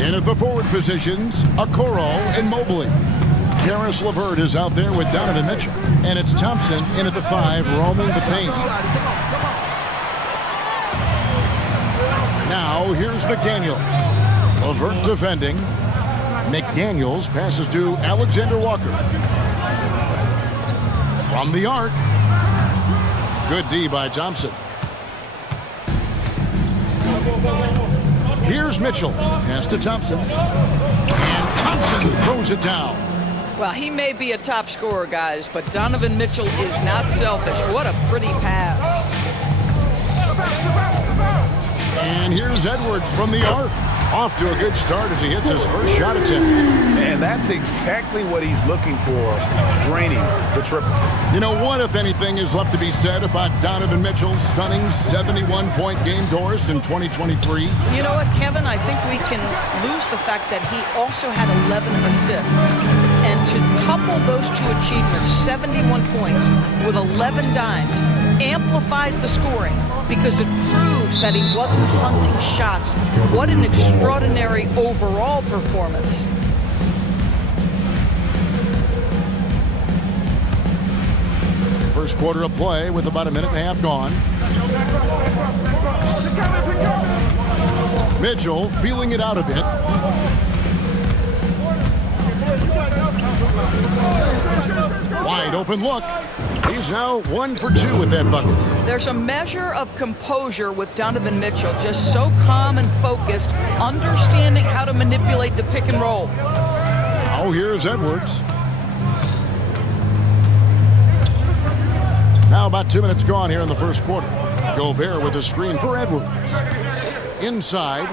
In at the forward positions, Okoro and Mobley. Karis LeVert is out there with Donovan Mitchell. And it's Thompson in at the 5, roaming the paint. Now here's McDaniels. LeVert defending. McDaniels passes to Alexander Walker. From the arc. Good D by Thompson. Here's Mitchell. Pass to Thompson. And Thompson throws it down. Well, he may be a top scorer, guys, but Donovan Mitchell is not selfish. What a pretty pass. And here's Edwards from the arc. Off to a good start as he hits his first shot attempt. And that's exactly what he's looking for, draining the triple. You know, what, if anything, is left to be said about Donovan Mitchell's stunning 71-point game Doris in 2023? You know what, Kevin? I think we can lose the fact that he also had 11 assists. And to couple those two achievements, 71 points with 11 dimes, amplifies the scoring because it proves that he wasn't hunting shots. What an extraordinary overall performance. First quarter of play with about a minute and a half gone. Mitchell feeling it out a bit. Wide open look. He's now 1 for 2 with that bucket. There's a measure of composure with Donovan Mitchell, just so calm and focused, understanding how to manipulate the pick and roll. Oh, here's Edwards. Now about 2 minutes gone here in the first quarter. Gobert with a screen for Edwards. Inside.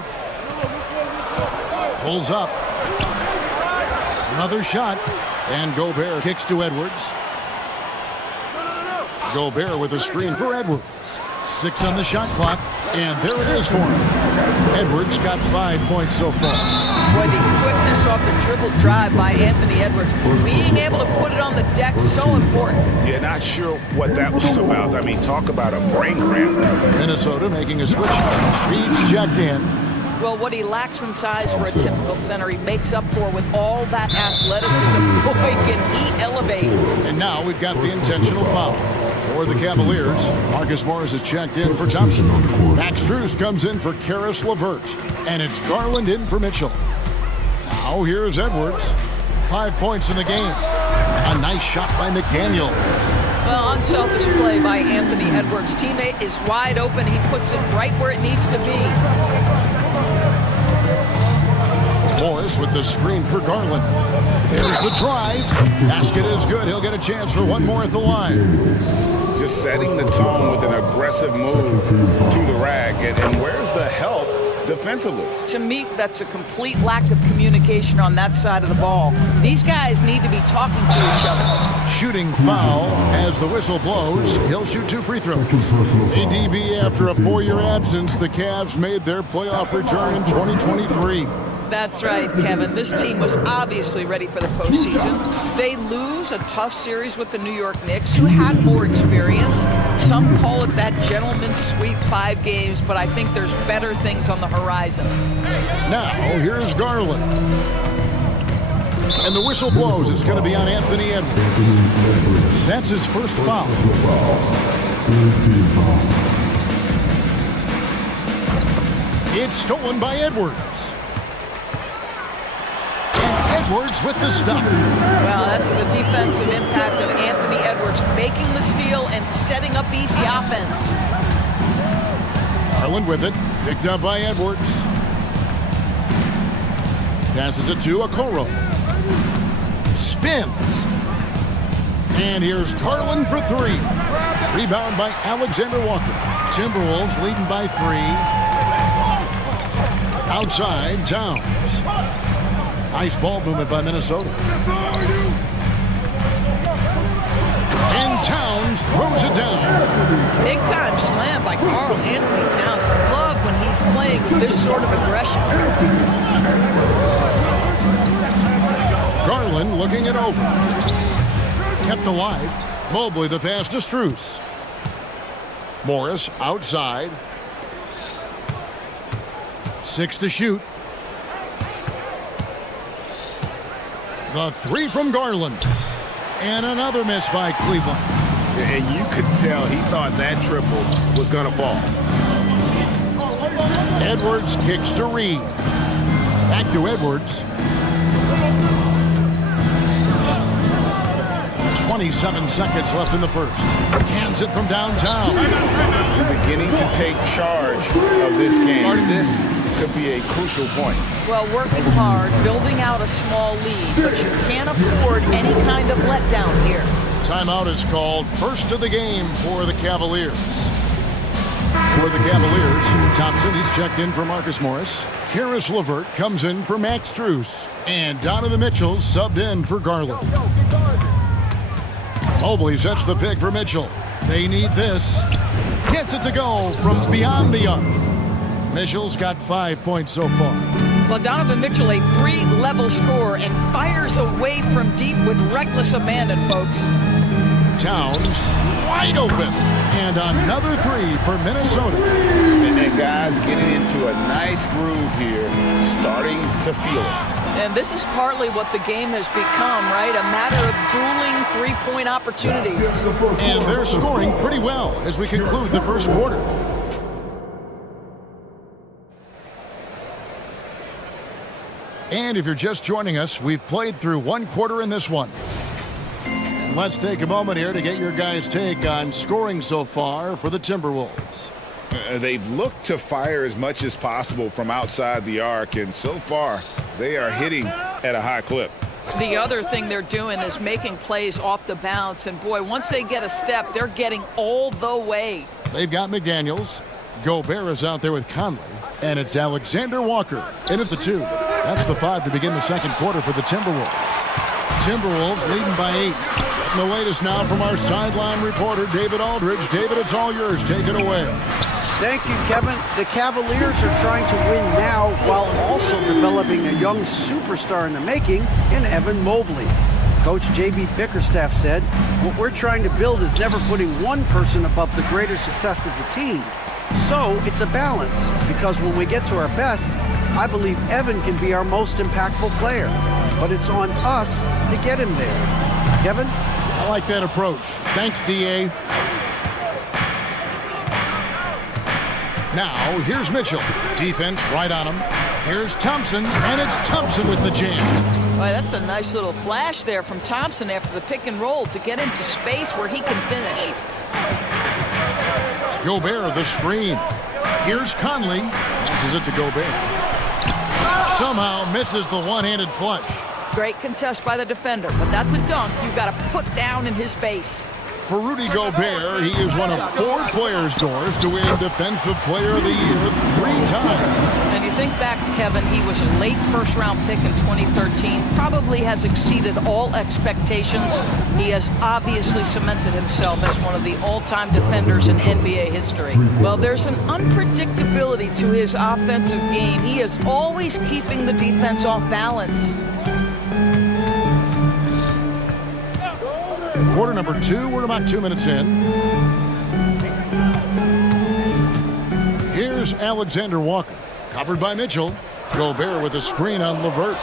Pulls up. Another shot. And Gobert kicks to Edwards. Gobert with a screen for Edwards. 6 on the shot clock, and there it is for him. Edwards got 5 points so far. Boy, the quickness off the dribble drive by Anthony Edwards. Being able to put it on the deck, so important. Yeah, not sure what that was about. I mean, talk about a brain cramp. Minnesota making a switch. Reed's checked in. Well, what he lacks in size for a typical center, he makes up for with all that athleticism. Boy, can he elevate. And now we've got the intentional foul. For the Cavaliers, Marcus Morris is checked in for Thompson. Max Strus comes in for Karis LeVert. And it's Garland in for Mitchell. Now here's Edwards. 5 points in the game. A nice shot by McDaniels. Well, unselfish play by Anthony Edwards. Teammate is wide open. He puts it right where it needs to be. Morris with the screen for Garland. There's the drive. Basket is good. He'll get a chance for one more at the line. Just setting the tone with an aggressive move to the rack. And where's the help defensively? To me, that's a complete lack of communication on that side of the ball. These guys need to be talking to each other. Shooting foul as the whistle blows. He'll shoot 2 free throws. ADB, after a 4-year absence, the Cavs made their playoff return in 2023. That's right, Kevin. This team was obviously ready for the postseason. They lose a tough series with the New York Knicks, who had more experience. Some call it that gentleman's sweep, 5 games, but I think there's better things on the horizon. Now, here's Garland. And the whistle blows. It's going to be on Anthony Edwards. That's his first foul. It's stolen by Edwards. Edwards with the stop. Well, that's the defensive impact of Anthony Edwards, making the steal and setting up easy offense. Garland with it, picked up by Edwards. Passes it to Okoro. Spins. And here's Garland for 3. Rebound by Alexander Walker. Timberwolves leading by 3. Outside, Towns. Nice ball movement by Minnesota. And Towns throws it down. Big time slam by Karl Anthony Towns. Love when he's best playing with this sort of aggression. Garland looking it over. Kept alive. Mobley the pass to Strus. Morris outside. 6 to shoot. The three from Garland. And another miss by Cleveland. And you could tell he thought that triple was going to fall. Edwards kicks to Reed. Back to Edwards. 27 seconds left in the first. Cans it from downtown. You're beginning to take charge of this game. This could be a crucial point. Well, working hard, building out a small lead, but you can't afford any kind of letdown here. Timeout is called. First of the game for the Cavaliers. For the Cavaliers, Thompson, he's checked in for Marcus Morris. Karis LeVert comes in for Max Strus. And Donovan Mitchell subbed in for Garland. Mobley sets the pick for Mitchell. They need this. Gets it to go from beyond the arc. Mitchell's got 5 points so far. Well, Donovan Mitchell, a 3-level scorer, and fires away from deep with reckless abandon, folks. Towns wide open. And another three for Minnesota. And guys getting into a nice groove here, starting to feel it. And this is partly what the game has become, right? A matter of dueling three-point opportunities. And they're scoring pretty well as we conclude the first quarter. And if you're just joining us, we've played through one quarter in this one. And let's take a moment here to get your guys' take on scoring so far for the Timberwolves. They've looked to fire as much as possible from outside the arc, and so far they are hitting at a high clip. The other thing they're doing is making plays off the bounce, and boy, once they get a step, they're getting all the way. They've got McDaniels. Gobert is out there with Conley, and it's Alexander Walker in at the 2. That's the 5 to begin the second quarter for the Timberwolves. Timberwolves leading by 8. And the latest now from our sideline reporter, David Aldridge. David, it's all yours. Take it away. Thank you, Kevin. The Cavaliers are trying to win now while also developing a young superstar in the making in Evan Mobley. Coach J.B. Bickerstaff said, "What we're trying to build is never putting one person above the greater success of the team. So it's a balance, because when we get to our best, I believe Evan can be our most impactful player. But it's on us to get him there." Kevin? I like that approach. Thanks, D.A. Now, here's Mitchell. Defense right on him. Here's Thompson, and it's Thompson with the jam. Boy, that's a nice little flash there from Thompson after the pick and roll to get into space where he can finish. Gobert, the screen. Here's Conley. Passes it to Gobert. Somehow misses the one-handed flush. Great contest by the defender, but that's a dunk you've got to put down in his face. For Rudy Gobert, he is one of 4 players, Doors, to win Defensive Player of the Year 3 times. And you think back, Kevin, he was a late first-round pick in 2013, probably has exceeded all expectations. He has obviously cemented himself as one of the all-time defenders in NBA history. Well, there's an unpredictability to his offensive game. He is always keeping the defense off balance. Quarter number 2, we're about 2 minutes in. Here's Alexander Walker, covered by Mitchell. Gobert with a screen on LeVert.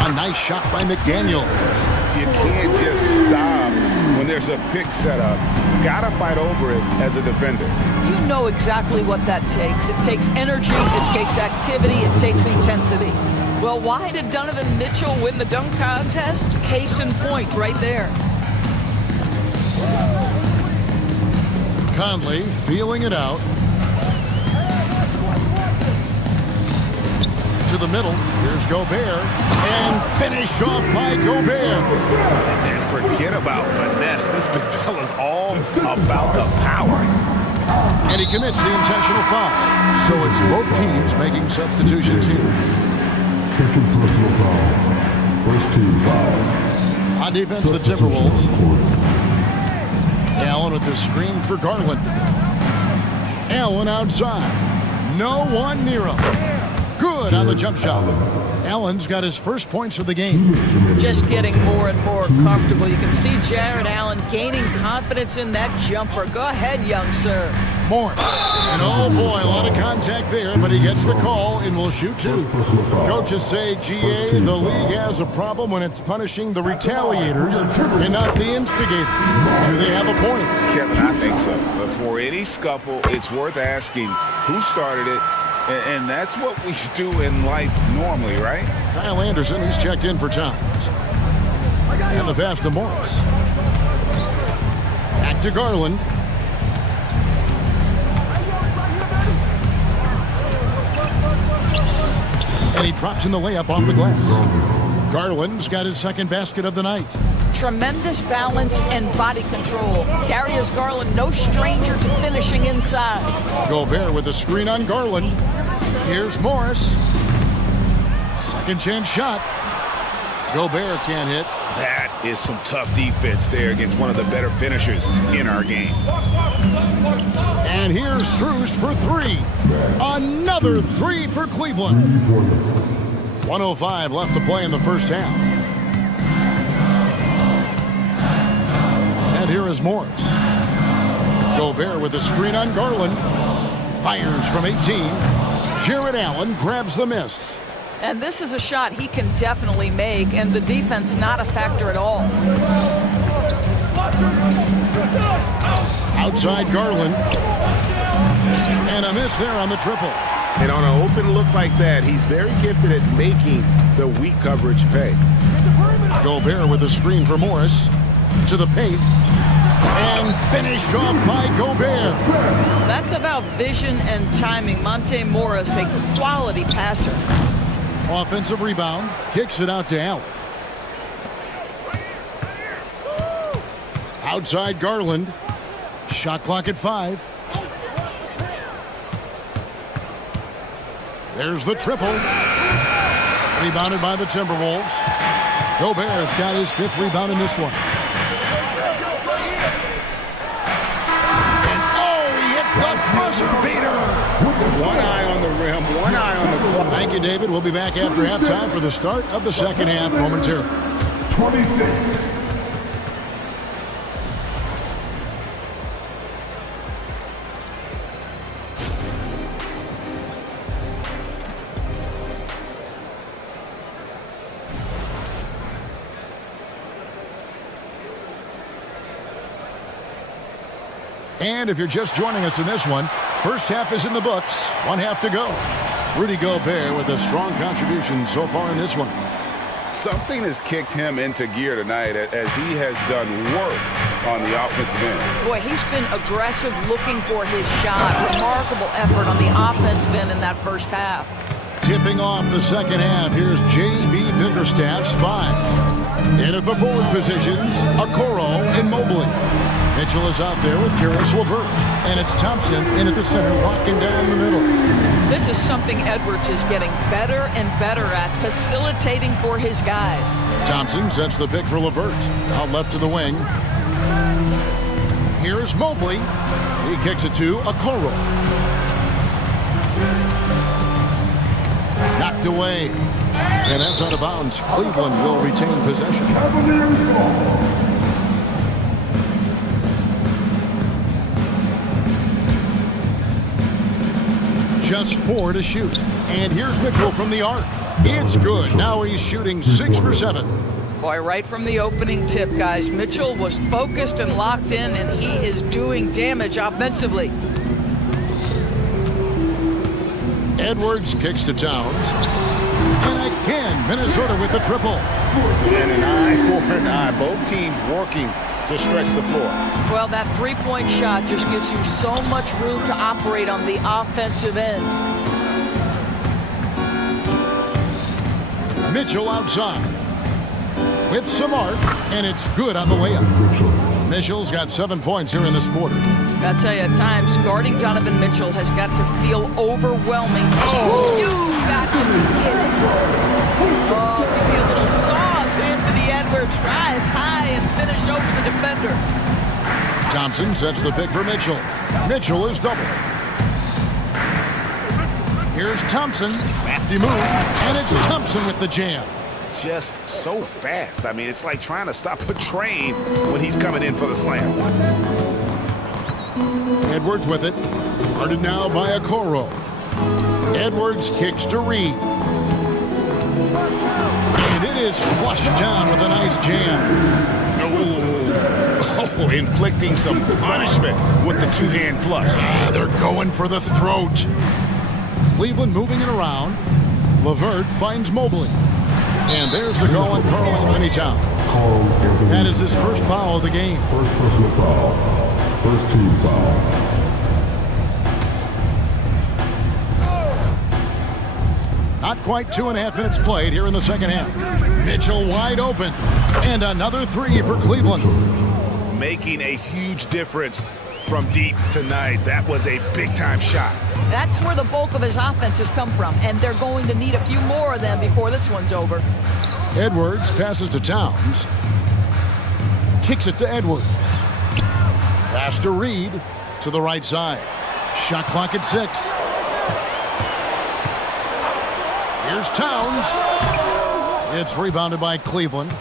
A nice shot by McDaniels. You can't just stop when there's a pick set up. Gotta fight over it as a defender. You know exactly what that takes. It takes energy, it takes activity, it takes intensity. Well, why did Donovan Mitchell win the dunk contest? Case in point right there. Conley feeling it out. To the middle. Here's Gobert. And finished off by Gobert. And forget about finesse. This big fella's all about the power. And he commits the intentional foul. So it's both teams making substitutions here. Second personal foul. First team foul. On defense, the Timberwolves. Allen with the screen for Garland. Allen outside. No one near him. Good on the jump shot. Allen's got his first points of the game. Just getting more and more comfortable. You can see Jared Allen gaining confidence in that jumper. Go ahead, young sir. Morris. And oh boy, a lot of contact there, but he gets the call and will shoot two. Coaches say, GA, the league has a problem when it's punishing the retaliators and not the instigators. Do they have a point? Kevin, I think so. But for any scuffle, it's worth asking who started it. And that's what we do in life normally, right? Kyle Anderson, he's checked in for times. And the pass to Morris. Back to Garland. And he drops in the layup off the glass. Garland's got his second basket of the night. Tremendous balance and body control. Darius Garland, no stranger to finishing inside. Gobert with a screen on Garland. Here's Morris. Second chance shot. Gobert can't hit. That is some tough defense there against one of the better finishers in our game. And here's Strus for three. Another three for Cleveland. 1:05 left to play in the first half. And here is Morris. Gobert with a screen on Garland. Fires from 18. Jared Allen grabs the miss. And this is a shot he can definitely make, and the defense not a factor at all. Outside Garland. And a miss there on the triple. And on an open look like that, he's very gifted at making the weak coverage pay. Gobert with a screen for Morris. To the paint. And finished off by Gobert. That's about vision and timing. Monte Morris, a quality passer. Offensive rebound. Kicks it out to Allen. Outside Garland. Shot clock at 5. There's the triple. Rebounded by the Timberwolves. Gobert's got his 5th rebound in this one. And oh, he hits the buzzer beater. One eye on the rim, one eye on the clock. Thank you, David. We'll be back after halftime for the start of the second half momentarily. 26. And if you're just joining us in this one, first half is in the books. One half to go. Rudy Gobert with a strong contribution so far in this one. Something has kicked him into gear tonight as he has done work on the offensive end. Boy, he's been aggressive looking for his shot. Remarkable effort on the offensive end in that first half. Tipping off the second half, here's J.B. Bickerstaff's 5. In at the forward positions, Okoro and Mobley. Mitchell is out there with Karis LeVert. And it's Thompson in at the center, walking down the middle. This is something Edwards is getting better and better at, facilitating for his guys. Thompson sets the pick for LeVert. Out left to the wing. Here's Mobley. He kicks it to Okoro. Knocked away. And that's out of bounds. Cleveland will retain possession. Just 4 to shoot. And here's Mitchell from the arc. It's good. Now he's shooting 6 for 7. Boy, right from the opening tip, guys, Mitchell was focused and locked in, and he is doing damage offensively. Edwards kicks to Towns. And again, Minnesota with the triple. And an eye for an eye. Both teams working to stretch the floor. Well, that three-point shot just gives you so much room to operate on the offensive end. Mitchell outside with some arc, and it's good on the layup. Mitchell's got 7 points here in this quarter. I'll tell you, at times, guarding Donovan Mitchell has got to feel overwhelming. Oh! You've got to be kidding. Oh, give me a little sauce. Anthony Edwards rise high and finish over the defender. Thompson sets the pick for Mitchell. Mitchell is doubled. Here's Thompson. Crafty move. And it's Thompson with the jam. Just so fast. I mean, it's like trying to stop a train when he's coming in for the slam. Edwards with it. Guarded now by Okoro. Edwards kicks to Reed. And it is flushed down with a nice jam. Oh, inflicting some punishment with the two-hand flush. They're going for the throat. Cleveland moving it around. LeVert finds Mobley. And there's the goal on Karl Anthony Towns. That is his first foul of the game. First personal foul. First team foul. Not quite 2.5 minutes played here in the second half. Mitchell wide open. And another three for Cleveland. Making a huge difference from deep tonight. That was a big-time shot. That's where the bulk of his offense has come from, and they're going to need a few more of them before this one's over. Edwards passes to Towns. Kicks it to Edwards. Pass to Reed to the right side. Shot clock at 6. Here's Towns. It's rebounded by Cleveland.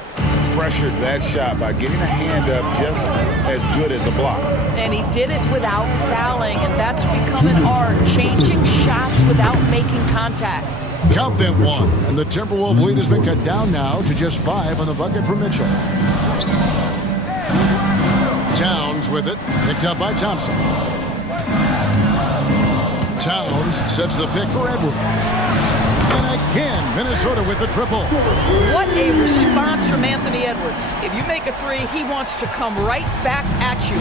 Pressured that shot by getting a hand up just as good as a block. And he did it without fouling, and that's become an art, changing shots without making contact. Count that one, and the Timberwolves lead has been cut down now to just 5 on the bucket for Mitchell. Towns with it, picked up by Thompson. Towns sets the pick for Edwards. And again, Minnesota with the triple. What a response from Anthony Edwards. If you make a three, he wants to come right back at you.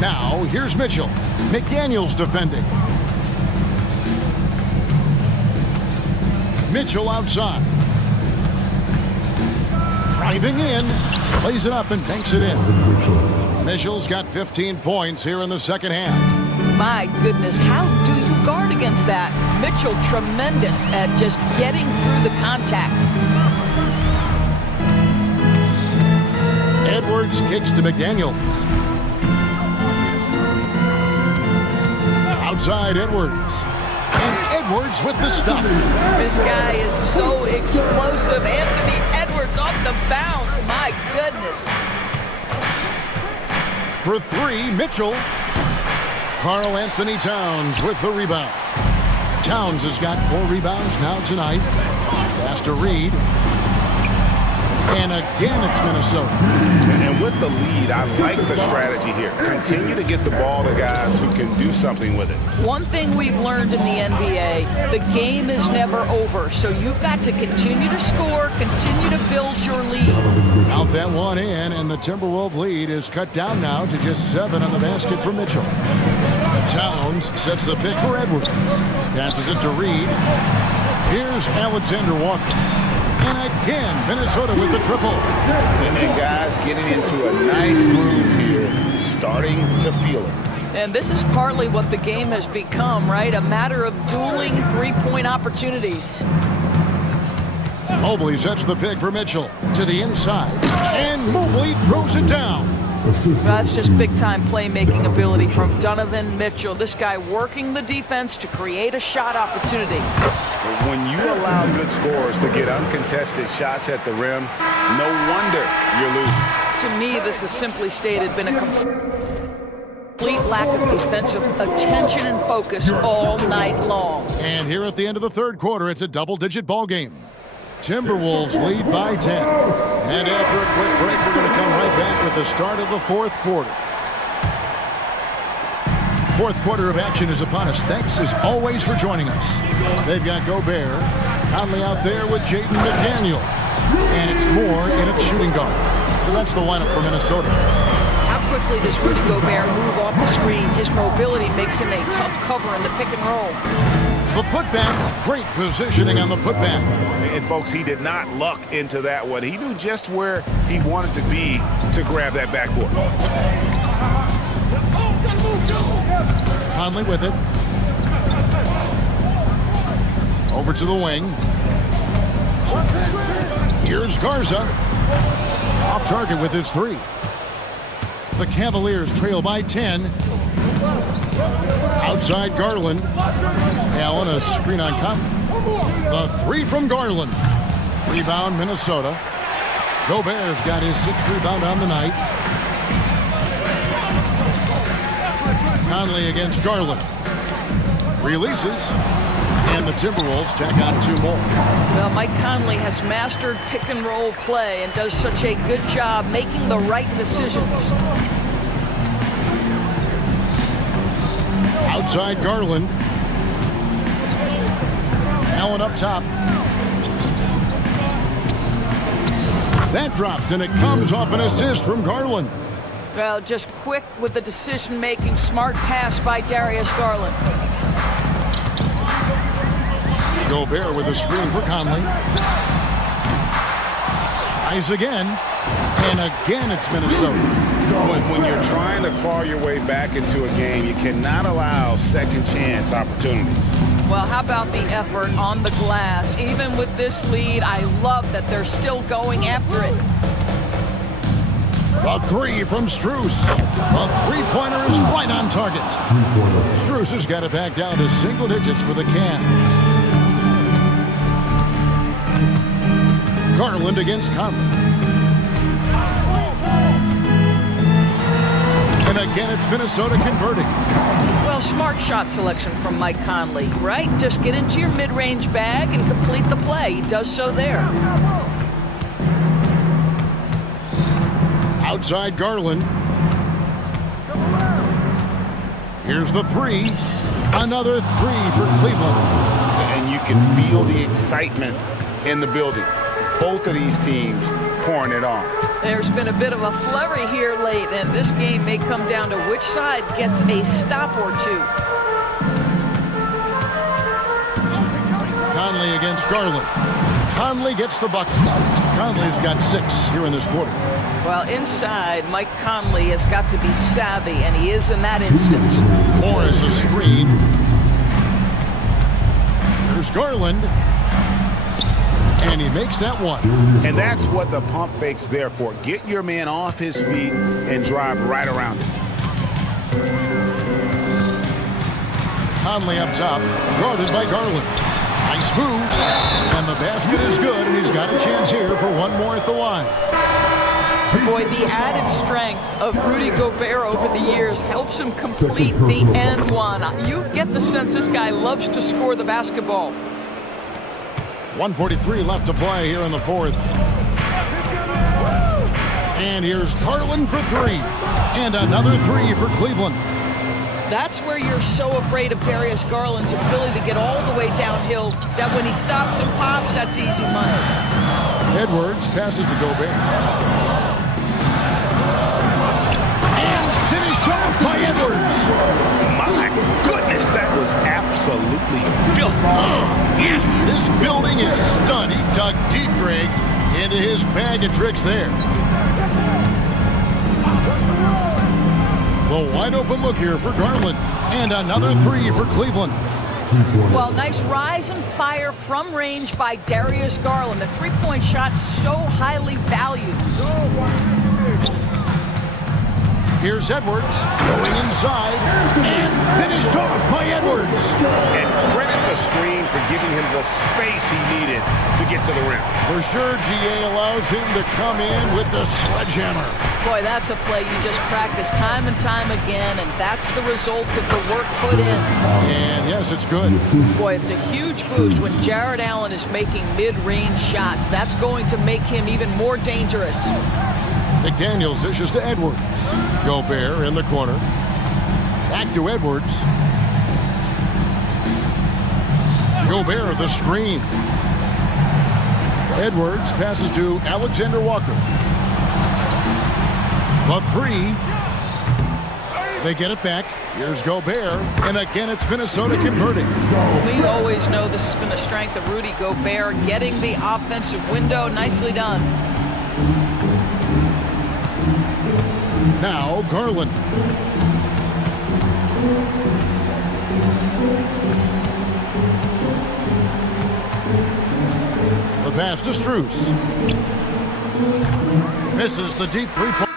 Now, here's Mitchell. McDaniels defending. Mitchell outside. Driving in. Lays it up and banks it in. Mitchell's got 15 points here in the second half. My goodness, how do you guard against that? Mitchell tremendous at just getting through the contact. Edwards kicks to McDaniels. Outside Edwards. And Edwards with the stop. This guy is so explosive. Anthony Edwards off the bounce. My goodness. For three, Mitchell. Karl Anthony Towns with the rebound. Towns has got 4 rebounds now tonight. Pass to Reed. And again, it's Minnesota. And with the lead, I like the strategy here. Continue to get the ball to guys who can do something with it. One thing we've learned in the NBA, the game is never over. So you've got to continue to score, continue to build your lead. Out that one in, and the Timberwolves lead is cut down now to just 7 on the basket for Mitchell. Towns sets the pick for Edwards. Passes it to Reed. Here's Alexander Walker. And again, Minnesota with the triple. And then guys getting into a nice groove here, starting to feel it. And this is partly what the game has become, right? A matter of dueling three-point opportunities. Mobley sets the pick for Mitchell to the inside. And Mobley throws it down. That's just big-time playmaking ability from Donovan Mitchell. This guy working the defense to create a shot opportunity. When you allow good scorers to get uncontested shots at the rim, no wonder you're losing. To me, this has simply stated been a complete lack of defensive attention and focus all night long. And here at the end of the third quarter, it's a double-digit ball game. Timberwolves lead by 10. And after a quick break, we're going to come right back with the start of the fourth quarter. Fourth quarter of action is upon us. Thanks, as always, for joining us. They've got Gobert, Conley out there with Jaden McDaniel. And it's Moore in at shooting guard. So that's the lineup for Minnesota. How quickly does Rudy Gobert move off the screen? His mobility makes him a tough cover in the pick and roll. The putback, great positioning on the putback. And folks, he did not luck into that one. He knew just where he wanted to be to grab that backboard. Conley with it. Over to the wing. Here's Garza. Off target with his 3. The Cavaliers trail by 10. Outside Garland. Allen, a screen on Conley. The three from Garland. Rebound, Minnesota. Gobert's got his 6th rebound on the night. Conley against Garland. Releases. And the Timberwolves tack on 2 more. Well, Mike Conley has mastered pick and roll play and does such a good job making the right decisions. Outside Garland. Allen up top. That drops, and it comes off an assist from Garland. Well, just quick with the decision-making, smart pass by Darius Garland. Gobert with a screen for Conley. Tries again, and again it's Minnesota. When you're trying to claw your way back into a game, you cannot allow second chance opportunities. Well, how about the effort on the glass? Even with this lead, I love that they're still going after it. A three from Strus. A three-pointer is right on target. Strus has got it back down to single digits for the Cavs. Garland against Conley. And again, it's Minnesota converting. Well, smart shot selection from Mike Conley, right? Just get into your mid-range bag and complete the play. He does so there. Outside Garland. Here's the three. Another three for Cleveland. And you can feel the excitement in the building. Both of these teams pouring it on. There's been a bit of a flurry here late, and this game may come down to which side gets a stop or two. Conley against Garland. Conley gets the bucket. Conley's got 6 here in this quarter. Well, inside, Mike Conley has got to be savvy, and he is in that instance. Morris a screen. There's Garland. And he makes that one. And that's what the pump fake's there for. Get your man off his feet and drive right around him. Conley up top, guarded by Garland. Nice move. And the basket is good, and he's got a chance here for one more at the line. Boy, the added strength of Rudy Gobert over the years helps him complete the end one. You get the sense this guy loves to score the basketball. 1:43 left to play here in the fourth. And here's Garland for 3. And another 3 for Cleveland. That's where you're so afraid of Darius Garland's ability to get all the way downhill, that when he stops and pops, that's easy money. Edwards passes to Gobert. And finished off by Edwards. My goodness, that was absolutely filthy. This building is stunned. He dug deep, Greg, into his bag of tricks there. The wide open look here for Garland. And another 3 for Cleveland. Well, nice rise and fire from range by Darius Garland. The three-point shot so highly valued. Here's Edwards going inside and finished off by Edwards. And credit the screen for giving him the space he needed to get to the rim. For sure, GA allows him to come in with the sledgehammer. Boy, that's a play you just practice time and time again, and that's the result of the work put in. And yes, it's good. Boy, it's a huge boost when Jared Allen is making mid-range shots. That's going to make him even more dangerous. McDaniels dishes to Edwards. Gobert in the corner. Back to Edwards. Gobert the screen. Edwards passes to Alexander Walker. The 3. They get it back. Here's Gobert. And again, it's Minnesota converting. We always know this has been the strength of Rudy Gobert, getting the offensive window. Nicely done. Now Garland. The pass to Strus. Misses the deep three-point.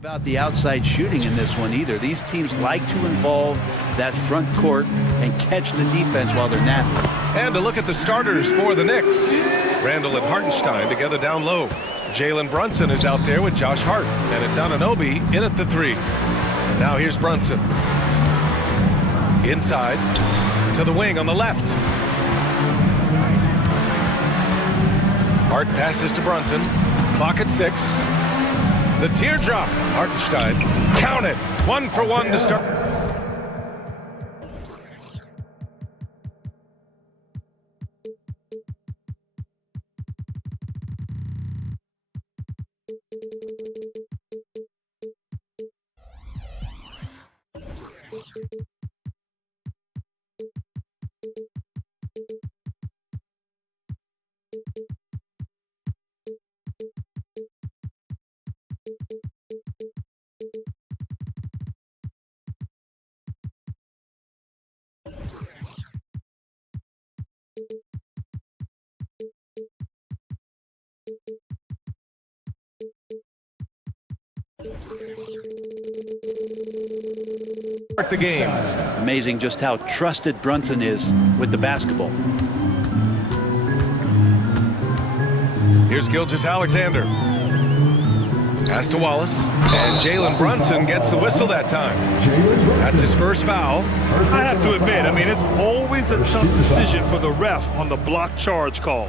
About the outside shooting in this one either. These teams like to involve that front court and catch the defense while they're napping. And to look at the starters for the Knicks. Randall and Hartenstein together down low. Jalen Brunson is out there with Josh Hart. And it's Anunoby in at the three. Now here's Brunson. Inside to the wing on the left. Hart passes to Brunson. Clock at 6. The teardrop. Hartenstein. Count it. 1 for 1 to start. The game. Amazing just how trusted Brunson is with the basketball. Here's Gilgeous-Alexander. Pass to Wallace. And Jalen Brunson gets the whistle that time. That's his first foul. I have to admit, I mean, it's always a tough decision for the ref on the block charge call.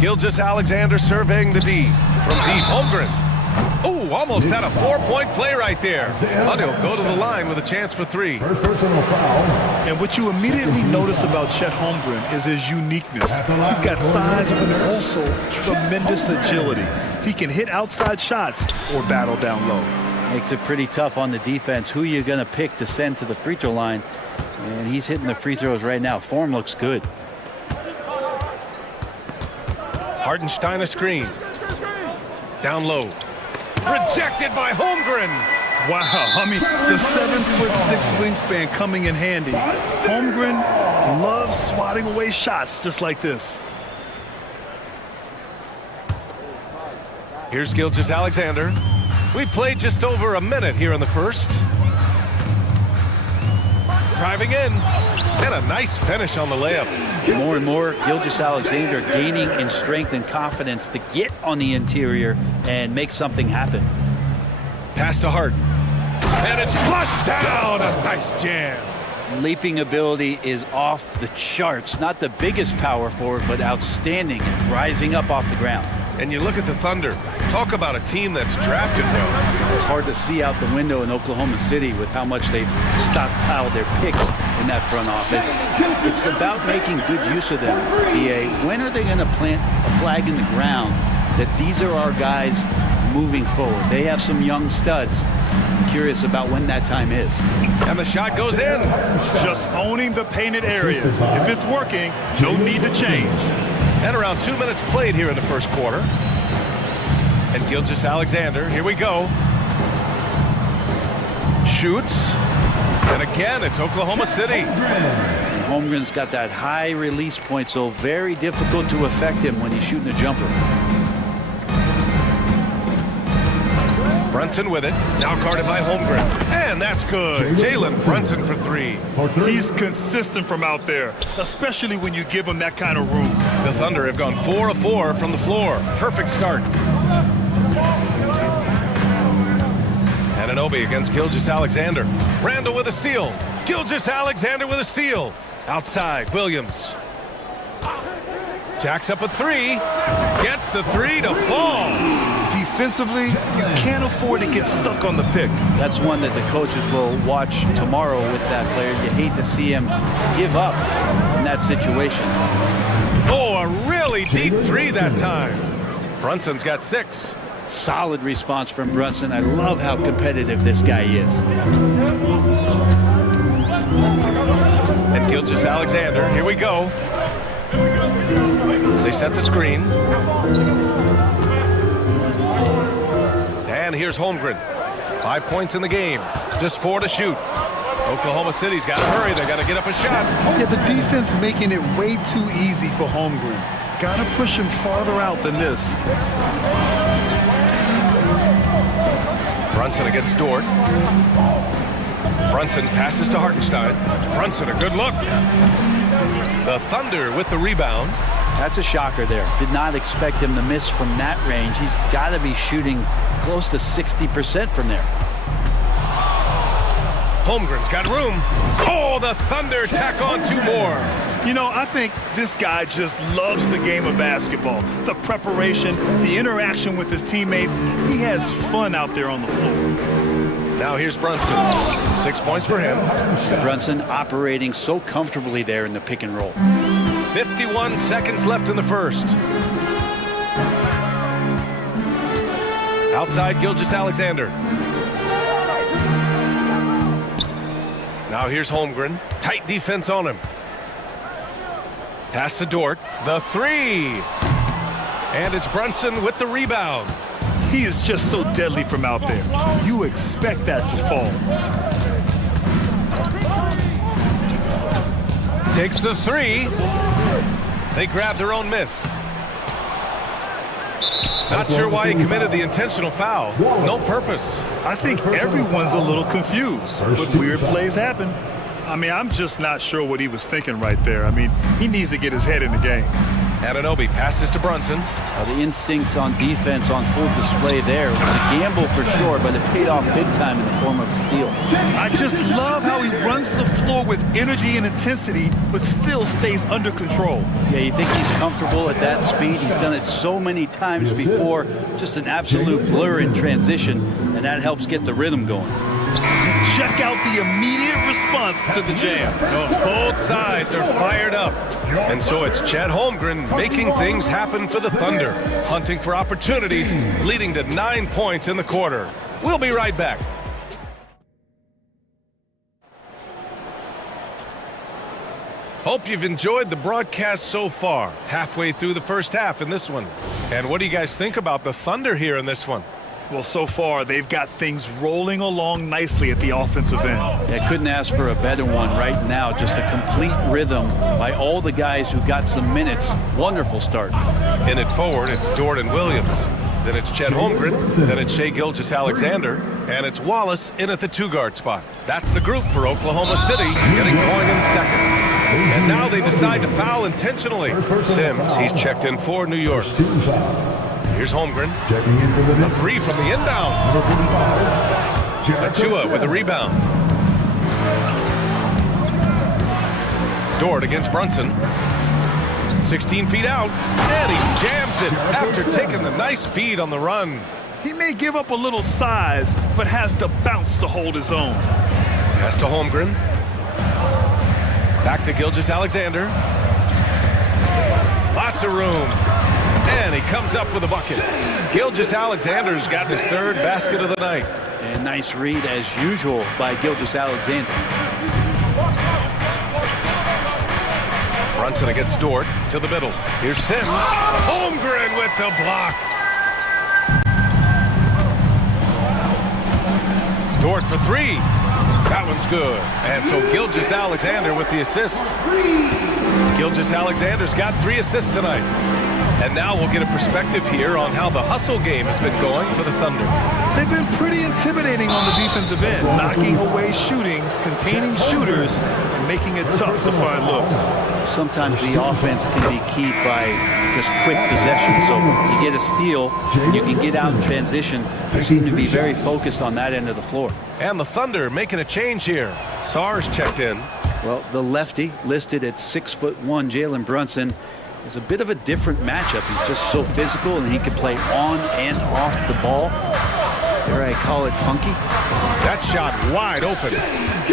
Gilgeous-Alexander surveying the D. From deep, Holmgren. Oh, almost had a 4-point play right there. But he'll go to the line with a chance for 3. First personal foul. And what you immediately notice about Chet Holmgren is his uniqueness. He's got size, but also tremendous agility. He can hit outside shots or battle down low. Makes it pretty tough on the defense. Who you're going to pick to send to the free throw line. And he's hitting the free throws right now. Form looks good. Hartenstein a screen. Down low. Rejected by Holmgren. Wow, I mean, the 7'6" wingspan coming in handy. Holmgren loves swatting away shots just like this. Here's Gilgeous-Alexander. We played just over a minute here in the first. Driving in. And a nice finish on the layup. More and more, Gilgeous-Alexander gaining in strength and confidence to get on the interior and make something happen. Pass to Hart. And it's flushed down. A nice jam. Leaping ability is off the charts. Not the biggest power forward, but outstanding and rising up off the ground. And you look at the Thunder. Talk about a team that's drafted well. It's hard to see out the window in Oklahoma City with how much they've stockpiled their picks in that front office. It's about making good use of them, EA. When are they going to plant a flag in the ground that these are our guys moving forward? They have some young studs. I'm curious about when that time is. And the shot goes in. Just owning the painted area. If it's working, no need to change. And around 2 minutes played here in the first quarter. And Gilgeous-Alexander, here we go. Shoots. And again, it's Oklahoma City. And Holmgren's got that high release point, so very difficult to affect him when he's shooting a jumper. Brunson with it. Now guarded by Holmgren. And that's good. Jalen Brunson for 3. He's consistent from out there, especially when you give him that kind of room. The Thunder have gone 4 of 4 from the floor. Perfect start. Anunoby against Gilgeous-Alexander. Randall with a steal. Gilgeous-Alexander with a steal. Outside, Williams. Jacks up a 3. Gets the 3 to fall. Defensively, you can't afford to get stuck on the pick. That's one that the coaches will watch tomorrow with that player. You hate to see him give up in that situation. Oh, a really deep 3 that time. Brunson's got 6. Solid response from Brunson. I love how competitive this guy is. And Gilgeous-Alexander, here we go. They set the screen. And here's Holmgren. 5 points in the game. Just 4 to shoot. Oklahoma City's got to hurry. They got to get up a shot. Yeah, the defense making it way too easy for Holmgren. Gotta push him farther out than this. Brunson against Dort. Brunson passes to Hartenstein. Brunson, a good look. The Thunder with the rebound. That's a shocker there. Did not expect him to miss from that range. He's got to be shooting close to 60% from there. Holmgren's got room. Oh, the Thunder tack on 2 more. You know, I think this guy just loves the game of basketball. The preparation, the interaction with his teammates. He has fun out there on the floor. Now here's Brunson. 6 points for him. Brunson operating so comfortably there in the pick and roll. 51 seconds left in the first. Outside Gilgeous-Alexander. Now here's Holmgren. Tight defense on him. Pass to Dort. The 3. And it's Brunson with the rebound. He is just so deadly from out there. You expect that to fall. Takes the 3. They grab their own miss. Not sure why he committed the intentional foul. No purpose. I think everyone's a little confused, but weird plays happen. I mean, I'm just not sure what he was thinking right there. I mean, he needs to get his head in the game. Anunoby passes to Brunson. The instincts on defense on full display there. It was a gamble for sure, but it paid off big time in the form of a steal. I just love how he runs the floor with energy and intensity, but still stays under control. Yeah, you think he's comfortable at that speed. He's done it so many times before. Just an absolute blur in transition, and that helps get the rhythm going. Check out the immediate response to the jam. Both sides are fired up. And so it's Chet Holmgren making things happen for the Thunder, hunting for opportunities, leading to 9 points in the quarter. We'll be right back. Hope you've enjoyed the broadcast so far. Halfway through the first half in this one. And what do you guys think about the Thunder here in this one? Well, so far, they've got things rolling along nicely at the offensive end. Yeah, couldn't ask for a better one right now. Just a complete rhythm by all the guys who got some minutes. Wonderful start. In it forward, it's Dort and Williams. Then it's Chet Holmgren. Then it's Shai Gilgeous-Alexander. And it's Wallace in at the 2-guard spot. That's the group for Oklahoma City, getting going in second. And now they decide to foul intentionally. Sims, he's checked in for New York. Here's Holmgren. A 3 from the inbound. Achua with the rebound. Dort against Brunson. 16 feet out. And he jams it after taking the nice feed on the run. He may give up a little size, but has the bounce to hold his own. Pass to Holmgren. Back to Gilgeous-Alexander. Lots of room. And he comes up with a bucket. Gilgeous-Alexander's got his 3rd basket of the night. And nice read, as usual, by Gilgeous-Alexander. Brunson against Dort to the middle. Here's Sims. Holmgren with the block. Dort for 3. That one's good. And so Gilgeous-Alexander with the assist. Gilgeous-Alexander's got 3 assists tonight. And now we'll get a perspective here on how the hustle game has been going for the Thunder. They've been pretty intimidating on the defensive end, knocking away shootings, containing shooters, and making it tough to find looks. Sometimes the offense can be keyed by just quick possession. So you get a steal, and you can get out in transition. They seem to be very focused on that end of the floor. And the Thunder making a change here. Sars checked in. Well, the lefty listed at 6'1", Jalen Brunson, is a bit of a different matchup. He's just so physical, and he can play on and off the ball. Dare I call it funky? That shot wide open.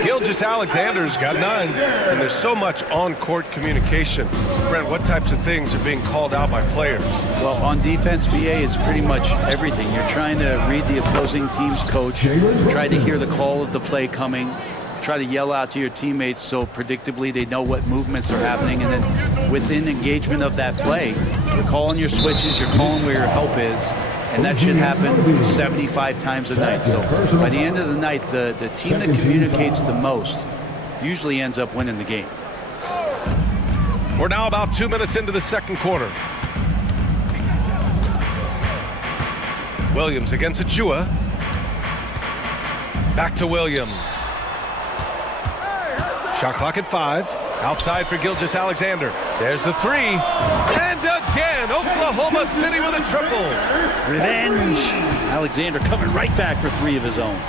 Gilgeous-Alexander's got 9, and there's so much on-court communication. Brent, what types of things are being called out by players? Well, on defense, BA, is pretty much everything. You're trying to read the opposing team's coach, try to hear the call of the play coming, try to yell out to your teammates so predictably they know what movements are happening, and then within engagement of that play, you're calling your switches, you're calling where your help is, and that should happen 75 times a night. So by the end of the night, the team that communicates the most usually ends up winning the game. We're now about 2 minutes into the second quarter. Williams against Achua. Back to Williams. Shot clock at 5. Outside for Gilgeous-Alexander. There's the 3. And again, Oklahoma City with a triple. Revenge. Alexander coming right back for 3 of his own.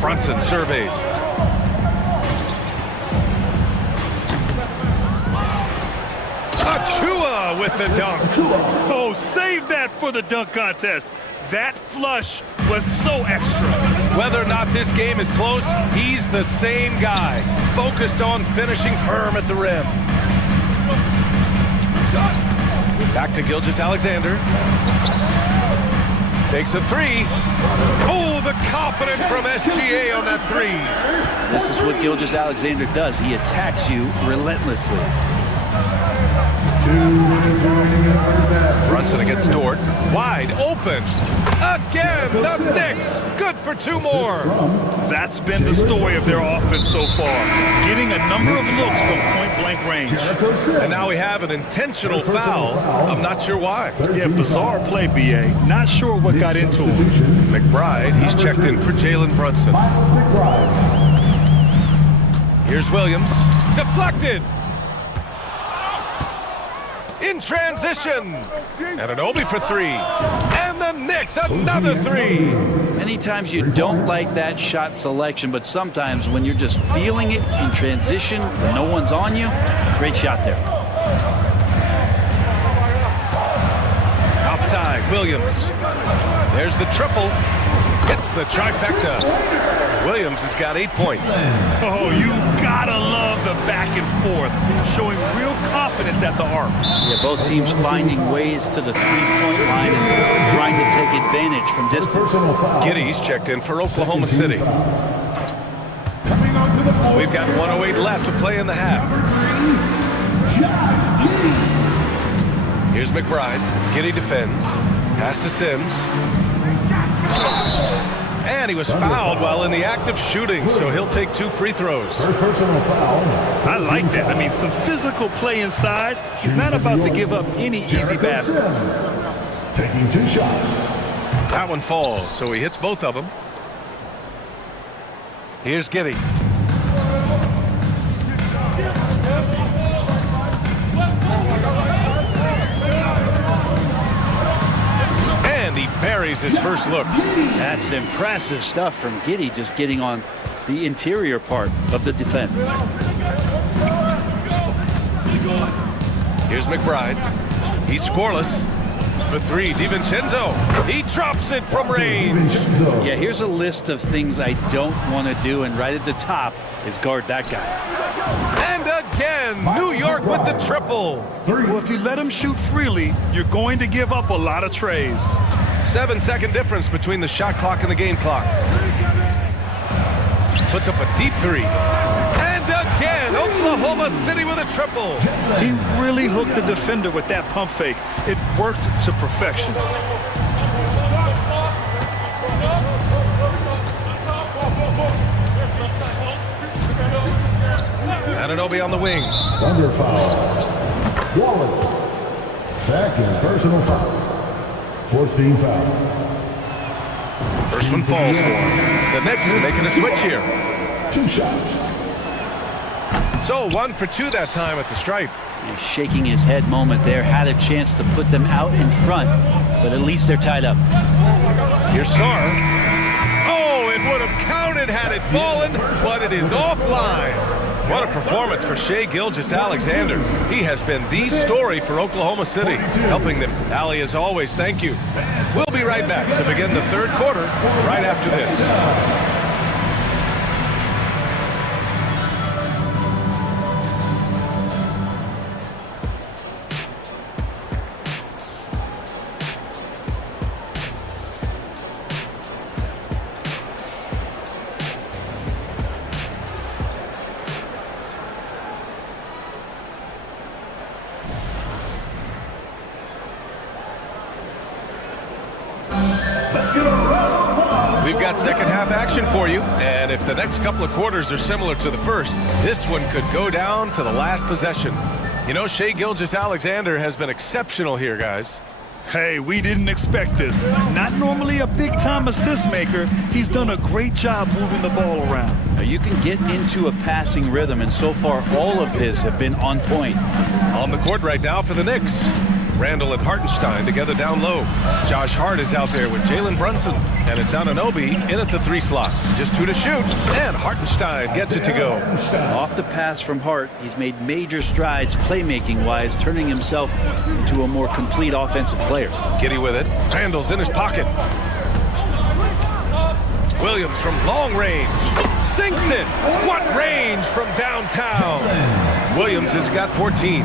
Brunson surveys. Achua with the dunk. Oh, save that for the dunk contest. That flush was so extra. Whether or not this game is close, he's the same guy, focused on finishing firm at the rim. Back to Gilgeous-Alexander. Takes a 3. Oh, the confidence from SGA on that 3. This is what Gilgeous-Alexander does. He attacks you relentlessly. Brunson against Dort. Wide open. Again, the Knicks. Good for 2 more. That's been the story of their offense so far. Getting a number of looks from point-blank range. And now we have an intentional foul. I'm not sure why. Yeah, bizarre play, B.A. Not sure what got into him. McBride, he's checked in for Jalen Brunson. Here's Williams. Deflected. In transition. And an Obi for 3. And the Knicks, another 3. Many times you don't like that shot selection, but sometimes when you're just feeling it in transition, when no one's on you, great shot there. Outside, Williams. There's the triple. Hits the trifecta. Williams has got 8 points. Oh, you gotta love the back and forth, showing real confidence at the arc. Yeah, both teams finding ways to the three-point line and trying to take advantage from distance. Giddy's checked in for Oklahoma City. We've got 1:08 left to play in the half. Here's McBride. Giddy defends. Pass to Sims. And he was fouled while in the act of shooting, so he'll take 2 free throws. I like that. I mean, some physical play inside. He's not about to give up any easy baskets. Taking 2 shots. That one falls, so he hits both of them. Here's Giddy. He buries his first look. That's impressive stuff from Giddy, just getting on the interior part of the defense. Here's McBride. He's scoreless. For 3, DiVincenzo. He drops it from range. Yeah, here's a list of things I don't want to do, and right at the top is guard that guy. And again, New York with the triple. Well, if you let him shoot freely, you're going to give up a lot of trays. 7-second difference between the shot clock and the game clock. Puts up a deep 3. And again, Oklahoma City with a triple. He really hooked the defender with that pump fake. It worked to perfection. Anunoby on the wing. Thunder foul. Wallace. Second personal foul. 4th team foul. First one falls for him. The Knicks making a switch here. 2 shots. So 1 for 2 that time at the stripe. Yeah, shaking his head moment there. Had a chance to put them out in front, but at least they're tied up. Here's Sarr. Oh, it would have counted had it fallen, but it is offline. What a performance for Shai Gilgeous-Alexander. He has been the story for Oklahoma City, helping them. Allie, as always, thank you. We'll be right back to begin the 3rd quarter right after this. We've got second half action for you, and if the next couple of quarters are similar to the first, this one could go down to the last possession. You know, Shai Gilgeous-Alexander has been exceptional here, guys. Hey, we didn't expect this. Not normally a big-time assist maker, he's done a great job moving the ball around. Now, you can get into a passing rhythm, and so far all of his have been on point. On the court right now for the Knicks. Randall and Hartenstein together down low. Josh Hart is out there with Jalen Brunson. And it's Anunoby in at the 3 slot. Just 2 to shoot. And Hartenstein gets it to go. Off the pass from Hart, he's made major strides playmaking-wise, turning himself into a more complete offensive player. Giddey with it. Randall's in his pocket. Williams from long range. Sinks it. What range from downtown. Williams has got 14.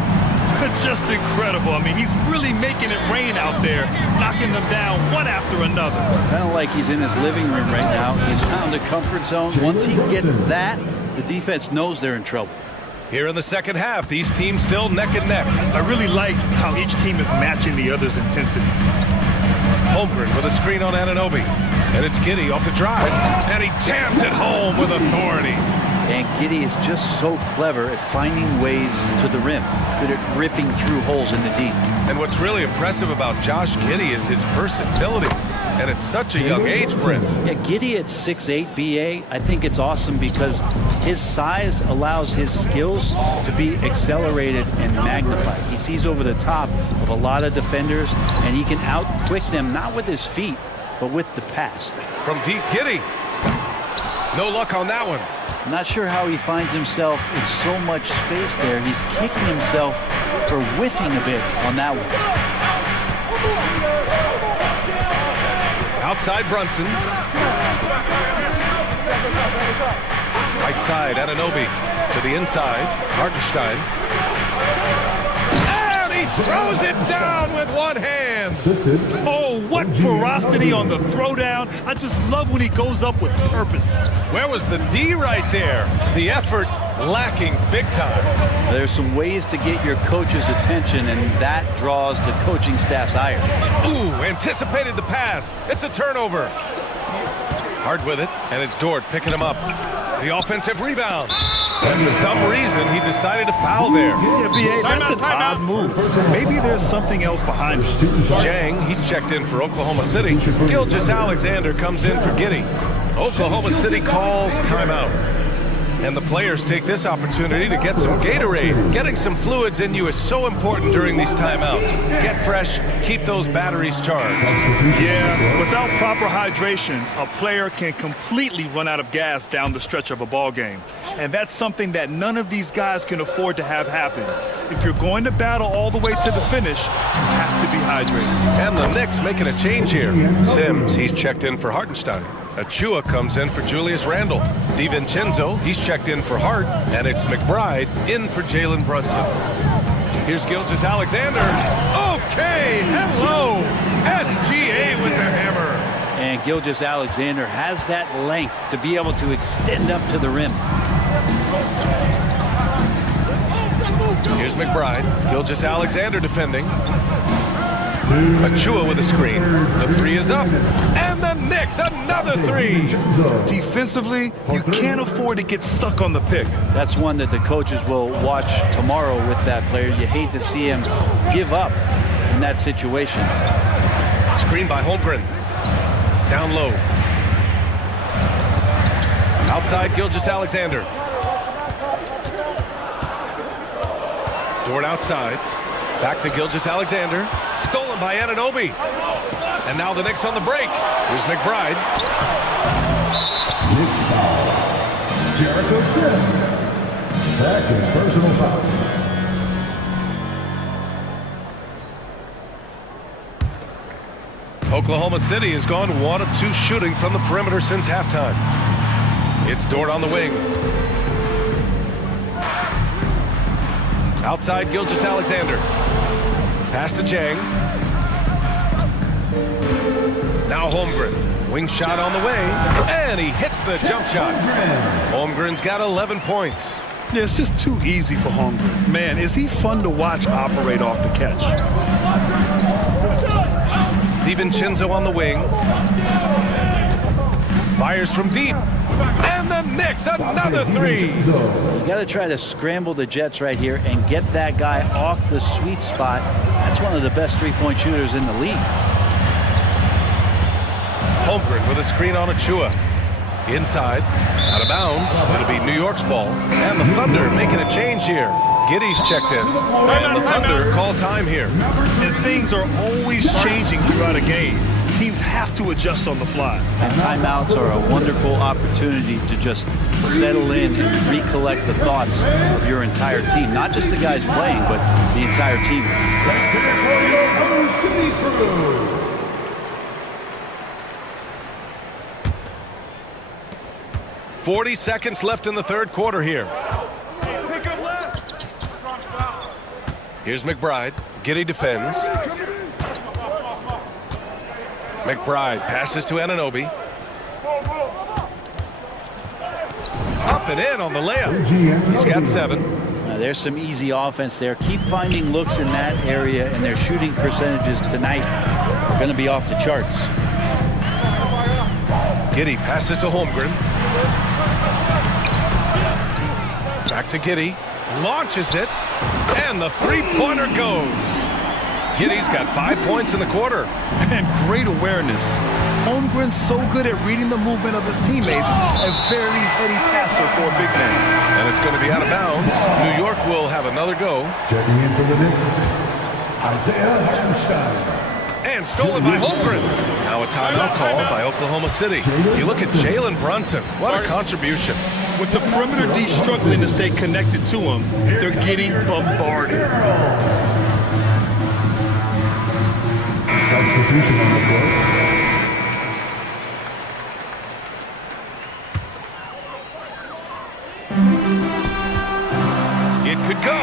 Just incredible. I mean, he's really making it rain out there, knocking them down one after another. Kind of like he's in his living room right now. He's found a comfort zone. Once he gets that, the defense knows they're in trouble. Here in the second half, these teams still neck and neck. I really like how each team is matching the other's intensity. Holmgren with a screen on Anunoby. And it's Giddey off the drive. And he jams it home with authority. And Giddey is just so clever at finding ways to the rim, good at ripping through holes in the D. And what's really impressive about Josh Giddey is his versatility. And at such a young age, Brent. Yeah, Giddey at 6'8", BA, I think it's awesome because his size allows his skills to be accelerated and magnified. He sees over the top of a lot of defenders, and he can out-quick them, not with his feet, but with the pass. From deep, Giddey. No luck on that one. I'm not sure how he finds himself in so much space there. He's kicking himself for whiffing a bit on that one. Outside Brunson. Right side, Anunoby. To the inside, Hartenstein. And he throws it down with one hand. Oh, what ferocity on the throwdown. I just love when he goes up with purpose. Where was the D right there? The effort lacking big time. There's some ways to get your coach's attention, and that draws the coaching staff's ire. Ooh, anticipated the pass. It's a turnover. Hard with it, and it's Dort picking him up. The offensive rebound. And for some reason, he decided to foul there. Yeah, BA, that's an odd move. Maybe there's something else behind it. Jang, he's checked in for Oklahoma City. Gilgeous-Alexander comes in for Giddey. Oklahoma City calls timeout. And the players take this opportunity to get some Gatorade. Getting some fluids in you is so important during these timeouts. Get fresh, keep those batteries charged. Yeah, without proper hydration, a player can completely run out of gas down the stretch of a ball game. And that's something that none of these guys can afford to have happen. If you're going to battle all the way to the finish, you have to be hydrated. And the Knicks making a change here. Sims, he's checked in for Hartenstein. Achua comes in for Julius Randle. DiVincenzo, he's checked in for Hart. And it's McBride in for Jalen Brunson. Here's Gilgeous-Alexander. Okay, hello. SGA with the hammer. And Gilgeous-Alexander has that length to be able to extend up to the rim. Here's McBride. Gilgeous-Alexander defending. Achua with a screen. The 3 is up. And the Knicks, another 3. Defensively, you can't afford to get stuck on the pick. That's one that the coaches will watch tomorrow with that player. You hate to see him give up in that situation. Screen by Holmgren. Down low. Outside Gilgeous-Alexander. Dort outside. Back to Gilgeous-Alexander. Stolen by Anunoby. And now the Knicks on the break. Here's McBride. Knicks foul. Jericho Sims. Second personal foul. Oklahoma City has gone 1 of 2 shooting from the perimeter since halftime. It's Dort on the wing. Outside Gilgeous-Alexander. Pass to Jang. Now Holmgren. Wing shot on the way. And he hits the jump shot. Holmgren's got 11 points. Yeah, it's just too easy for Holmgren. Man, is he fun to watch operate off the catch. DiVincenzo on the wing. Fires from deep. And the Knicks, another three. You got to try to scramble the Jets right here and get that guy off the sweet spot. That's one of the best three-point shooters in the league. Holmgren with a screen on Achua. Inside, out of bounds. It'll be New York's ball. And the Thunder making a change here. Giddey's checked in. And the Thunder call time here. And things are always changing throughout a game. Teams have to adjust on the fly. And timeouts are a wonderful opportunity to just settle in and recollect the thoughts of your entire team. Not just the guys playing, but the entire team. 40 seconds left in the third quarter here. Here's McBride. Giddey defends. McBride passes to Anunoby. Up and in on the layup. He's got 7. There's some easy offense there. Keep finding looks in that area, and their shooting percentages tonight are going to be off the charts. Giddey passes to Holmgren. Back to Giddey. Launches it. And the three-pointer goes. Giddey's got 5 points in the quarter. And great awareness. Holmgren's so good at reading the movement of his teammates. A very heady passer for a big man. And it's going to be out of bounds. New York will have another go. Checking in for the Knicks, Isaiah Hartenstein. And stolen by Holmgren. Now a timeout called by Oklahoma City. You look at Jalen Brunson. What a contribution. With the perimeter D struggling to stay connected to him, they're getting bombarded. Substitution on the floor. It could go.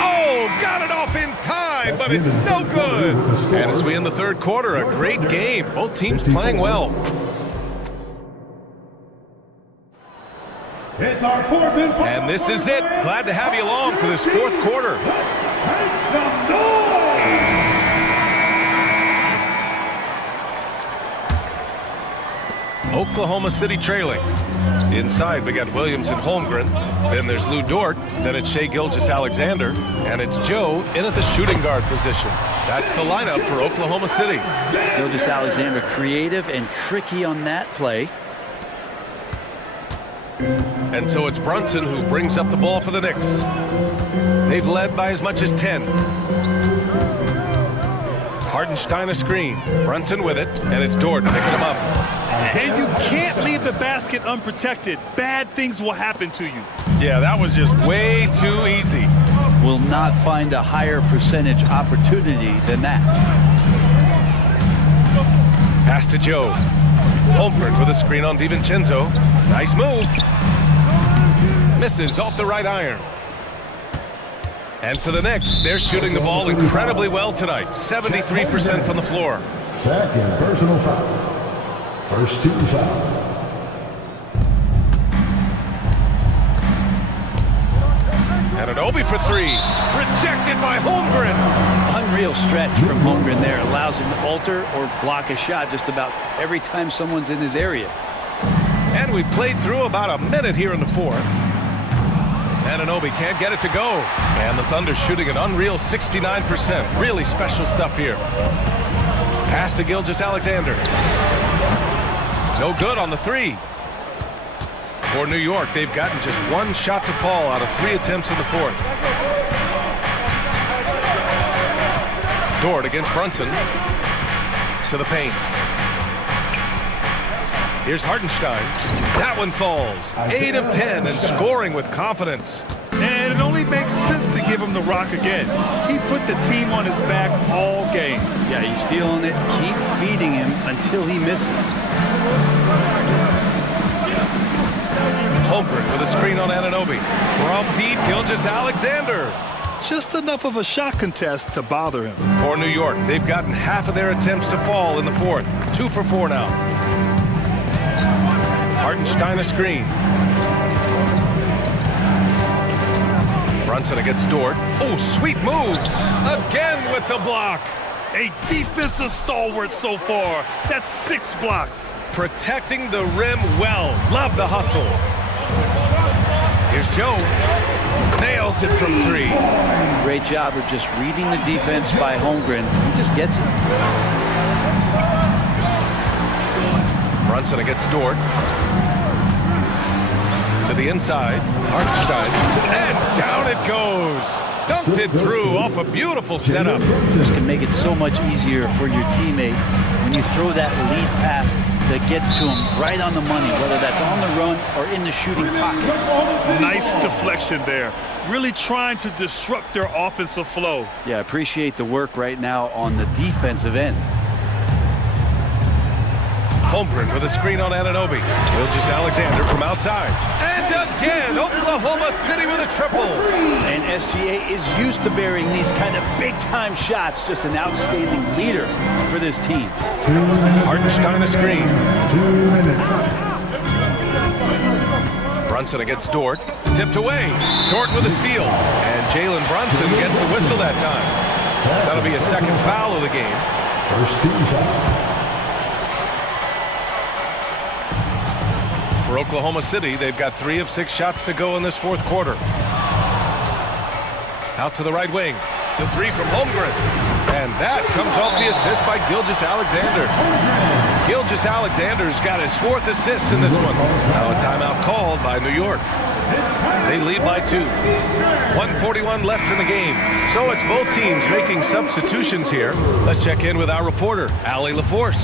Oh, got it off in time, but it's no good. And as we end the third quarter, a great game. Both teams playing well. It's our fourth and final. And this is it. Glad to have you along for this fourth quarter. Make some noise! Oklahoma City trailing. Inside, we got Williams and Holmgren. Then there's Lou Dort. Then it's Shai Gilgeous-Alexander. And it's Joe in at the shooting guard position. That's the lineup for Oklahoma City. Gilgeous-Alexander creative and tricky on that play. And so it's Brunson who brings up the ball for the Knicks. They've led by as much as 10. Hartenstein a screen. Brunson with it, and it's Dort picking him up. And you can't leave the basket unprotected. Bad things will happen to you. Yeah, that was just way too easy. Will not find a higher percentage opportunity than that. Pass to Joe. Holmgren with a screen on DiVincenzo. Nice move. Misses off the right iron. And for the Knicks, they're shooting the ball incredibly well tonight. 73% from the floor. Second personal foul. First team foul. And an Obi for 3. Rejected by Holmgren. Unreal stretch from Holmgren there. Allows him to alter or block a shot just about every time someone's in his area. And we played through about a minute here in the fourth. Anunoby can't get it to go. And the Thunder shooting an unreal 69%. Really special stuff here. Pass to Gilgeous-Alexander. No good on the 3. For New York, they've gotten just 1 shot to fall out of 3 attempts in the fourth. Dort against Brunson. To the paint. Here's Hartenstein. That one falls. 8 of 10 and scoring with confidence. And it only makes sense to give him the rock again. He put the team on his back all game. Yeah, he's feeling it. Keep feeding him until he misses. Holmgren with a screen on Anunoby. From deep, Gilgeous-Alexander. Just enough of a shot contest to bother him. For New York, they've gotten half of their attempts to fall in the fourth. 2 for 4 now. Hartenstein a screen. Brunson against Dort. Oh, sweet move. Again with the block. A defensive stalwart so far. That's 6 blocks. Protecting the rim well. Love the hustle. Here's Joe. Nails it from 3. Great job of just reading the defense by Holmgren. He just gets it. Brunson against Dort. To the inside. Hartenstein. And down it goes. Dunked it through off a beautiful setup. This can make it so much easier for your teammate when you throw that lead pass that gets to him right on the money, whether that's on the run or in the shooting pocket. Nice deflection there. Really trying to disrupt their offensive flow. Yeah, appreciate the work right now on the defensive end. Holmgren with a screen on Anunoby. Gilgeous Alexander from outside. And again, Oklahoma City with a triple. And SGA is used to bearing these kind of big-time shots. Just an outstanding leader for this team. Hartenstein a screen. 2 minutes. Brunson against Dort. Tipped away. Dort with a steal. And Jalen Brunson gets the whistle that time. That'll be a second foul of the game. First team foul. For Oklahoma City, they've got 3 of 6 shots to go in this fourth quarter. Out to the right wing. The 3 from Holmgren. And that comes off the assist by Gilgeous Alexander. Gilgeous Alexander's got his 4th assist in this one. Now a timeout called by New York. They lead by 2. 1:41 left in the game. So it's both teams making substitutions here. Let's check in with our reporter, Allie LaForce.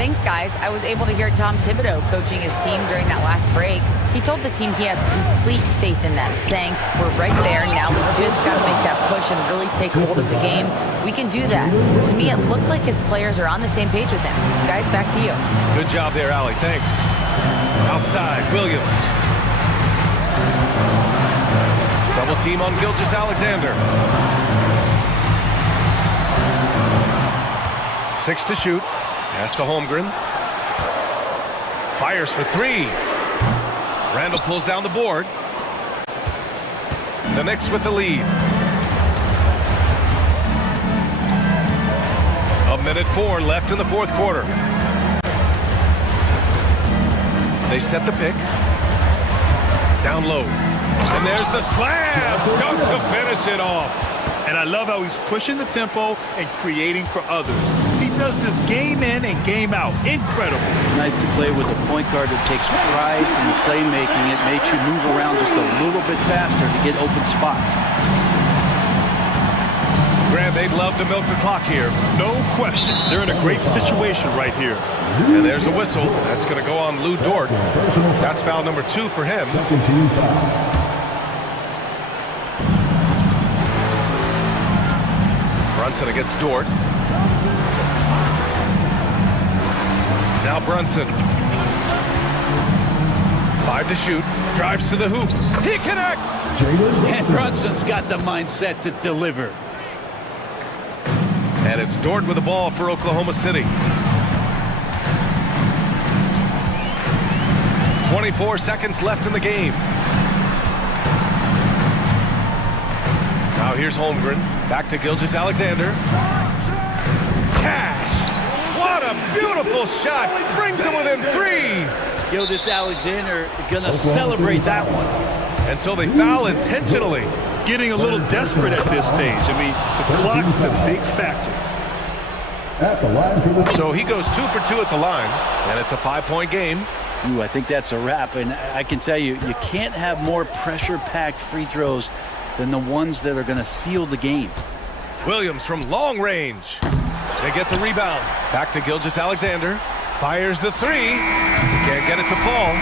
Thanks, guys. I was able to hear Tom Thibodeau coaching his team during that last break. He told the team he has complete faith in them, saying, we're right there now. We just got to make that push and really take hold of the game. We can do that. To me, it looked like his players are on the same page with him. Guys, back to you. Good job there, Allie. Thanks. Outside, Williams. Double team on Gilgeous Alexander. 6 to shoot. Pass to Holmgren. Fires for 3. Randall pulls down the board. The Knicks with the lead. 1:04 left in the fourth quarter. They set the pick. Down low. And there's the slam. Dunk to finish it off. And I love how he's pushing the tempo and creating for others. He does this game in and game out. Incredible. Nice to play with a point guard that takes pride in playmaking. It makes you move around just a little bit faster to get open spots. Graham, they'd love to milk the clock here. No question. They're in a great situation right here. And there's a whistle. That's going to go on Lou Dort. That's foul number 2 for him. Second team foul. Brunson against Dort. Now Brunson. 5 to shoot. Drives to the hoop. He connects! And Brunson's got the mindset to deliver. And it's Dort with the ball for Oklahoma City. 24 seconds left in the game. Now here's Holmgren. Back to Gilgeous Alexander. Cash! What a beautiful shot! Brings him within 3! Gilgeous Alexander gonna celebrate that one. And so they foul intentionally. Getting a little desperate at this stage. I mean, the clock's the big factor. At the line for the... So he goes 2 for 2 at the line, and it's a 5-point game. Ooh, I think that's a wrap, and I can tell you, you can't have more pressure-packed free throws than the ones that are going to seal the game. Williams from long range. They get the rebound. Back to Gilgeous Alexander. Fires the 3. Can't get it to fall.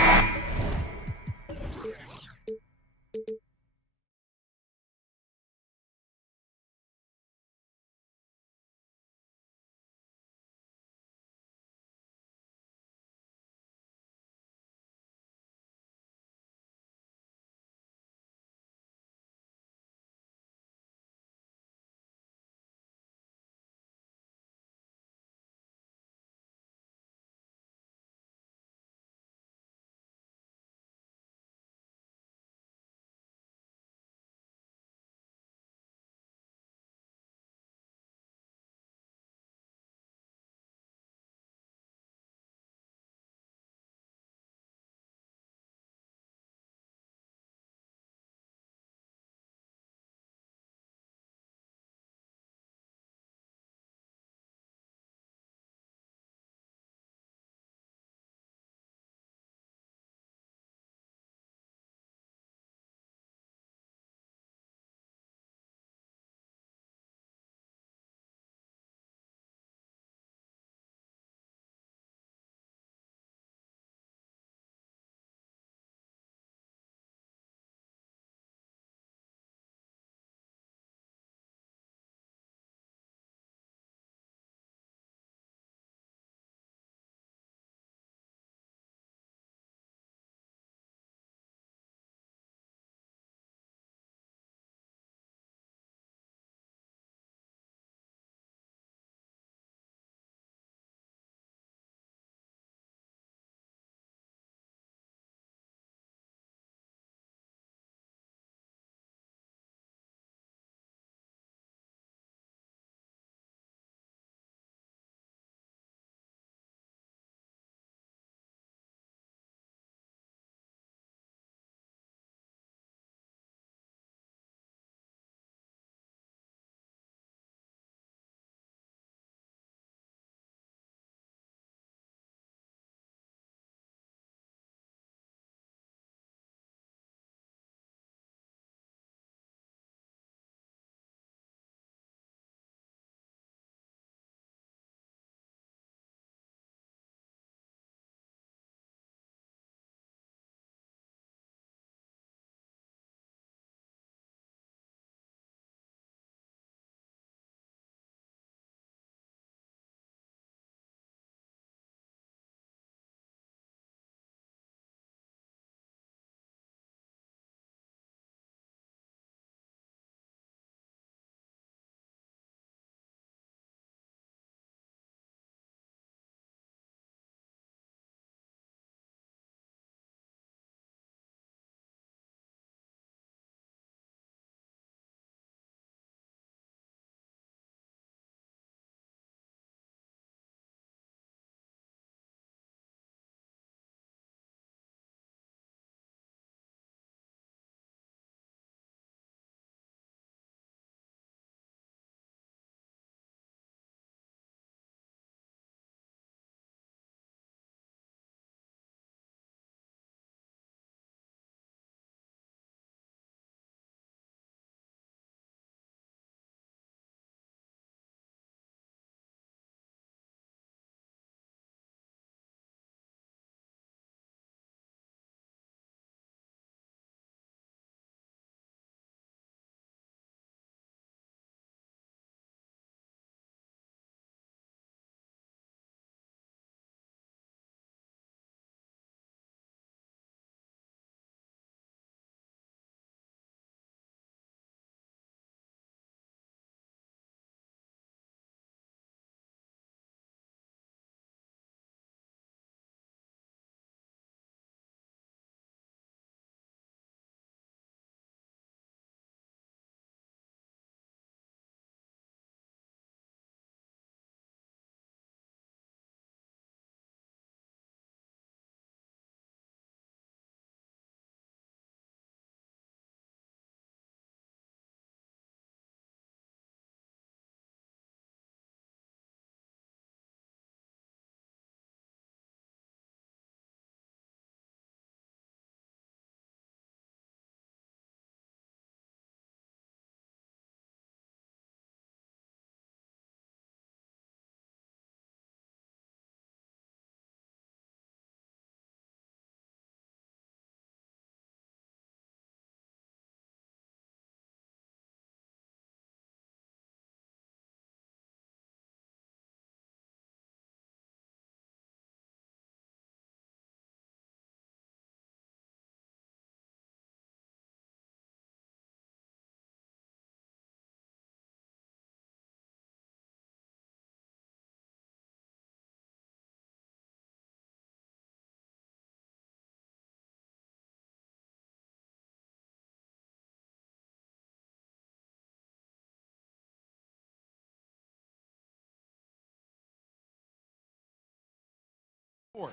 And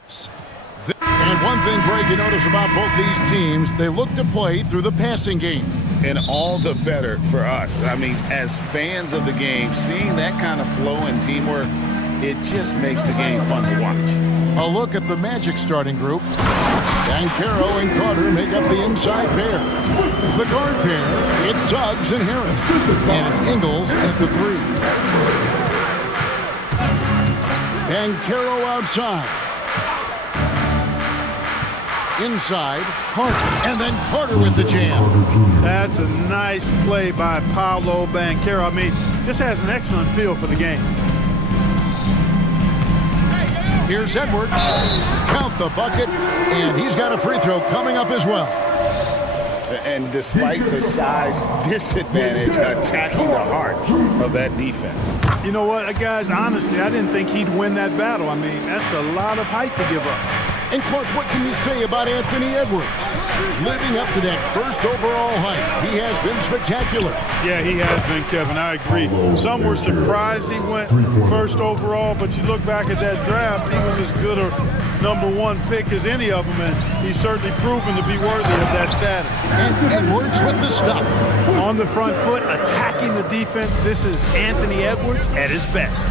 one thing, Greg, you notice about both these teams, they look to play through the passing game. And all the better for us. I mean, as fans of the game, seeing that kind of flow and teamwork, it just makes the game fun to watch. A look at the Magic starting group. Bankero and Carter make up the inside pair. The guard pair, it's Suggs and Harris. And it's Ingles at the 3. Bankero outside. Inside, Carter, and then Carter with the jam. That's a nice play by Paolo Banchero. I mean, just has an excellent feel for the game. Here's Edwards. Count the bucket, and he's got a free throw coming up as well. And despite the size disadvantage, attacking the heart of that defense. You know what, guys, honestly, I didn't think he'd win that battle. I mean, that's a lot of height to give up. And Clark, what can you say about Anthony Edwards? Living up to that first overall height, he has been spectacular. Yeah, he has been, Kevin. I agree. Some were surprised he went first overall, but you look back at that draft, he was as good a #1 pick as any of them, and he's certainly proven to be worthy of that status. And Edwards with the stuff. On the front foot, attacking the defense. This is Anthony Edwards at his best.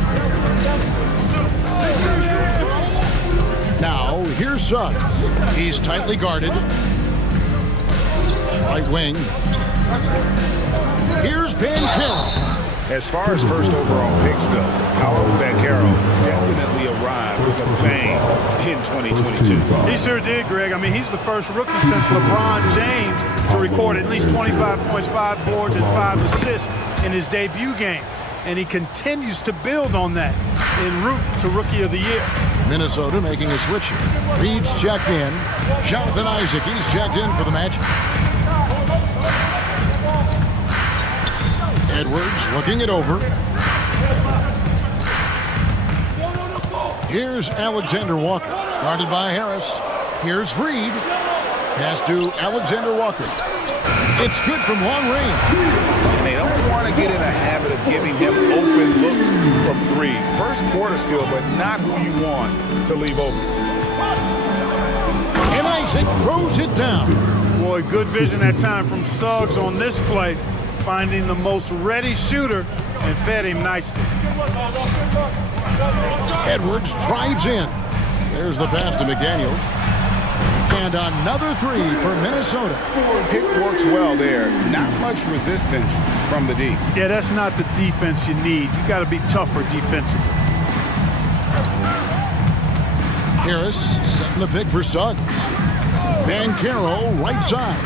Now, here's Suggs. He's tightly guarded. Right wing. Here's Bankero. As far as first overall picks go, Paolo Banchero definitely arrived with a bang in 2022. He sure did, Greg. I mean, he's the first rookie since LeBron James to record at least 25 points, 5 boards, and 5 assists in his debut game. And he continues to build on that en route to Rookie of the Year. Minnesota making a switch here. Reed's checked in. Jonathan Isaac, he's checked in for the Magic. Edwards looking it over. Here's Alexander Walker, guarded by Harris. Here's Reed. Pass to Alexander Walker. It's good from long range. And they don't want to get in a habit of giving him open looks from 3. First quarter still, but not who you want to leave open. And Isaac throws it down. Boy, good vision that time from Suggs on this play, finding the most ready shooter and fed him nicely. Edwards drives in. There's the pass to McDaniels. And another 3 for Minnesota. Pick works well there. Not much resistance from the D. Yeah, that's not the defense you need. You got to be tougher defensively. Harris setting the pick for Suggs. Bankero right side.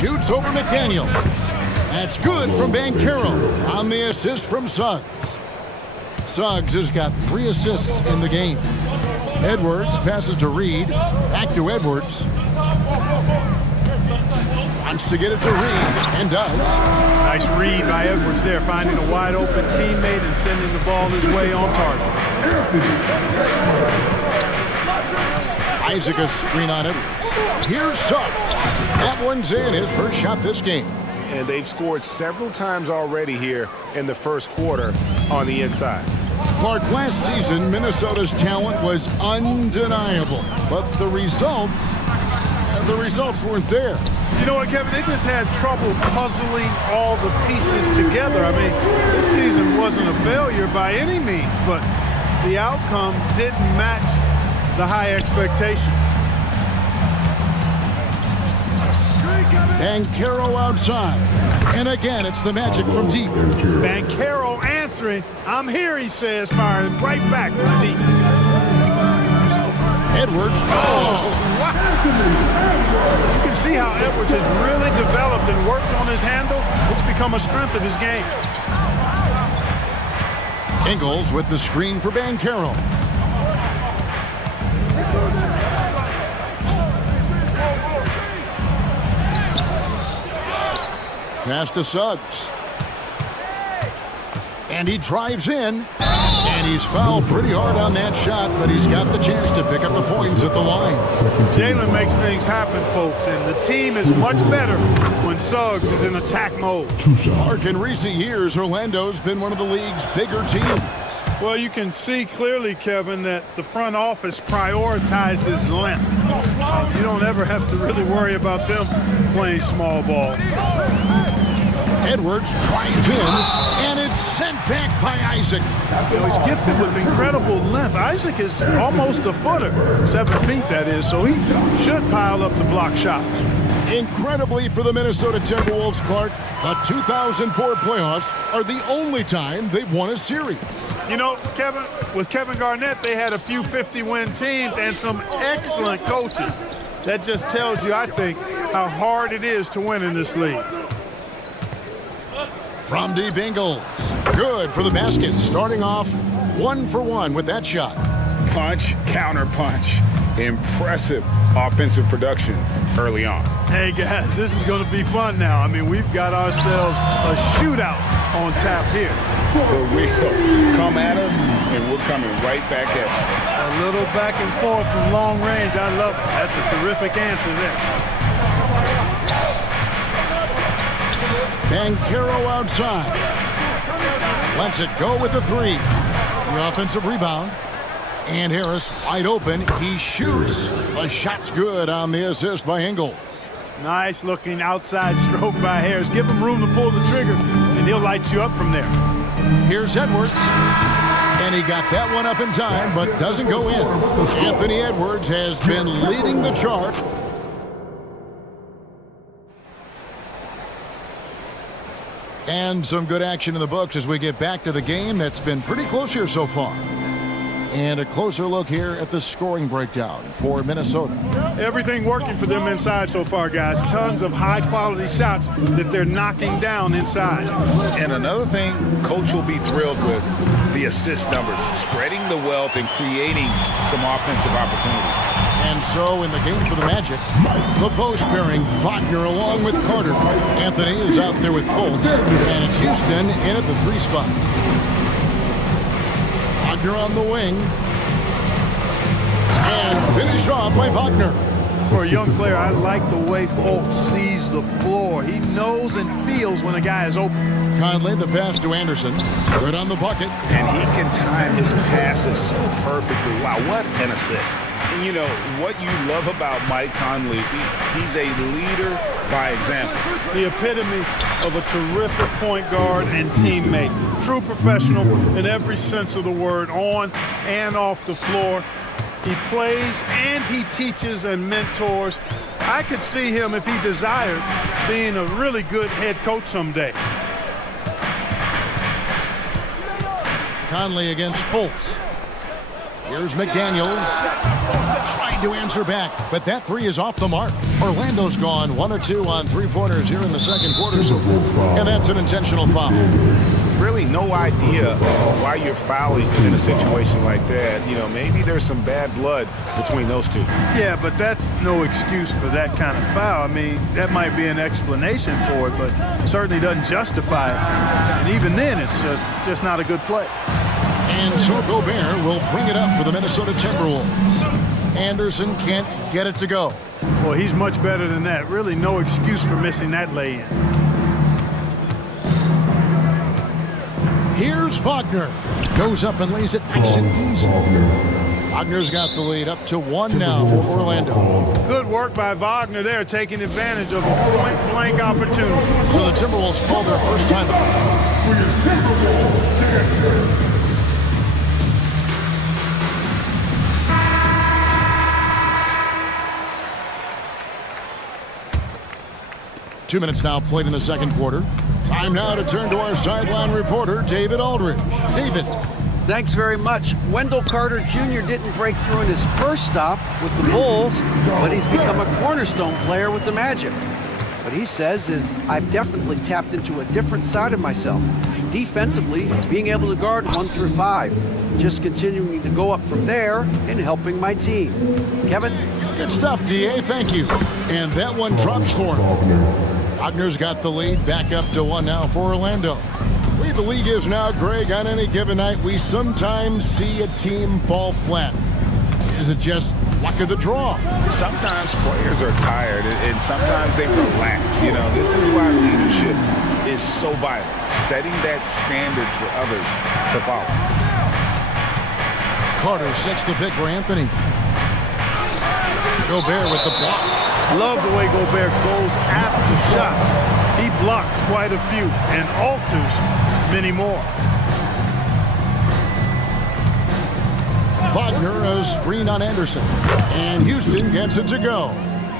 Shoots over McDaniel. That's good from Bankero on the assist from Suggs. Suggs has got 3 assists in the game. Edwards passes to Reed. Back to Edwards. Wants to get it to Reed, and does. Nice read by Edwards there, finding a wide open teammate and sending the ball his way on target. Isaac a screen on Edwards. Here's Suggs. That one's in, his first shot this game. And they've scored several times already here in the first quarter on the inside. Clark, last season, Minnesota's talent was undeniable, but the results weren't there. You know what, Kevin? They just had trouble puzzling all the pieces together. I mean, this season wasn't a failure by any means, but the outcome didn't match the high expectation. Bankero outside. And again, it's the Magic from deep. Bankero answering. I'm here, he says, firing right back from deep. Edwards. Oh, wow. You can see how Edwards has really developed and worked on his handle. It's become a strength of his game. Ingles with the screen for Bankero. Pass to Suggs. And he drives in. And he's fouled pretty hard on that shot, but he's got the chance to pick up the points at the line. Jalen makes things happen, folks, and the team is much better when and Suggs is in attack mode. Mark, in recent years, Orlando's been one of the league's bigger teams. Well, you can see clearly, Kevin, that the front office prioritizes length. You don't ever have to really worry about them playing small ball. Edwards drives in, and it's sent back by Isaac. You know, he's gifted with incredible length. Isaac is almost a footer, 7 feet that is, so he should pile up the block shots. Incredibly for the Minnesota Timberwolves, Clark, the 2004 playoffs are the only time they've won a series. You know, Kevin, with Kevin Garnett, they had a few 50-win teams and some excellent coaches. That just tells you, I think, how hard it is to win in this league. From deep Ingles, good for the basket, starting off 1 for 1 with that shot. Punch, counter punch. Impressive offensive production early on. Hey, guys, this is going to be fun now. I mean, we've got ourselves a shootout on tap here. For real. Come at us, and we're coming right back at you. A little back and forth from long range. I love it. That's a terrific answer there. Banchero outside. Lets it go with the 3. The offensive rebound. And Harris wide open. He shoots. A shot's good on the assist by Ingles. Nice looking outside stroke by Harris. Give him room to pull the trigger, and he'll light you up from there. Here's Edwards. And he got that one up in time, but doesn't go in. Anthony Edwards has been leading the charge. And some good action in the books as we get back to the game that's been pretty close here so far. And a closer look here at the scoring breakdown for Minnesota. Everything working for them inside so far, guys. Tons of high-quality shots that they're knocking down inside. And another thing Coach will be thrilled with, the assist numbers, spreading the wealth and creating some offensive opportunities. And so in the game for the Magic, the post pairing Wagner along with Carter. Anthony is out there with Fultz, and it's Houston in at the 3 spot. Wagner on the wing. And finished off by Wagner. For a young player, I like the way Fultz sees the floor. He knows and feels when a guy is open. Conley, the pass to Anderson. Good on the bucket. And he can time his passes so perfectly. Wow, what an assist. And you know, what you love about Mike Conley, he's a leader by example. The epitome of a terrific point guard and teammate. True professional in every sense of the word, on and off the floor. He plays and he teaches and mentors. I could see him, if he desired, being a really good head coach someday. Conley against Fultz. Here's McDaniels. Tried to answer back, but that 3 is off the mark. Orlando's gone 1 of 2 on 3-pointers here in the second quarter so far. And that's an intentional foul. Really no idea why you're fouling in a situation like that. You know, maybe there's some bad blood between those two. Yeah, but that's no excuse for that kind of foul. I mean, that might be an explanation for it, but certainly doesn't justify it. And even then, it's just not a good play. And so Gobert will bring it up for the Minnesota Timberwolves. Anderson can't get it to go. Well, he's much better than that. Really no excuse for missing that lay-in. Here's Wagner. Goes up and lays it nice and easy. Wagner's got the lead up to 1 now for Orlando. Good work by Wagner there, taking advantage of a point-blank opportunity. So the Timberwolves call their first time out. 2 minutes now played in the second quarter. Time now to turn to our sideline reporter, David Aldridge. David. Thanks very much. Wendell Carter Jr. didn't break through in his first stop with the Bulls, but he's become a cornerstone player with the Magic. What he says is, I've definitely tapped into a different side of myself. Defensively, being able to guard 1 through 5. Just continuing to go up from there and helping my team. Kevin? Good stuff, DA. Thank you. And that one drops for him. Wagner's got the lead, back up to 1 now for Orlando. The way the league is now, Greg, on any given night, we sometimes see a team fall flat. Is it just luck of the draw. Sometimes players are tired, and sometimes they relax. You know, this is why leadership is so vital, setting that standard for others to follow. Carter sets the pick for Anthony. Gobert with the block. Love the way Gobert goes after shots. He blocks quite a few and alters many more. Wagner, a screen on Anderson. And Houston gets it to go.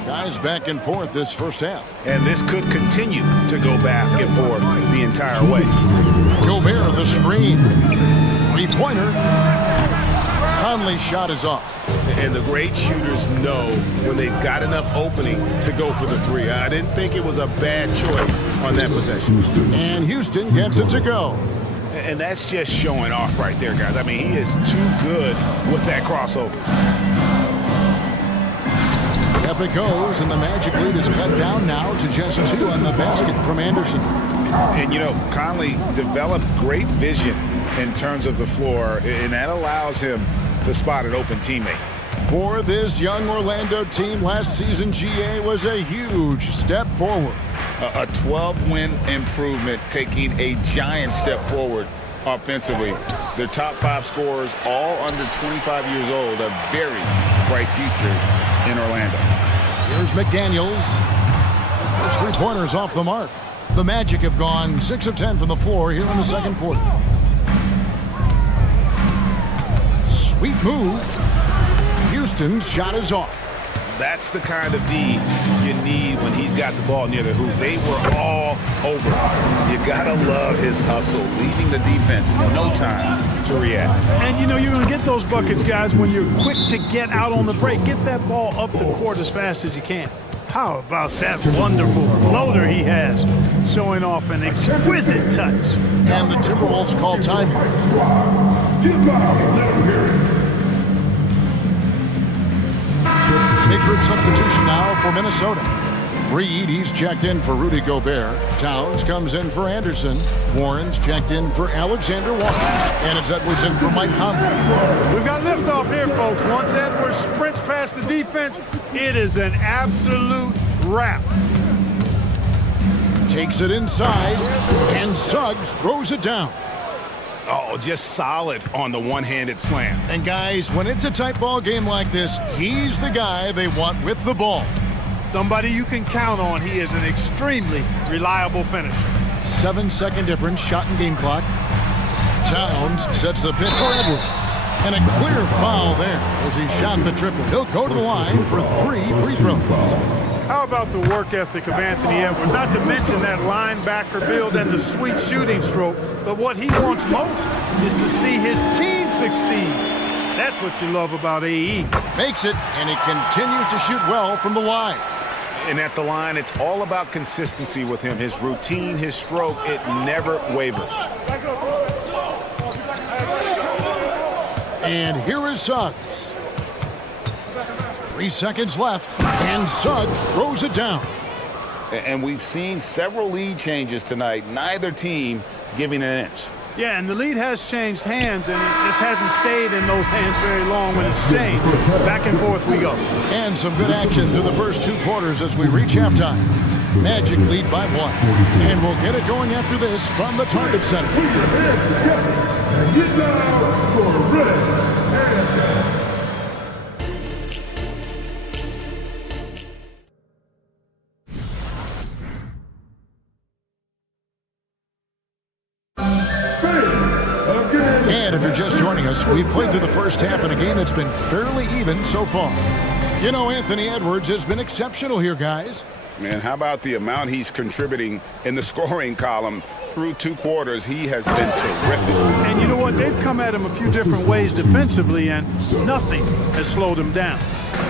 Guys back and forth this first half. And this could continue to go back and forth the entire way. Gobert, the screen. Three-pointer. Conley's shot is off. And the great shooters know when they've got enough opening to go for the three. I didn't think it was a bad choice on that possession. And Houston gets it to go. And that's just showing off right there, guys. I mean, he is too good with that crossover. Up it goes, and the Magic lead is cut down now to just 2 on the basket from Anderson. And, you know, Conley developed great vision in terms of the floor, and that allows him to spot an open teammate. For this young Orlando team, last season GA was a huge step forward. A 12-win improvement, taking a giant step forward offensively. Their top 5 scorers, all under 25 years old, a very bright future in Orlando. Here's McDaniels. Those three-pointers off the mark. The Magic have gone 6 of 10 from the floor here in the second quarter. Sweet move. Houston's shot is off. That's the kind of D you need when he's got the ball near the hoop. They were all over. You gotta love his hustle, leaving the defense no time to react. And you know you're going to get those buckets, guys, when you're quick to get out on the break. Get that ball up the court as fast as you can. How about that wonderful floater he has, showing off an exquisite touch. And the Timberwolves call time. Big group substitution now for Minnesota. Reed, he's checked in for Rudy Gobert. Towns comes in for Anderson. Warren's checked in for Alexander Walker. And it's Edwards in for Mike Conley. We've got liftoff here, folks. Once Edwards sprints past the defense, it is an absolute wrap. Takes it inside, and Suggs throws it down. Oh, just solid on the one-handed slam. And guys, when it's a tight ball game like this, he's the guy they want with the ball. Somebody you can count on. He is an extremely reliable finisher. 7-second difference, shot and game clock. Towns sets the pick for Edwards. And a clear foul there as he shot the triple. He'll go to the line for 3 free throws. How about the work ethic of Anthony Edwards? Not to mention that linebacker build and the sweet shooting stroke. But what he wants most is to see his team succeed. That's what you love about AE. Makes it, and he continues to shoot well from the line. And at the line, it's all about consistency with him. His routine, his stroke, it never wavers. And here is Suggs. 3 seconds left, and Suggs throws it down. And we've seen several lead changes tonight, neither team giving an inch. Yeah, and the lead has changed hands, and it just hasn't stayed in those hands very long when it's changed. Back and forth we go. And some good action through the first 2 quarters as we reach halftime. Magic lead by 1. And we'll get it going after this from the Target Center. Get down for red. And if you're just joining us, we've played through the first half in a game that's been fairly even so far. You know, Anthony Edwards has been exceptional here, guys. Man, how about the amount he's contributing in the scoring column through 2 quarters? He has been terrific. And you know what? They've come at him a few different ways defensively, and nothing has slowed him down.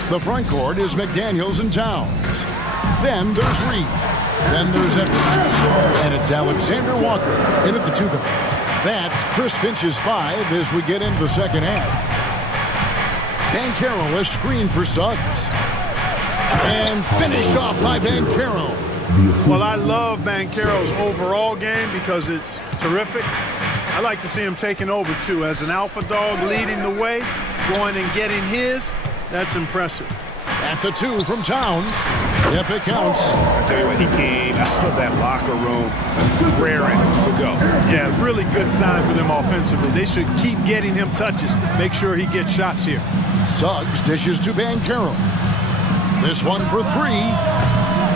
The front court is McDaniels and Towns. Then there's Reed. Then there's Edwards. And it's Alexander Walker in at the 2-guard. That's Chris Finch's 5 as we get into the second half. Banchero is screened for Suggs. And finished off by Banchero. Well, I love Banchero's overall game because it's terrific. I like to see him taking over, too, as an alpha dog leading the way, going and getting his. That's impressive. That's a 2 from Towns. Yep, it counts. I tell you what, he came out of that locker room raring to go. Yeah, really good sign for them offensively. They should keep getting him touches. Make sure he gets shots here. Suggs dishes to Banchero. This one for 3.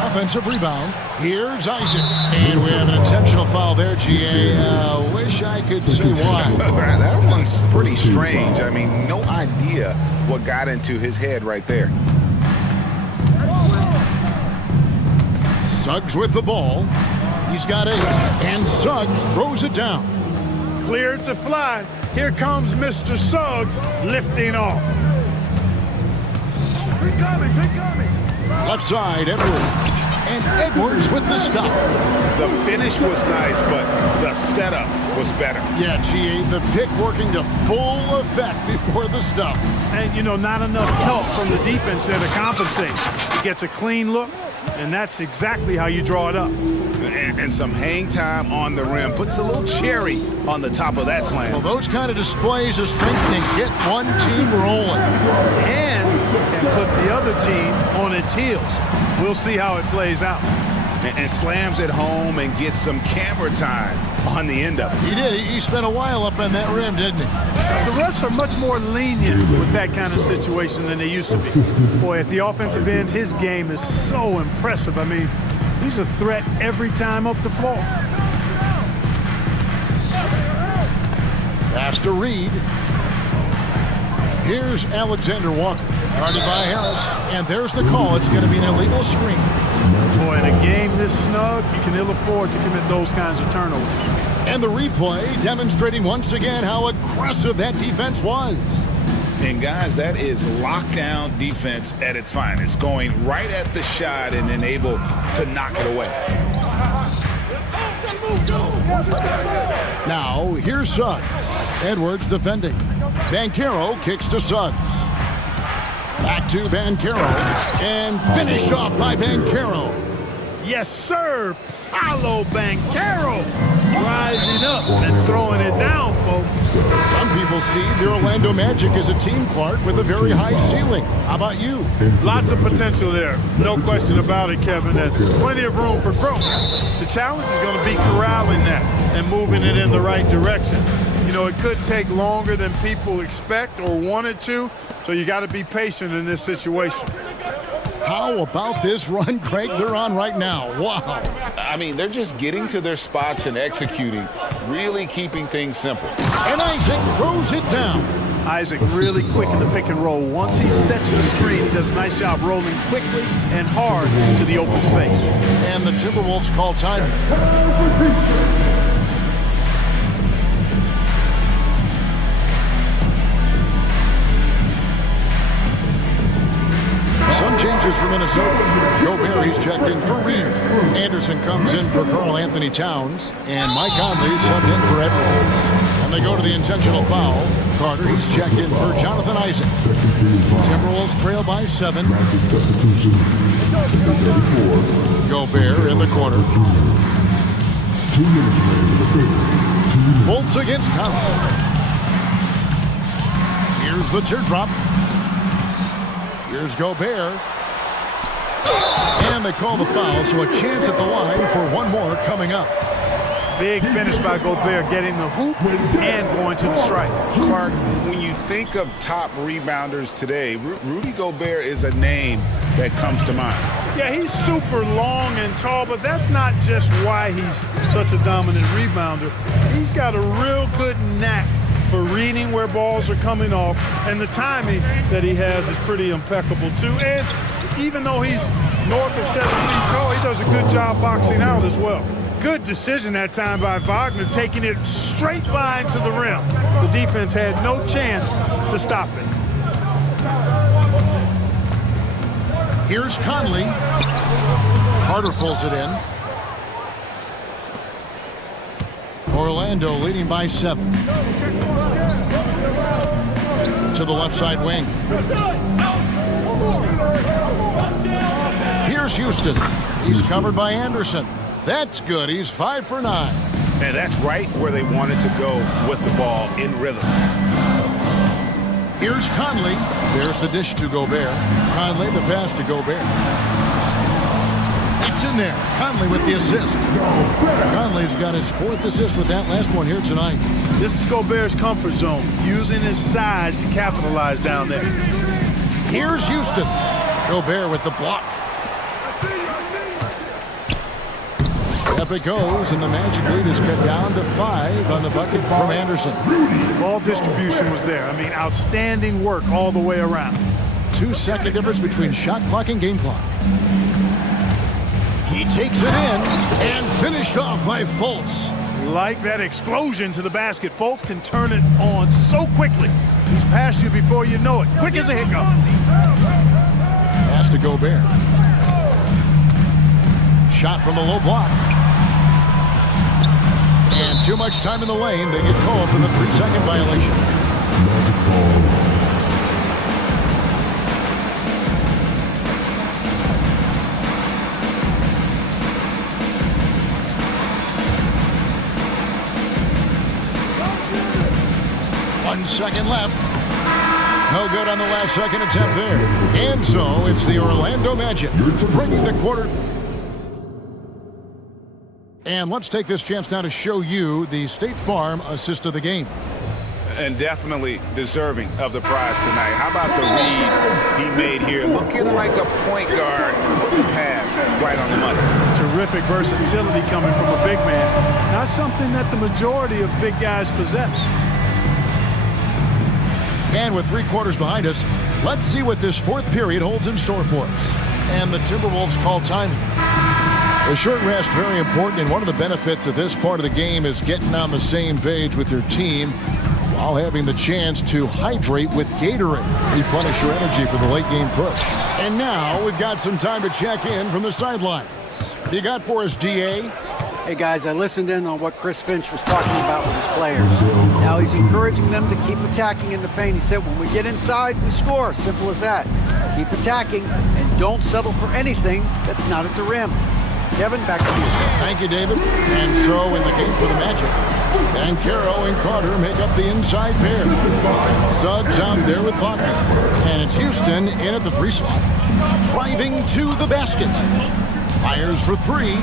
Offensive rebound. Here's Isaac. And we have an intentional foul there, GA. Wish I could say why. That one's pretty strange. I mean, no idea what got into his head right there. Suggs with the ball. He's got 8. And Suggs throws it down. Cleared to fly. Here comes Mr. Suggs lifting off. Left side, Edwards. And Edwards with the stuff. The finish was nice, but the setup was better. Yeah, GA, the pick working to full effect before the stuff. And, you know, not enough help from the defense there to compensate. He gets a clean look, and that's exactly how you draw it up. And some hang time on the rim. Puts a little cherry on the top of that slam. Well, those kind of displays of strength can get one team rolling. And can put the other team on its heels. We'll see how it plays out. And slams it home and gets some camera time on the end of it. He did. He spent a while up on that rim, didn't he? The refs are much more lenient with that kind of situation than they used to be. Boy, at the offensive end, his game is so impressive. I mean, he's a threat every time up the floor. Pass to Reed. Here's Alexander Walker. Guarded by Harris. And there's the call. It's going to be an illegal screen. Boy, in a game this snug, you can ill afford to commit those kinds of turnovers. And the replay demonstrating once again how aggressive that defense was. And guys, that is lockdown defense at its finest, going right at the shot and then able to knock it away. Now, here's Suggs. Edwards defending. Banchero kicks to Suggs. Back to Banchero. And finished off by Banchero. Yes, sir. Paolo Banchero rising up and throwing it down, folks. Some people see the Orlando Magic as a team, Clark, with a very high ceiling. How about you? Lots of potential there. No question about it, Kevin. And plenty of room for growth. The challenge is going to be corralling that and moving it in the right direction. You know, it could take longer than people expect or want it to, so you got to be patient in this situation. How about this run, Craig, they're on right now? Wow. I mean, they're just getting to their spots and executing, really keeping things simple. And Isaac throws it down. Isaac really quick in the pick and roll. Once he sets the screen, he does a nice job rolling quickly and hard to the open space. And the Timberwolves call time. Some changes for Minnesota. Gobert, he's checked in for Reed. Anderson comes in for Karl Anthony Towns. And Mike Conley subbed in for Edwards. And they go to the intentional foul. Carter, he's checked in for Jonathan Isaac. Timberwolves trail by 7. Gobert in the corner. Bolts against Conley. Here's the teardrop. Here's Gobert. And they call the foul, so a chance at the line for one more coming up. Big finish by Gobert, getting the hoop and going to the strike. Clark, when you think of top rebounders today, Rudy Gobert is a name that comes to mind. Yeah, he's super long and tall, but that's not just why he's such a dominant rebounder. He's got a real good knack for reading where balls are coming off, and the timing that he has is pretty impeccable too. And even though he's north of 7 feet tall, he does a good job boxing out as well. Good decision that time by Wagner, taking it straight line to the rim. The defense had no chance to stop it. Here's Conley. Carter pulls it in. Orlando leading by 7. To the left side wing. Here's Houston. He's covered by Anderson. That's good. He's 5 for 9. And that's right where they wanted to go with the ball, in rhythm. Here's Conley. There's the dish to Gobert. Conley, the pass to Gobert. It's in there. Conley with the assist. Conley's got his 4th assist with that last one here tonight. This is Gobert's comfort zone, using his size to capitalize down there. Here's Houston. Gobert with the block. Up it goes, and the Magic lead is cut down to 5 on the bucket from Anderson. Ball distribution was there. I mean, outstanding work all the way around. 2-second difference between shot clock and game clock. He takes it in and finished off by Fultz. Like that explosion to the basket. Fultz can turn it on so quickly. He's past you before you know it. Quick as a hiccup. Pass to Gobert. Shot from the low block. And too much time in the lane. They get called for the 3-second violation. 1 second left. No good on the last second attempt there. And so it's the Orlando Magic bringing the quarter. And let's take this chance now to show you the State Farm assist of the game. And definitely deserving of the prize tonight. How about the read he made here? Looking like a point guard with the pass right on the money. Terrific versatility coming from a big man. Not something that the majority of big guys possess. And with 3 quarters behind us, let's see what this 4th period holds in store for us. And the Timberwolves call timing. The short rest, very important, and one of the benefits of this part of the game is getting on the same page with your team while having the chance to hydrate with Gatorade. Replenish your energy for the late game push. And now we've got some time to check in from the sidelines. You got for us, DA? Hey guys, I listened in on what Chris Finch was talking about with his players. Now he's encouraging them to keep attacking in the paint. He said, when we get inside, we score. Simple as that. Keep attacking and don't settle for anything that's not at the rim. Kevin, back to you. Thank you, David. And so in the game for the Magic, Banchero and Carter make up the inside pair. Suggs out there with Faulkner. And it's Houston in at the 3 slot. Driving to the basket. Fires for 3.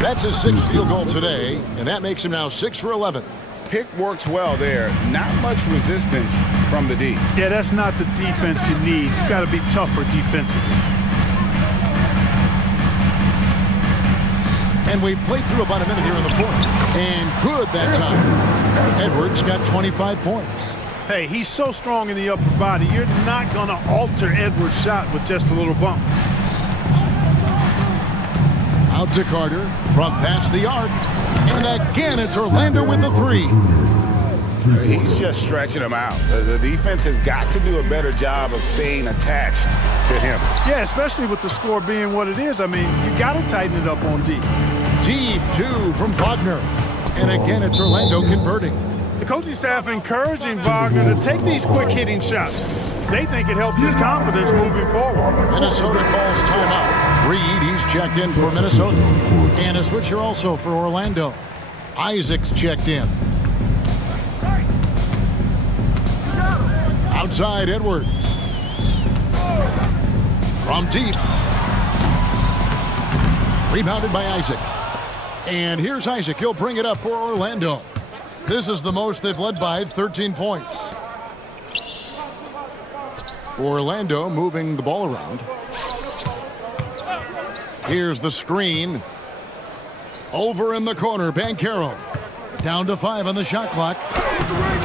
That's his 6th field goal today, and that makes him now 6 for 11. Pick works well there. Not much resistance from the D. Yeah, that's not the defense you need. You got to be tougher defensively. And we've played through about a minute here in the 4th. And good that time. Edwards got 25 points. Hey, he's so strong in the upper body. You're not going to alter Edwards' shot with just a little bump. Out to Carter from past the arc. And again, it's Orlando with the 3. He's just stretching him out. The defense has got to do a better job of staying attached to him. Yeah, especially with the score being what it is. I mean, you got to tighten it up on D. Deep 2 from Wagner. And again, it's Orlando converting. The coaching staff encouraging Wagner to take these quick hitting shots. They think it helps his confidence moving forward. Minnesota calls timeout. Reed, he's checked in for Minnesota. And a switcher also for Orlando. Isaac's checked in. Outside Edwards. From deep. Rebounded by Isaac. And here's Isaac. He'll bring it up for Orlando. This is the most they've led by, 13 points. Orlando moving the ball around. Here's the screen. Over in the corner, Banchero. Down to 5 on the shot clock.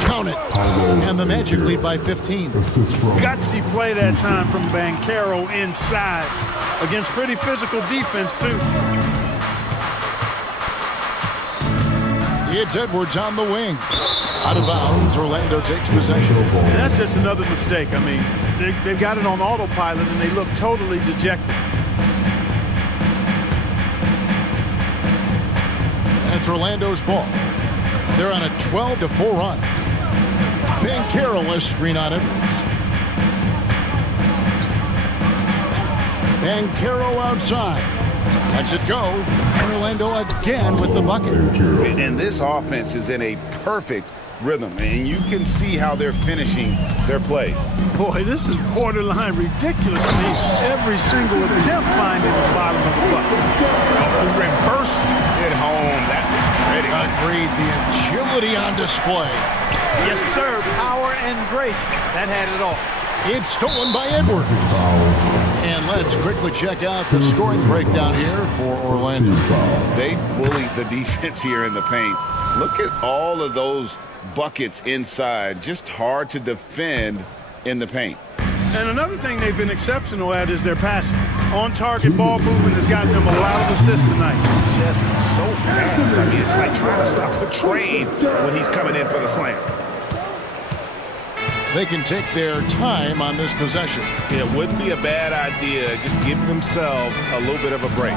Count it. And the Magic lead by 15. Gutsy play that time from Banchero inside against pretty physical defense, too. It's Edwards on the wing. Out of bounds, Orlando takes possession. And that's just another mistake. I mean, they've got it on autopilot, and they look totally dejected. It's Orlando's ball. They're on a 12-4 run. Banchero has screen on Edwards. Banchero outside. Lets it go. And Orlando again with the bucket. And this offense is in a perfect rhythm, and you can see how they're finishing their plays. Boy, this is borderline ridiculous. I mean, every single attempt finding the bottom of the bucket. Reversed it home. That was pretty. Agreed. The agility on display. Yes, sir. Power and grace. That had it all. It's stolen by Edwards. And let's quickly check out the scoring breakdown here for Orlando. They bullied the defense here in the paint. Look at all of those buckets inside. Just hard to defend in the paint. And another thing they've been exceptional at is their passing. On-target ball movement has gotten them a lot of assists tonight. Just so fast. I mean, it's like trying to stop a train when he's coming in for the slam. They can take their time on this possession. It wouldn't be a bad idea. Just give themselves a little bit of a break.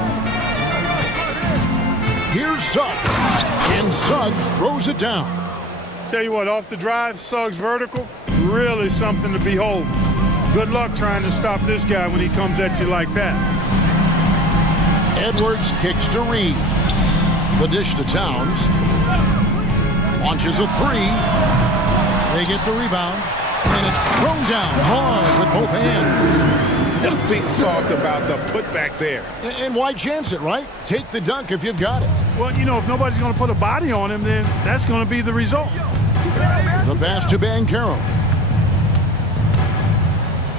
Here's Suggs. And Suggs throws it down. Tell you what, off the drive, Suggs vertical, really something to behold. Good luck trying to stop this guy when he comes at you like that. Edwards kicks to Reed. The dish to Towns. Launches a three. They get the rebound. And it's thrown down hard with both hands. Nothing soft about the putback there. And why chance it, right? Take the dunk if you've got it. Well, you know, if nobody's going to put a body on him, then that's going to be the result. The pass to Banchero.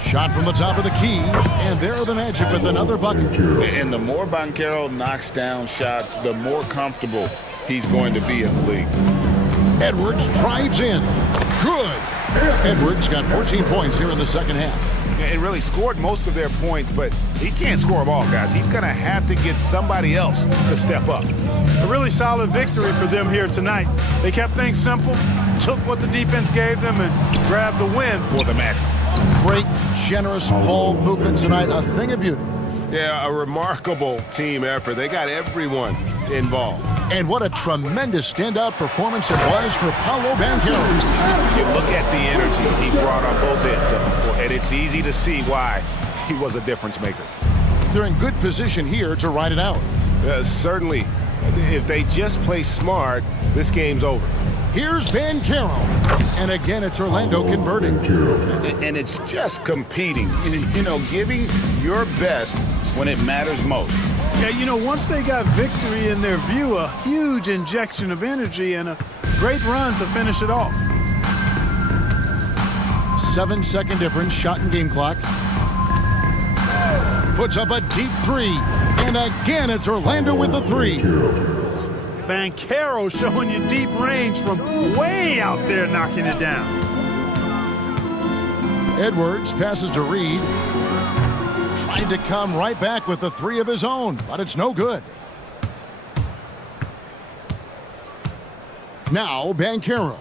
Shot from the top of the key, and there are the Magic with another bucket. And the more Banchero knocks down shots, the more comfortable he's going to be in the league. Edwards drives in. Good. Edwards got 14 points here in the second half. And really scored most of their points, but he can't score them all, guys. He's going to have to get somebody else to step up. A really solid victory for them here tonight. They kept things simple, took what the defense gave them, and grabbed the win for the Magic. Great, generous ball movement tonight. A thing of beauty. Yeah, a remarkable team effort. They got everyone involved. And what a tremendous standout performance it was for Paolo Banchero. You look at the energy he brought on both ends of the floor, and it's easy to see why he was a difference maker. They're in good position here to ride it out. Certainly, if they just play smart, this game's over. Here's Banchero. And again, it's Orlando converting. And it's just competing, you know, giving your best when it matters most. Yeah, you know, once they got victory in their view, a huge injection of energy and a great run to finish it off. 7-second difference, shot and game clock. Puts up a deep three. And again, it's Orlando with the three. Banchero showing you deep range from way out there, knocking it down. Edwards passes to Reed. Tried to come right back with the three of his own, but it's no good. Now Banchero.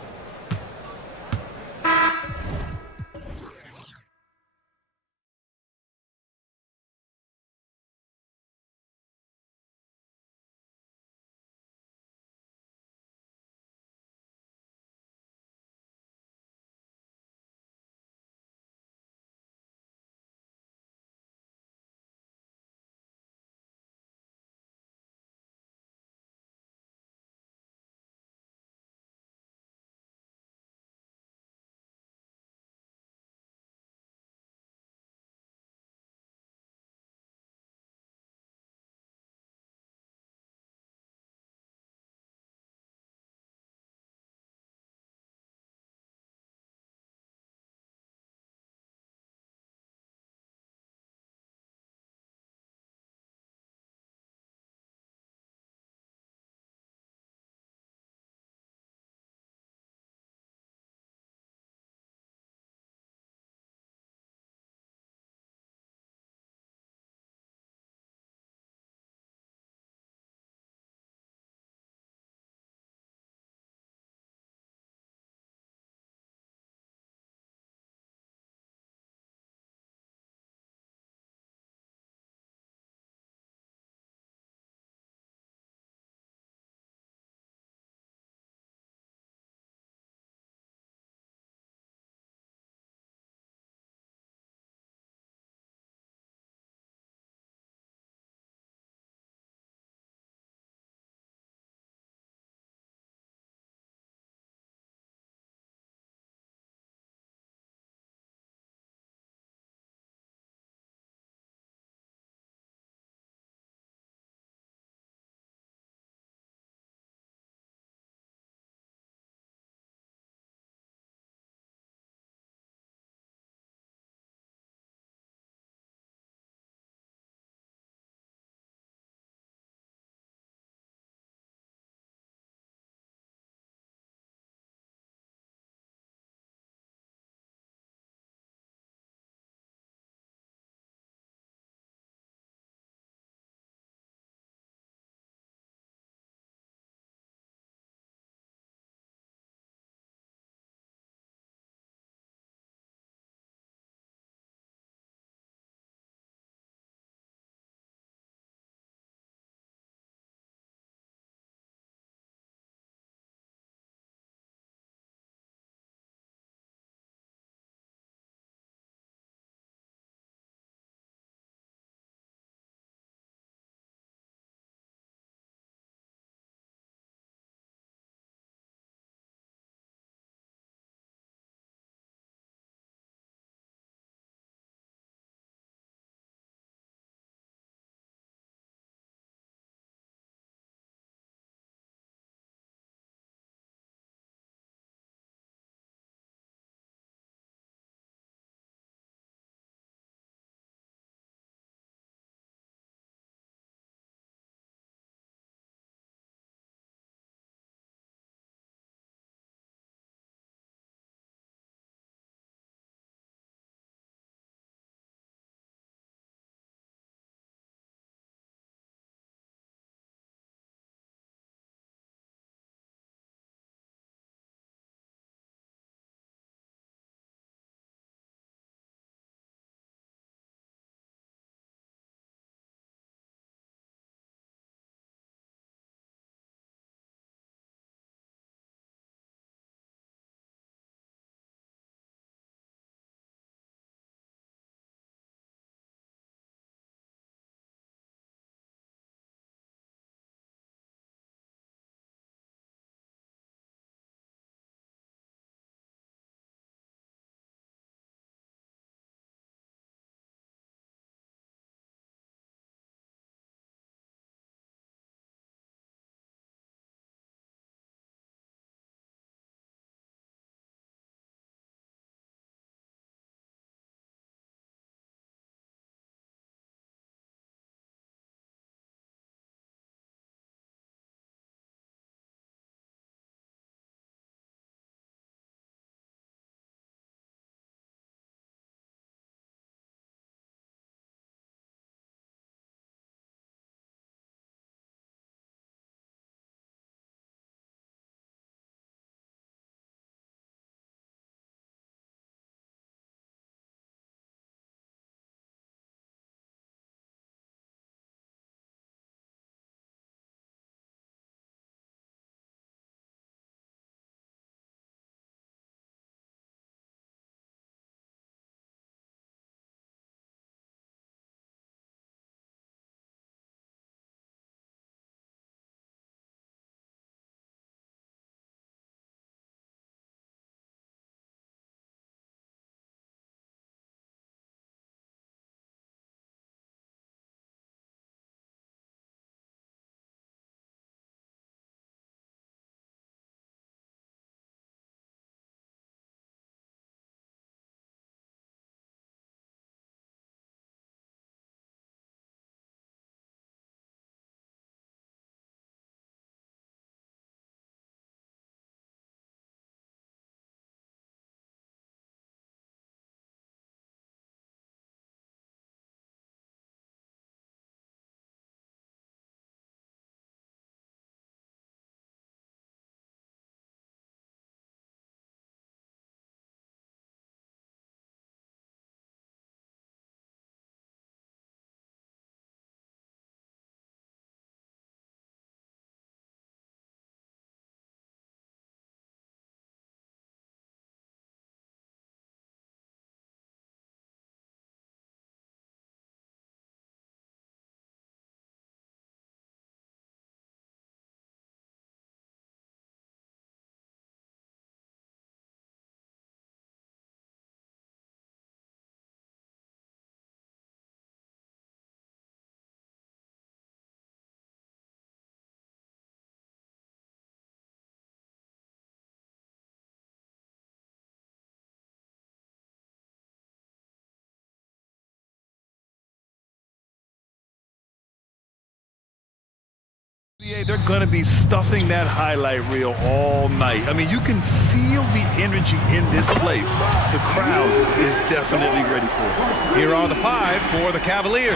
They're going to be stuffing that highlight reel all night. I mean, you can feel the energy in this place. The crowd is definitely ready for it. Here are the 5 for the Cavaliers.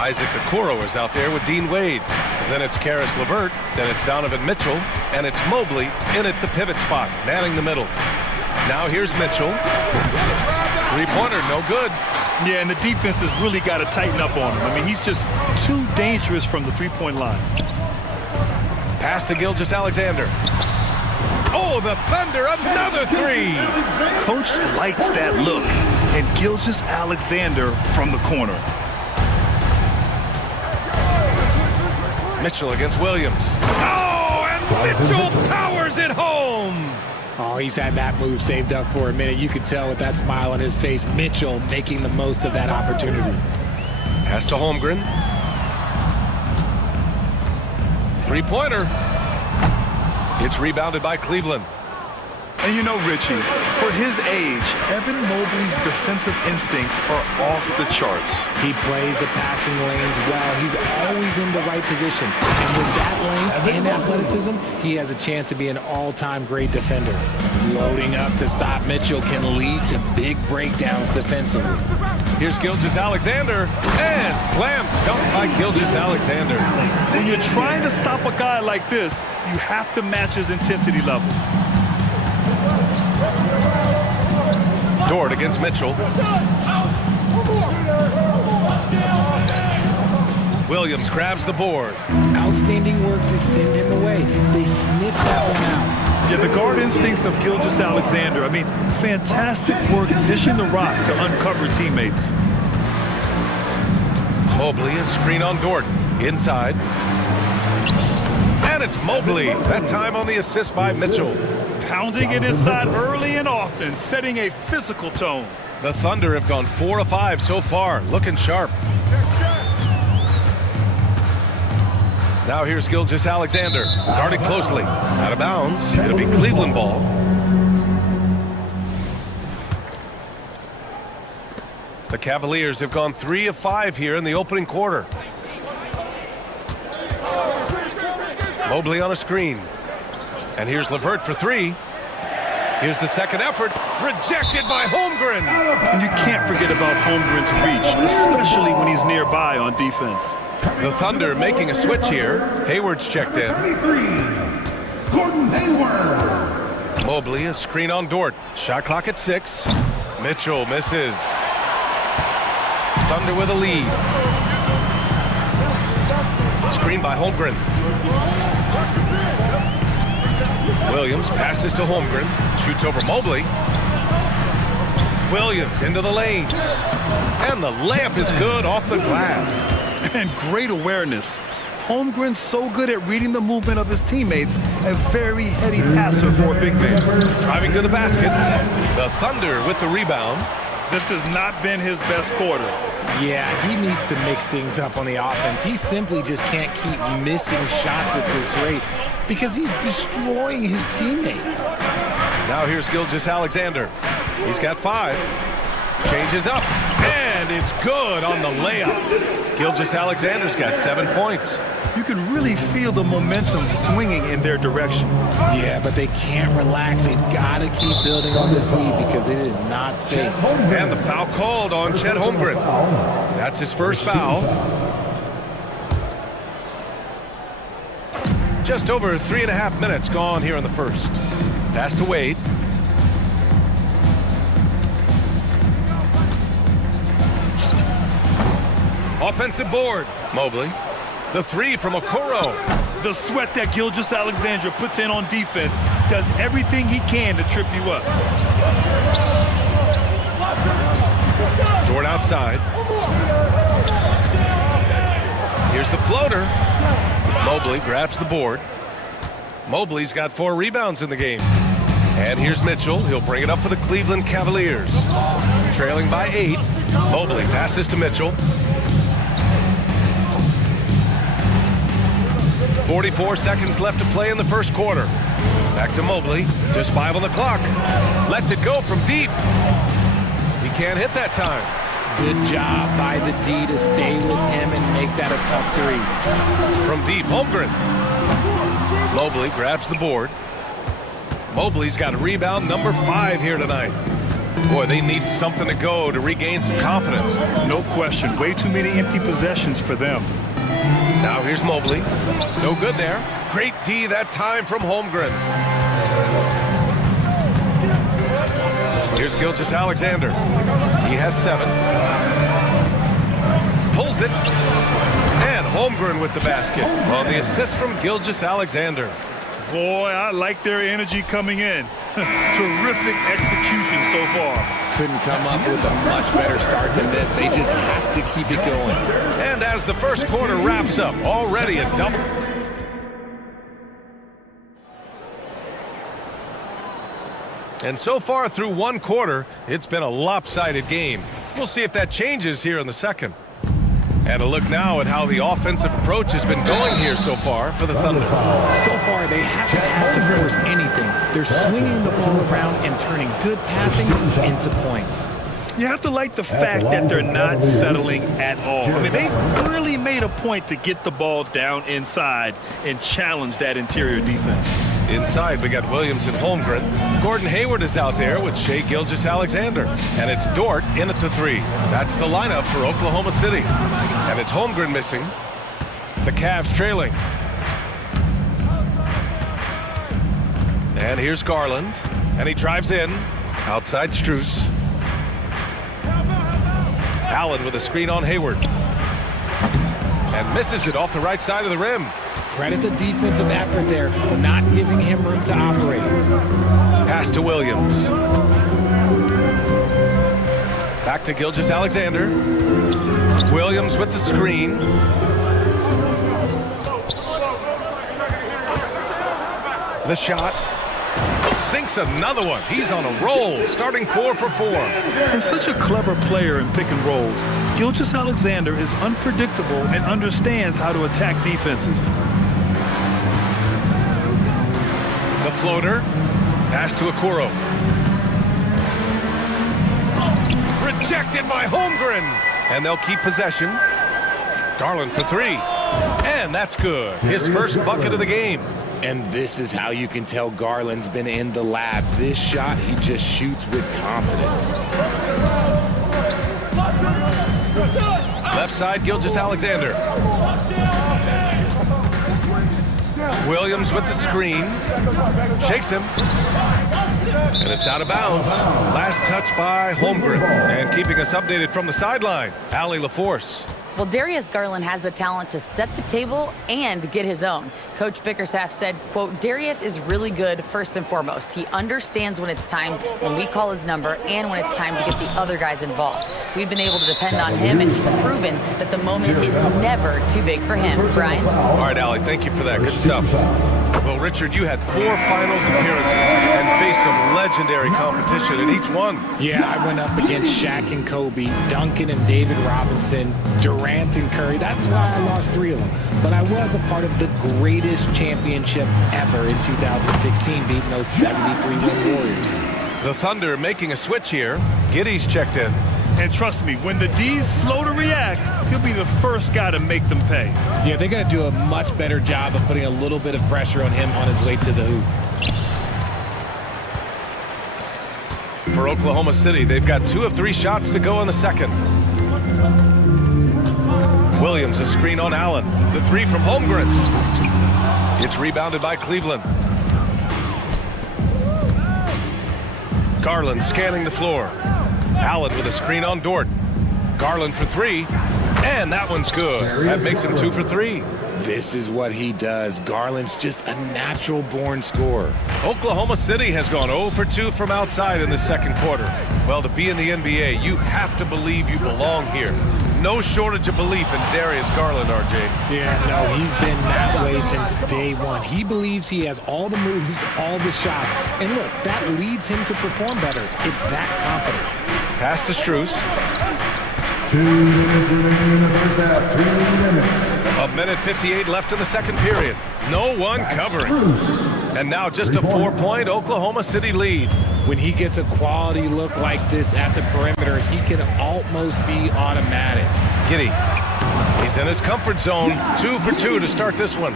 Isaac Okoro is out there with Dean Wade. Then it's Karis LeVert. Then it's Donovan Mitchell. And it's Mobley in at the pivot spot, manning the middle. Now here's Mitchell. Three-pointer, no good. Yeah, and the defense has really got to tighten up on him. I mean, he's just too dangerous from the three-point line. Pass to Gilgeous-Alexander. Oh, the Thunder, another 3. Coach likes that look. And Gilgeous-Alexander from the corner. Mitchell against Williams. Oh, and Mitchell powers it home. Oh, he's had that move saved up for a minute. You could tell with that smile on his face, Mitchell making the most of that opportunity. Pass to Holmgren. Three-pointer. It's rebounded by Cleveland. And you know, Richie, for his age, Evan Mobley's defensive instincts are off the charts. He plays the passing lanes well. He's always in the right position. And with that length and athleticism, he has a chance to be an all-time great defender. Loading up to stop Mitchell can lead to big breakdowns defensively. Here's Gilgeous-Alexander, and slam dunk by Gilgeous-Alexander. When you're trying to stop a guy like this, you have to match his intensity level. Dort against Mitchell. Williams grabs the board. Outstanding work to send him away. They sniffed that one out. Yeah, the guard instincts of Gilgeous-Alexander. I mean, fantastic work dishing the rock to uncover teammates. Mobley, a screen on Dort. Inside. And it's Mobley. That time on the assist by Mitchell. Pounding it inside early and often, setting a physical tone. The Thunder have gone 4 of 5 so far, looking sharp. Now here's Gilgeous-Alexander, guarded closely. Out of bounds, it'll be Cleveland ball. The Cavaliers have gone 3 of 5 here in the opening quarter. Mobley on a screen. And here's LeVert for 3. Here's the second effort, rejected by Holmgren. And you can't forget about Holmgren's reach, especially when he's nearby on defense. The Thunder making a switch here. Hayward's checked in. Gordon Hayward. Mobley, a screen on Dort. Shot clock at 6. Mitchell misses. Thunder with a lead. Screen by Holmgren. Williams passes to Holmgren. Shoots over Mobley. Williams into the lane. And the layup is good off the glass. And great awareness. Holmgren's so good at reading the movement of his teammates. A very heady passer for a big man. Driving to the basket. The Thunder with the rebound. This has not been his best quarter. Yeah, he needs to mix things up on the offense. He simply just can't keep missing shots at this rate because he's destroying his teammates. Now here's Gilgeous-Alexander. He's got 5. Changes up. And it's good on the layup. Gilgeous-Alexander's got 7 points. You can really feel the momentum swinging in their direction. Yeah, but they can't relax. They've got to keep building on this lead because it is not safe. And the foul called on Chet Holmgren. That's his first foul. Just over 3.5 minutes gone here in the first. Pass to Wade. Offensive board. Mobley. The 3 from Okoro. The sweat that Gilgeous-Alexander puts in on defense does everything he can to trip you up. Dort outside. Here's the floater. Mobley grabs the board. Mobley's got 4 rebounds in the game. And here's Mitchell. He'll bring it up for the Cleveland Cavaliers. Trailing by 8. Mobley passes to Mitchell. 44 seconds left to play in the first quarter. Back to Mobley. Just 5 on the clock. Lets it go from deep. He can't hit that time. Good job by the D to stay with him and make that a tough 3. From deep, Holmgren. Mobley grabs the board. Mobley's got a rebound, number 5 here tonight. Boy, they need something to go to regain some confidence. No question. Way too many empty possessions for them. Now here's Mobley. No good there. Great D that time from Holmgren. Here's Gilgeous-Alexander. He has 7. Pulls it. And Holmgren with the basket on the assist from Gilgeous-Alexander. Boy, I like their energy coming in. Terrific execution so far. Couldn't come up with a much better start than this. They just have to keep it going. And as the first quarter wraps up, already a double. And so far through one quarter, it's been a lopsided game. We'll see if that changes here in the second. And a look now at how the offensive approach has been going here so far for the Thunder. So far, they haven't had to force anything. They're swinging the ball around and turning good passing into points. You have to like the fact that they're not settling at all. I mean, they've really made a point to get the ball down inside and challenge that interior defense. Inside, we got Williams and Holmgren. Gordon Hayward is out there with Shai Gilgeous-Alexander. And it's Dort in at the 3. That's the lineup for Oklahoma City. And it's Holmgren missing. The Cavs trailing. And here's Garland. And he drives in. Outside Strus. Allen with a screen on Hayward. And misses it off the right side of the rim. Credit the defensive effort there, not giving him room to operate. Pass to Williams. Back to Gilgeous-Alexander. Williams with the screen. The shot. Sinks another one. He's on a roll, starting 4 for 4. And such a clever player in pick and rolls. Gilgeous-Alexander is unpredictable and understands how to attack defenses. The floater. Pass to Okoro. Rejected by Holmgren. And they'll keep possession. Garland for 3. And that's good. His first bucket of the game. And this is how you can tell Garland's been in the lab. This shot, he just shoots with confidence. Left side, Gilgeous-Alexander. Williams with the screen. Shakes him. And it's out of bounds. Last touch by Holmgren. And keeping us updated from the sideline, Allie LaForce. Well, Darius Garland has the talent to set the table and get his own. Coach Bickerstaff said, quote, Darius is really good first and foremost. He understands when it's time, when we call his number, and when it's time to get the other guys involved. We've been able to depend on him, and he's proven that the moment is never too big for him. Brian? All right, Allie, thank you for that. Good stuff. Well, Richard, you had 4 finals appearances and faced some legendary competition in each one. Yeah, I went up against Shaq and Kobe, Duncan and David Robinson, Durant and Curry. That's why I lost 3 of them. But I was a part of the greatest championship ever in 2016, beating those 73-win Warriors. The Thunder making a switch here. Giddey's checked in. And trust me, when the D's slow to react, he'll be the first guy to make them pay. Yeah, they're going to do a much better job of putting a little bit of pressure on him on his way to the hoop. For Oklahoma City, they've got 2 of 3 shots to go in the second. Williams, a screen on Allen. The 3 from Holmgren. It's rebounded by Cleveland. Garland scanning the floor. Allen with a screen on Dort. Garland for 3. And that one's good. That makes him 2 for 3. This is what he does. Garland's just a natural-born scorer. Oklahoma City has gone 0 for 2 from outside in the second quarter. Well, to be in the NBA, you have to believe you belong here. No shortage of belief in Darius Garland, RJ. Yeah, no, he's been that way since day one. He believes he has all the moves, all the shot. And look, that leads him to perform better. It's that confidence. Pass to Strus. 2 minutes remaining in the first half. 2 minutes. A minute 58 left in the second period. No one covering. And now just a 4-point Oklahoma City lead. When he gets a quality look like this at the perimeter, he can almost be automatic. Giddey He's in his comfort zone. 2 for 2 to start this one.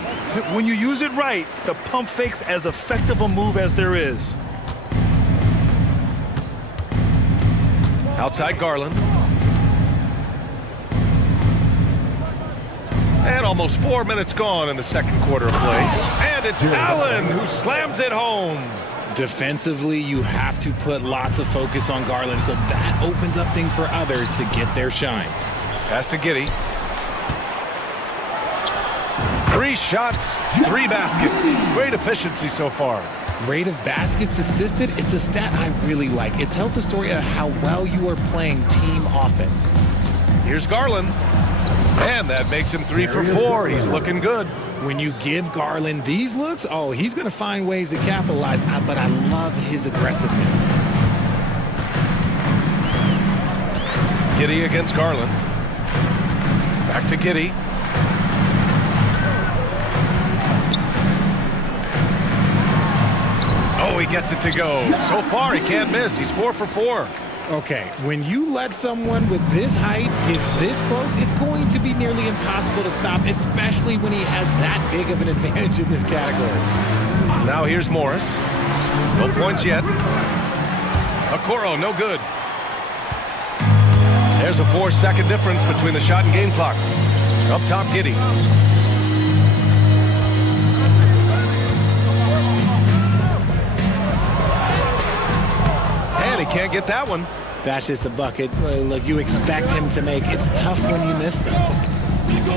When you use it right, the pump fake's as effective a move as there is. Outside Garland. And almost 4 minutes gone in the second quarter of play. And it's Allen who slams it home. Defensively, you have to put lots of focus on Garland, so that opens up things for others to get their shine. Pass to Giddey. 3 shots, 3 baskets. Great efficiency so far. Rate of baskets assisted, it's a stat I really like. It tells the story of how well you are playing team offense. Here's Garland. And that makes him 3 for 4. He's looking good. When you give Garland these looks, oh, he's going to find ways to capitalize, but I love his aggressiveness. Giddey against Garland. Back to Giddey. Oh, he gets it to go. So far, he can't miss. He's 4 for 4. Okay, when you let someone with this height get this close, it's going to be nearly impossible to stop, especially when he has that big of an advantage in this category. Now here's Morris. No points yet. Okoro, no good. There's a 4-second difference between the shot and game clock. Up top, Giddey. And he can't get that one. That's just a bucket. Look, you expect him to make. It's tough when you miss them.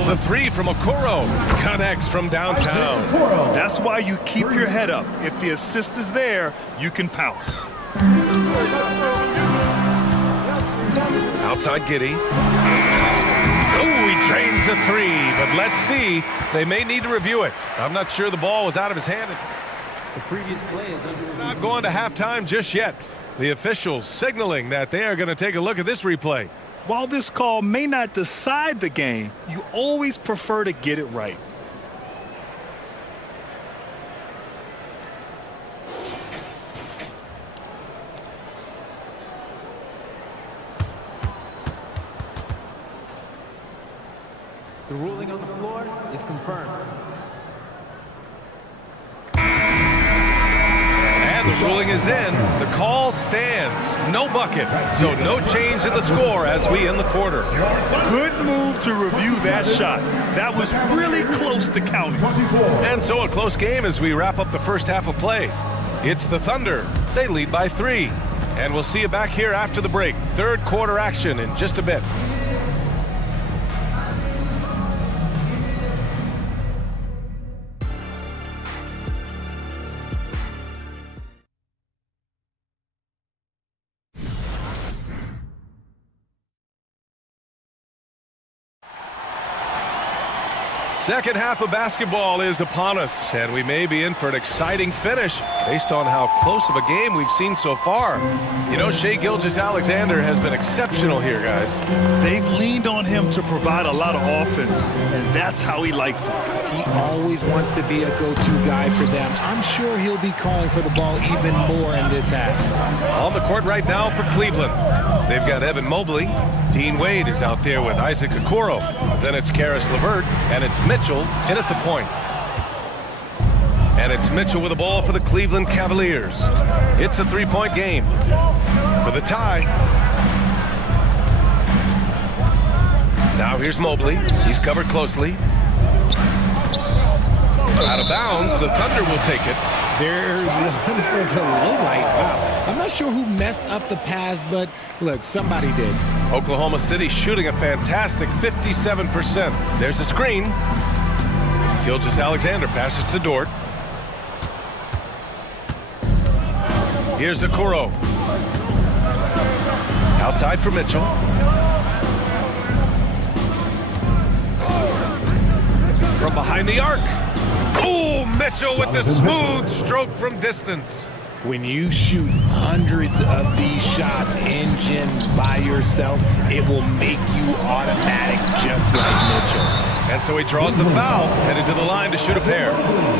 The 3 from Okoro connects from downtown. That's why you keep your head up. If the assist is there, you can pounce. Outside Giddey. Oh, he drains the 3, but let's see. They may need to review it. I'm not sure the ball was out of his hand. The previous play is under review. Not going to halftime just yet. The officials signaling that they are going to take a look at this replay. While this call may not decide the game, you always prefer to get it right. The ruling on the floor is confirmed. And the ruling is in. The call stands. No bucket. So no change in the score as we end the quarter. Good move to review that shot. That was really close to counting. And so a close game as we wrap up the first half of play. It's the Thunder. They lead by 3. And we'll see you back here after the break. Third quarter action in just a bit. Second half of basketball is upon us, and we may be in for an exciting finish based on how close of a game we've seen so far. You know, Shai Gilgeous-Alexander has been exceptional here, guys. They've leaned on him to provide a lot of offense, and that's how he likes it. He always wants to be a go-to guy for them. I'm sure he'll be calling for the ball even more in this half. On the court right now for Cleveland. They've got Evan Mobley. Dean Wade is out there with Isaac Okoro. Then it's Karis LeVert, and it's Mitchell in at the point. And it's Mitchell with the ball for the Cleveland Cavaliers. It's a 3-point game for the tie. Now here's Mobley. He's covered closely. Out of bounds, the Thunder will take it. There's one for the low light. Wow. I'm not sure who messed up the pass, but look, somebody did. Oklahoma City shooting a fantastic 57%. There's a screen. Gilgeous-Alexander passes to Dort. Here's Okoro. Outside for Mitchell. From behind the arc. Oh, Mitchell with the smooth stroke from distance. When you shoot hundreds of these shots in gyms by yourself, it will make you automatic just like Mitchell. And so he draws the foul, headed to the line to shoot a pair.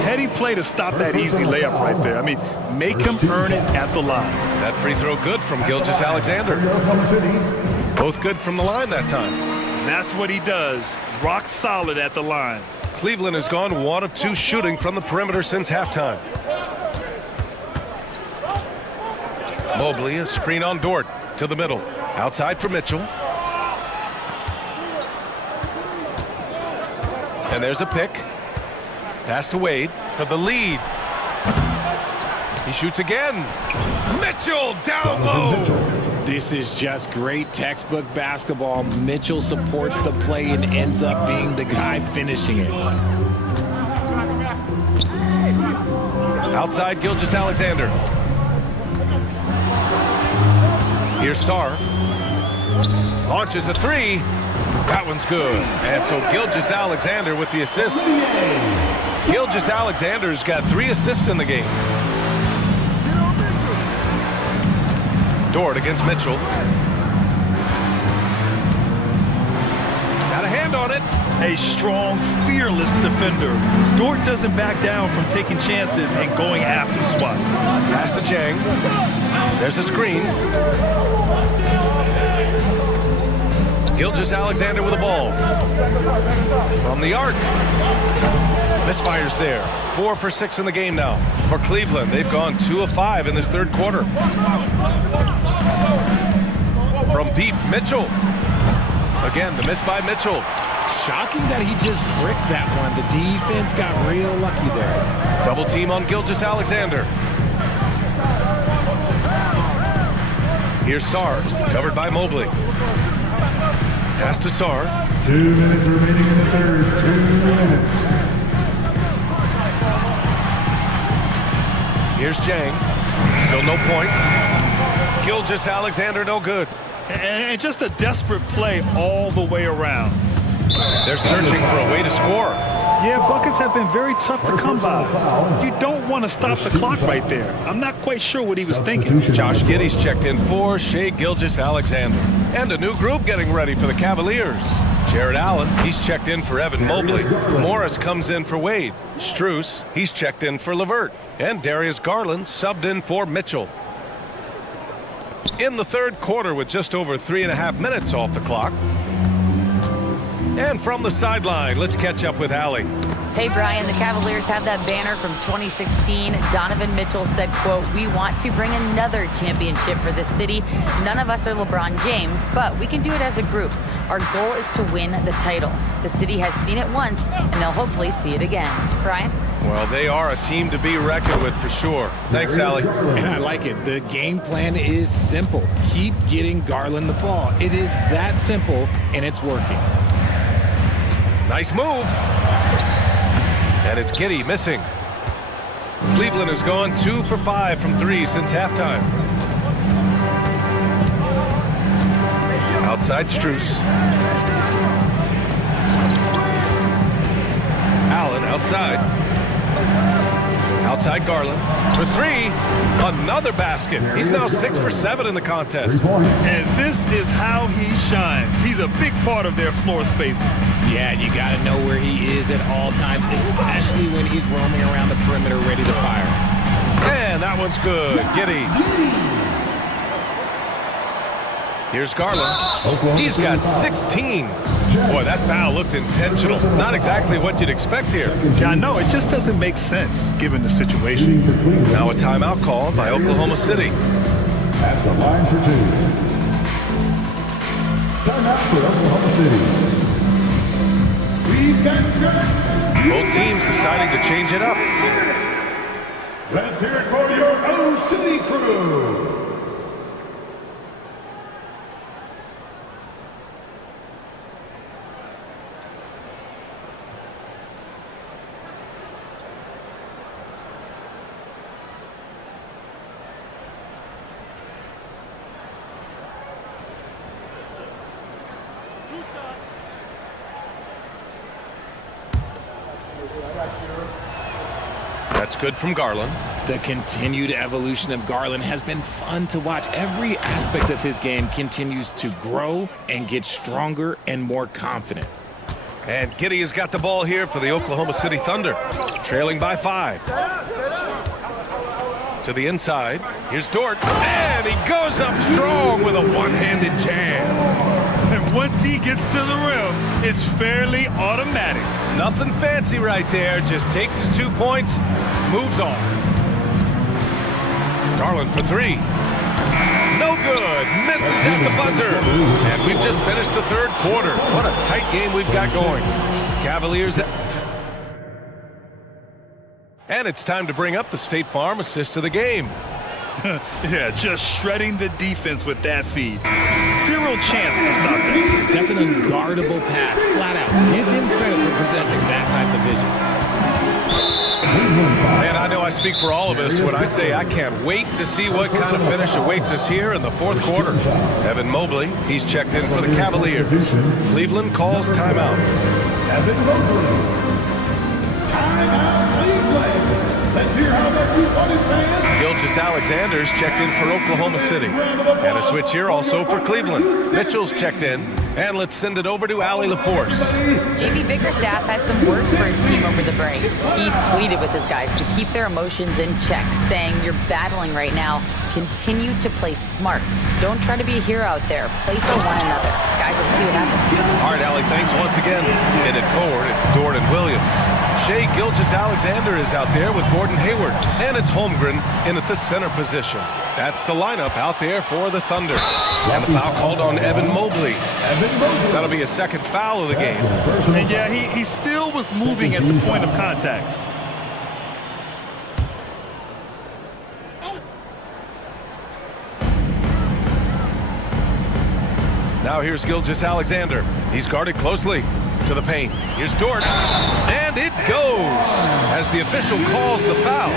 Heady play to stop that easy layup right there. I mean, make him earn it at the line. That free throw good from Gilgeous-Alexander. Both good from the line that time. That's what he does. Rock solid at the line. Cleveland has gone 1 of 2 shooting from the perimeter since halftime. Mobley, a screen on Dort to the middle. Outside for Mitchell. And there's a pick. Pass to Wade for the lead. He shoots again. Mitchell down low. This is just great textbook basketball. Mitchell supports the play and ends up being the guy finishing it. Outside Gilgeous-Alexander. Here's Sarr. Launches a 3. That one's good. And so Gilgeous-Alexander with the assist. Gilgeous-Alexander's got 3 assists in the game. Dort against Mitchell. Got a hand on it. A strong, fearless defender. Dort doesn't back down from taking chances and going after spots. Pass to Jang. There's a screen. Gilgeous-Alexander with the ball. From the arc. Misfires there. 4 for 6 in the game now. For Cleveland, they've gone 2 of 5 in this third quarter. From deep, Mitchell. Again, the miss by Mitchell. Shocking that he just bricked that one. The defense got real lucky there. Double team on Gilgeous-Alexander. Here's Sarr, covered by Mobley. Pass to Sarr. 2 minutes remaining in the third. 2 minutes. Here's Jang. Still no points. Gilgeous-Alexander no good. And just a desperate play all the way around. They're searching for a way to score. Yeah, buckets have been very tough to come by. You don't want to stop the clock right there. I'm not quite sure what he was thinking. Josh Giddey's checked in for Shai Gilgeous-Alexander. And a new group getting ready for the Cavaliers. Jared Allen, he's checked in for Evan Mobley. Morris comes in for Wade. Strus, he's checked in for LeVert. And Darius Garland subbed in for Mitchell. In the third quarter with just over 3.5 minutes off the clock. And from the sideline, let's catch up with Allie. Hey, Brian, the Cavaliers have that banner from 2016. Donovan Mitchell said, quote, "We want to bring another championship for this city. None of us are LeBron James, but we can do it as a group. Our goal is to win the title. The city has seen it once, and they'll hopefully see it again." Brian? Well, they are a team to be reckoned with for sure. Thanks, Allie. And I like it. The game plan is simple. Keep getting Garland the ball. It is that simple, and it's working. Nice move. And it's Giddey missing. Cleveland has gone 2 for 5 from 3 since halftime. Outside Strus. Allen outside. Outside Garland for 3. Another basket. He's now 6 for 7 in the contest. And this is how he shines. He's a big part of their floor spacing. Yeah, and you got to know where he is at all times, especially when he's roaming around the perimeter ready to fire. And that one's good. Giddey. Here's Garland. He's got 16. Boy, that foul looked intentional. Not exactly what you'd expect here. Yeah, I know. It just doesn't make sense given the situation. Now a timeout called by Oklahoma City. At the line for 2. Timeout for Oklahoma City. Both teams deciding to change it up. Let's hear it for your O-City crew. That's good from Garland. The continued evolution of Garland has been fun to watch. Every aspect of his game continues to grow and get stronger and more confident. And Giddey has got the ball here for the Oklahoma City Thunder, trailing by 5. To the inside, here's Dort, and he goes up strong with a one-handed jam. And once he gets to the rim, it's fairly automatic. Nothing fancy right there. Just takes his 2 points, moves on. Garland for three. No good. Misses at the buzzer. And we've just finished the third quarter. What a tight game we've got going. Cavaliers. And it's time to bring up the State Farm assist of the game. Yeah, just shredding the defense with that feed. Zero chance to stop that. That's an unguardable pass, flat out. Give him credit for possessing that type of vision. Man, I know I speak for all of us when I say I can't wait to see what kind of finish awaits us here in the fourth quarter. Evan Mobley, he's checked in for the Cavaliers. Cleveland calls timeout. Evan Mobley. Timeout, Cleveland. Let's hear how much you want it, fans. Gilgeous Alexander's checked in for Oklahoma City. And a switch here also for Cleveland. Mitchell's checked in. And let's send it over to Allie LaForce. JB Bickerstaff had some words for his team over the break. He pleaded with his guys to keep their emotions in check, saying, "You're battling right now. Continue to play smart. Don't try to be a hero out there. Play for one another." Guys, let's see what happens. All right, Allie, thanks once again. In it forward, it's Gordon Williams. Shea Gilgeous-Alexander is out there with Gordon Hayward. And it's Holmgren in at the center position. That's the lineup out there for the Thunder. And the foul called on Evan Mobley. That'll be a second foul of the game. And yeah, he still was moving at the point of contact. Now here's Gilgeous-Alexander. He's guarded closely to the paint. Here's Dort. And it goes. As the official calls the foul,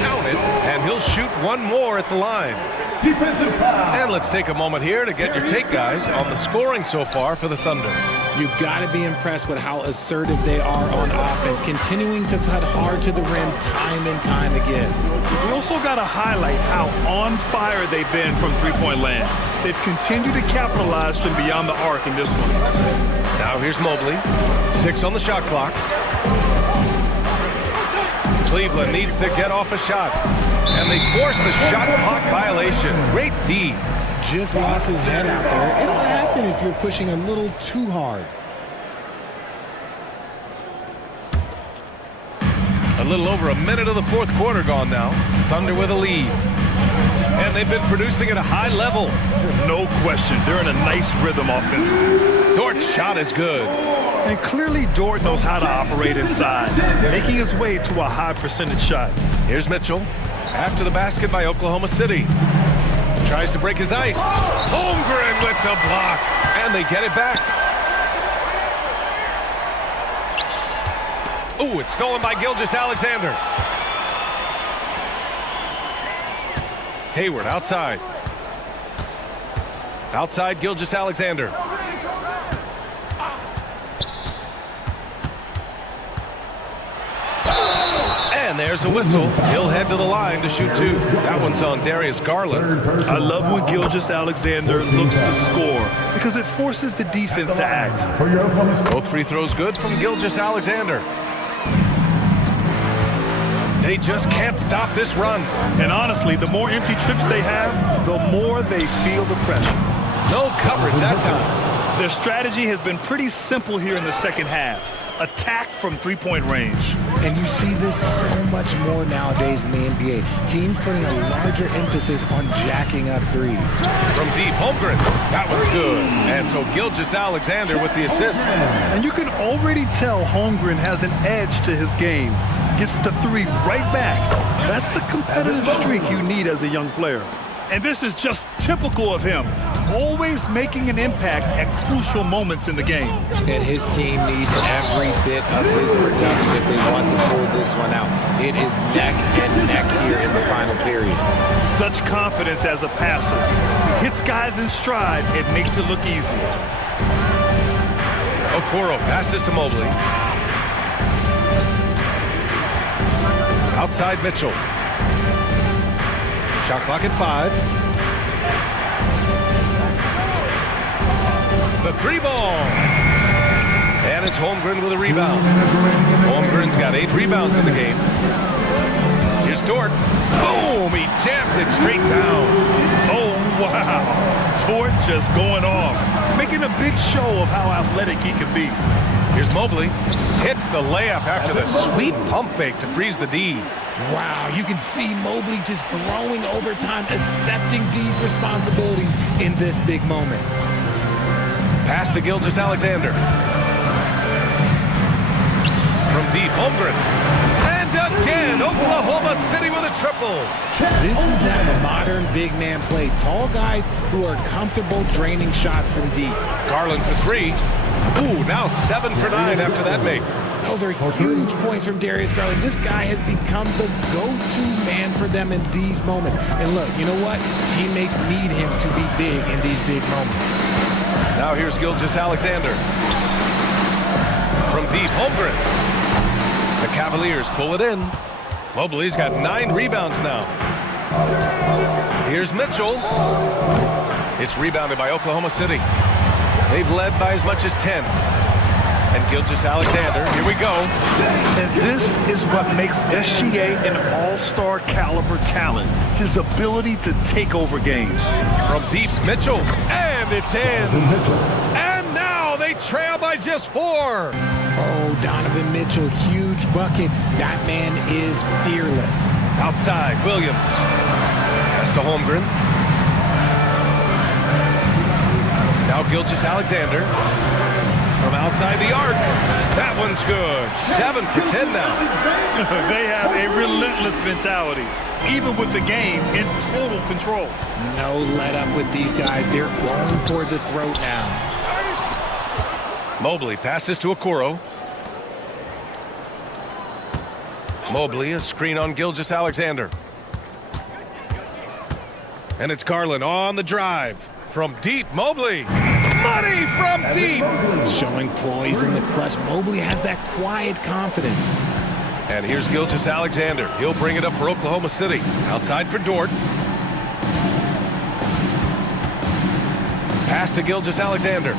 count it, and he'll shoot one more at the line. Defensive foul. And let's take a moment here to get your take, guys, on the scoring so far for the Thunder. You got to be impressed with how assertive they are on offense, continuing to cut hard to the rim time and time again. We also got to highlight how on fire they've been from three-point land. They've continued to capitalize from beyond the arc in this one. Now here's Mobley. 6 on the shot clock. Cleveland needs to get off a shot. And they force the shot clock violation. Great D. Just lost his head out there. It'll happen if you're pushing a little too hard. A little over a minute of the fourth quarter gone now. Thunder with a lead. And they've been producing at a high level. No question. They're in a nice rhythm offensively. Dort's shot is good. And clearly Dort knows how to operate inside, making his way to a high percentage shot. Here's Mitchell. After the basket by Oklahoma City. Tries to break his ice. Holmgren with the block. And they get it back. Ooh, it's stolen by Gilgeous-Alexander. Hayward outside. Outside Gilgeous-Alexander. And there's a whistle. He'll head to the line to shoot two. That one's on Darius Garland. I love when Gilgeous-Alexander looks to score because it forces the defense to act. Both free throws good from Gilgeous-Alexander. They just can't stop this run. And honestly, the more empty trips they have, the more they feel the pressure. No coverage that time. Their strategy has been pretty simple here in the second half. Attack from three-point range. And you see this so much more nowadays in the NBA. Teams putting a larger emphasis on jacking up threes. From deep, Holmgren. That one's good. And so Gilgeous-Alexander with the assist. And you can already tell Holmgren has an edge to his game. Gets the three right back. That's the competitive streak you need as a young player. And this is just typical of him. Always making an impact at crucial moments in the game. And his team needs every bit of his production if they want to pull this one out. It is neck and neck here in the final period. Such confidence as a passer. Hits guys in stride. It makes it look easy. Okoro passes to Mobley. Outside Mitchell. Shot clock at 5. The three ball. And it's Holmgren with a rebound. Holmgren's got 8 rebounds in the game. Here's Dort. Boom! He jams it straight down. Oh, wow. retort just going off, making a big show of how athletic he can be. Here's Mobley. Hits the layup after the sweet pump fake to freeze the D. Wow, you can see Mobley just growing over time, accepting these responsibilities in this big moment. Pass to Gilgeous-Alexander. From deep, Holmgren. And again, Oklahoma City with a triple. This is that modern big man play. Tall guys who are comfortable draining shots from deep. Garland for three. Ooh, now 7 for 9 after that make. Those are huge points from Darius Garland. This guy has become the go-to man for them in these moments. And look, you know what? Teammates need him to be big in these big moments. Now here's Gilgeous-Alexander. From deep, Holmgren. The Cavaliers pull it in. Mobley's got 9 rebounds now. Here's Mitchell. It's rebounded by Oklahoma City. They've led by as much as 10. And Gilgeous-Alexander, here we go. And this is what makes SGA an all-star caliber talent. His ability to take over games. From deep, Mitchell. And it's in. And now they trail by just 4. Oh, Donovan Mitchell, huge bucket. That man is fearless. Outside, Williams. Pass to Holmgren. Now Gilgeous-Alexander. From outside the arc. That one's good. 7 for 10 now. They have a relentless mentality, even with the game in total control. No let up with these guys. They're going for the throat now. Mobley passes to Okoro. Mobley, a screen on Gilgeous-Alexander. And it's Garland on the drive. From deep, Mobley. Money from deep. Showing poise in the clutch. Mobley has that quiet confidence. And here's Gilgeous-Alexander. He'll bring it up for Oklahoma City. Outside for Dort. Pass to Gilgeous-Alexander.